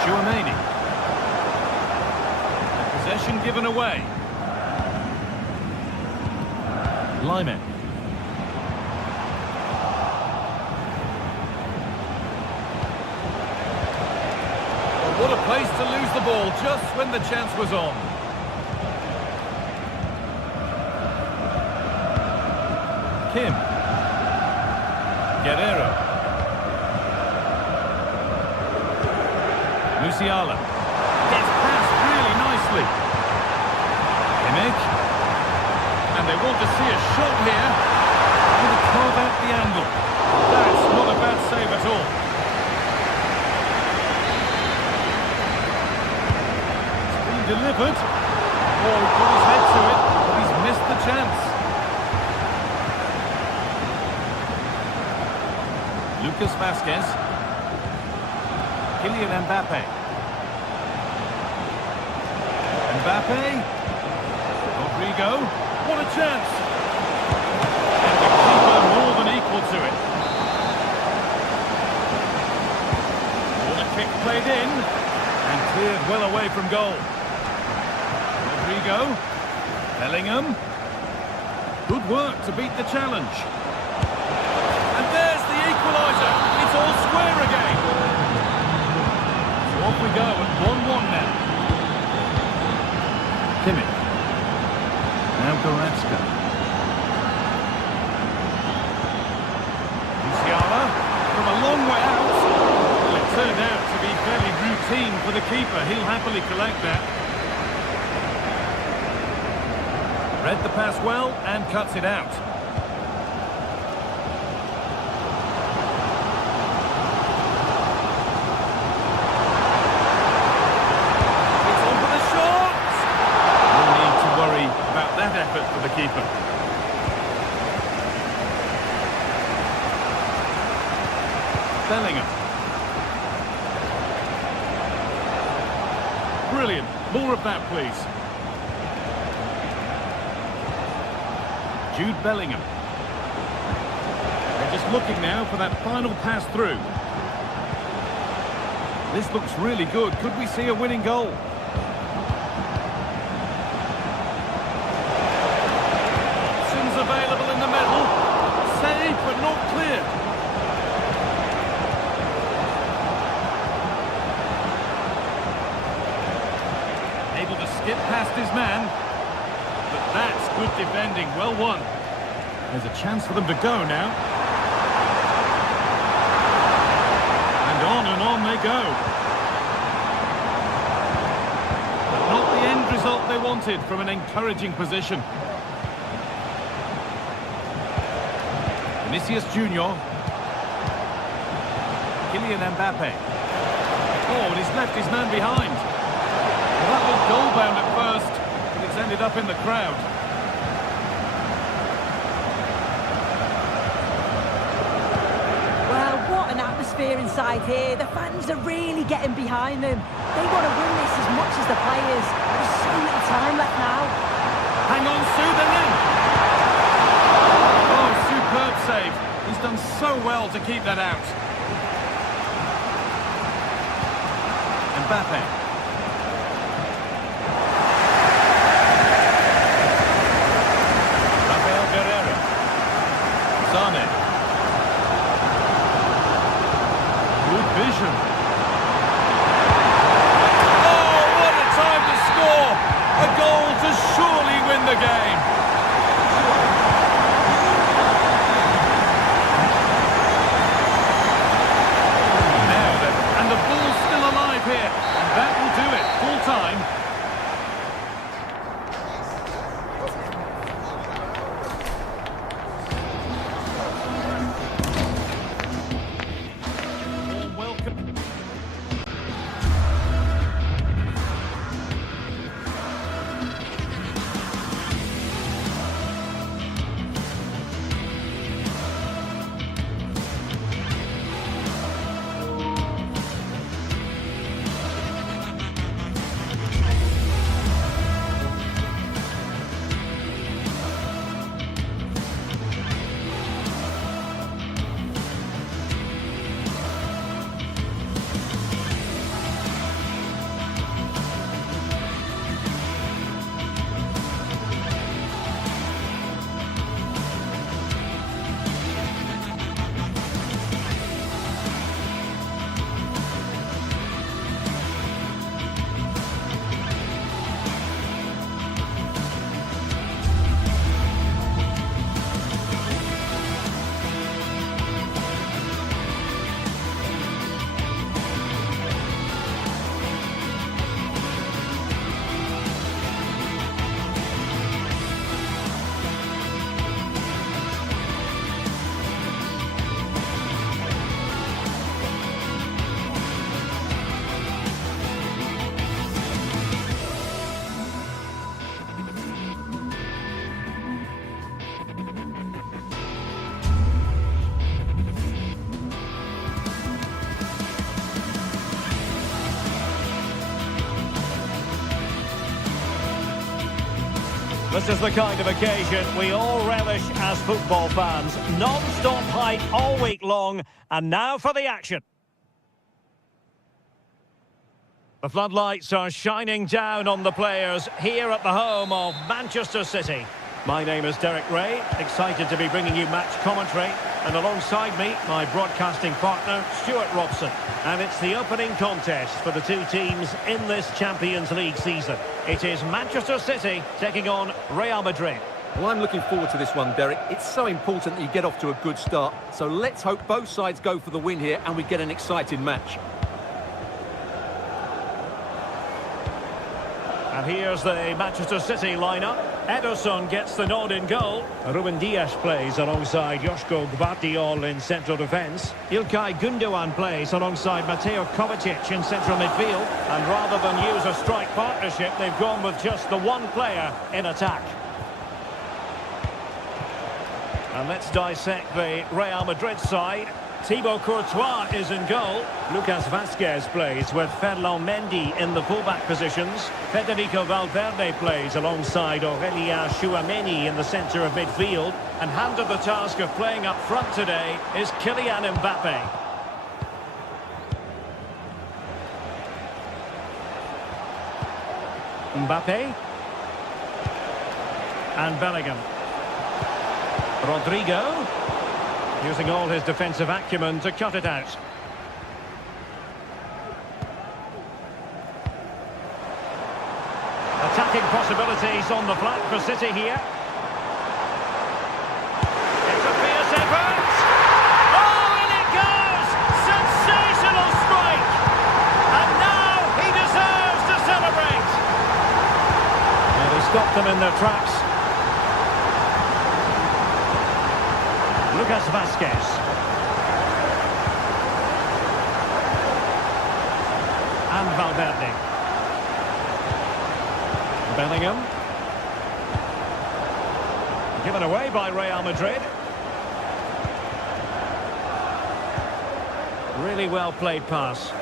Tchouameni. And possession given away. Lyman. What a place to lose the ball just when the chance was on. Kim. Guerreiro. Musiala. Gets past really nicely. Kimmich. And they want to see a shot here. Going to carve out the angle. That's not a bad save at all. Delivered. Oh, he put his head to it, but he's missed the chance. Lucas Vasquez. Kylian Mbappe. Mbappe. Rodrigo. What a chance. And the keeper more than equal to it. What a kick played in. away from goal. Rodrigo. Bellingham. Good work to beat the challenge. And there's the equaliser. It's all square again. So off we go at 1-1 now. Kimmich. Now Goretzka. Musiala from a long way out. Well, it turned out to be fairly routine for the keeper. He'll happily collect that. Read the pass well and cuts it out. It's on for the shot! No need to worry about that effort for the keeper. Bellingham. Brilliant. More of that, please. Jude Bellingham. They're just looking now for that final pass through. This looks really good. Could we see a winning goal? Options available in the middle. Save, but not clear. Able to skip past his man. But that's good defending, well won. There's a chance for them to go now. And on they go. But not the end result they wanted from an encouraging position. Vinicius Junior. Kylian Mbappe. Oh, and he's left his man behind. Well, that looked goal-bound at first. It's ended up in the crowd. Well, what an atmosphere inside here. The fans are really getting behind them. They want to win this as much as the players. There's so little time left now. Hang on, Sue, they're in! Oh, superb save. He's done so well to keep that out. Mbappe. Good vision. Oh, what a time to score! A goal to surely win the game. Now then, and the ball's still alive here. And that will do it, full time. This is the kind of occasion we all relish as football fans. Non-stop hype all week long, and now for the action. The floodlights are shining down on the players here at the home of Manchester City. My name is Derek Ray, excited to be bringing you match commentary. And alongside me, my broadcasting partner, Stuart Robson. And it's the opening contest for the two teams in this Champions League season. It is Manchester City taking on Real Madrid. Well, I'm looking forward to this one, Derek. It's so important that you get off to a good start. So let's hope both sides go for the win here and we get an exciting match. And here's the Manchester City lineup. Ederson gets the nod in goal. Ruben Dias plays alongside Joško Gvardiol in central defence. Ilkay Gundogan plays alongside Mateo Kovacic in central midfield. And rather than use a strike partnership, they've gone with just the one player in attack. And let's dissect the Real Madrid side. Thibaut Courtois is in goal. Lucas Vazquez plays with Ferland Mendy in the fullback positions. Federico Valverde plays alongside Aurélien Tchouameni in the centre of midfield. And handed the task of playing up front today is Kylian Mbappe. Mbappe. And Bellingham. Rodrigo. Using all his defensive acumen to cut it out. Attacking possibilities on the flank for City here. It's a fierce effort! Oh, and it goes! Sensational strike! And now he deserves to celebrate! And he stopped them in their tracks. Lucas Vazquez. And Valverde. Bellingham. Given away by Real Madrid. Really well played pass.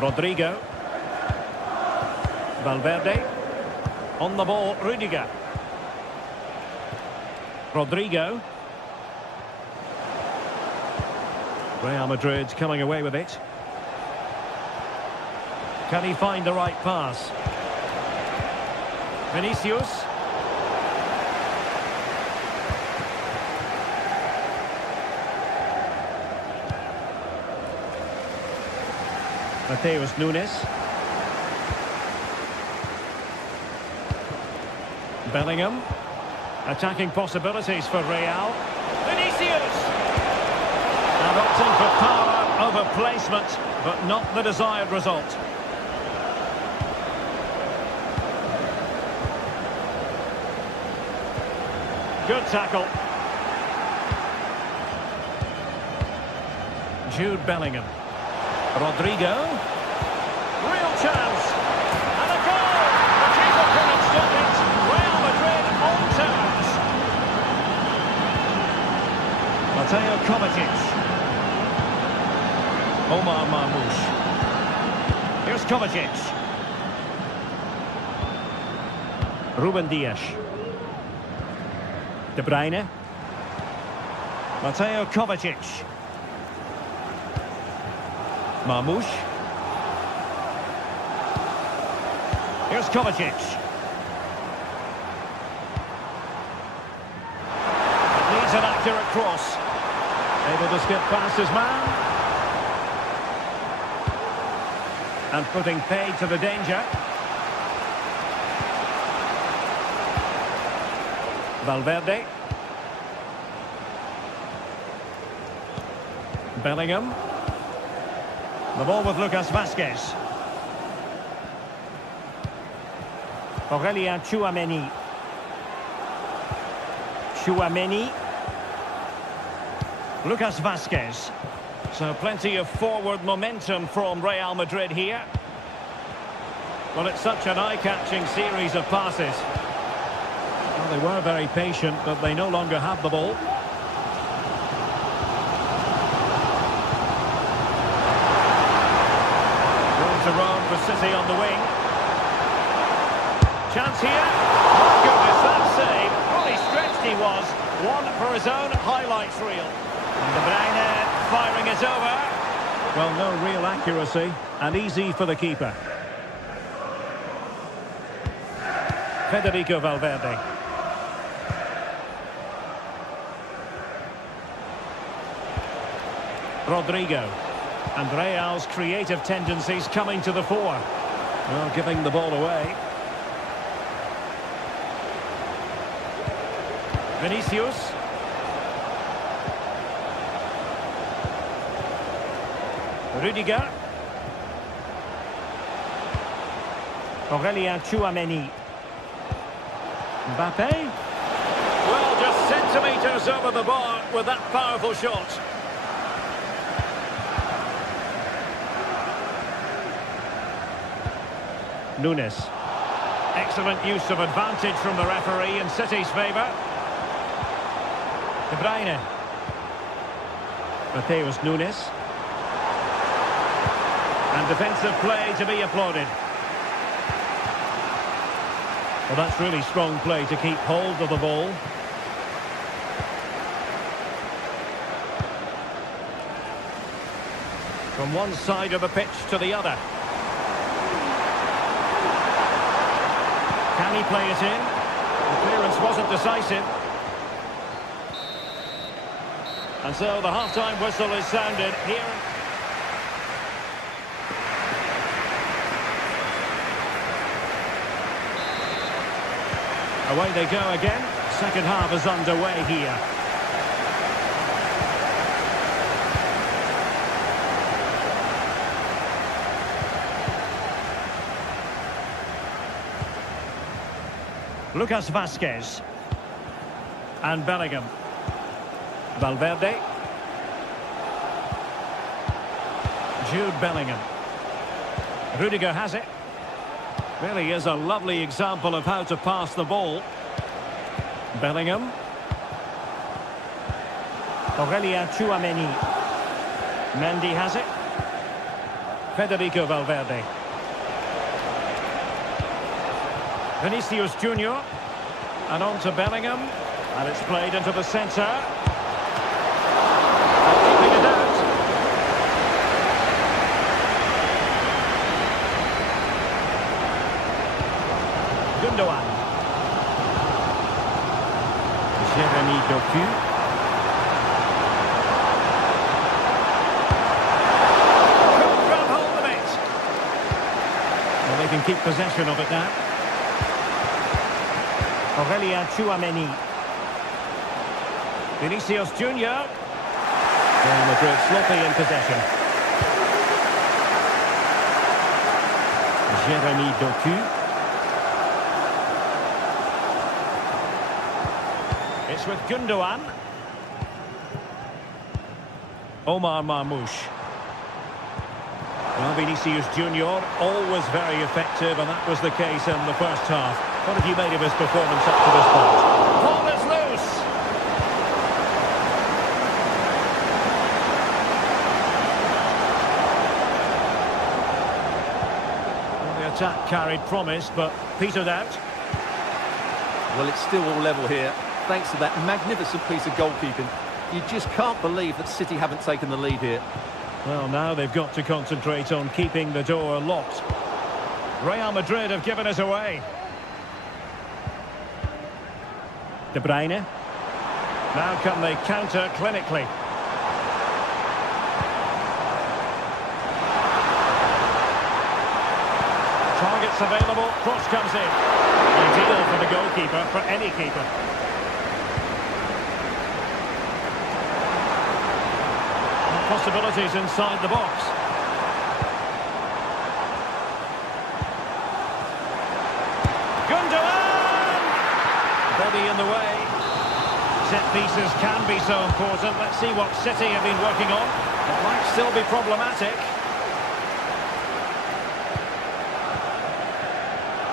Rodrigo. Valverde. On the ball, Rudiger. Rodrigo. Real Madrid coming away with it. Can he find the right pass? Vinicius. Mateus Nunes. Bellingham. Attacking possibilities for Real. Vinicius! And opting for power over placement, but not the desired result. Good tackle. Jude Bellingham. Rodrigo. Real chance. And a goal! The keeper couldn't stop it. Real Madrid on terms. Mateo Kovacic. Omar Marmoush. Here's Kovacic. Ruben Dias. De Bruyne. Mateo Kovacic. Marmoush. Here's Kovacic. Needs an accurate cross. Able to skip past his man. And putting paid to the danger. Valverde. Bellingham. The ball with Lucas Vazquez. Aurélien Tchouameni. Tchouameni. Lucas Vazquez. So plenty of forward momentum from Real Madrid here. Well, it's such an eye-catching series of passes. Well, they were very patient, but they no longer have the ball. Room to roam for City on the wing. Chance here. Oh, goodness, that save. Fully stretched he was. One for his own highlights reel. And De Bruyne firing it over. Well, no real accuracy, and easy for the keeper. Federico Valverde. Rodrigo. And Real's creative tendencies coming to the fore. Well, giving the ball away. Vinicius. Rudiger. Aurélien Tchouameni. Mbappe. Well, just centimetres over the bar with that powerful shot. Nunes. Excellent use of advantage from the referee in City's favour. De Bruyne. Mateus Nunes. And defensive play to be applauded. Well, that's really strong play to keep hold of the ball. From one side of the pitch to the other. Can he play it in? The clearance wasn't decisive. And so the half-time whistle is sounded here. Away they go again. Second half is underway here. Lucas Vazquez. And Bellingham. Valverde. Jude Bellingham. Rudiger has it. Really is a lovely example of how to pass the ball. Bellingham. Aurélien Tchouameni. Mendy has it. Federico Valverde. Vinicius Junior. And on to Bellingham. And it's played into the centre. Keeping it out. Gundogan. Jeremy Doku. Couldn't grab hold of it. Well, they can keep possession of it now. Aurélien Tchouameni. Vinicius Junior. Real Madrid sloppy in possession. Jeremy Doku. It's with Gundogan. Omar Marmoush. Well, Vinicius Junior, always very effective, and that was the case in the first half. What have you made of his performance up to this point? Ball is loose! Well, the attack carried promise, but petered out. Well, it's still all level here, thanks to that magnificent piece of goalkeeping. You just can't believe that City haven't taken the lead here. Well, now they've got to concentrate on keeping the door locked. Real Madrid have given it away. De Bruyne. Now can they counter clinically? Targets available, cross comes in. Ideal for the goalkeeper, for any keeper. Possibilities inside the box. Gundogan! Body in the way. Set pieces can be so important. Let's see what City have been working on. It might still be problematic.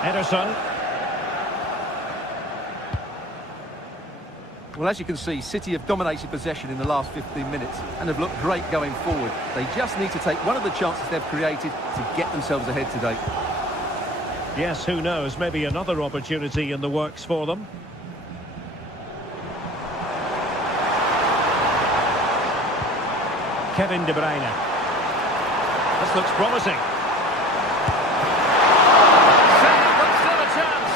Ederson. Well, as you can see, City have dominated possession in the last 15 minutes and have looked great going forward. They just need to take one of the chances they've created to get themselves ahead today. Yes, who knows? Maybe another opportunity in the works for them. Kevin De Bruyne. This looks promising. Save, but still a chance.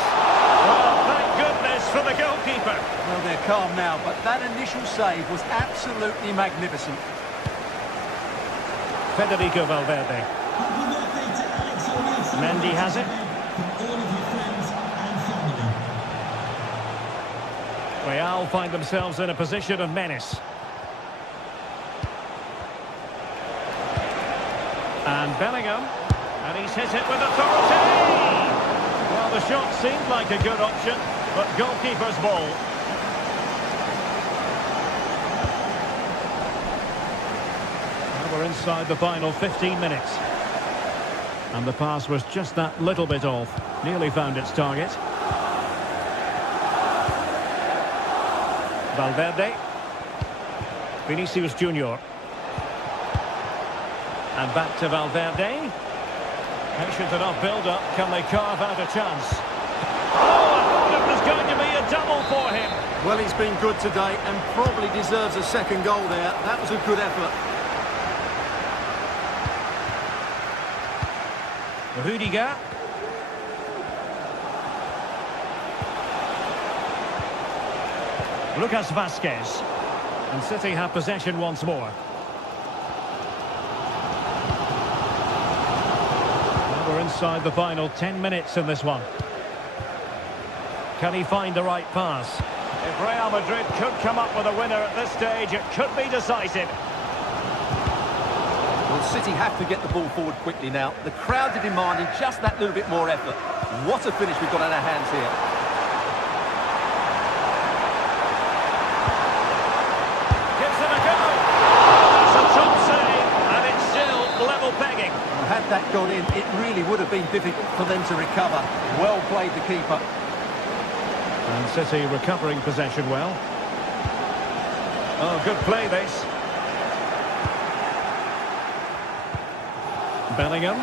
Well, thank goodness for the goalkeeper. Well, they're calm now, but that initial save was absolutely magnificent. Federico Valverde. Mendy has it. Real find themselves in a position of menace. And Bellingham. And he's hit it with authority! Well, the shot seemed like a good option, but goalkeeper's ball. Well, we're inside the final 15 minutes. And the pass was just that little bit off. Nearly found its target. Valverde. Vinicius Junior. And back to Valverde. Patient enough build-up. Can they carve out a chance? Oh, I thought it was going to be a double for him. Well, he's been good today and probably deserves a second goal there. That was a good effort. Rudiger. Lucas Vasquez. And City have possession once more. Well, we're inside the final 10 minutes in this one. Can he find the right pass? If Real Madrid could come up with a winner at this stage, it could be decisive. Well, City have to get the ball forward quickly now. The crowd are demanding just that little bit more effort. What a finish we've got in our hands here. Pegging. Well, had that gone in, it really would have been difficult for them to recover. Well played, the keeper. And City recovering possession well. Oh, good play this. Bellingham.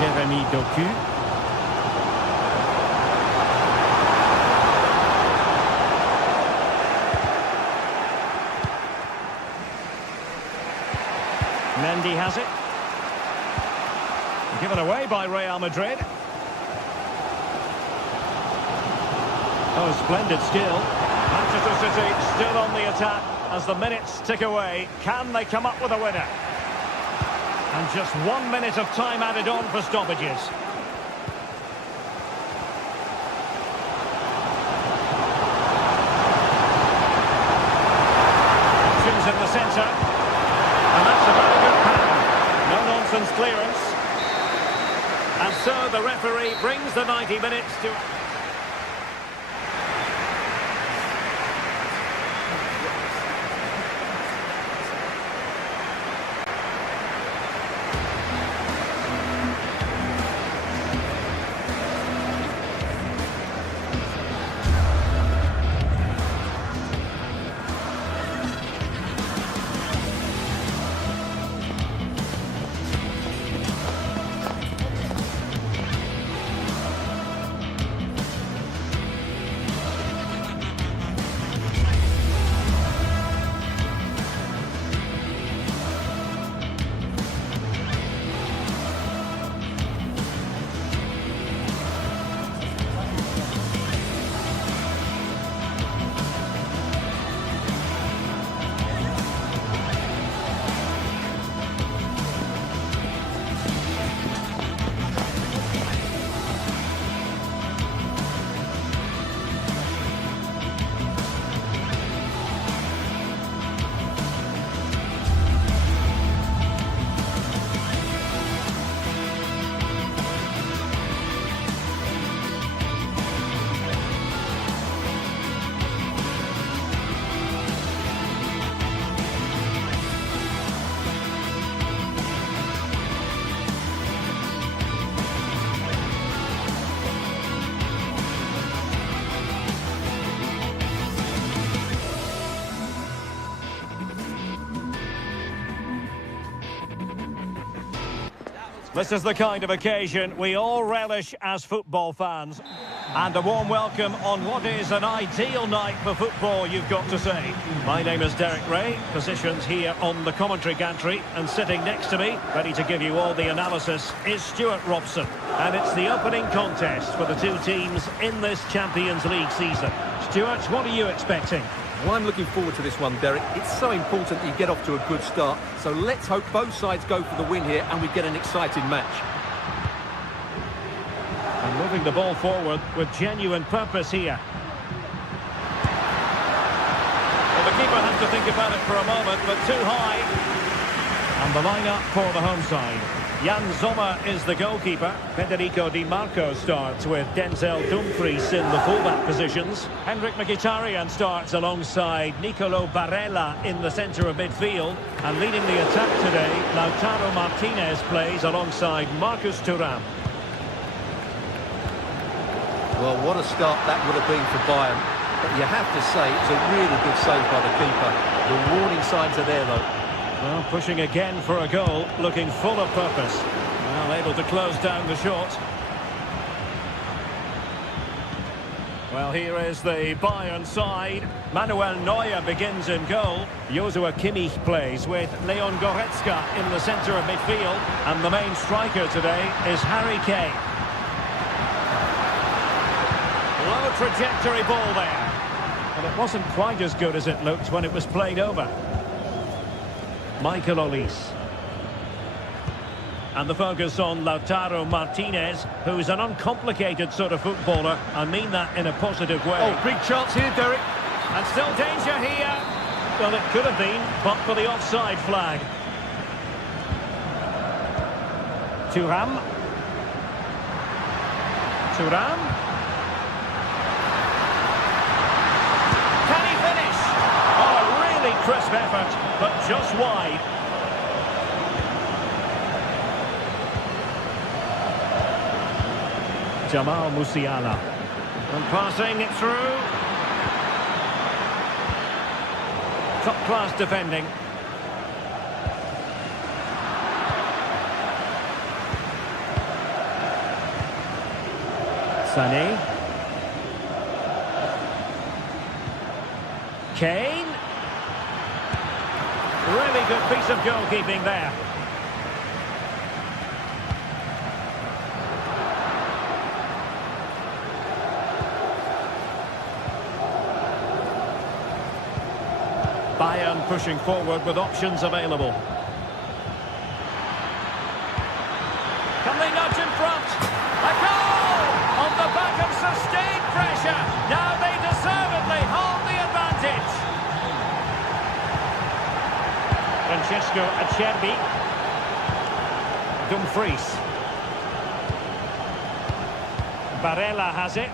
Jeremy Doku. Mendy has it. Given away by Real Madrid. Oh, splendid skill. Manchester City still on the attack as the minutes tick away. Can they come up with a winner? And just 1 minute of time added on for stoppages. Options in the centre. And that's a very good pattern. No-nonsense clearance. And so the referee brings the 90 minutes to... This is the kind of occasion we all relish as football fans. And a warm welcome on what is an ideal night for football, you've got to say. My name is Derek Ray, positioned here on the commentary gantry, and sitting next to me, ready to give you all the analysis, is Stuart Robson. And it's the opening contest for the two teams in this Champions League season. Stuart, what are you expecting? Well, I'm looking forward to this one, Derek. It's so important that you get off to a good start. So let's hope both sides go for the win here and we get an exciting match. And moving the ball forward with genuine purpose here. Well, the keeper has to think about it for a moment, but too high. And the line-up for the home side. Jan Sommer is the goalkeeper. Federico Di Marco starts with Denzel Dumfries in the fullback positions. Henrik Mkhitaryan starts alongside Nicolo Barella in the centre of midfield. And leading the attack today, Lautaro Martinez plays alongside Marcus Thuram. Well, what a start that would have been for Bayern. But you have to say it's a really good save by the keeper. The warning signs are there, though. Well, pushing again for a goal, looking full of purpose. Well, able to close down the shot. Well, here is the Bayern side. Manuel Neuer begins in goal. Joshua Kimmich plays with Leon Goretzka in the centre of midfield. And the main striker today is Harry Kane. Low trajectory ball there. And it wasn't quite as good as it looked when it was played over. Michael Olise. And the focus on Lautaro Martinez, who's an uncomplicated sort of footballer. I mean that in a positive way. Oh, big chance here, Derek. And still danger here. Well, it could have been, but for the offside flag. Thuram. Thuram. Can he finish? Oh, a really crisp effort, but just wide. Jamal Musiala. And passing it through. Top-class defending. Sané. Kane. Really good piece of goalkeeping there. Bayern pushing forward with options available. Can they nudge in front? A goal! On the back of sustained pressure. Now they deservedly hold the advantage. Francesco Acerbi. Dumfries. Barella has it.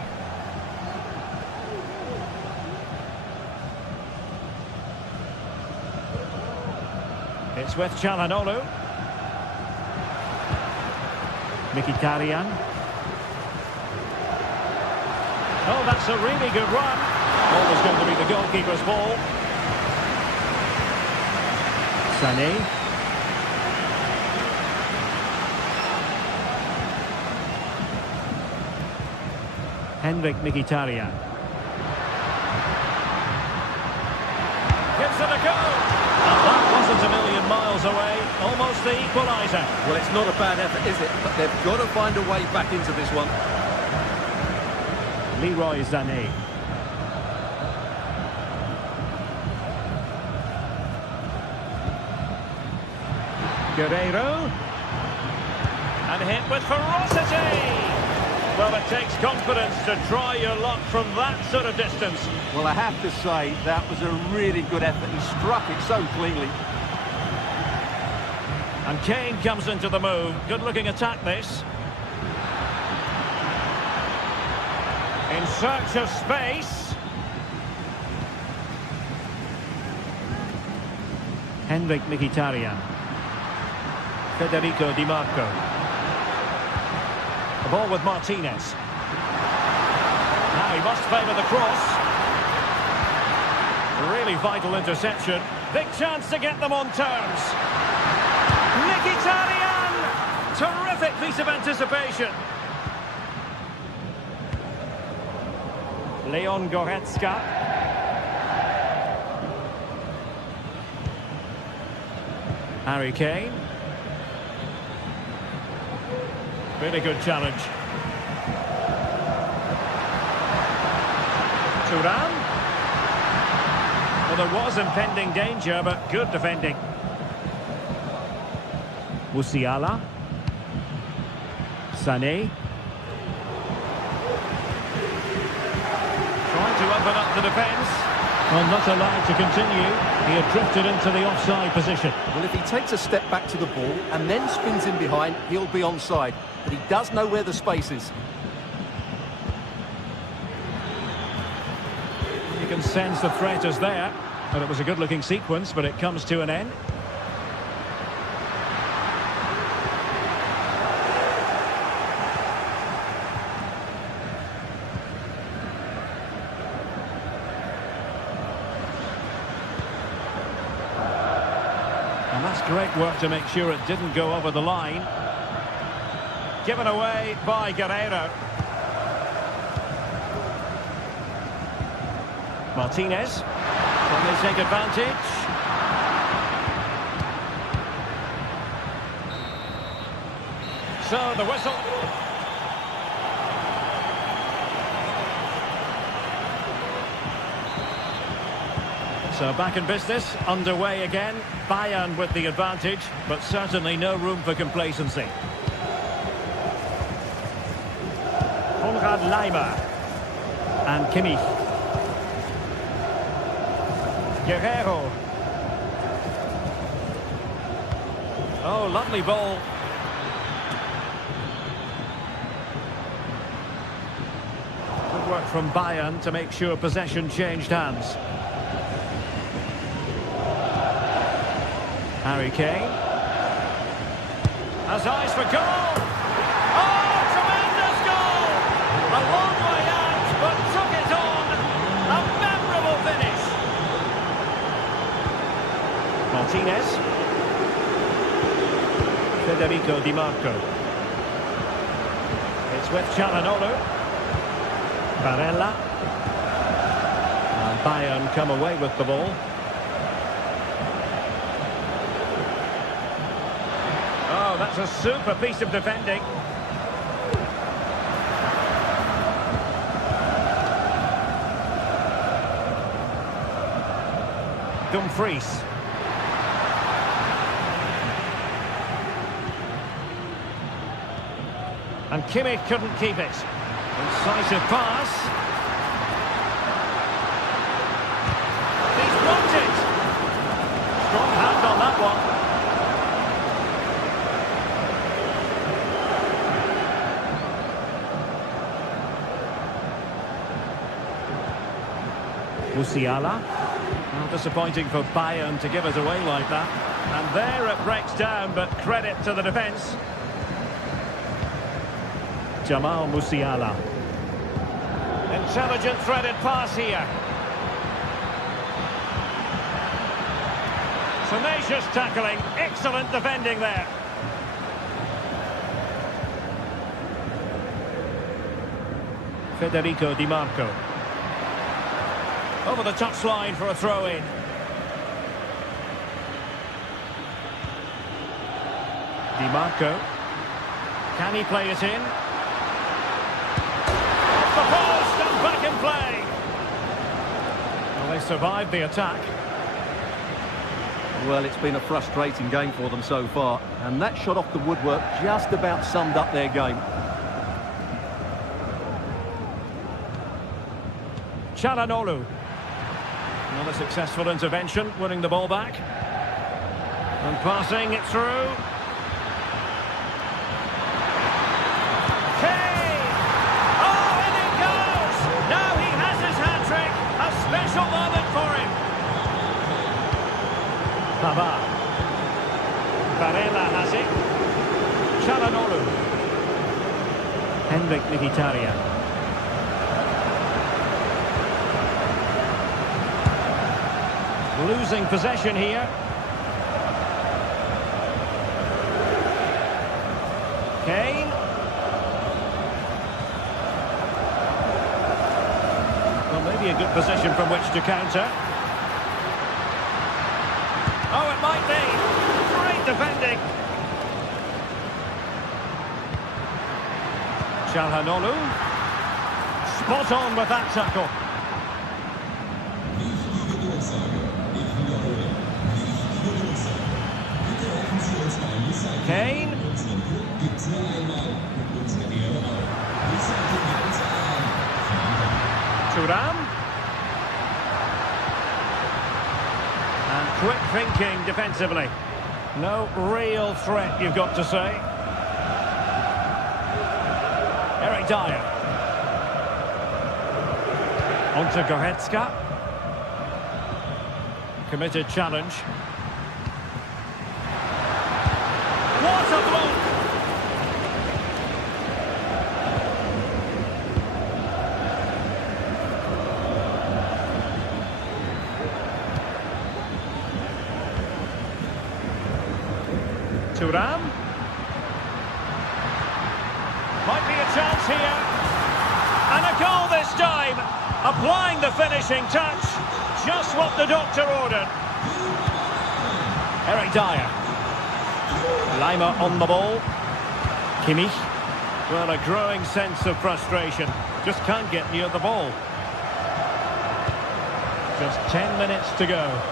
It's with Çalhanoğlu. Mkhitaryan. Oh, that's a really good run. Always going to be the goalkeeper's ball. Sané. Henrik Mkhitaryan. Gives it a go. And that wasn't a million miles away. Almost the equaliser. Well, it's not a bad effort, is it? But they've got to find a way back into this one. Leroy Sané. Guerreiro. And hit with ferocity. Well, it takes confidence to try your luck from that sort of distance. Well, I have to say, that was a really good effort. He struck it so cleanly. And Kane comes into the move. Good-looking attack, this. In search of space. Henrik Mkhitaryan. Federico Di Marco. The ball with Martinez. Now he must favour the cross. Really vital interception. Big chance to get them on terms. Mkhitaryan! Terrific piece of anticipation. Leon Goretzka. Harry Kane. Really good challenge. Thuram. Well, there was impending danger, but good defending. Musiala. Sané. Trying to open up the defence. Well, not allowed to continue. He had drifted into the offside position. Well, if he takes a step back to the ball and then spins in behind, he'll be onside. But he does know where the space is. You can sense the threat is there. And it was a good-looking sequence, but it comes to an end. And that's great work to make sure it didn't go over the line. Given away by Guerreiro. Martinez. Can they take advantage? So the whistle. So back in business, underway again. Bayern with the advantage, but certainly no room for complacency. Konrad Laimer and Kimmich. Guerreiro. Oh, lovely ball. Good work from Bayern to make sure possession changed hands. Harry Kane. Has eyes for goal. Oh, tremendous goal! A long way out, but took it on. A memorable finish. Martinez. Federico Di Marco. It's with Çalhanoğlu. Barella. And Bayern come away with the ball. Oh, that's a super piece of defending. Dumfries. And Kimmich couldn't keep it. Incisive pass. He's blocked it. Strong hand on that one. Musiala. Well, disappointing for Bayern to give us away like that. And there it breaks down, but credit to the defence. Jamal Musiala. Intelligent threaded pass here. Tenacious tackling, excellent defending there. Federico Di Marco. Over the touchline for a throw-in. Di Marco. Can he play it in? Off the post and back in play. Well, they survived the attack. Well, it's been a frustrating game for them so far. And that shot off the woodwork just about summed up their game. Çalhanoğlu. Another successful intervention, winning the ball back. And passing it through. Kane! Oh, in it goes! Now he has his hat-trick. A special moment for him. Pavard. Barella has it. Çalhanoğlu. Henrik Mkhitaryan. Losing possession here. Kane. Well, maybe a good position from which to counter. Oh, it might be. Great defending. Çalhanoğlu. Spot on with that tackle. Kane. Thuram. And quick thinking defensively. No real threat, you've got to say. Eric Dyer. On to Goretzka. Committed challenge. What a block! Thuram. Might be a chance here. And a goal this time. Applying the finishing touch. Just what the doctor ordered. Eric Dyer. Lima on the ball. Kimmich. Well, a growing sense of frustration. Just can't get near the ball. Just 10 minutes to go.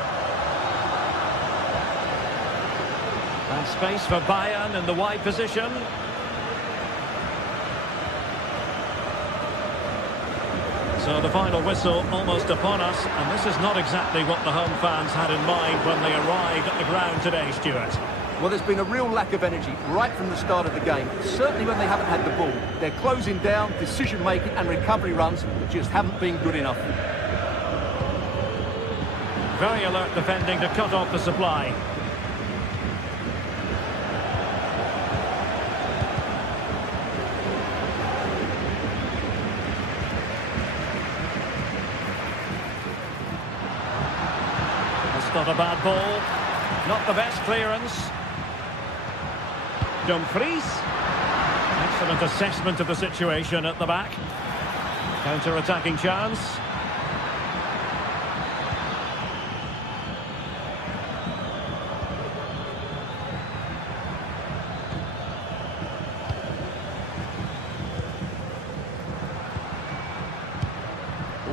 And space for Bayern in the wide position. So the final whistle almost upon us, and this is not exactly what the home fans had in mind when they arrived at the ground today, Stuart. Well, there's been a real lack of energy right from the start of the game. Certainly when they haven't had the ball. They're closing down, decision-making and recovery runs just haven't been good enough. Very alert defending to cut off the supply. That's not a bad ball. Not the best clearance. Dumfries. Excellent assessment of the situation at the back. Counter-attacking chance.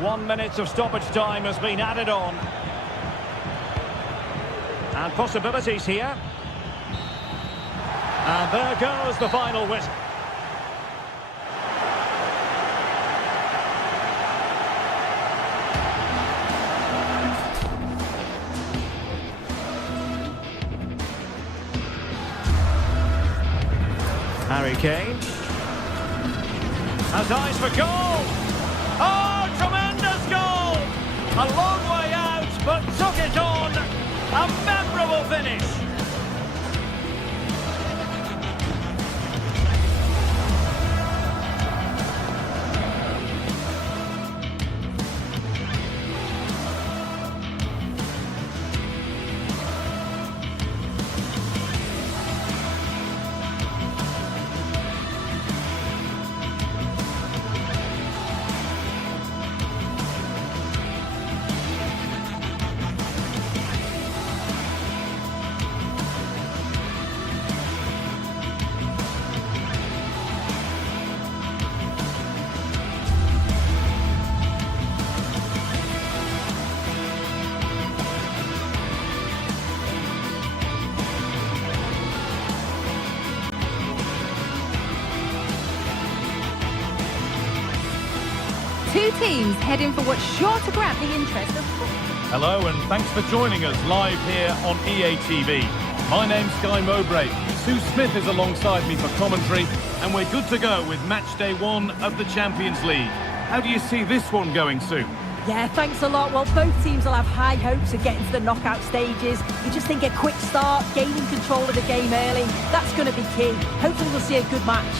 One minute of stoppage time has been added on. And possibilities here. And there goes the final whistle. Harry Kane has eyes for goal. Oh, tremendous goal! A long way out, but took it on. A memorable finish. Two teams heading for what's sure to grab the interest of football. Hello and thanks for joining us live here on EA TV. My name's Guy Mowbray. Sue Smith is alongside me for commentary, and we're good to go with match day 1 of the Champions League. How do you see this one going, Sue? Yeah, thanks a lot. Well, both teams will have high hopes of getting to the knockout stages. You just think a quick start, gaining control of the game early, that's going to be key. Hopefully we'll see a good match.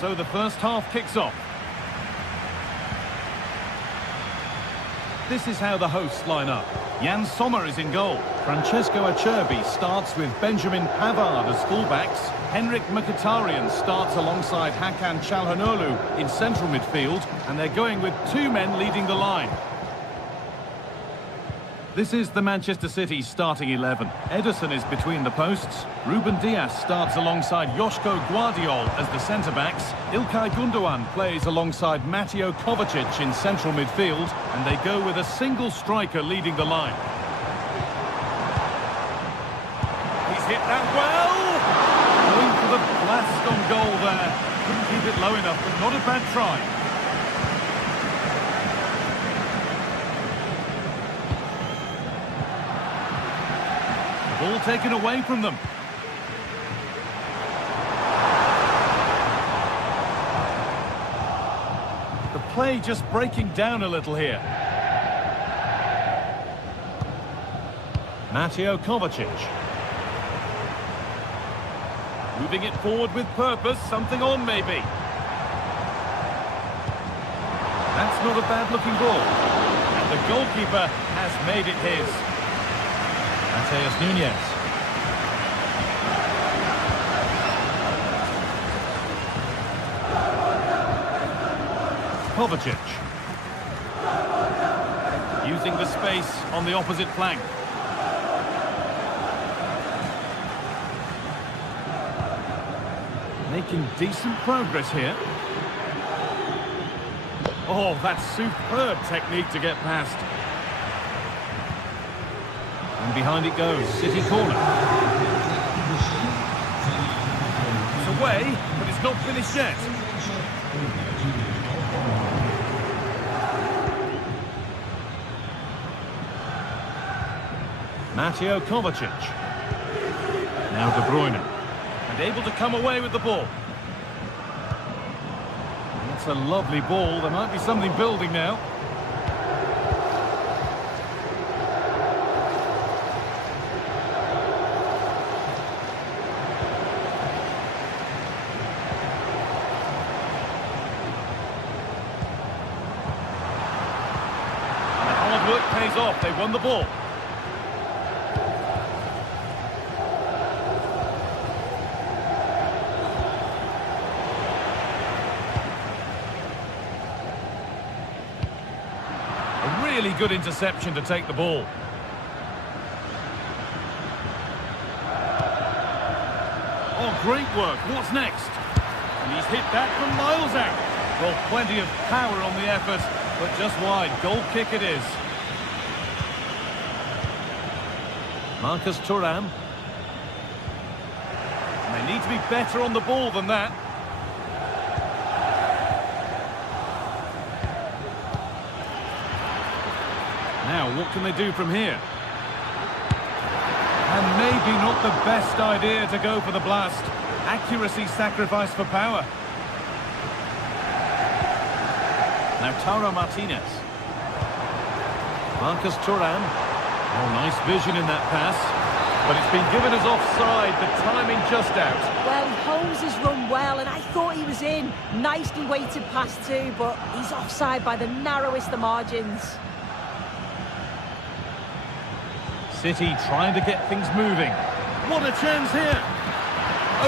so the first half kicks off. This is how the hosts line up. Jan Sommer is in goal. Francesco Acerbi starts with Benjamin Pavard as fullbacks. Henrik Mkhitaryan starts alongside Hakan Çalhanoğlu in central midfield, and they're going with two men leading the line. This is the Manchester City starting 11. Ederson is between the posts. Ruben Dias starts alongside Joško Guardiol as the centre-backs. İlkay Gundogan plays alongside Mateo Kovacic in central midfield, and they go with a single striker leading the line. He's hit that well! Going for the blast on goal there. Couldn't keep it low enough, but not a bad try. Ball taken away from them. The play just breaking down a little here. Mateo Kovacic. Moving it forward with purpose, something on maybe. That's not a bad looking ball. And the goalkeeper has made it his. Mateus Nunes. Kovacic. Using the space on the opposite flank. Making decent progress here. Oh, that's superb technique to get past. And behind it goes, City corner. It's away, but it's not finished yet. Mateo Kovacic. Now De Bruyne. And able to come away with the ball. That's a lovely ball. There might be something building now. Work pays off, they won the ball. A really good interception to take the ball. Oh, great work. What's next? And he's hit that from miles out. Well, plenty of power on the effort, but just wide. Goal kick it is. Marcus Thuram. They need to be better on the ball than that. Now, what can they do from here? And maybe not the best idea to go for the blast. Accuracy sacrificed for power. Now, Tara Martinez. Marcus Thuram. Oh, nice vision in that pass, but it's been given as offside, the timing just out. Well, he holds his run well, and I thought he was in. Nicely weighted pass too, but he's offside by the narrowest of margins. City trying to get things moving. What a chance here!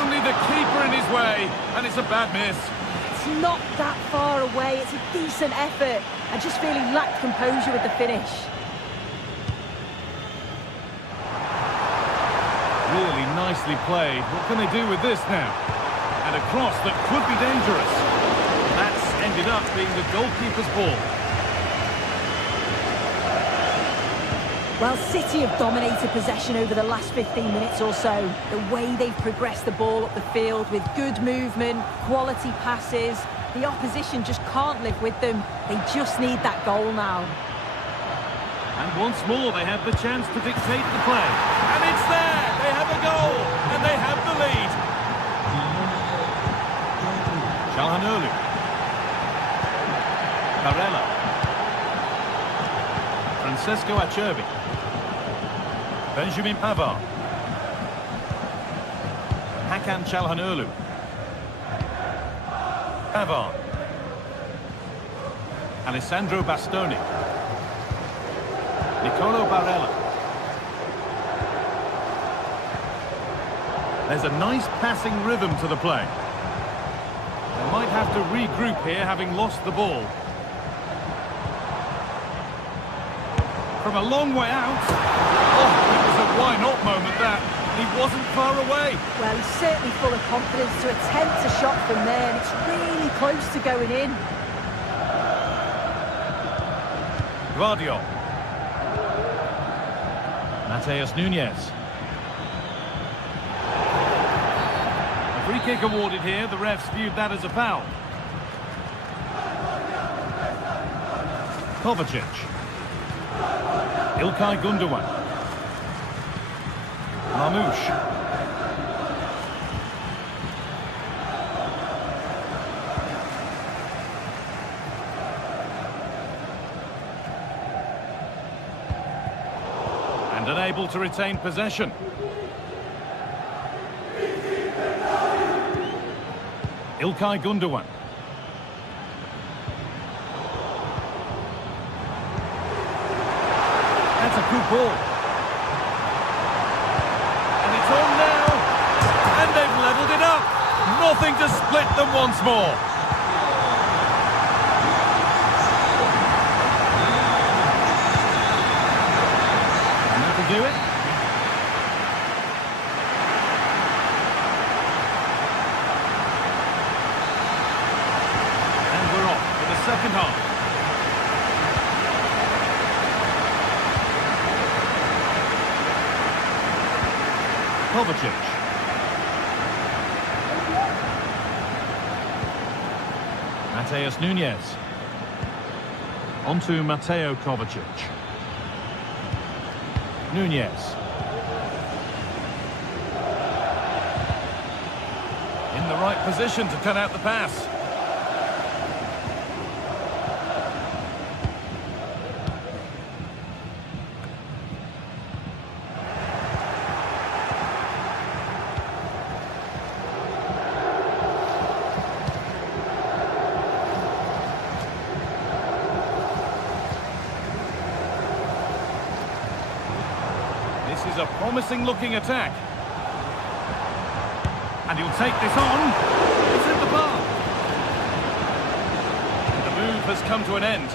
Only the keeper in his way, and it's a bad miss. It's not that far away, it's a decent effort. I just feel he lacked composure with the finish. Really nicely played. What can they do with this now? And a cross that could be dangerous. That's ended up being the goalkeeper's ball. Well, City have dominated possession over the last 15 minutes or so. The way they've progressed the ball up the field with good movement, quality passes. The opposition just can't live with them. They just need that goal now. And once more they have the chance to dictate the play. And it's there! They have a goal! And they have the lead! Çalhanoğlu. Barella. Francesco Acerbi. Benjamin Pavard. Hakan Çalhanoğlu. Pavard. Alessandro Bastoni. Nicolo Barella. There's a nice passing rhythm to the play. They might have to regroup here, having lost the ball. From a long way out. Oh, it was a why-not moment, that. He wasn't far away. Well, he's certainly full of confidence to attempt a shot from there, and it's really close to going in. Guardiola. Mateus Nunes. A free kick awarded here. The refs viewed that as a foul. Kovacic. Ilkay Gundogan. Marmoush. And unable to retain possession. Ilkay Gundogan. That's a good ball. And it's on now. And they've levelled it up. Nothing to split them once more. And that'll do it. And we're off for the second half. Kovacic. Mateus Nunes. On to Mateo Kovacic. Nunes. In the right position to cut out the pass. This is a promising-looking attack. And he'll take this on. It's in the bar. And the move has come to an end.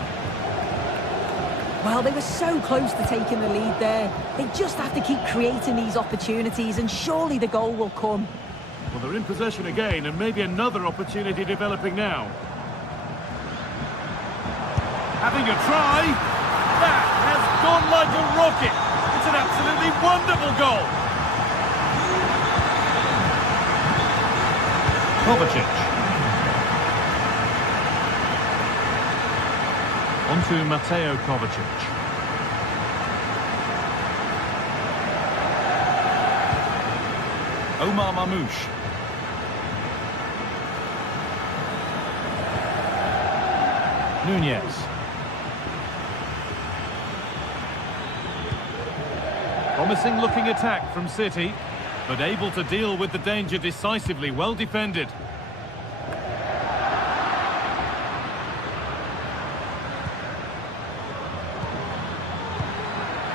Well, they were so close to taking the lead there. They just have to keep creating these opportunities, and surely the goal will come. Well, they're in possession again, and maybe another opportunity developing now. Having a try. That has gone like a rocket. It's an absolutely wonderful goal. Kovacic. On to Mateo Kovacic. Omar Marmoush. Nunes. Promising looking attack from City, but able to deal with the danger decisively. Well defended.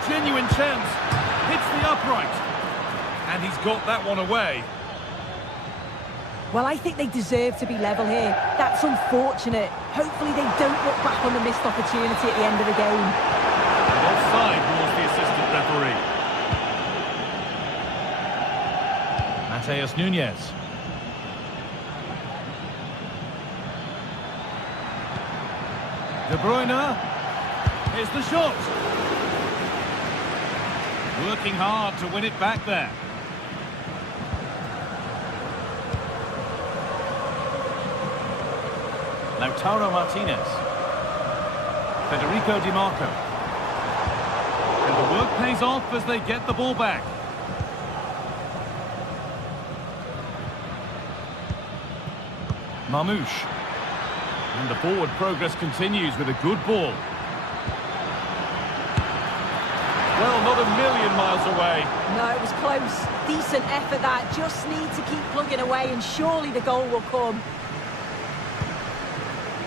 Genuine chance. Hits the upright. And he's got that one away. Well, I think they deserve to be level here. That's unfortunate. Hopefully they don't look back on the missed opportunity at the end of the game. Offside was the assistant referee. Mateus Nunes. De Bruyne. Here's the shot. Working hard to win it back there. Lautaro Martinez. Federico Di Marco. And the work pays off as they get the ball back. Marmoush. And the forward progress continues with a good ball. Well, not a million miles away. No, it was close. Decent effort that. Just need to keep plugging away and surely the goal will come.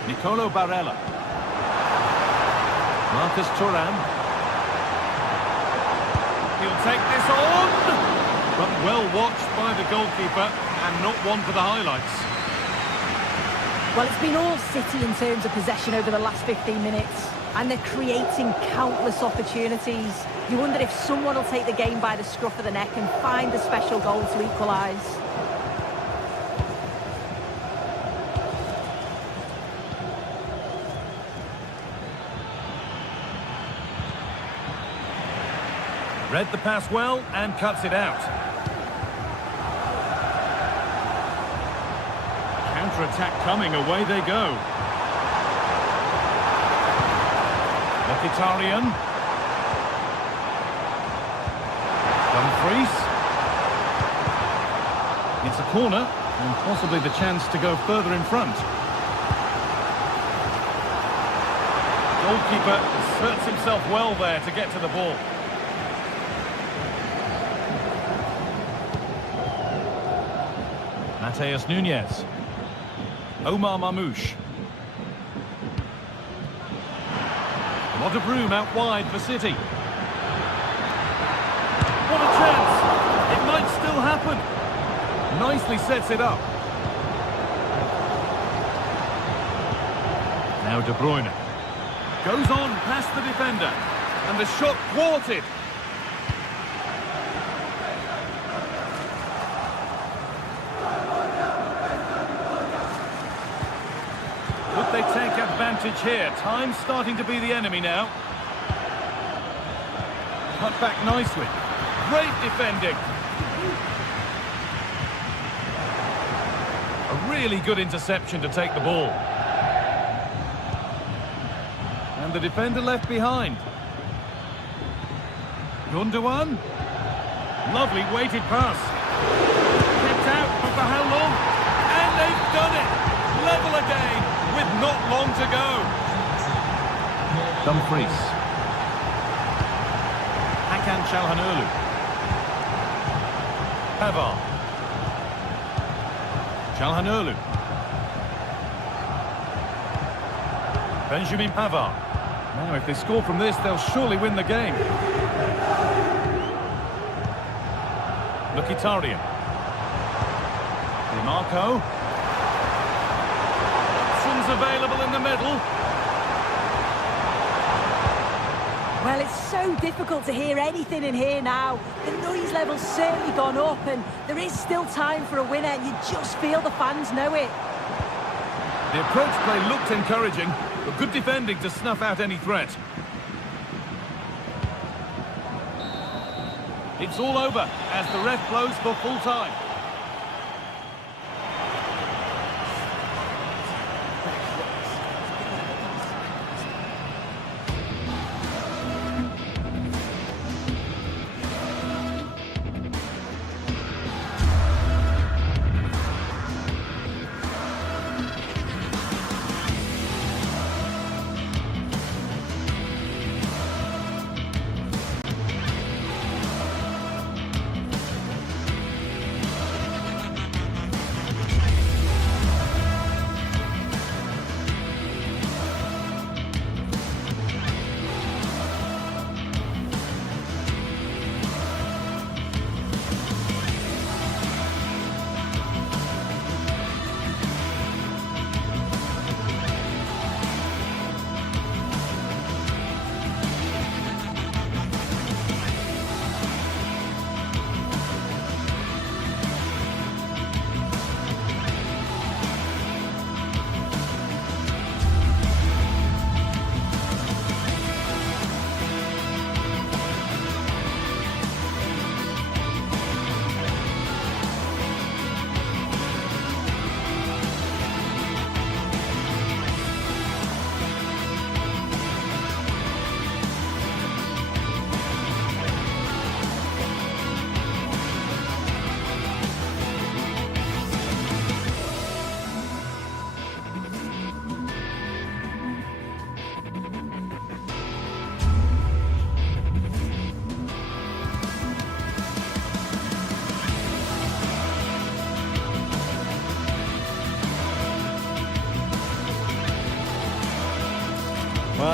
Nicolo Barella. Marcus Thuram. He'll take this on! But well watched by the goalkeeper and not one for the highlights. Well, it's been all City in terms of possession over the last 15 minutes. And they're creating countless opportunities. You wonder if someone will take the game by the scruff of the neck and find a special goal to equalise. Read the pass well and cuts it out. Counter-attack coming, away they go. Mkhitaryan. Dumfries. It's a corner and possibly the chance to go further in front. Goalkeeper asserts himself well there to get to the ball. Mateus Nunes. Omar Mamouche. A lot of room out wide for City. What a chance! It might still happen. Nicely sets it up. Now De Bruyne. Goes on past the defender. And the shot thwarted. Would they take advantage here? Time's starting to be the enemy now. Cut back nicely. Great defending. A really good interception to take the ball. And the defender left behind. Gundogan. Lovely weighted pass. Kept out, but for how long? And they've done it! Level again, with not long to go. Dumfries. Hakan Çalhanoğlu. Pavard. Çalhanoğlu. Benjamin Pavard. Now, if they score from this, they'll surely win the game. Mkhitaryan. DiMarco. Options available in the middle. Well, it's so difficult to hear anything in here now. The noise level's certainly gone up and there is still time for a winner. You just feel the fans know it. The approach play looked encouraging, but good defending to snuff out any threat. It's all over as the ref blows for full time.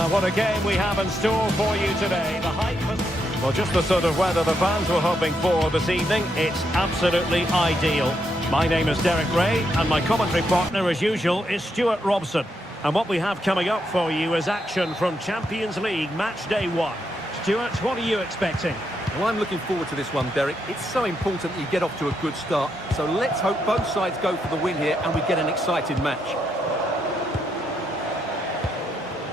What a game we have in store for you today. The hype has... Well, just the sort of weather the fans were hoping for this evening. It's absolutely ideal. My name is Derek Ray, and my commentary partner, as usual, is Stuart Robson. And what we have coming up for you is action from Champions League Match Day 1. Stuart, what are you expecting? Well, I'm looking forward to this one, Derek. It's so important that you get off to a good start. So let's hope both sides go for the win here and we get an exciting match.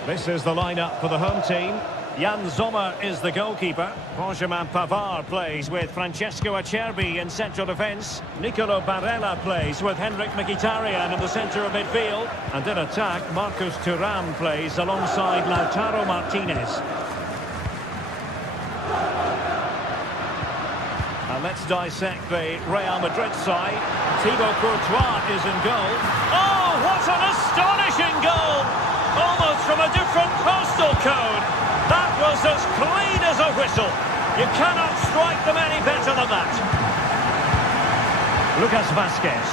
This is the lineup for the home team. Jan Sommer is the goalkeeper. Benjamin Pavard plays with Francesco Acerbi in central defence. Nicolo Barella plays with Henrik Mkhitaryan in the centre of midfield. And in attack, Marcus Thuram plays alongside Lautaro Martinez. And let's dissect the Real Madrid side. Thibaut Courtois is in goal. Oh, what an astonishing goal! Almost from a different postal code. That was as clean as a whistle. You cannot strike them any better than that. Lucas Vazquez.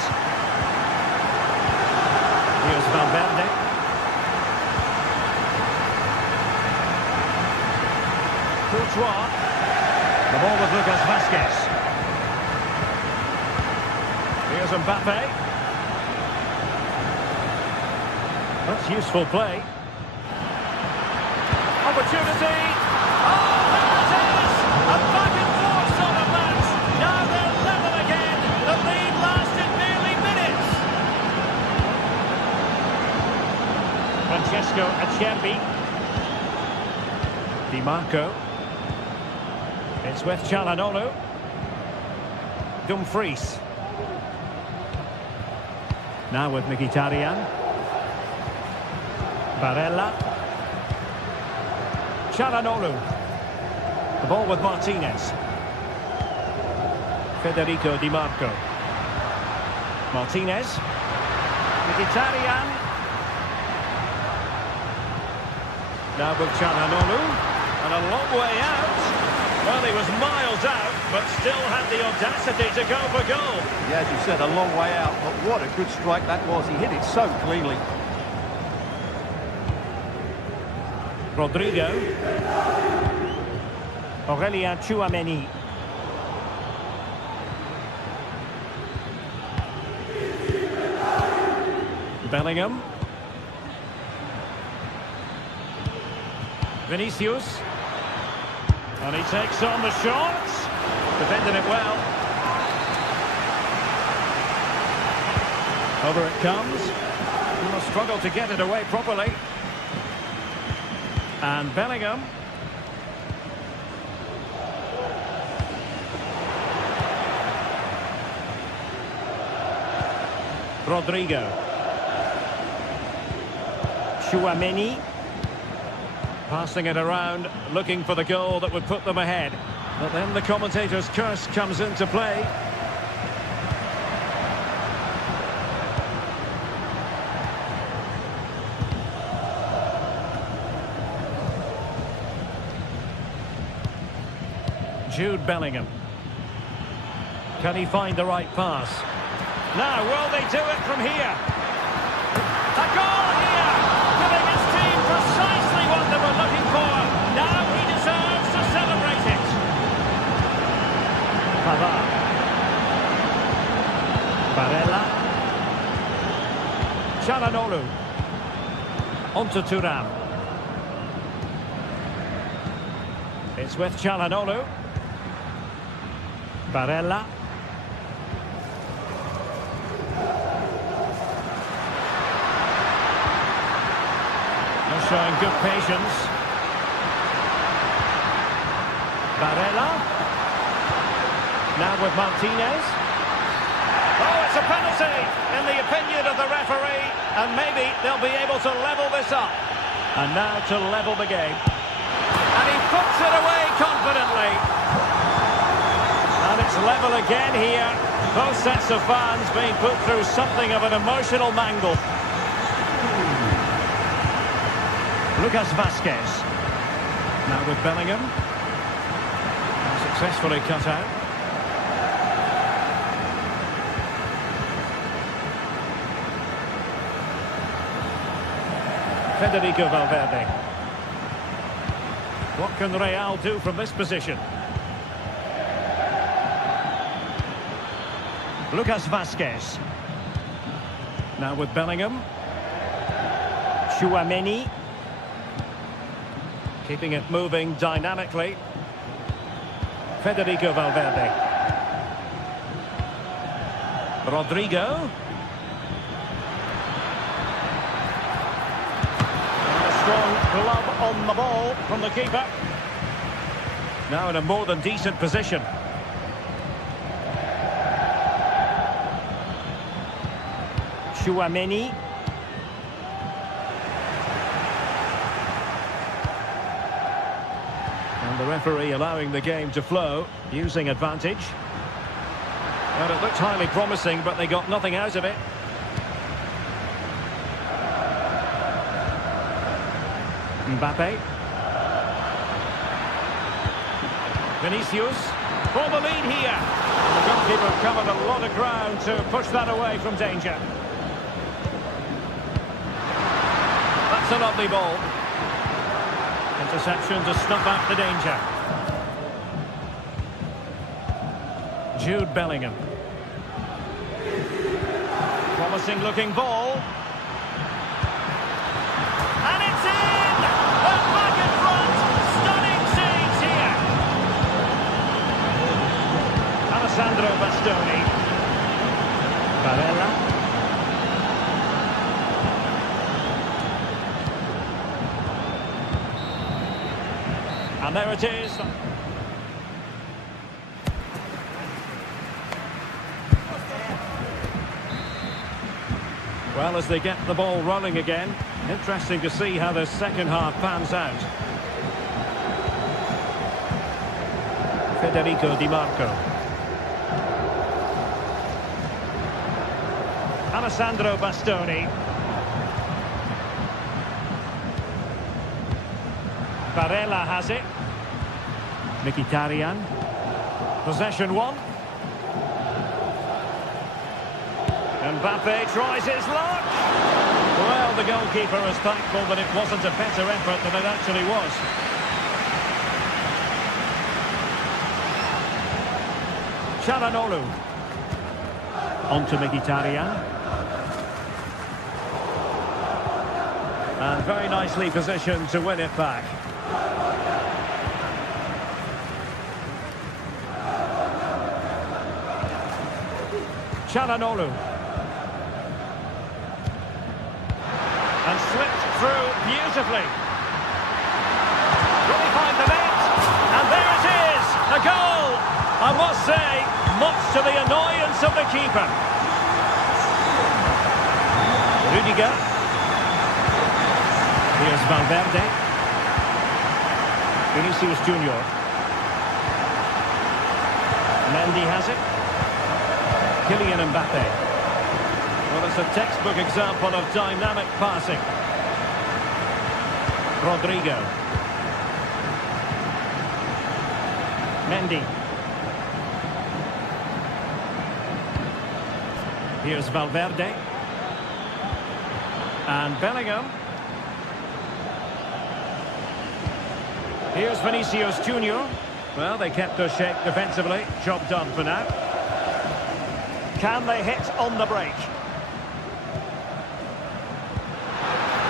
Here's Valverde. Courtois. The ball with Lucas Vazquez. Here's Mbappe. That's useful play. Opportunity. Oh, there it is! A back and forth sort of match. Now they're level again. The lead lasted nearly minutes. Francesco Acerbi. Di Marco. It's with Çalhanoğlu. Dumfries. Now with Mkhitaryan. Barella. Çalhanoğlu. The ball with Martinez. Federico Di Marco. Martinez. Mkhitaryan. Now with Çalhanoğlu. And a long way out. Well, he was miles out, but still had the audacity to go for goal. Yeah, as you said, a long way out, but what a good strike that was. He hit it so cleanly. Rodrigo. Aurélien Tchouameni. Bellingham. Vinicius. And he takes on the shot. Defended it well. Over it comes. He will struggle to get it away properly. And Bellingham. Rodrigo. Tchouameni. Passing it around, looking for the goal that would put them ahead. But then the commentator's curse comes into play. Jude Bellingham. Can he find the right pass? Now, will they do it from here? A goal here! Giving his team precisely what they were looking for. Now he deserves to celebrate it. Pavard. Barella. Çalhanoğlu. On to Thuram. It's with Çalhanoğlu. Barella. They're showing good patience. Barella. Now with Martinez. Oh, it's a penalty in the opinion of the referee. And maybe they'll be able to level this up. And now to level the game. And he puts it away confidently. And it's level again here. Both sets of fans being put through something of an emotional mangle. Lucas Vazquez. Now with Bellingham. Successfully cut out. Federico Valverde. What can Real do from this position? Lucas Vazquez. Now with Bellingham. Tchouaméni. Keeping it moving dynamically. Federico Valverde. Rodrigo. And a strong glove on the ball from the keeper. Now in a more than decent position. Tchouaméni. And the referee allowing the game to flow, using advantage. And it looked highly promising, but they got nothing out of it. Mbappe. Vinicius for the lead here. And the goalkeeper covered a lot of ground to push that away from danger. That's a lovely ball. Interception to snuff out the danger. Jude Bellingham. Promising looking ball. And it's in! Well, back in front. Stunning saves here. Alessandro Bastoni. Barella. And there it is. Well, as they get the ball rolling again, interesting to see how the second half pans out. Federico Di Marco. Alessandro Bastoni. Barella has it. Mkhitaryan. Possession one. Mbappe tries his luck. Well, the goalkeeper is thankful that it wasn't a better effort than it actually was. Çalhanoğlu. On to Mkhitaryan. And very nicely positioned to win it back. Çalhanoğlu. And slipped through beautifully. Will he find the net? And there it is! A goal! I must say, much to the annoyance of the keeper. Rudiger. Here's Valverde. Vinicius Junior. Mendy has it. Kylian Mbappe. Well, it's a textbook example of dynamic passing. Rodrigo. Mendy. Here's Valverde. And Bellingham. Here's Vinicius Junior. Well, they kept their shape defensively. Job done for now. Can they hit on the break?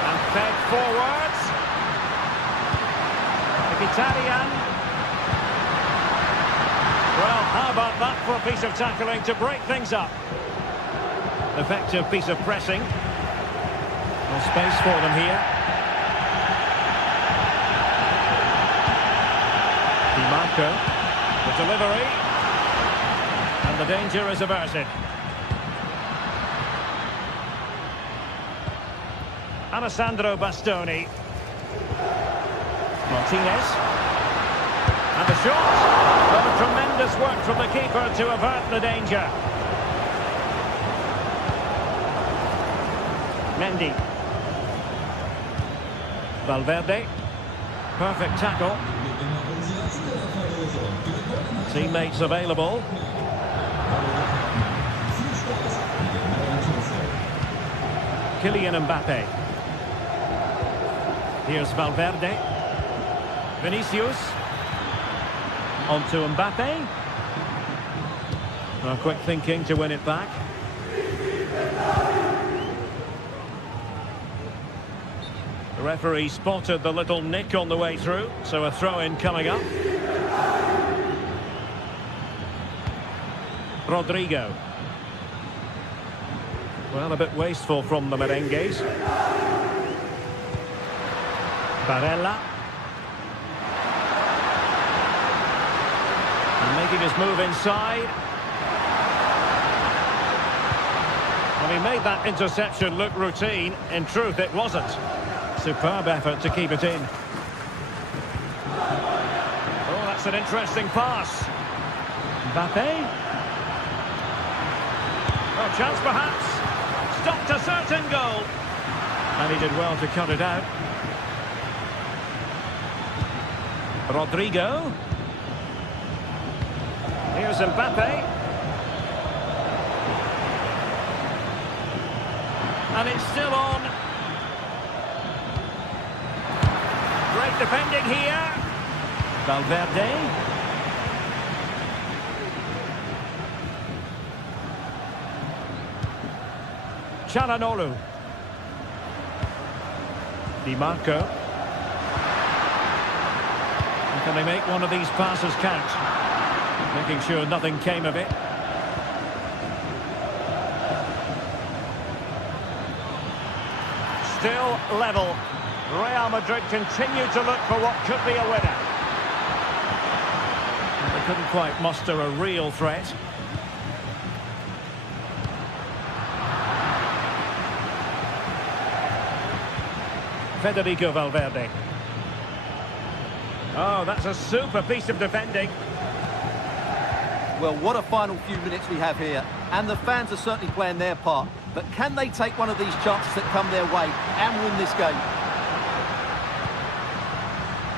And fed forwards. Mkhitaryan. Well, how about that for a piece of tackling to break things up? Effective piece of pressing. No space for them here. Di Marco. The delivery. And the danger is averted. Alessandro Bastoni. Martinez. And the shot. Well, tremendous work from the keeper to avert the danger. Mendy. Valverde. Perfect tackle. Teammates available. Kylian Mbappe. Here's Valverde. Vinicius. On to Mbappe. Well, quick thinking to win it back. The referee spotted the little nick on the way through, so a throw-in coming up. Rodrigo. Well, a bit wasteful from the merengues. Barella. And making his move inside. Well, he made that interception look routine. In truth, it wasn't. Superb effort to keep it in. Oh, that's an interesting pass. Mbappe. Oh, chance perhaps. Stopped a certain goal. And he did well to cut it out. Rodrigo. Here's Mbappe. And it's still on. Great defending here. Valverde. Çalhanoğlu. Di Marco. And can they make one of these passes count? Making sure nothing came of it. Still level. Real Madrid continue to look for what could be a winner. And they couldn't quite muster a real threat. Federico Valverde. Oh, that's a super piece of defending. Well, what a final few minutes we have here. And the fans are certainly playing their part. But can they take one of these chances that come their way and win this game?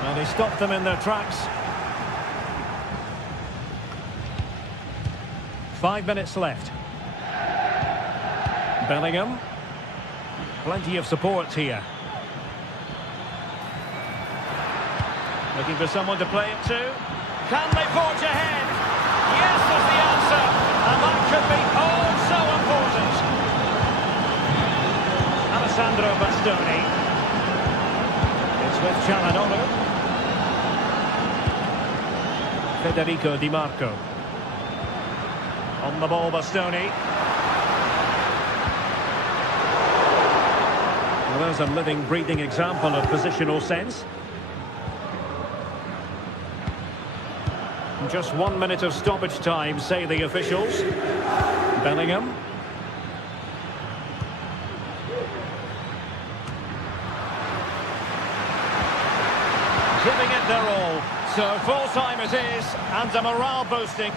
Well, they stopped them in their tracks. 5 minutes left. Bellingham. Plenty of support here. Looking for someone to play it to. Can they forge ahead? Yes, is the answer. And that could be oh so important. Alessandro Bastoni. It's with Çalhanoğlu. Federico Di Marco. On the ball, Bastoni. Well, there's a living, breathing example of positional sense. Just 1 minute of stoppage time, say the officials. Bellingham. Giving it their all. So full time it is, and a morale boosting.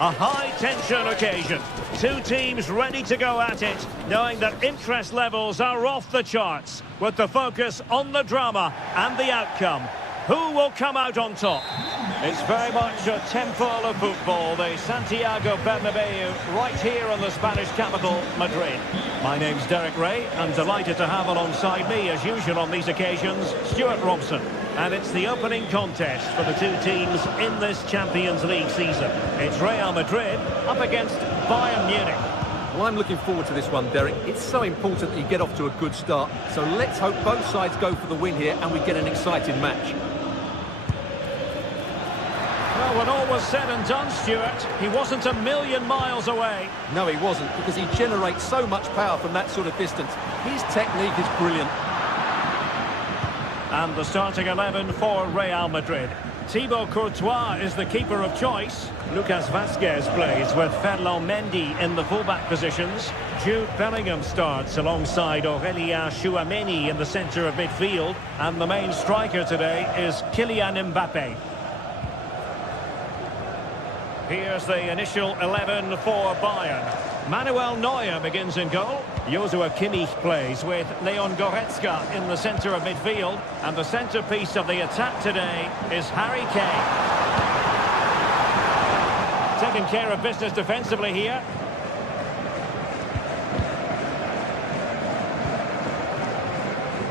A high-tension occasion. Two teams ready to go at it, knowing that interest levels are off the charts, with the focus on the drama and the outcome. Who will come out on top? It's very much a temple of football, the Santiago Bernabeu, right here in the Spanish capital, Madrid. My name's Derek Ray. I'm delighted to have alongside me, as usual on these occasions, Stuart Robson. And it's the opening contest for the two teams in this Champions League season. It's Real Madrid up against Bayern Munich. Well, I'm looking forward to this one, Derek. It's so important that you get off to a good start. So let's hope both sides go for the win here and we get an exciting match. Well, when all was said and done, Stuart, he wasn't a million miles away. No, he wasn't, because he generates so much power from that sort of distance. His technique is brilliant. And the starting 11 for Real Madrid. Thibaut Courtois is the keeper of choice. Lucas Vazquez plays with Ferland Mendy in the fullback positions. Jude Bellingham starts alongside Aurélien Tchouaméni in the centre of midfield. And the main striker today is Kylian Mbappé. Here's the initial 11 for Bayern. Manuel Neuer begins in goal. Joshua Kimmich plays with Leon Goretzka in the centre of midfield. And the centrepiece of the attack today is Harry Kane. Taking care of business defensively here.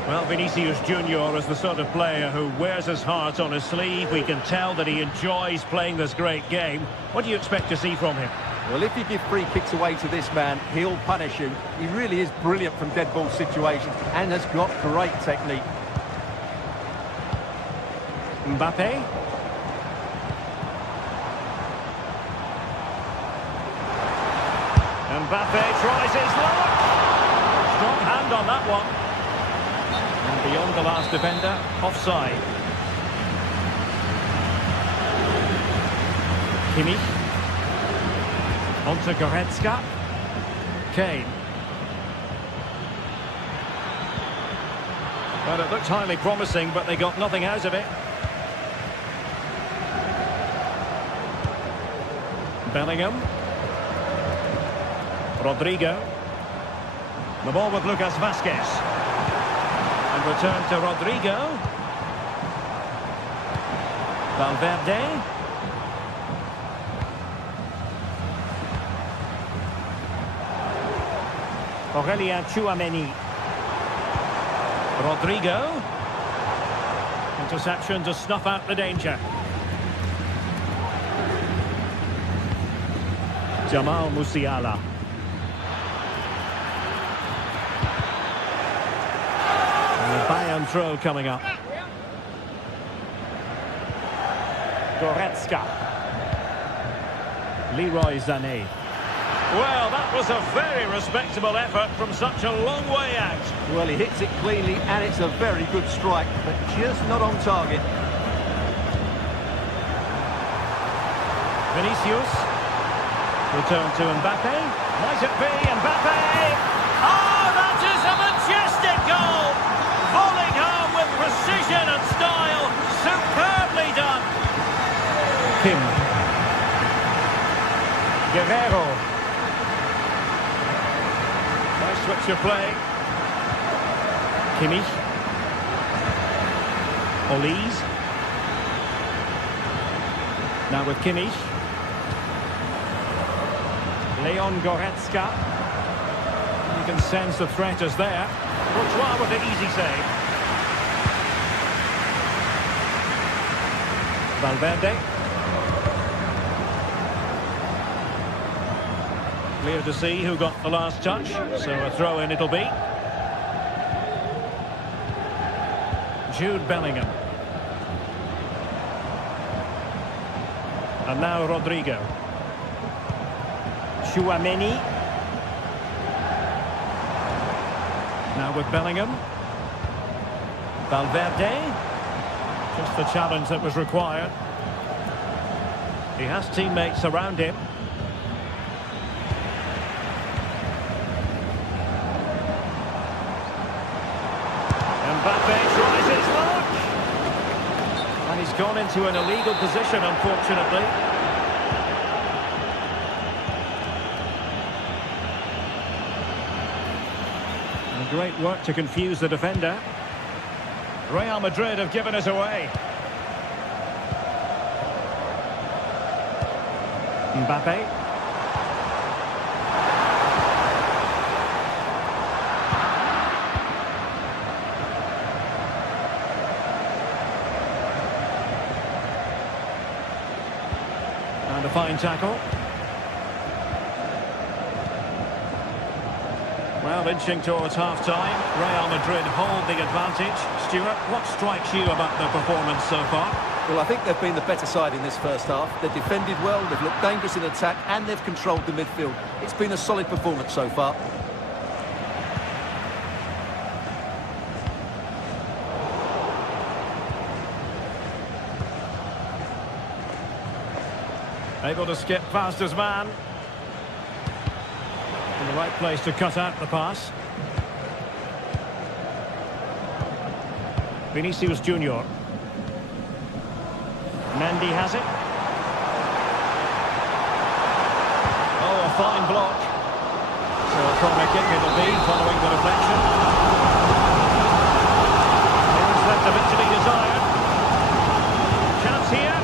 Well, Vinicius Junior is the sort of player who wears his heart on his sleeve. We can tell that he enjoys playing this great game. What do you expect to see from him? Well, if you give free kicks away to this man, he'll punish you. He really is brilliant from dead ball situations and has got great technique. Mbappé. Mbappé tries his luck. Strong hand on that one. And beyond the last defender, offside. Kimmich. On to Goretzka. Kane. Well, it looked highly promising, but they got nothing out of it. Bellingham. Rodrigo. The ball with Lucas Vazquez. And return to Rodrigo. Valverde. Aurélien Tchouaméni. Rodrigo. Interception to snuff out the danger. Jamal Musiala. And the Bayern throw coming up. Goretzka. Leroy Sané. Well, that was a very respectable effort from such a long way out. Well, he hits it cleanly and it's a very good strike, but just not on target. Vinicius. Return to Mbappé. Might it be Mbappé? Oh, that is a majestic goal! Falling home with precision and style. Superbly done. Kim. Guerrero. Nice switch of play. Kimmich. Olise. Now with Kimmich. Leon Goretzka. You can sense the threat is there. Courtois with the easy save. Valverde. Clear to see who got the last touch, so a throw in it'll be. Jude Bellingham. And now Rodrigo. Tchouaméni. Now with Bellingham. Valverde. Just the challenge that was required. He has teammates around him. Mbappé tries his luck. And he's gone into an illegal position, unfortunately. great work to confuse the defender. Real Madrid have given us away. Mbappe. And a fine tackle. Well, inching towards half-time. Real Madrid hold the advantage. Stuart, what strikes you about the performance so far? Well, I think they've been the better side in this first half. They've defended well, they've looked dangerous in attack, and they've controlled the midfield. It's been a solid performance so far. Able to skip past his man. In the right place to cut out the pass. Vinicius Junior. Mendy has it. Oh, a fine block. So a corner kick it'll be following the deflection. There's left a bit to be desired. Chance here.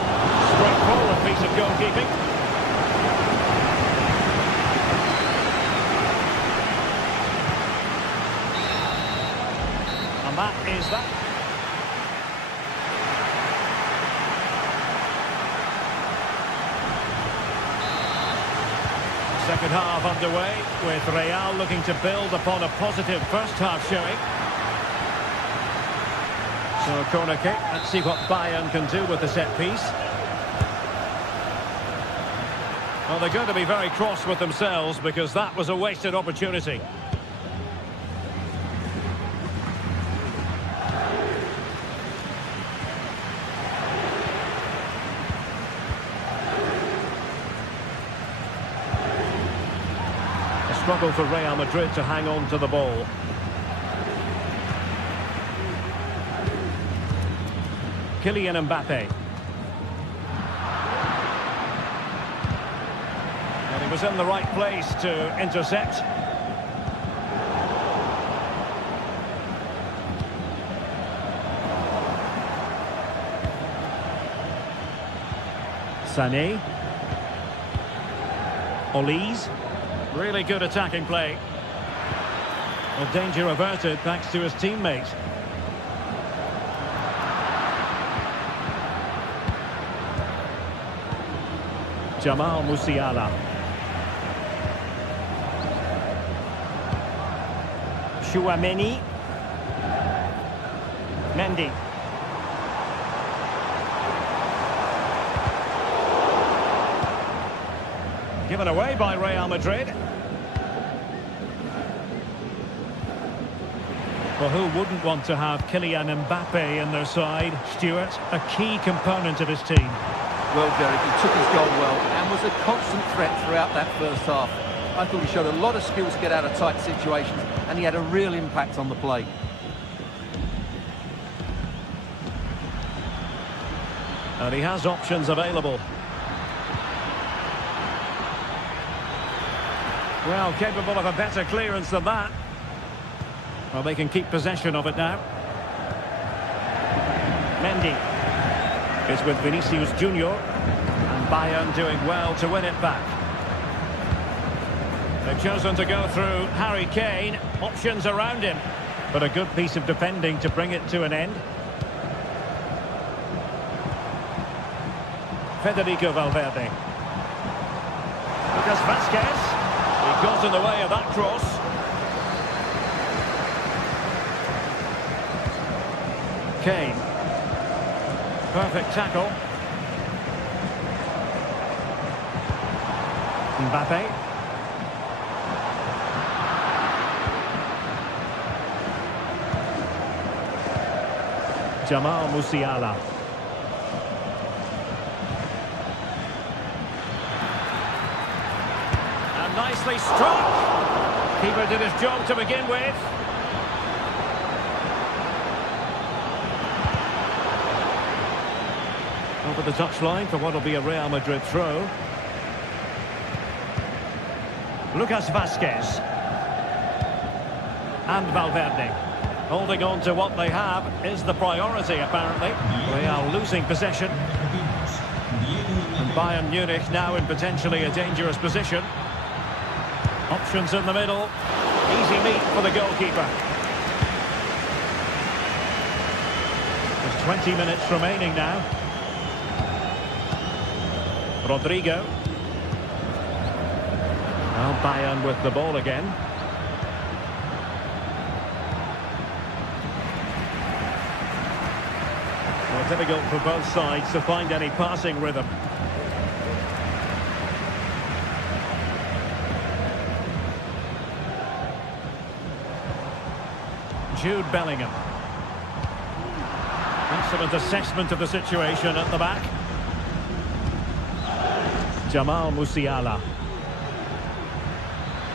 Straightforward piece of goalkeeping. And that is that. Second half underway, with Real looking to build upon a positive first half showing. So a corner kick. Let's see what Bayern can do with the set piece. Well, they're going to be very cross with themselves because that was a wasted opportunity. Struggle for Real Madrid to hang on to the ball. Kylian Mbappe. And he was in the right place to intercept. Sané. Olise. Really good attacking play. Well, danger averted thanks to his teammate. Jamal Musiala. Chouameni. Mendy. Given away by Real Madrid. Well, who wouldn't want to have Kylian Mbappe in their side? Stuart, a key component of his team. Well, Derek, he took his goal well and was a constant threat throughout that first half. I thought he showed a lot of skills to get out of tight situations, and he had a real impact on the play. And he has options available. Well, capable of a better clearance than that. Well, they can keep possession of it now. Mendy. It's with Vinicius Junior. And Bayern doing well to win it back. They've chosen to go through Harry Kane. Options around him. But a good piece of defending to bring it to an end. Federico Valverde. Lucas Vazquez. He got in the way of that cross. Kane. Perfect tackle. Mbappe. Jamal Musiala. And nicely struck. Keeper did his job to begin with. Over the touchline for what will be a Real Madrid throw. Lucas Vazquez. And Valverde. Holding on to what they have is the priority, apparently. They are losing possession. And Bayern Munich now in potentially a dangerous position. Options in the middle. Easy meet for the goalkeeper. There's 20 minutes remaining now. Rodrigo. Well, Bayern with the ball again. Well, difficult for both sides to find any passing rhythm. Jude Bellingham. Excellent assessment of the situation at the back. Jamal Musiala.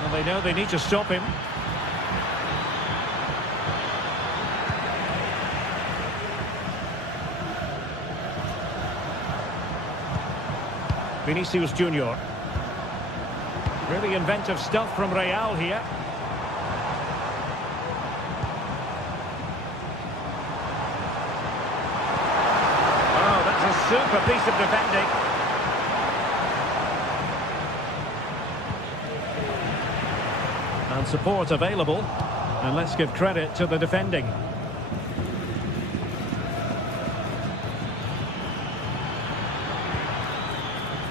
Well, they know they need to stop him. Vinicius Junior. Really inventive stuff from Real here. Oh, that's a super piece of defending. And support available. And let's give credit to the defending.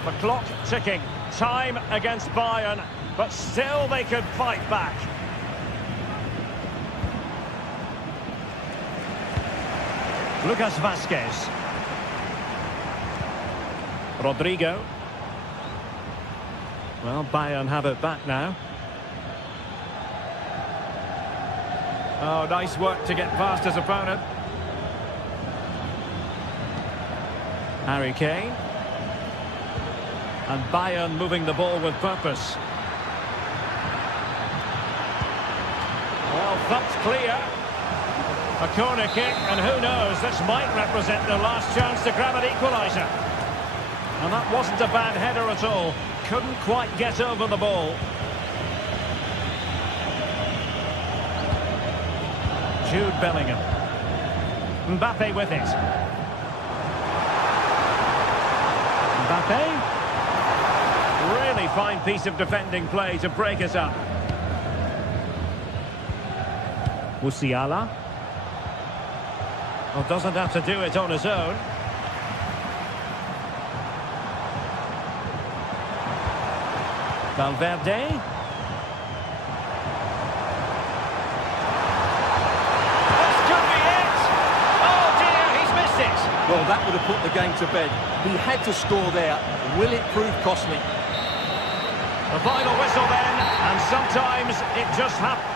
The clock ticking. Time against Bayern, but still they could fight back. Lucas Vazquez. Rodrigo. Well, Bayern have it back now. Oh, nice work to get past his opponent. Harry Kane. And Bayern moving the ball with purpose. Well, thumped clear. A corner kick, and who knows, this might represent the last chance to grab an equaliser. And that wasn't a bad header at all. Couldn't quite get over the ball. Jude Bellingham. Mbappe with it. Mbappe. Really fine piece of defending play to break us up. Musiala. Well, doesn't have to do it on his own. Valverde. This could be it! Oh dear, he's missed it! Well, that would have put the game to bed. He had to score there. Will it prove costly? The final whistle then, and sometimes it just happens.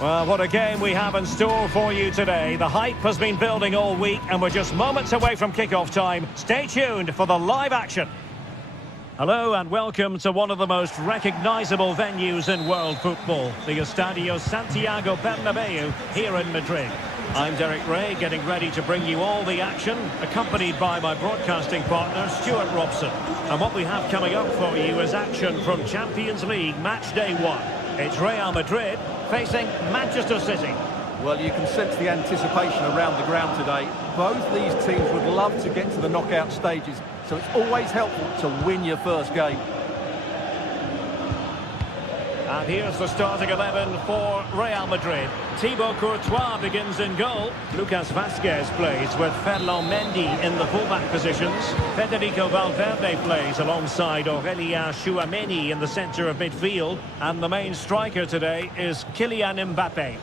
Well, what a game we have in store for you today. The hype has been building all week and we're just moments away from kick-off time. Stay tuned for the live action. Hello and welcome to one of the most recognisable venues in world football, the Estadio Santiago Bernabeu here in Madrid. I'm Derek Ray, getting ready to bring you all the action, accompanied by my broadcasting partner, Stuart Robson. And what we have coming up for you is action from Champions League Match Day 1. It's Real Madrid facing Manchester City. Well, you can sense the anticipation around the ground today. Both these teams would love to get to the knockout stages, so it's always helpful to win your first game. And here's the starting 11 for Real Madrid. Thibaut Courtois begins in goal. Lucas Vazquez plays with Ferland Mendy in the fullback positions. Federico Valverde plays alongside Aurélien Tchouameni in the centre of midfield. And the main striker today is Kylian Mbappe.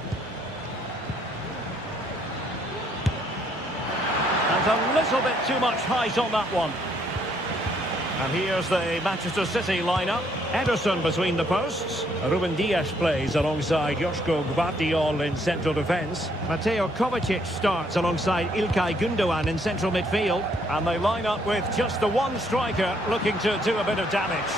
And a little bit too much height on that one. And here's the Manchester City lineup. Ederson between the posts. Ruben Dias plays alongside Joško Gvardiol in central defence. Mateo Kovacic starts alongside Ilkay Gundogan in central midfield. And they line up with just the one striker looking to do a bit of damage.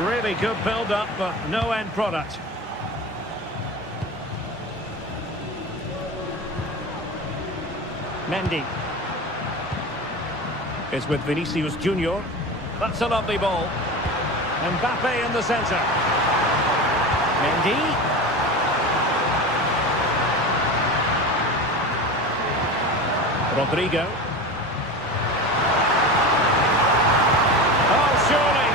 Really good build-up, but no end product. Mendy is with Vinicius Junior. That's a lovely ball. Mbappe in the centre. Mendy. Rodrigo. Oh, surely.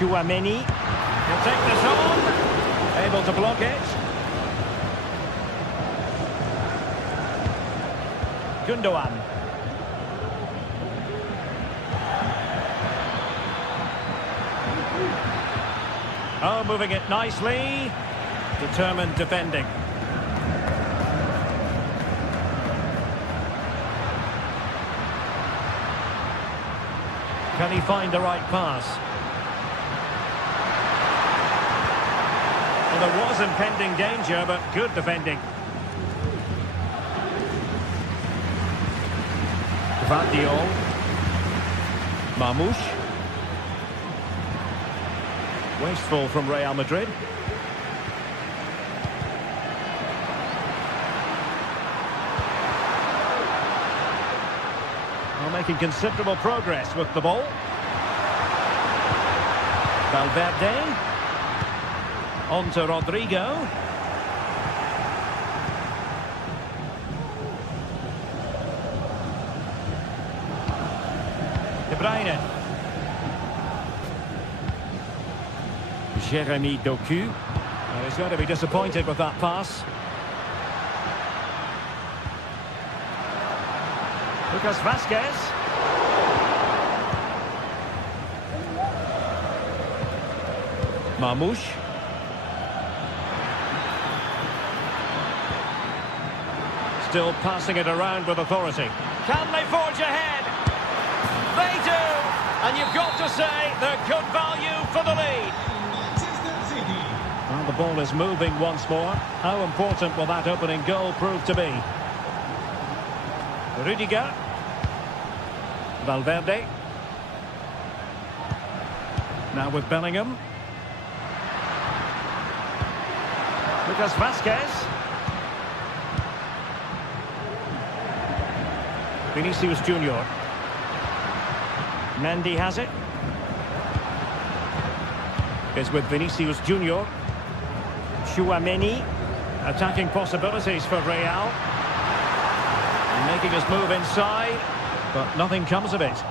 Tchouameni will take this on, able to block it. Gundogan. Oh, moving it nicely. Determined defending. Can he find the right pass? Well, there was impending danger, but good defending. Gvardiol. Marmoush. Wasteful from Real Madrid. Well, making considerable progress with the ball. Valverde. On to Rodrigo. De Bruyne. Jeremy Doku. Well, he's going to be disappointed with that pass. Lucas Vazquez. Marmoush. Still passing it around with authority. Can they forge ahead? They do! And you've got to say they're good value for the lead. Manchester City. Well, the ball is moving once more. How important will that opening goal prove to be? Rudiger. Valverde. Now with Bellingham. Lucas Vazquez. Vinicius Junior. Mendy has it. It's with Vinicius Junior. Tchouameni. Attacking possibilities for Real. Making his move inside, but nothing comes of it.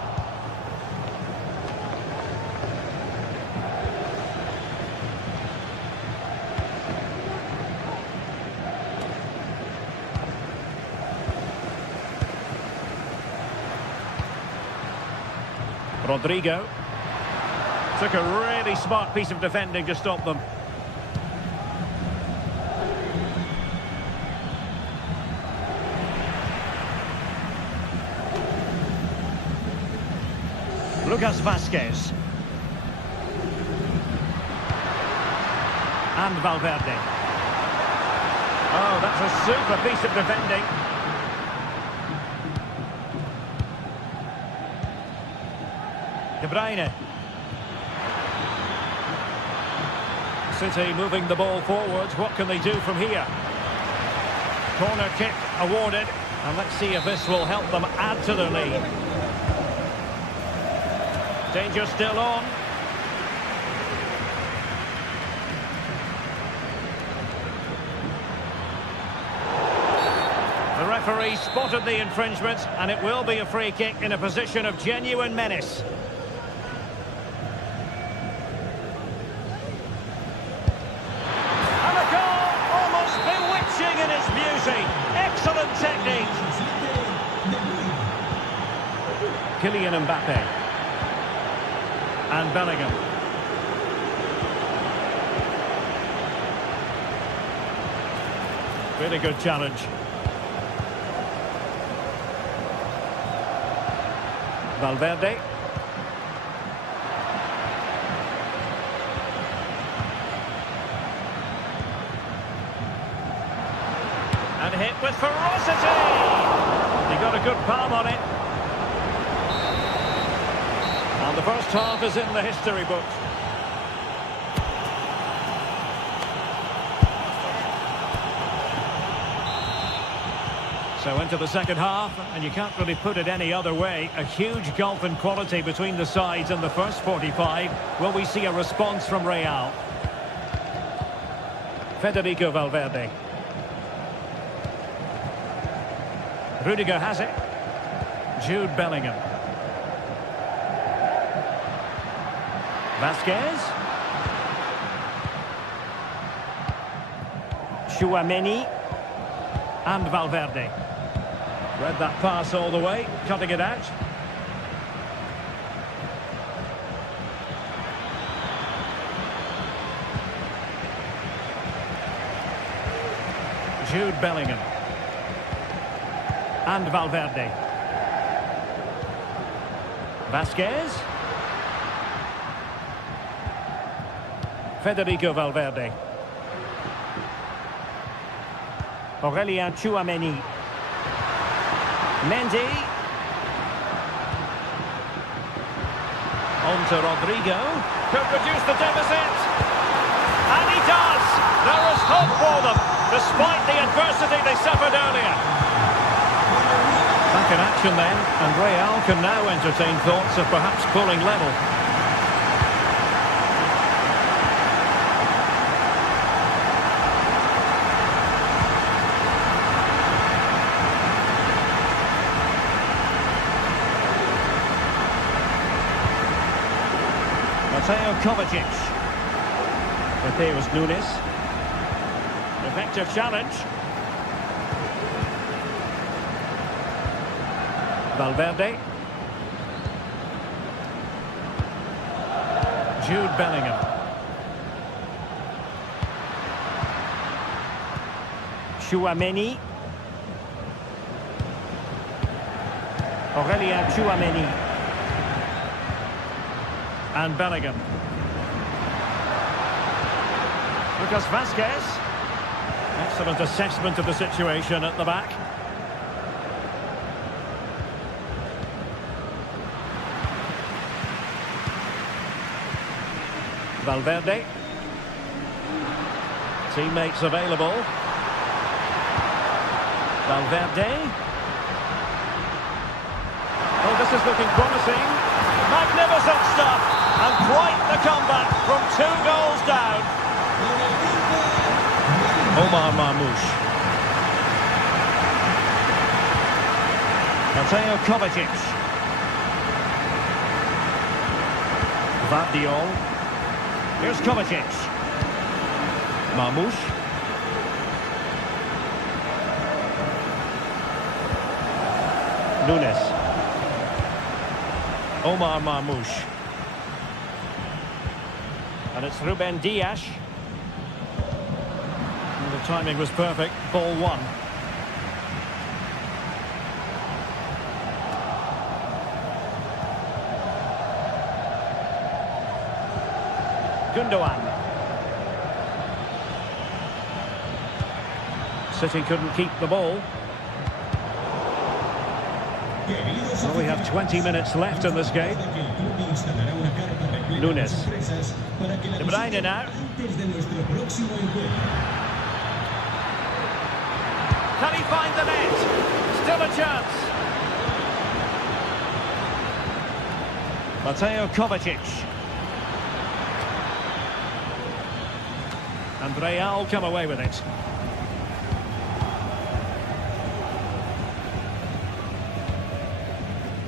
Rodrigo. Took a really smart piece of defending to stop them. Lucas Vazquez. And Valverde. Oh, that's a super piece of defending. De Bruyne. City moving the ball forwards. What can they do from here? Corner kick awarded. And let's see if this will help them add to their lead. Danger still on. The referee spotted the infringement, and it will be a free kick in a position of genuine menace. And a goal, almost bewitching in its beauty. Excellent technique. Kylian Mbappe. And Bellingham. Really good challenge. Valverde. And hit with ferocity! He got a good palm on it. And the first half is in the history books. So into the second half, and you can't really put it any other way. A huge gulf in quality between the sides in the first 45. Will we see a response from Real? Federico Valverde. Rudiger has it. Jude Bellingham. Vazquez. Tchouaméni. And Valverde. Read that pass all the way, cutting it out. Jude Bellingham. And Valverde. Vazquez. Federico Valverde. Aurélien Tchouaméni. Mendy. On to Rodrigo. Could reduce the deficit. And he does! There is hope for them, despite the adversity they suffered earlier. Back in action then, and Real can now entertain thoughts of perhaps pulling level. Mateo Kovacic. Mateus Nunes. Effective challenge. Valverde. Jude Bellingham. Tchouaméni. Aurélien Tchouaméni. And Bellingham. Lucas Vazquez. Excellent assessment of the situation at the back. Valverde. Teammates available. Valverde. Oh, this is looking promising. Magnificent stuff. And quite the comeback from 2 goals down. Omar Marmoush. Mateo Kovacic. Vardiol. Here's Kovacic. Marmoush. Nunes. Omar Marmoush. And it's Ruben Dias. And the timing was perfect. Ball 1. Gundogan. City couldn't keep the ball. Well, we have 20 minutes left in this game. Nunes. De Bruyne now. Can he find the net? Still a chance. Mateo Kovacic. And Real come away with it.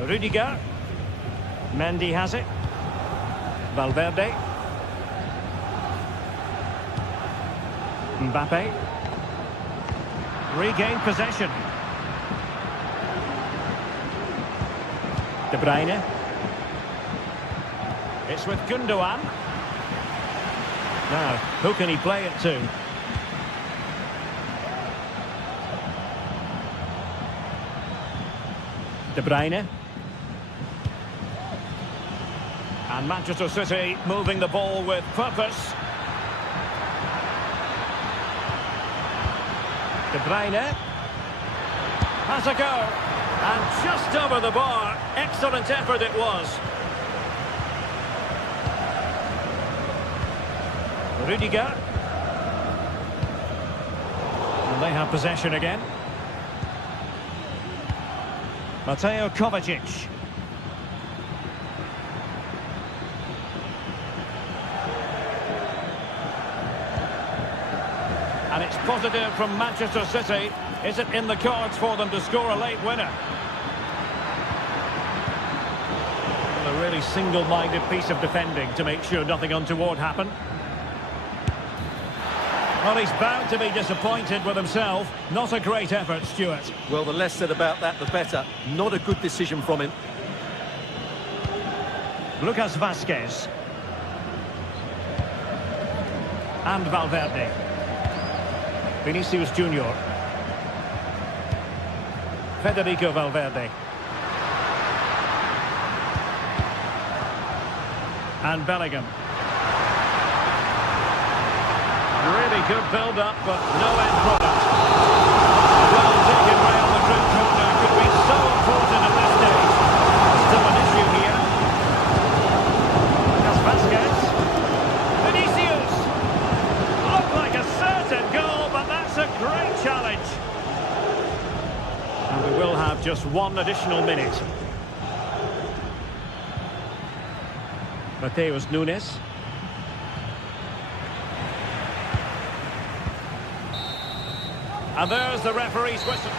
Rudiger. Mendy has it. Valverde. Mbappe. Regain possession. De Bruyne. It's with Gundogan. Now, who can he play it to? De Bruyne. And Manchester City moving the ball with purpose. De Bruyne has a go, and just over the bar. Excellent effort it was. Rudiger, and they have possession again. Mateo Kovacic. And it's positive from Manchester City. Is it in the cards for them to score a late winner? Well, a really single-minded piece of defending to make sure nothing untoward happened. Well, he's bound to be disappointed with himself. Not a great effort, Stuart. Well, the less said about that, the better. Not a good decision from him. Lucas Vazquez. And Valverde. Vinicius Junior. Federico Valverde. And Bellingham. Really good build-up, but no end product. Well taken Real Madrid corner. Could be so important at this stage. Still an issue here. That's Vazquez. Vinicius. Looked like a certain goal, but that's a great challenge. And we will have just one additional minute. Mateus Nunes. And there's the referee's whistle.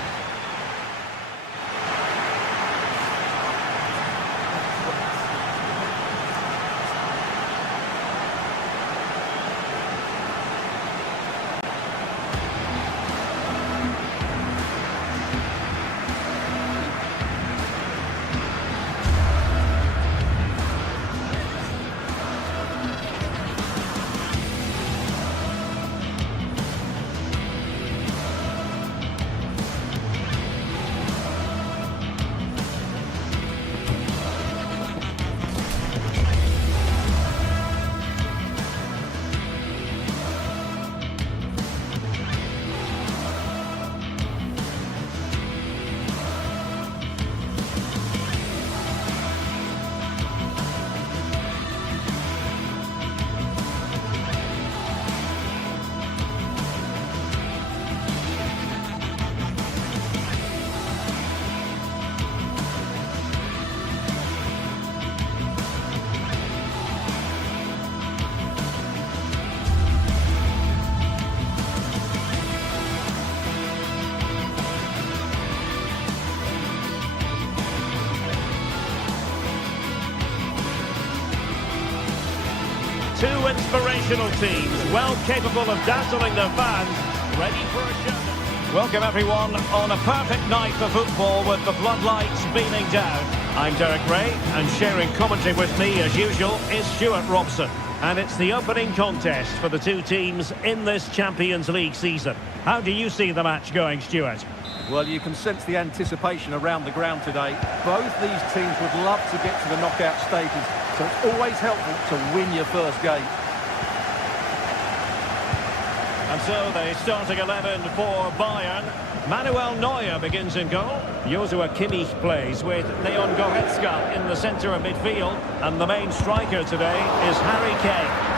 Two inspirational teams, well capable of dazzling their fans, ready for a show. Welcome everyone on a perfect night for football with the floodlights beaming down. I'm Derek Ray, and sharing commentary with me as usual is Stuart Robson. And it's the opening contest for the two teams in this Champions League season. How do you see the match going, Stuart? Well, you can sense the anticipation around the ground today. Both these teams would love to get to the knockout stages, so it's always helpful to win your first game. And so the starting 11 for Bayern. Manuel Neuer begins in goal. Joshua Kimmich plays with Leon Goretzka in the centre of midfield. And the main striker today is Harry Kane.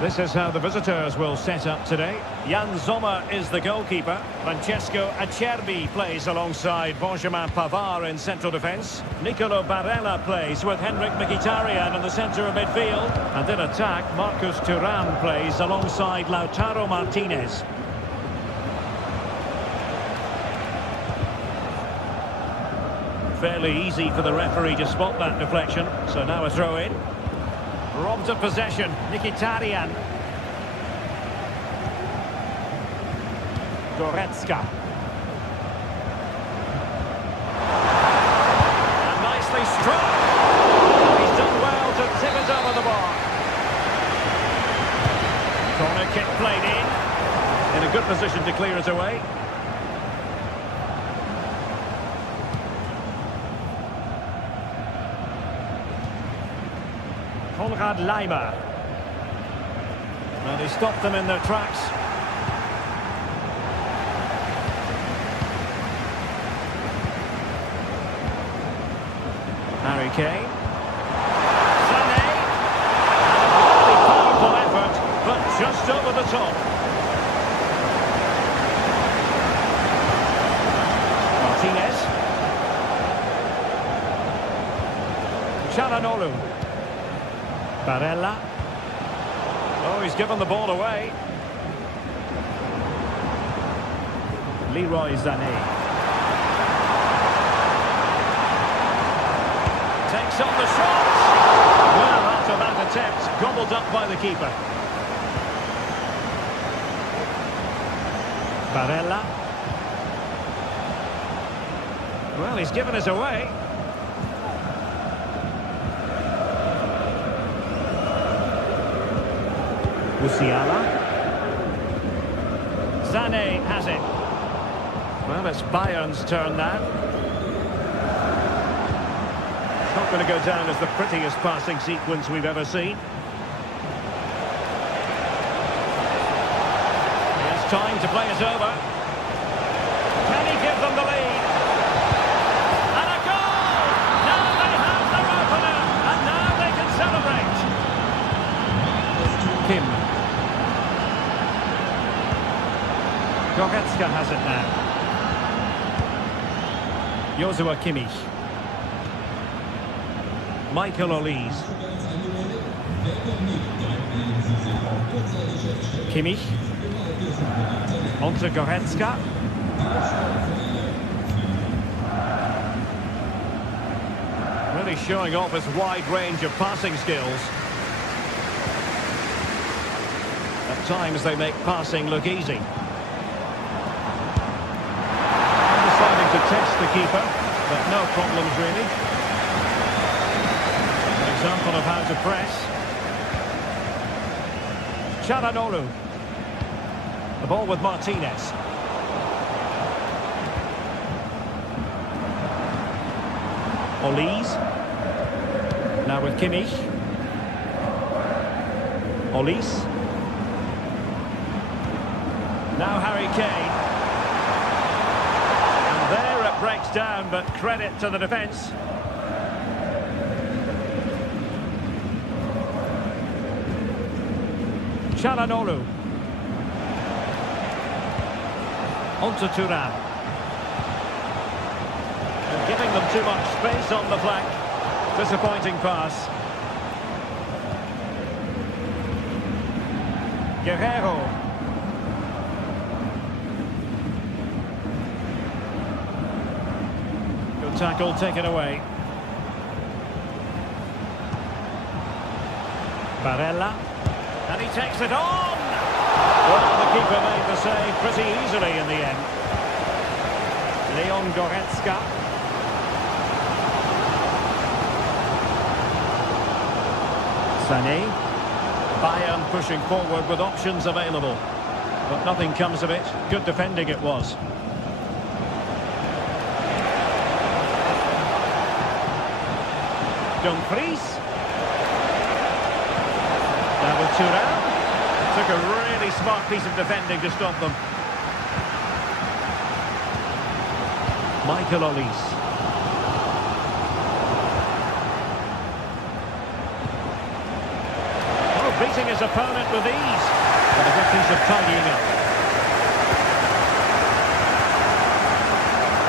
This is how the visitors will set up today. Jan Sommer is the goalkeeper. Francesco Acerbi plays alongside Benjamin Pavard in central defence. Nicolo Barella plays with Henrik Mkhitaryan in the centre of midfield. And in attack, Marcus Thuram plays alongside Lautaro Martinez. Fairly easy for the referee to spot that deflection. So now a throw in. Robbed of possession, Mkhitaryan. Goretzka. And nicely struck. He's done well to tip it over the bar. Corner kick played in a good position to clear it away. Konrad Laimer. Well, he stopped them in their tracks. Harry Kane. Sané. A powerful effort, but just over the top. Martinez. Çalhanoğlu. Barella. Oh, he's given the ball away. Leroy Sané. Takes on the shot. Well, after that attempt, gobbled up by the keeper. Barella. Well, he's given us away. Musiala. Sané has it. Well, it's Bayern's turn now. It's not going to go down as the prettiest passing sequence we've ever seen. It's time to play it over. Can he give them the lead? And a goal! Now they have their opener, and now they can celebrate. Kim. Goretzka has it now. Joshua Kimmich. Michael Olise. Kimmich. On to Goretzka. Really showing off his wide range of passing skills. At times they make passing look easy. To test the keeper, but no problems really. An example of how to press. Çalhanoğlu. The ball with Martinez. Olise. Now with Kimmich. Olise. Now Harry Kane. There it breaks down, but credit to the defence. Çalhanoğlu. On to Thuram. And giving them too much space on the flank. Disappointing pass. Guerrero. Tackle taken away. Barella. And he takes it on! Well, the keeper made the save pretty easily in the end. Leon Goretzka. Sané. Bayern pushing forward with options available. But nothing comes of it. Good defending it was. Dumfries. Now with Thuram took a really smart piece of defending to stop them. Michael Olise. Oh, beating his opponent with ease. But a good piece of tidying up.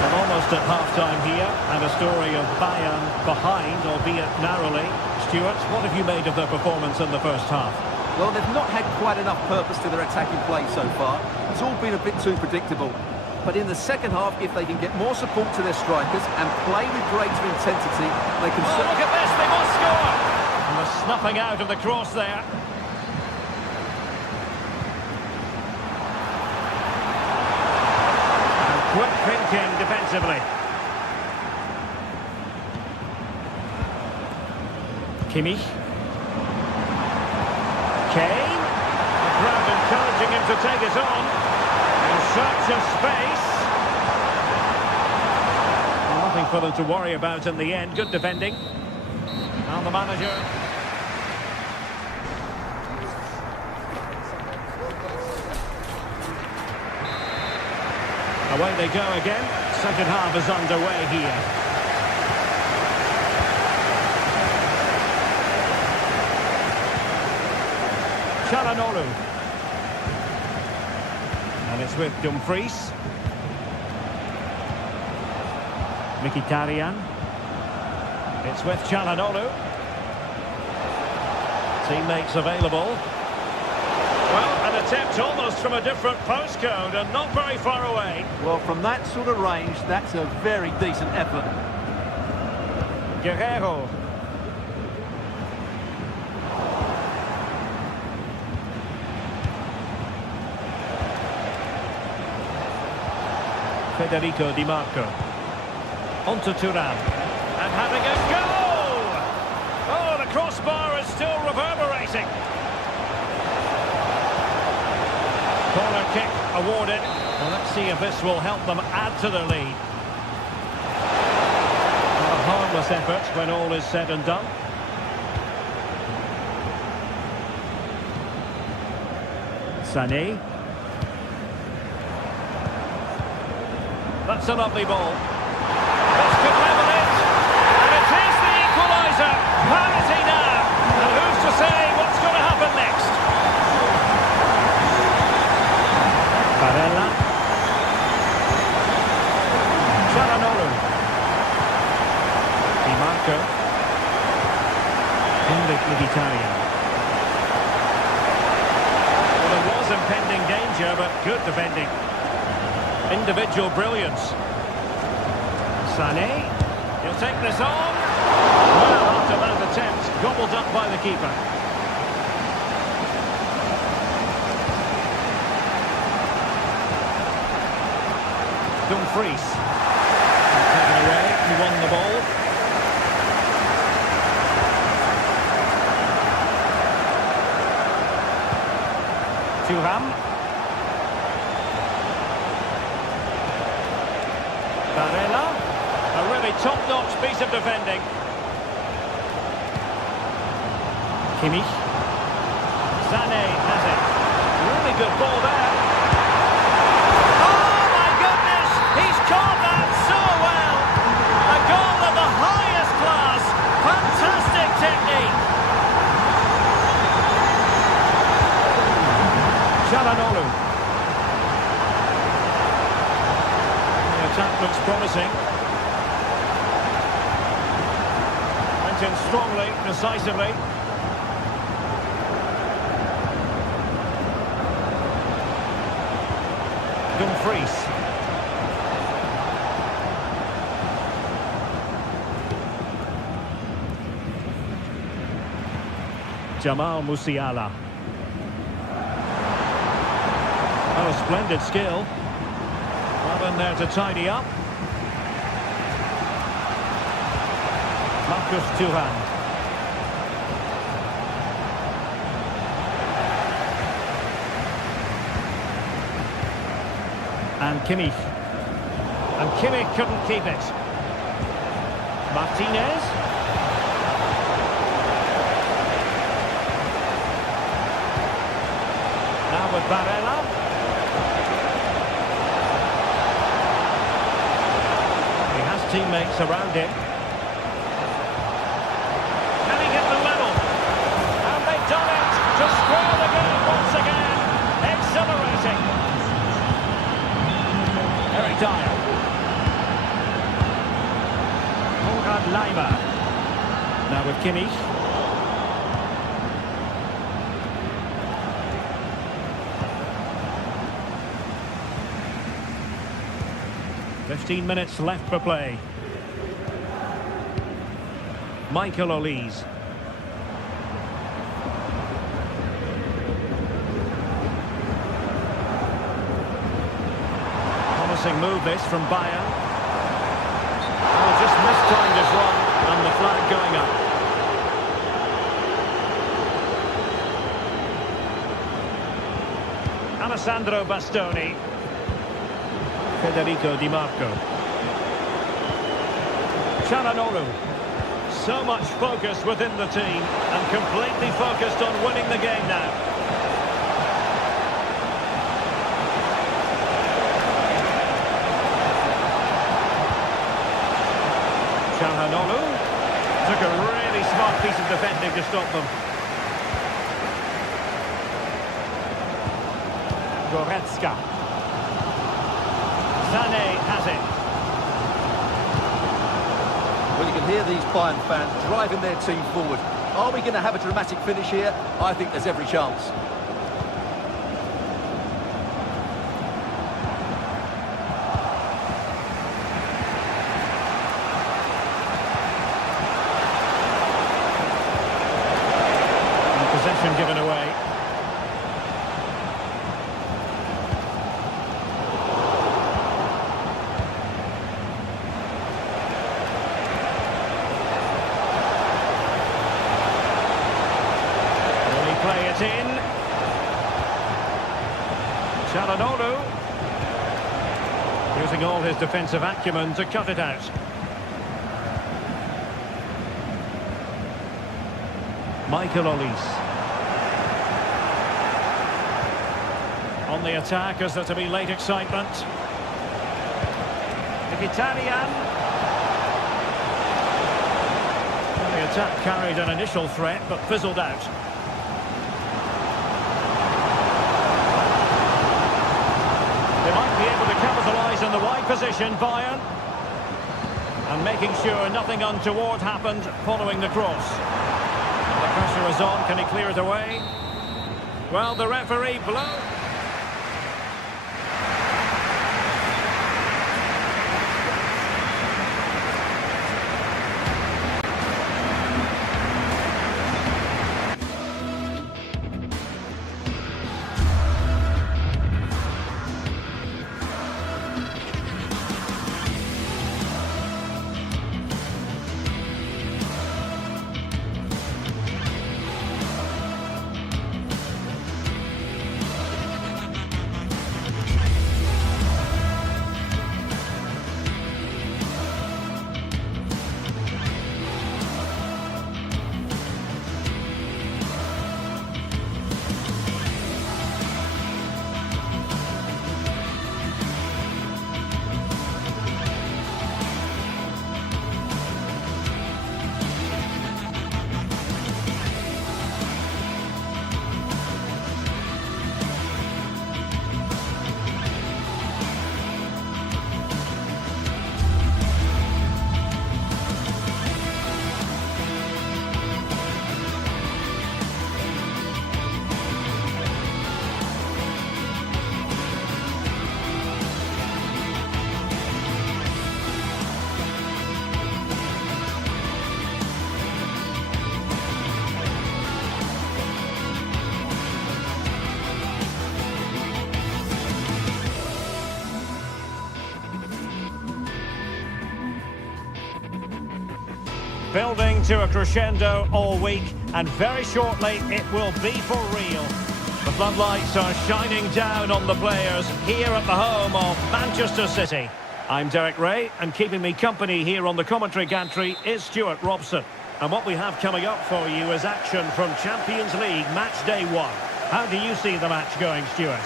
Well, almost at half-time here, and a story of Bayern behind, albeit narrowly. Stuart, what have you made of their performance in the first half? Well, they've not had quite enough purpose to their attacking play so far. It's all been a bit too predictable. But in the second half, if they can get more support to their strikers and play with greater intensity, they can... Oh, look at this, they must score! And the snuffing out of the cross there. And quick thinking defensively. Kimmich. Kane. The crowd encouraging him to take it on. In search of space. Well, nothing for them to worry about in the end. Good defending. And the manager. Away they go again. Second half is underway here. Çalhanoğlu. And it's with Dumfries. Mkhitaryan. It's with Çalhanoğlu. Teammates available. Well, an attempt almost from a different postcode and not very far away. Well, from that sort of range, that's a very decent effort. Guerrero. Federico Di Marco. Onto Thuram. And having a go! Oh, the crossbar is still reverberating. Corner kick awarded. Well, let's see if this will help them add to their lead. A harmless effort when all is said and done. Sané. That's a lovely ball. This could level it. And it is the equaliser. Parity now. And who's to say what's going to happen next? Barella. Çalhanoğlu. Di Marco. Mkhitaryan. Well, there was impending danger, but good defending. Individual brilliance. Sané. He'll take this on. Well, after that attempt, gobbled up by the keeper. Dumfries. Taken away, he won the ball. Thuram. Barella. A really top-notch piece of defending. Kimmich. Sané has it. Really good ball there. Oh my goodness! He's caught that so well! A goal of the highest class. Fantastic technique. Çalhanoğlu. The attack looks promising. Went in strongly, decisively. Dumfries. Jamal Musiala. Oh, splendid skill. Well in there to tidy up. Marcus Thuram. And Kimmich. And Kimmich couldn't keep it. Martinez. Barella. He has teammates around him. Can he get the level? And they've done it to score the game once again. Exhilarating. Eric Dyer. Konrad Laimer. Now with Kimmich. 15 minutes left for play. Michael Olise. Promising move this from Bayern. Oh, just mistimed his run and the flag going up. Alessandro Bastoni. Federico Di Marco. Çalhanoğlu. So much focus within the team and completely focused on winning the game now. Çalhanoğlu took a really smart piece of defending to stop them. Goretzka. Sané has it. Well, you can hear these Bayern fans driving their team forward. Are we going to have a dramatic finish here? I think there's every chance. And possession given away. Play it in. Çalhanoğlu using all his defensive acumen to cut it out. Michael Olise. On the attack as there to be late excitement. Mkhitaryan. Well, the attack carried an initial threat but fizzled out. They might be able to capitalise in the wide position, Bayern. And making sure nothing untoward happened following the cross. The pressure is on, can he clear it away? Well, the referee blows. Building to a crescendo all week, and very shortly it will be for real. The floodlights are shining down on the players here at the home of Manchester City. I'm Derek Ray, and keeping me company here on the commentary gantry is Stuart Robson. And what we have coming up for you is action from Champions League match day 1. How do you see the match going, Stuart?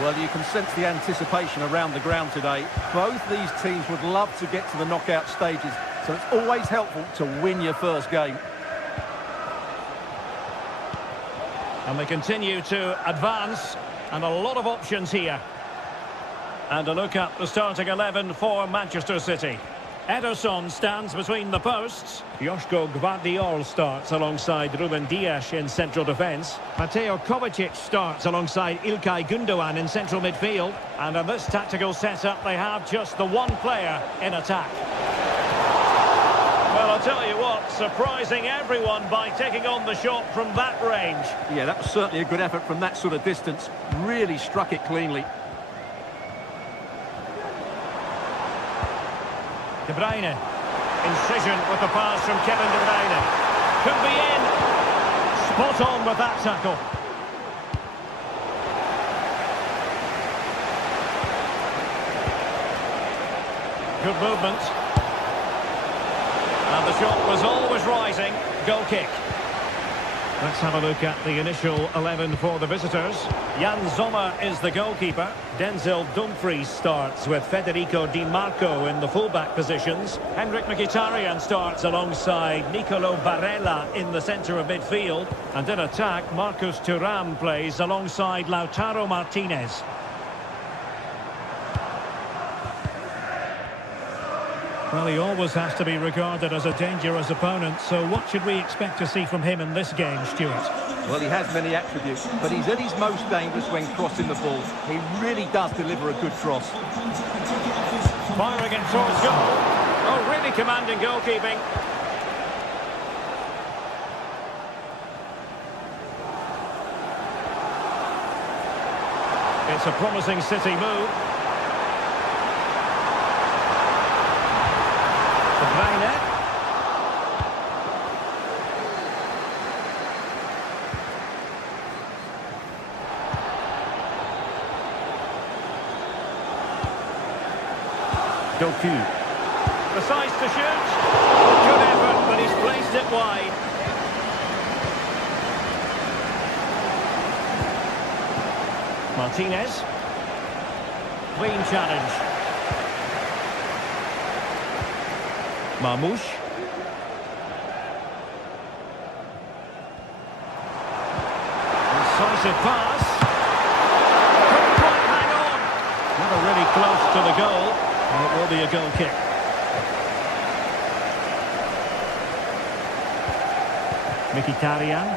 Well, you can sense the anticipation around the ground today. Both these teams would love to get to the knockout stages, so it's always helpful to win your first game. And they continue to advance, and a lot of options here. And a look at the starting 11 for Manchester City. Ederson stands between the posts. Joško Gvardiol starts alongside Ruben Dias in central defence. Mateo Kovacic starts alongside Ilkay Gundogan in central midfield. And in this tactical setup, they have just the one player in attack. Well, I'll tell you what, surprising everyone by taking on the shot from that range. Yeah, that was certainly a good effort from that sort of distance. Really struck it cleanly. De Bruyne, incision with the pass from Kevin De Bruyne. Could be in. Spot on with that tackle. Good movement. And the shot was always rising. Goal kick. Let's have a look at the initial 11 for the visitors. Jan Sommer is the goalkeeper. Denzel Dumfries starts with Federico Di Marco in the fullback positions. Henrik Mkhitaryan starts alongside Nicolo Barella in the centre of midfield. And in attack, Marcus Thuram plays alongside Lautaro Martinez. Well, he always has to be regarded as a dangerous opponent, so what should we expect to see from him in this game, Stuart? Well, he has many attributes, but he's at his most dangerous when crossing the ball. He really does deliver a good cross. Firing it towards goal. Oh, really commanding goalkeeping. It's a promising City move. Doku. Decides to shoot. Good effort, but he's placed it wide. Martinez. Clean challenge. Marmoush. Decisive pass. Couldn't quite hang on. Never really close to the goal. And it will be a goal kick. Mkhitaryan.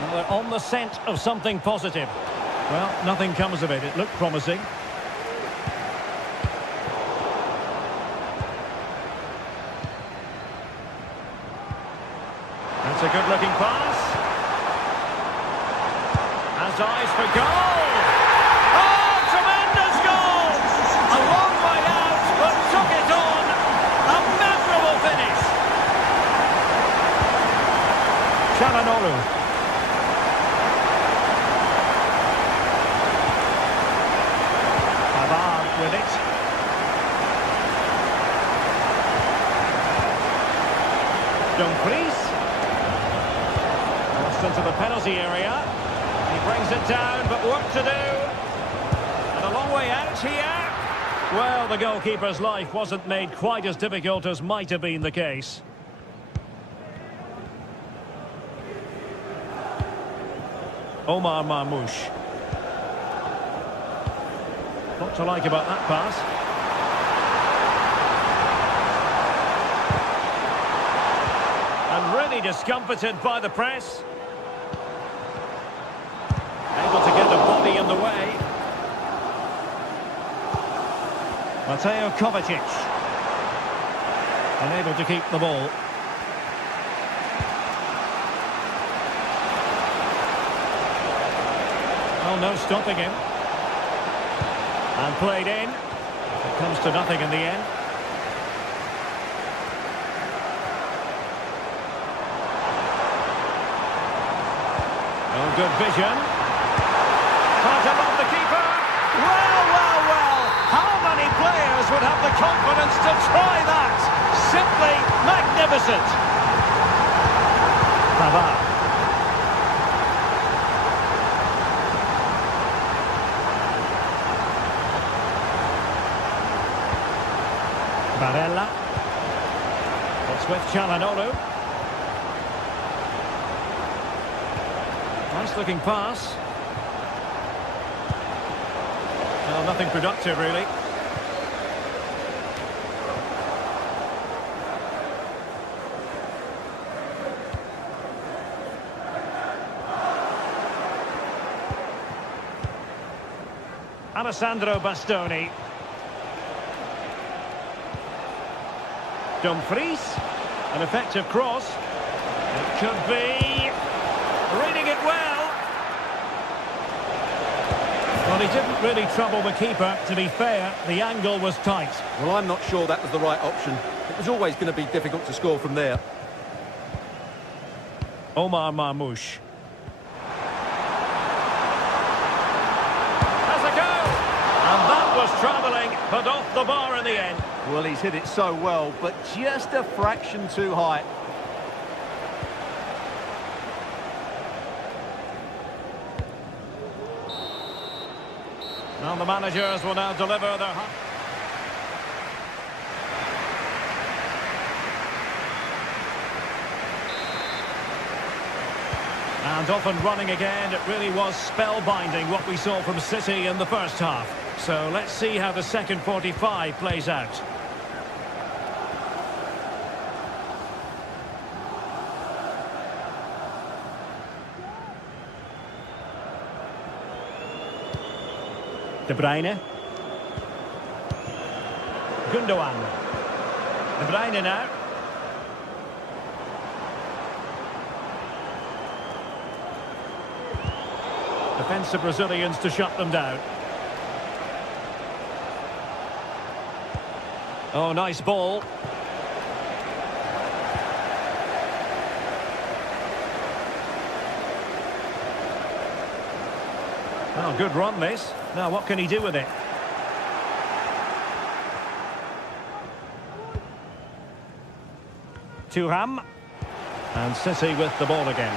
Well, they're on the scent of something positive. Well, nothing comes of it. It looked promising. That's a good-looking pass. Has eyes for goal. Çalhanoğlu. Pavard with it. Dumfries. Crossed into the penalty area. He brings it down, but work to do. And a long way out here. Well, the goalkeeper's life wasn't made quite as difficult as might have been the case. Omar Marmoush. What to like about that pass? And really discomfited by the press. Able to get the body in the way. Mateo Kovacic. Unable to keep the ball. Well, no stopping him. And played in. It comes to nothing in the end. Oh, good vision. Trying to rob the keeper. Well, well, well. How many players would have the confidence to try that? Simply magnificent. Pavard. Swift Çalhanoğlu. Nice looking pass. Well, nothing productive really. Alessandro Bastoni. Dumfries. An effective cross. It could be. Reading it well. Well, he didn't really trouble the keeper. To be fair, the angle was tight. Well, I'm not sure that was the right option. It was always going to be difficult to score from there. Omar Marmoush. And that was travelling, but off the bar in the end. Well, he's hit it so well, but just a fraction too high. Well, the managers will now deliver their... And off and running again. It really was spellbinding what we saw from City in the first half. So let's see how the second 45 plays out. De Bruyne. Gundogan. De Bruyne now. Defensive Brazilians to shut them down. Oh, nice ball. Oh, good run this. Now what can he do with it? Thuram. And City with the ball again.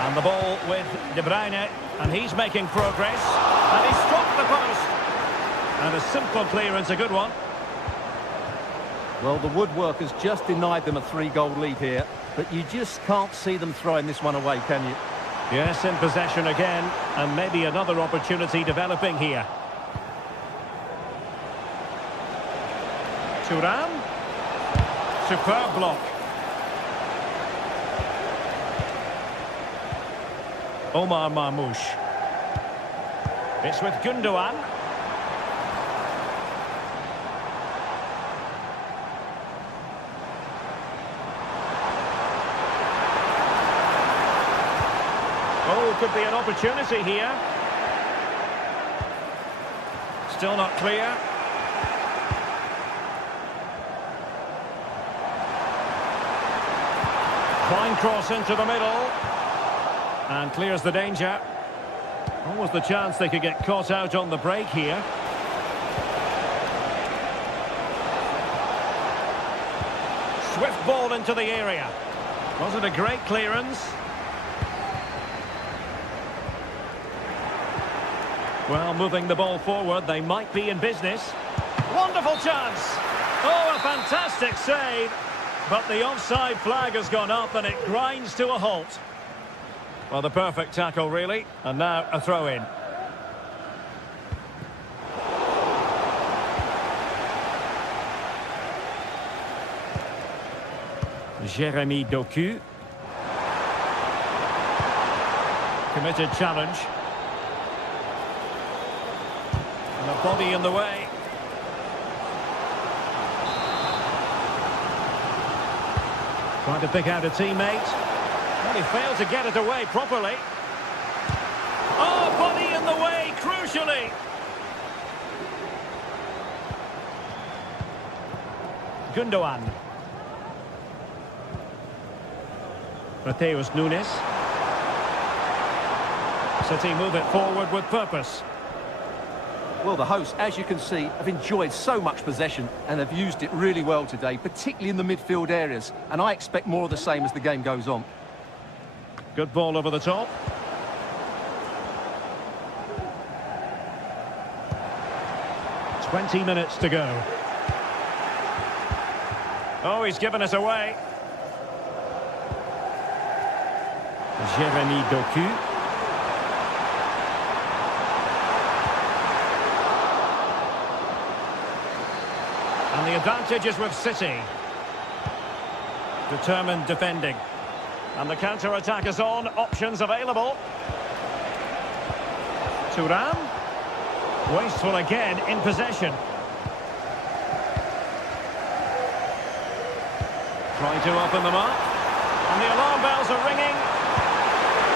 And the ball with De Bruyne. And he's making progress. And he struck the post. And a simple clearance, a good one. Well, the woodworkers just denied them a 3-goal lead here, but you just can't see them throwing this one away, can you? Yes, in possession again, and maybe another opportunity developing here. Thuram. Superb block. Omar Marmoush. It's with Gundogan. Oh, could be an opportunity here. Still not clear. Fine cross into the middle. And clears the danger. Almost the chance they could get caught out on the break here. Swift ball into the area. Was it a great clearance? Well, moving the ball forward, they might be in business. Wonderful chance! Oh, a fantastic save! But the offside flag has gone up and it grinds to a halt. Well, the perfect tackle, really. And now a throw-in. Jeremy Doku. Committed challenge. And a body in the way. Trying to pick out a teammate. Well, he failed to get it away properly. Oh, body in the way, crucially. Gundogan. Mateus Nunes. City move it forward with purpose. Well, the hosts, as you can see, have enjoyed so much possession and have used it really well today, particularly in the midfield areas. And I expect more of the same as the game goes on. Good ball over the top. ...20 minutes to go. Oh, he's given us away. Jérémy Doku. And the advantage is with City. Determined defending. And the counter-attack is on. Options available. Thuram. Wasteful again in possession. Trying to open them up. And the alarm bells are ringing.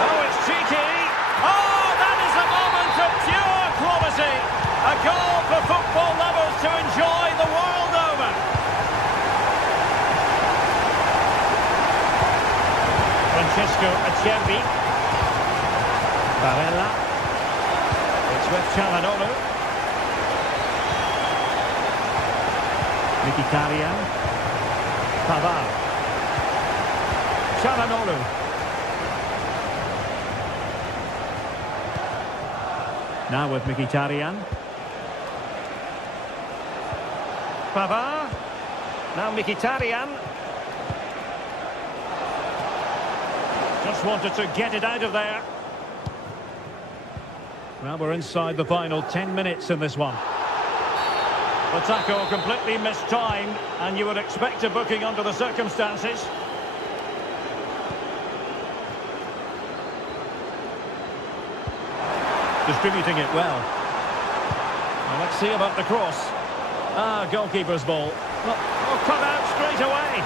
Oh, it's cheeky. Oh, that is a moment of pure quality. A goal for football lovers to enjoy the world over. Francesco Acerbi. Barella. It's with Çalhanoğlu. Mkhitaryan. Pavard. Çalhanoğlu. Now with Mkhitaryan. Pavard. Now Mkhitaryan. Just wanted to get it out of there. Well, we're inside the final 10 minutes in this one. The tackle completely mistimed, and you would expect a booking under the circumstances. Distributing it well. Well, let's see about the cross. Ah, goalkeeper's ball. Oh, cut out straight away.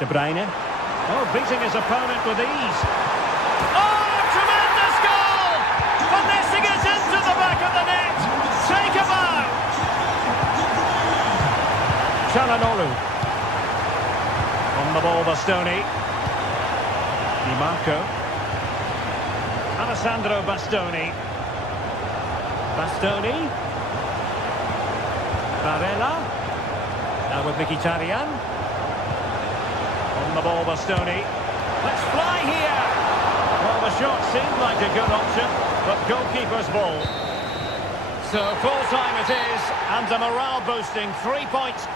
De Bruyne. Oh, beating his opponent with ease. Oh, tremendous goal! Finessing it into the back of the net. Take a bow. Çalhanoğlu. On the ball, Bastoni. Di Marco. Alessandro Bastoni. Bastoni. Barella. Now with Mkhitaryan. On the ball, Bastoni. Let's fly here. Well, the shot seemed like a good option, but goalkeeper's ball. So full time it is, and a morale-boosting 3 points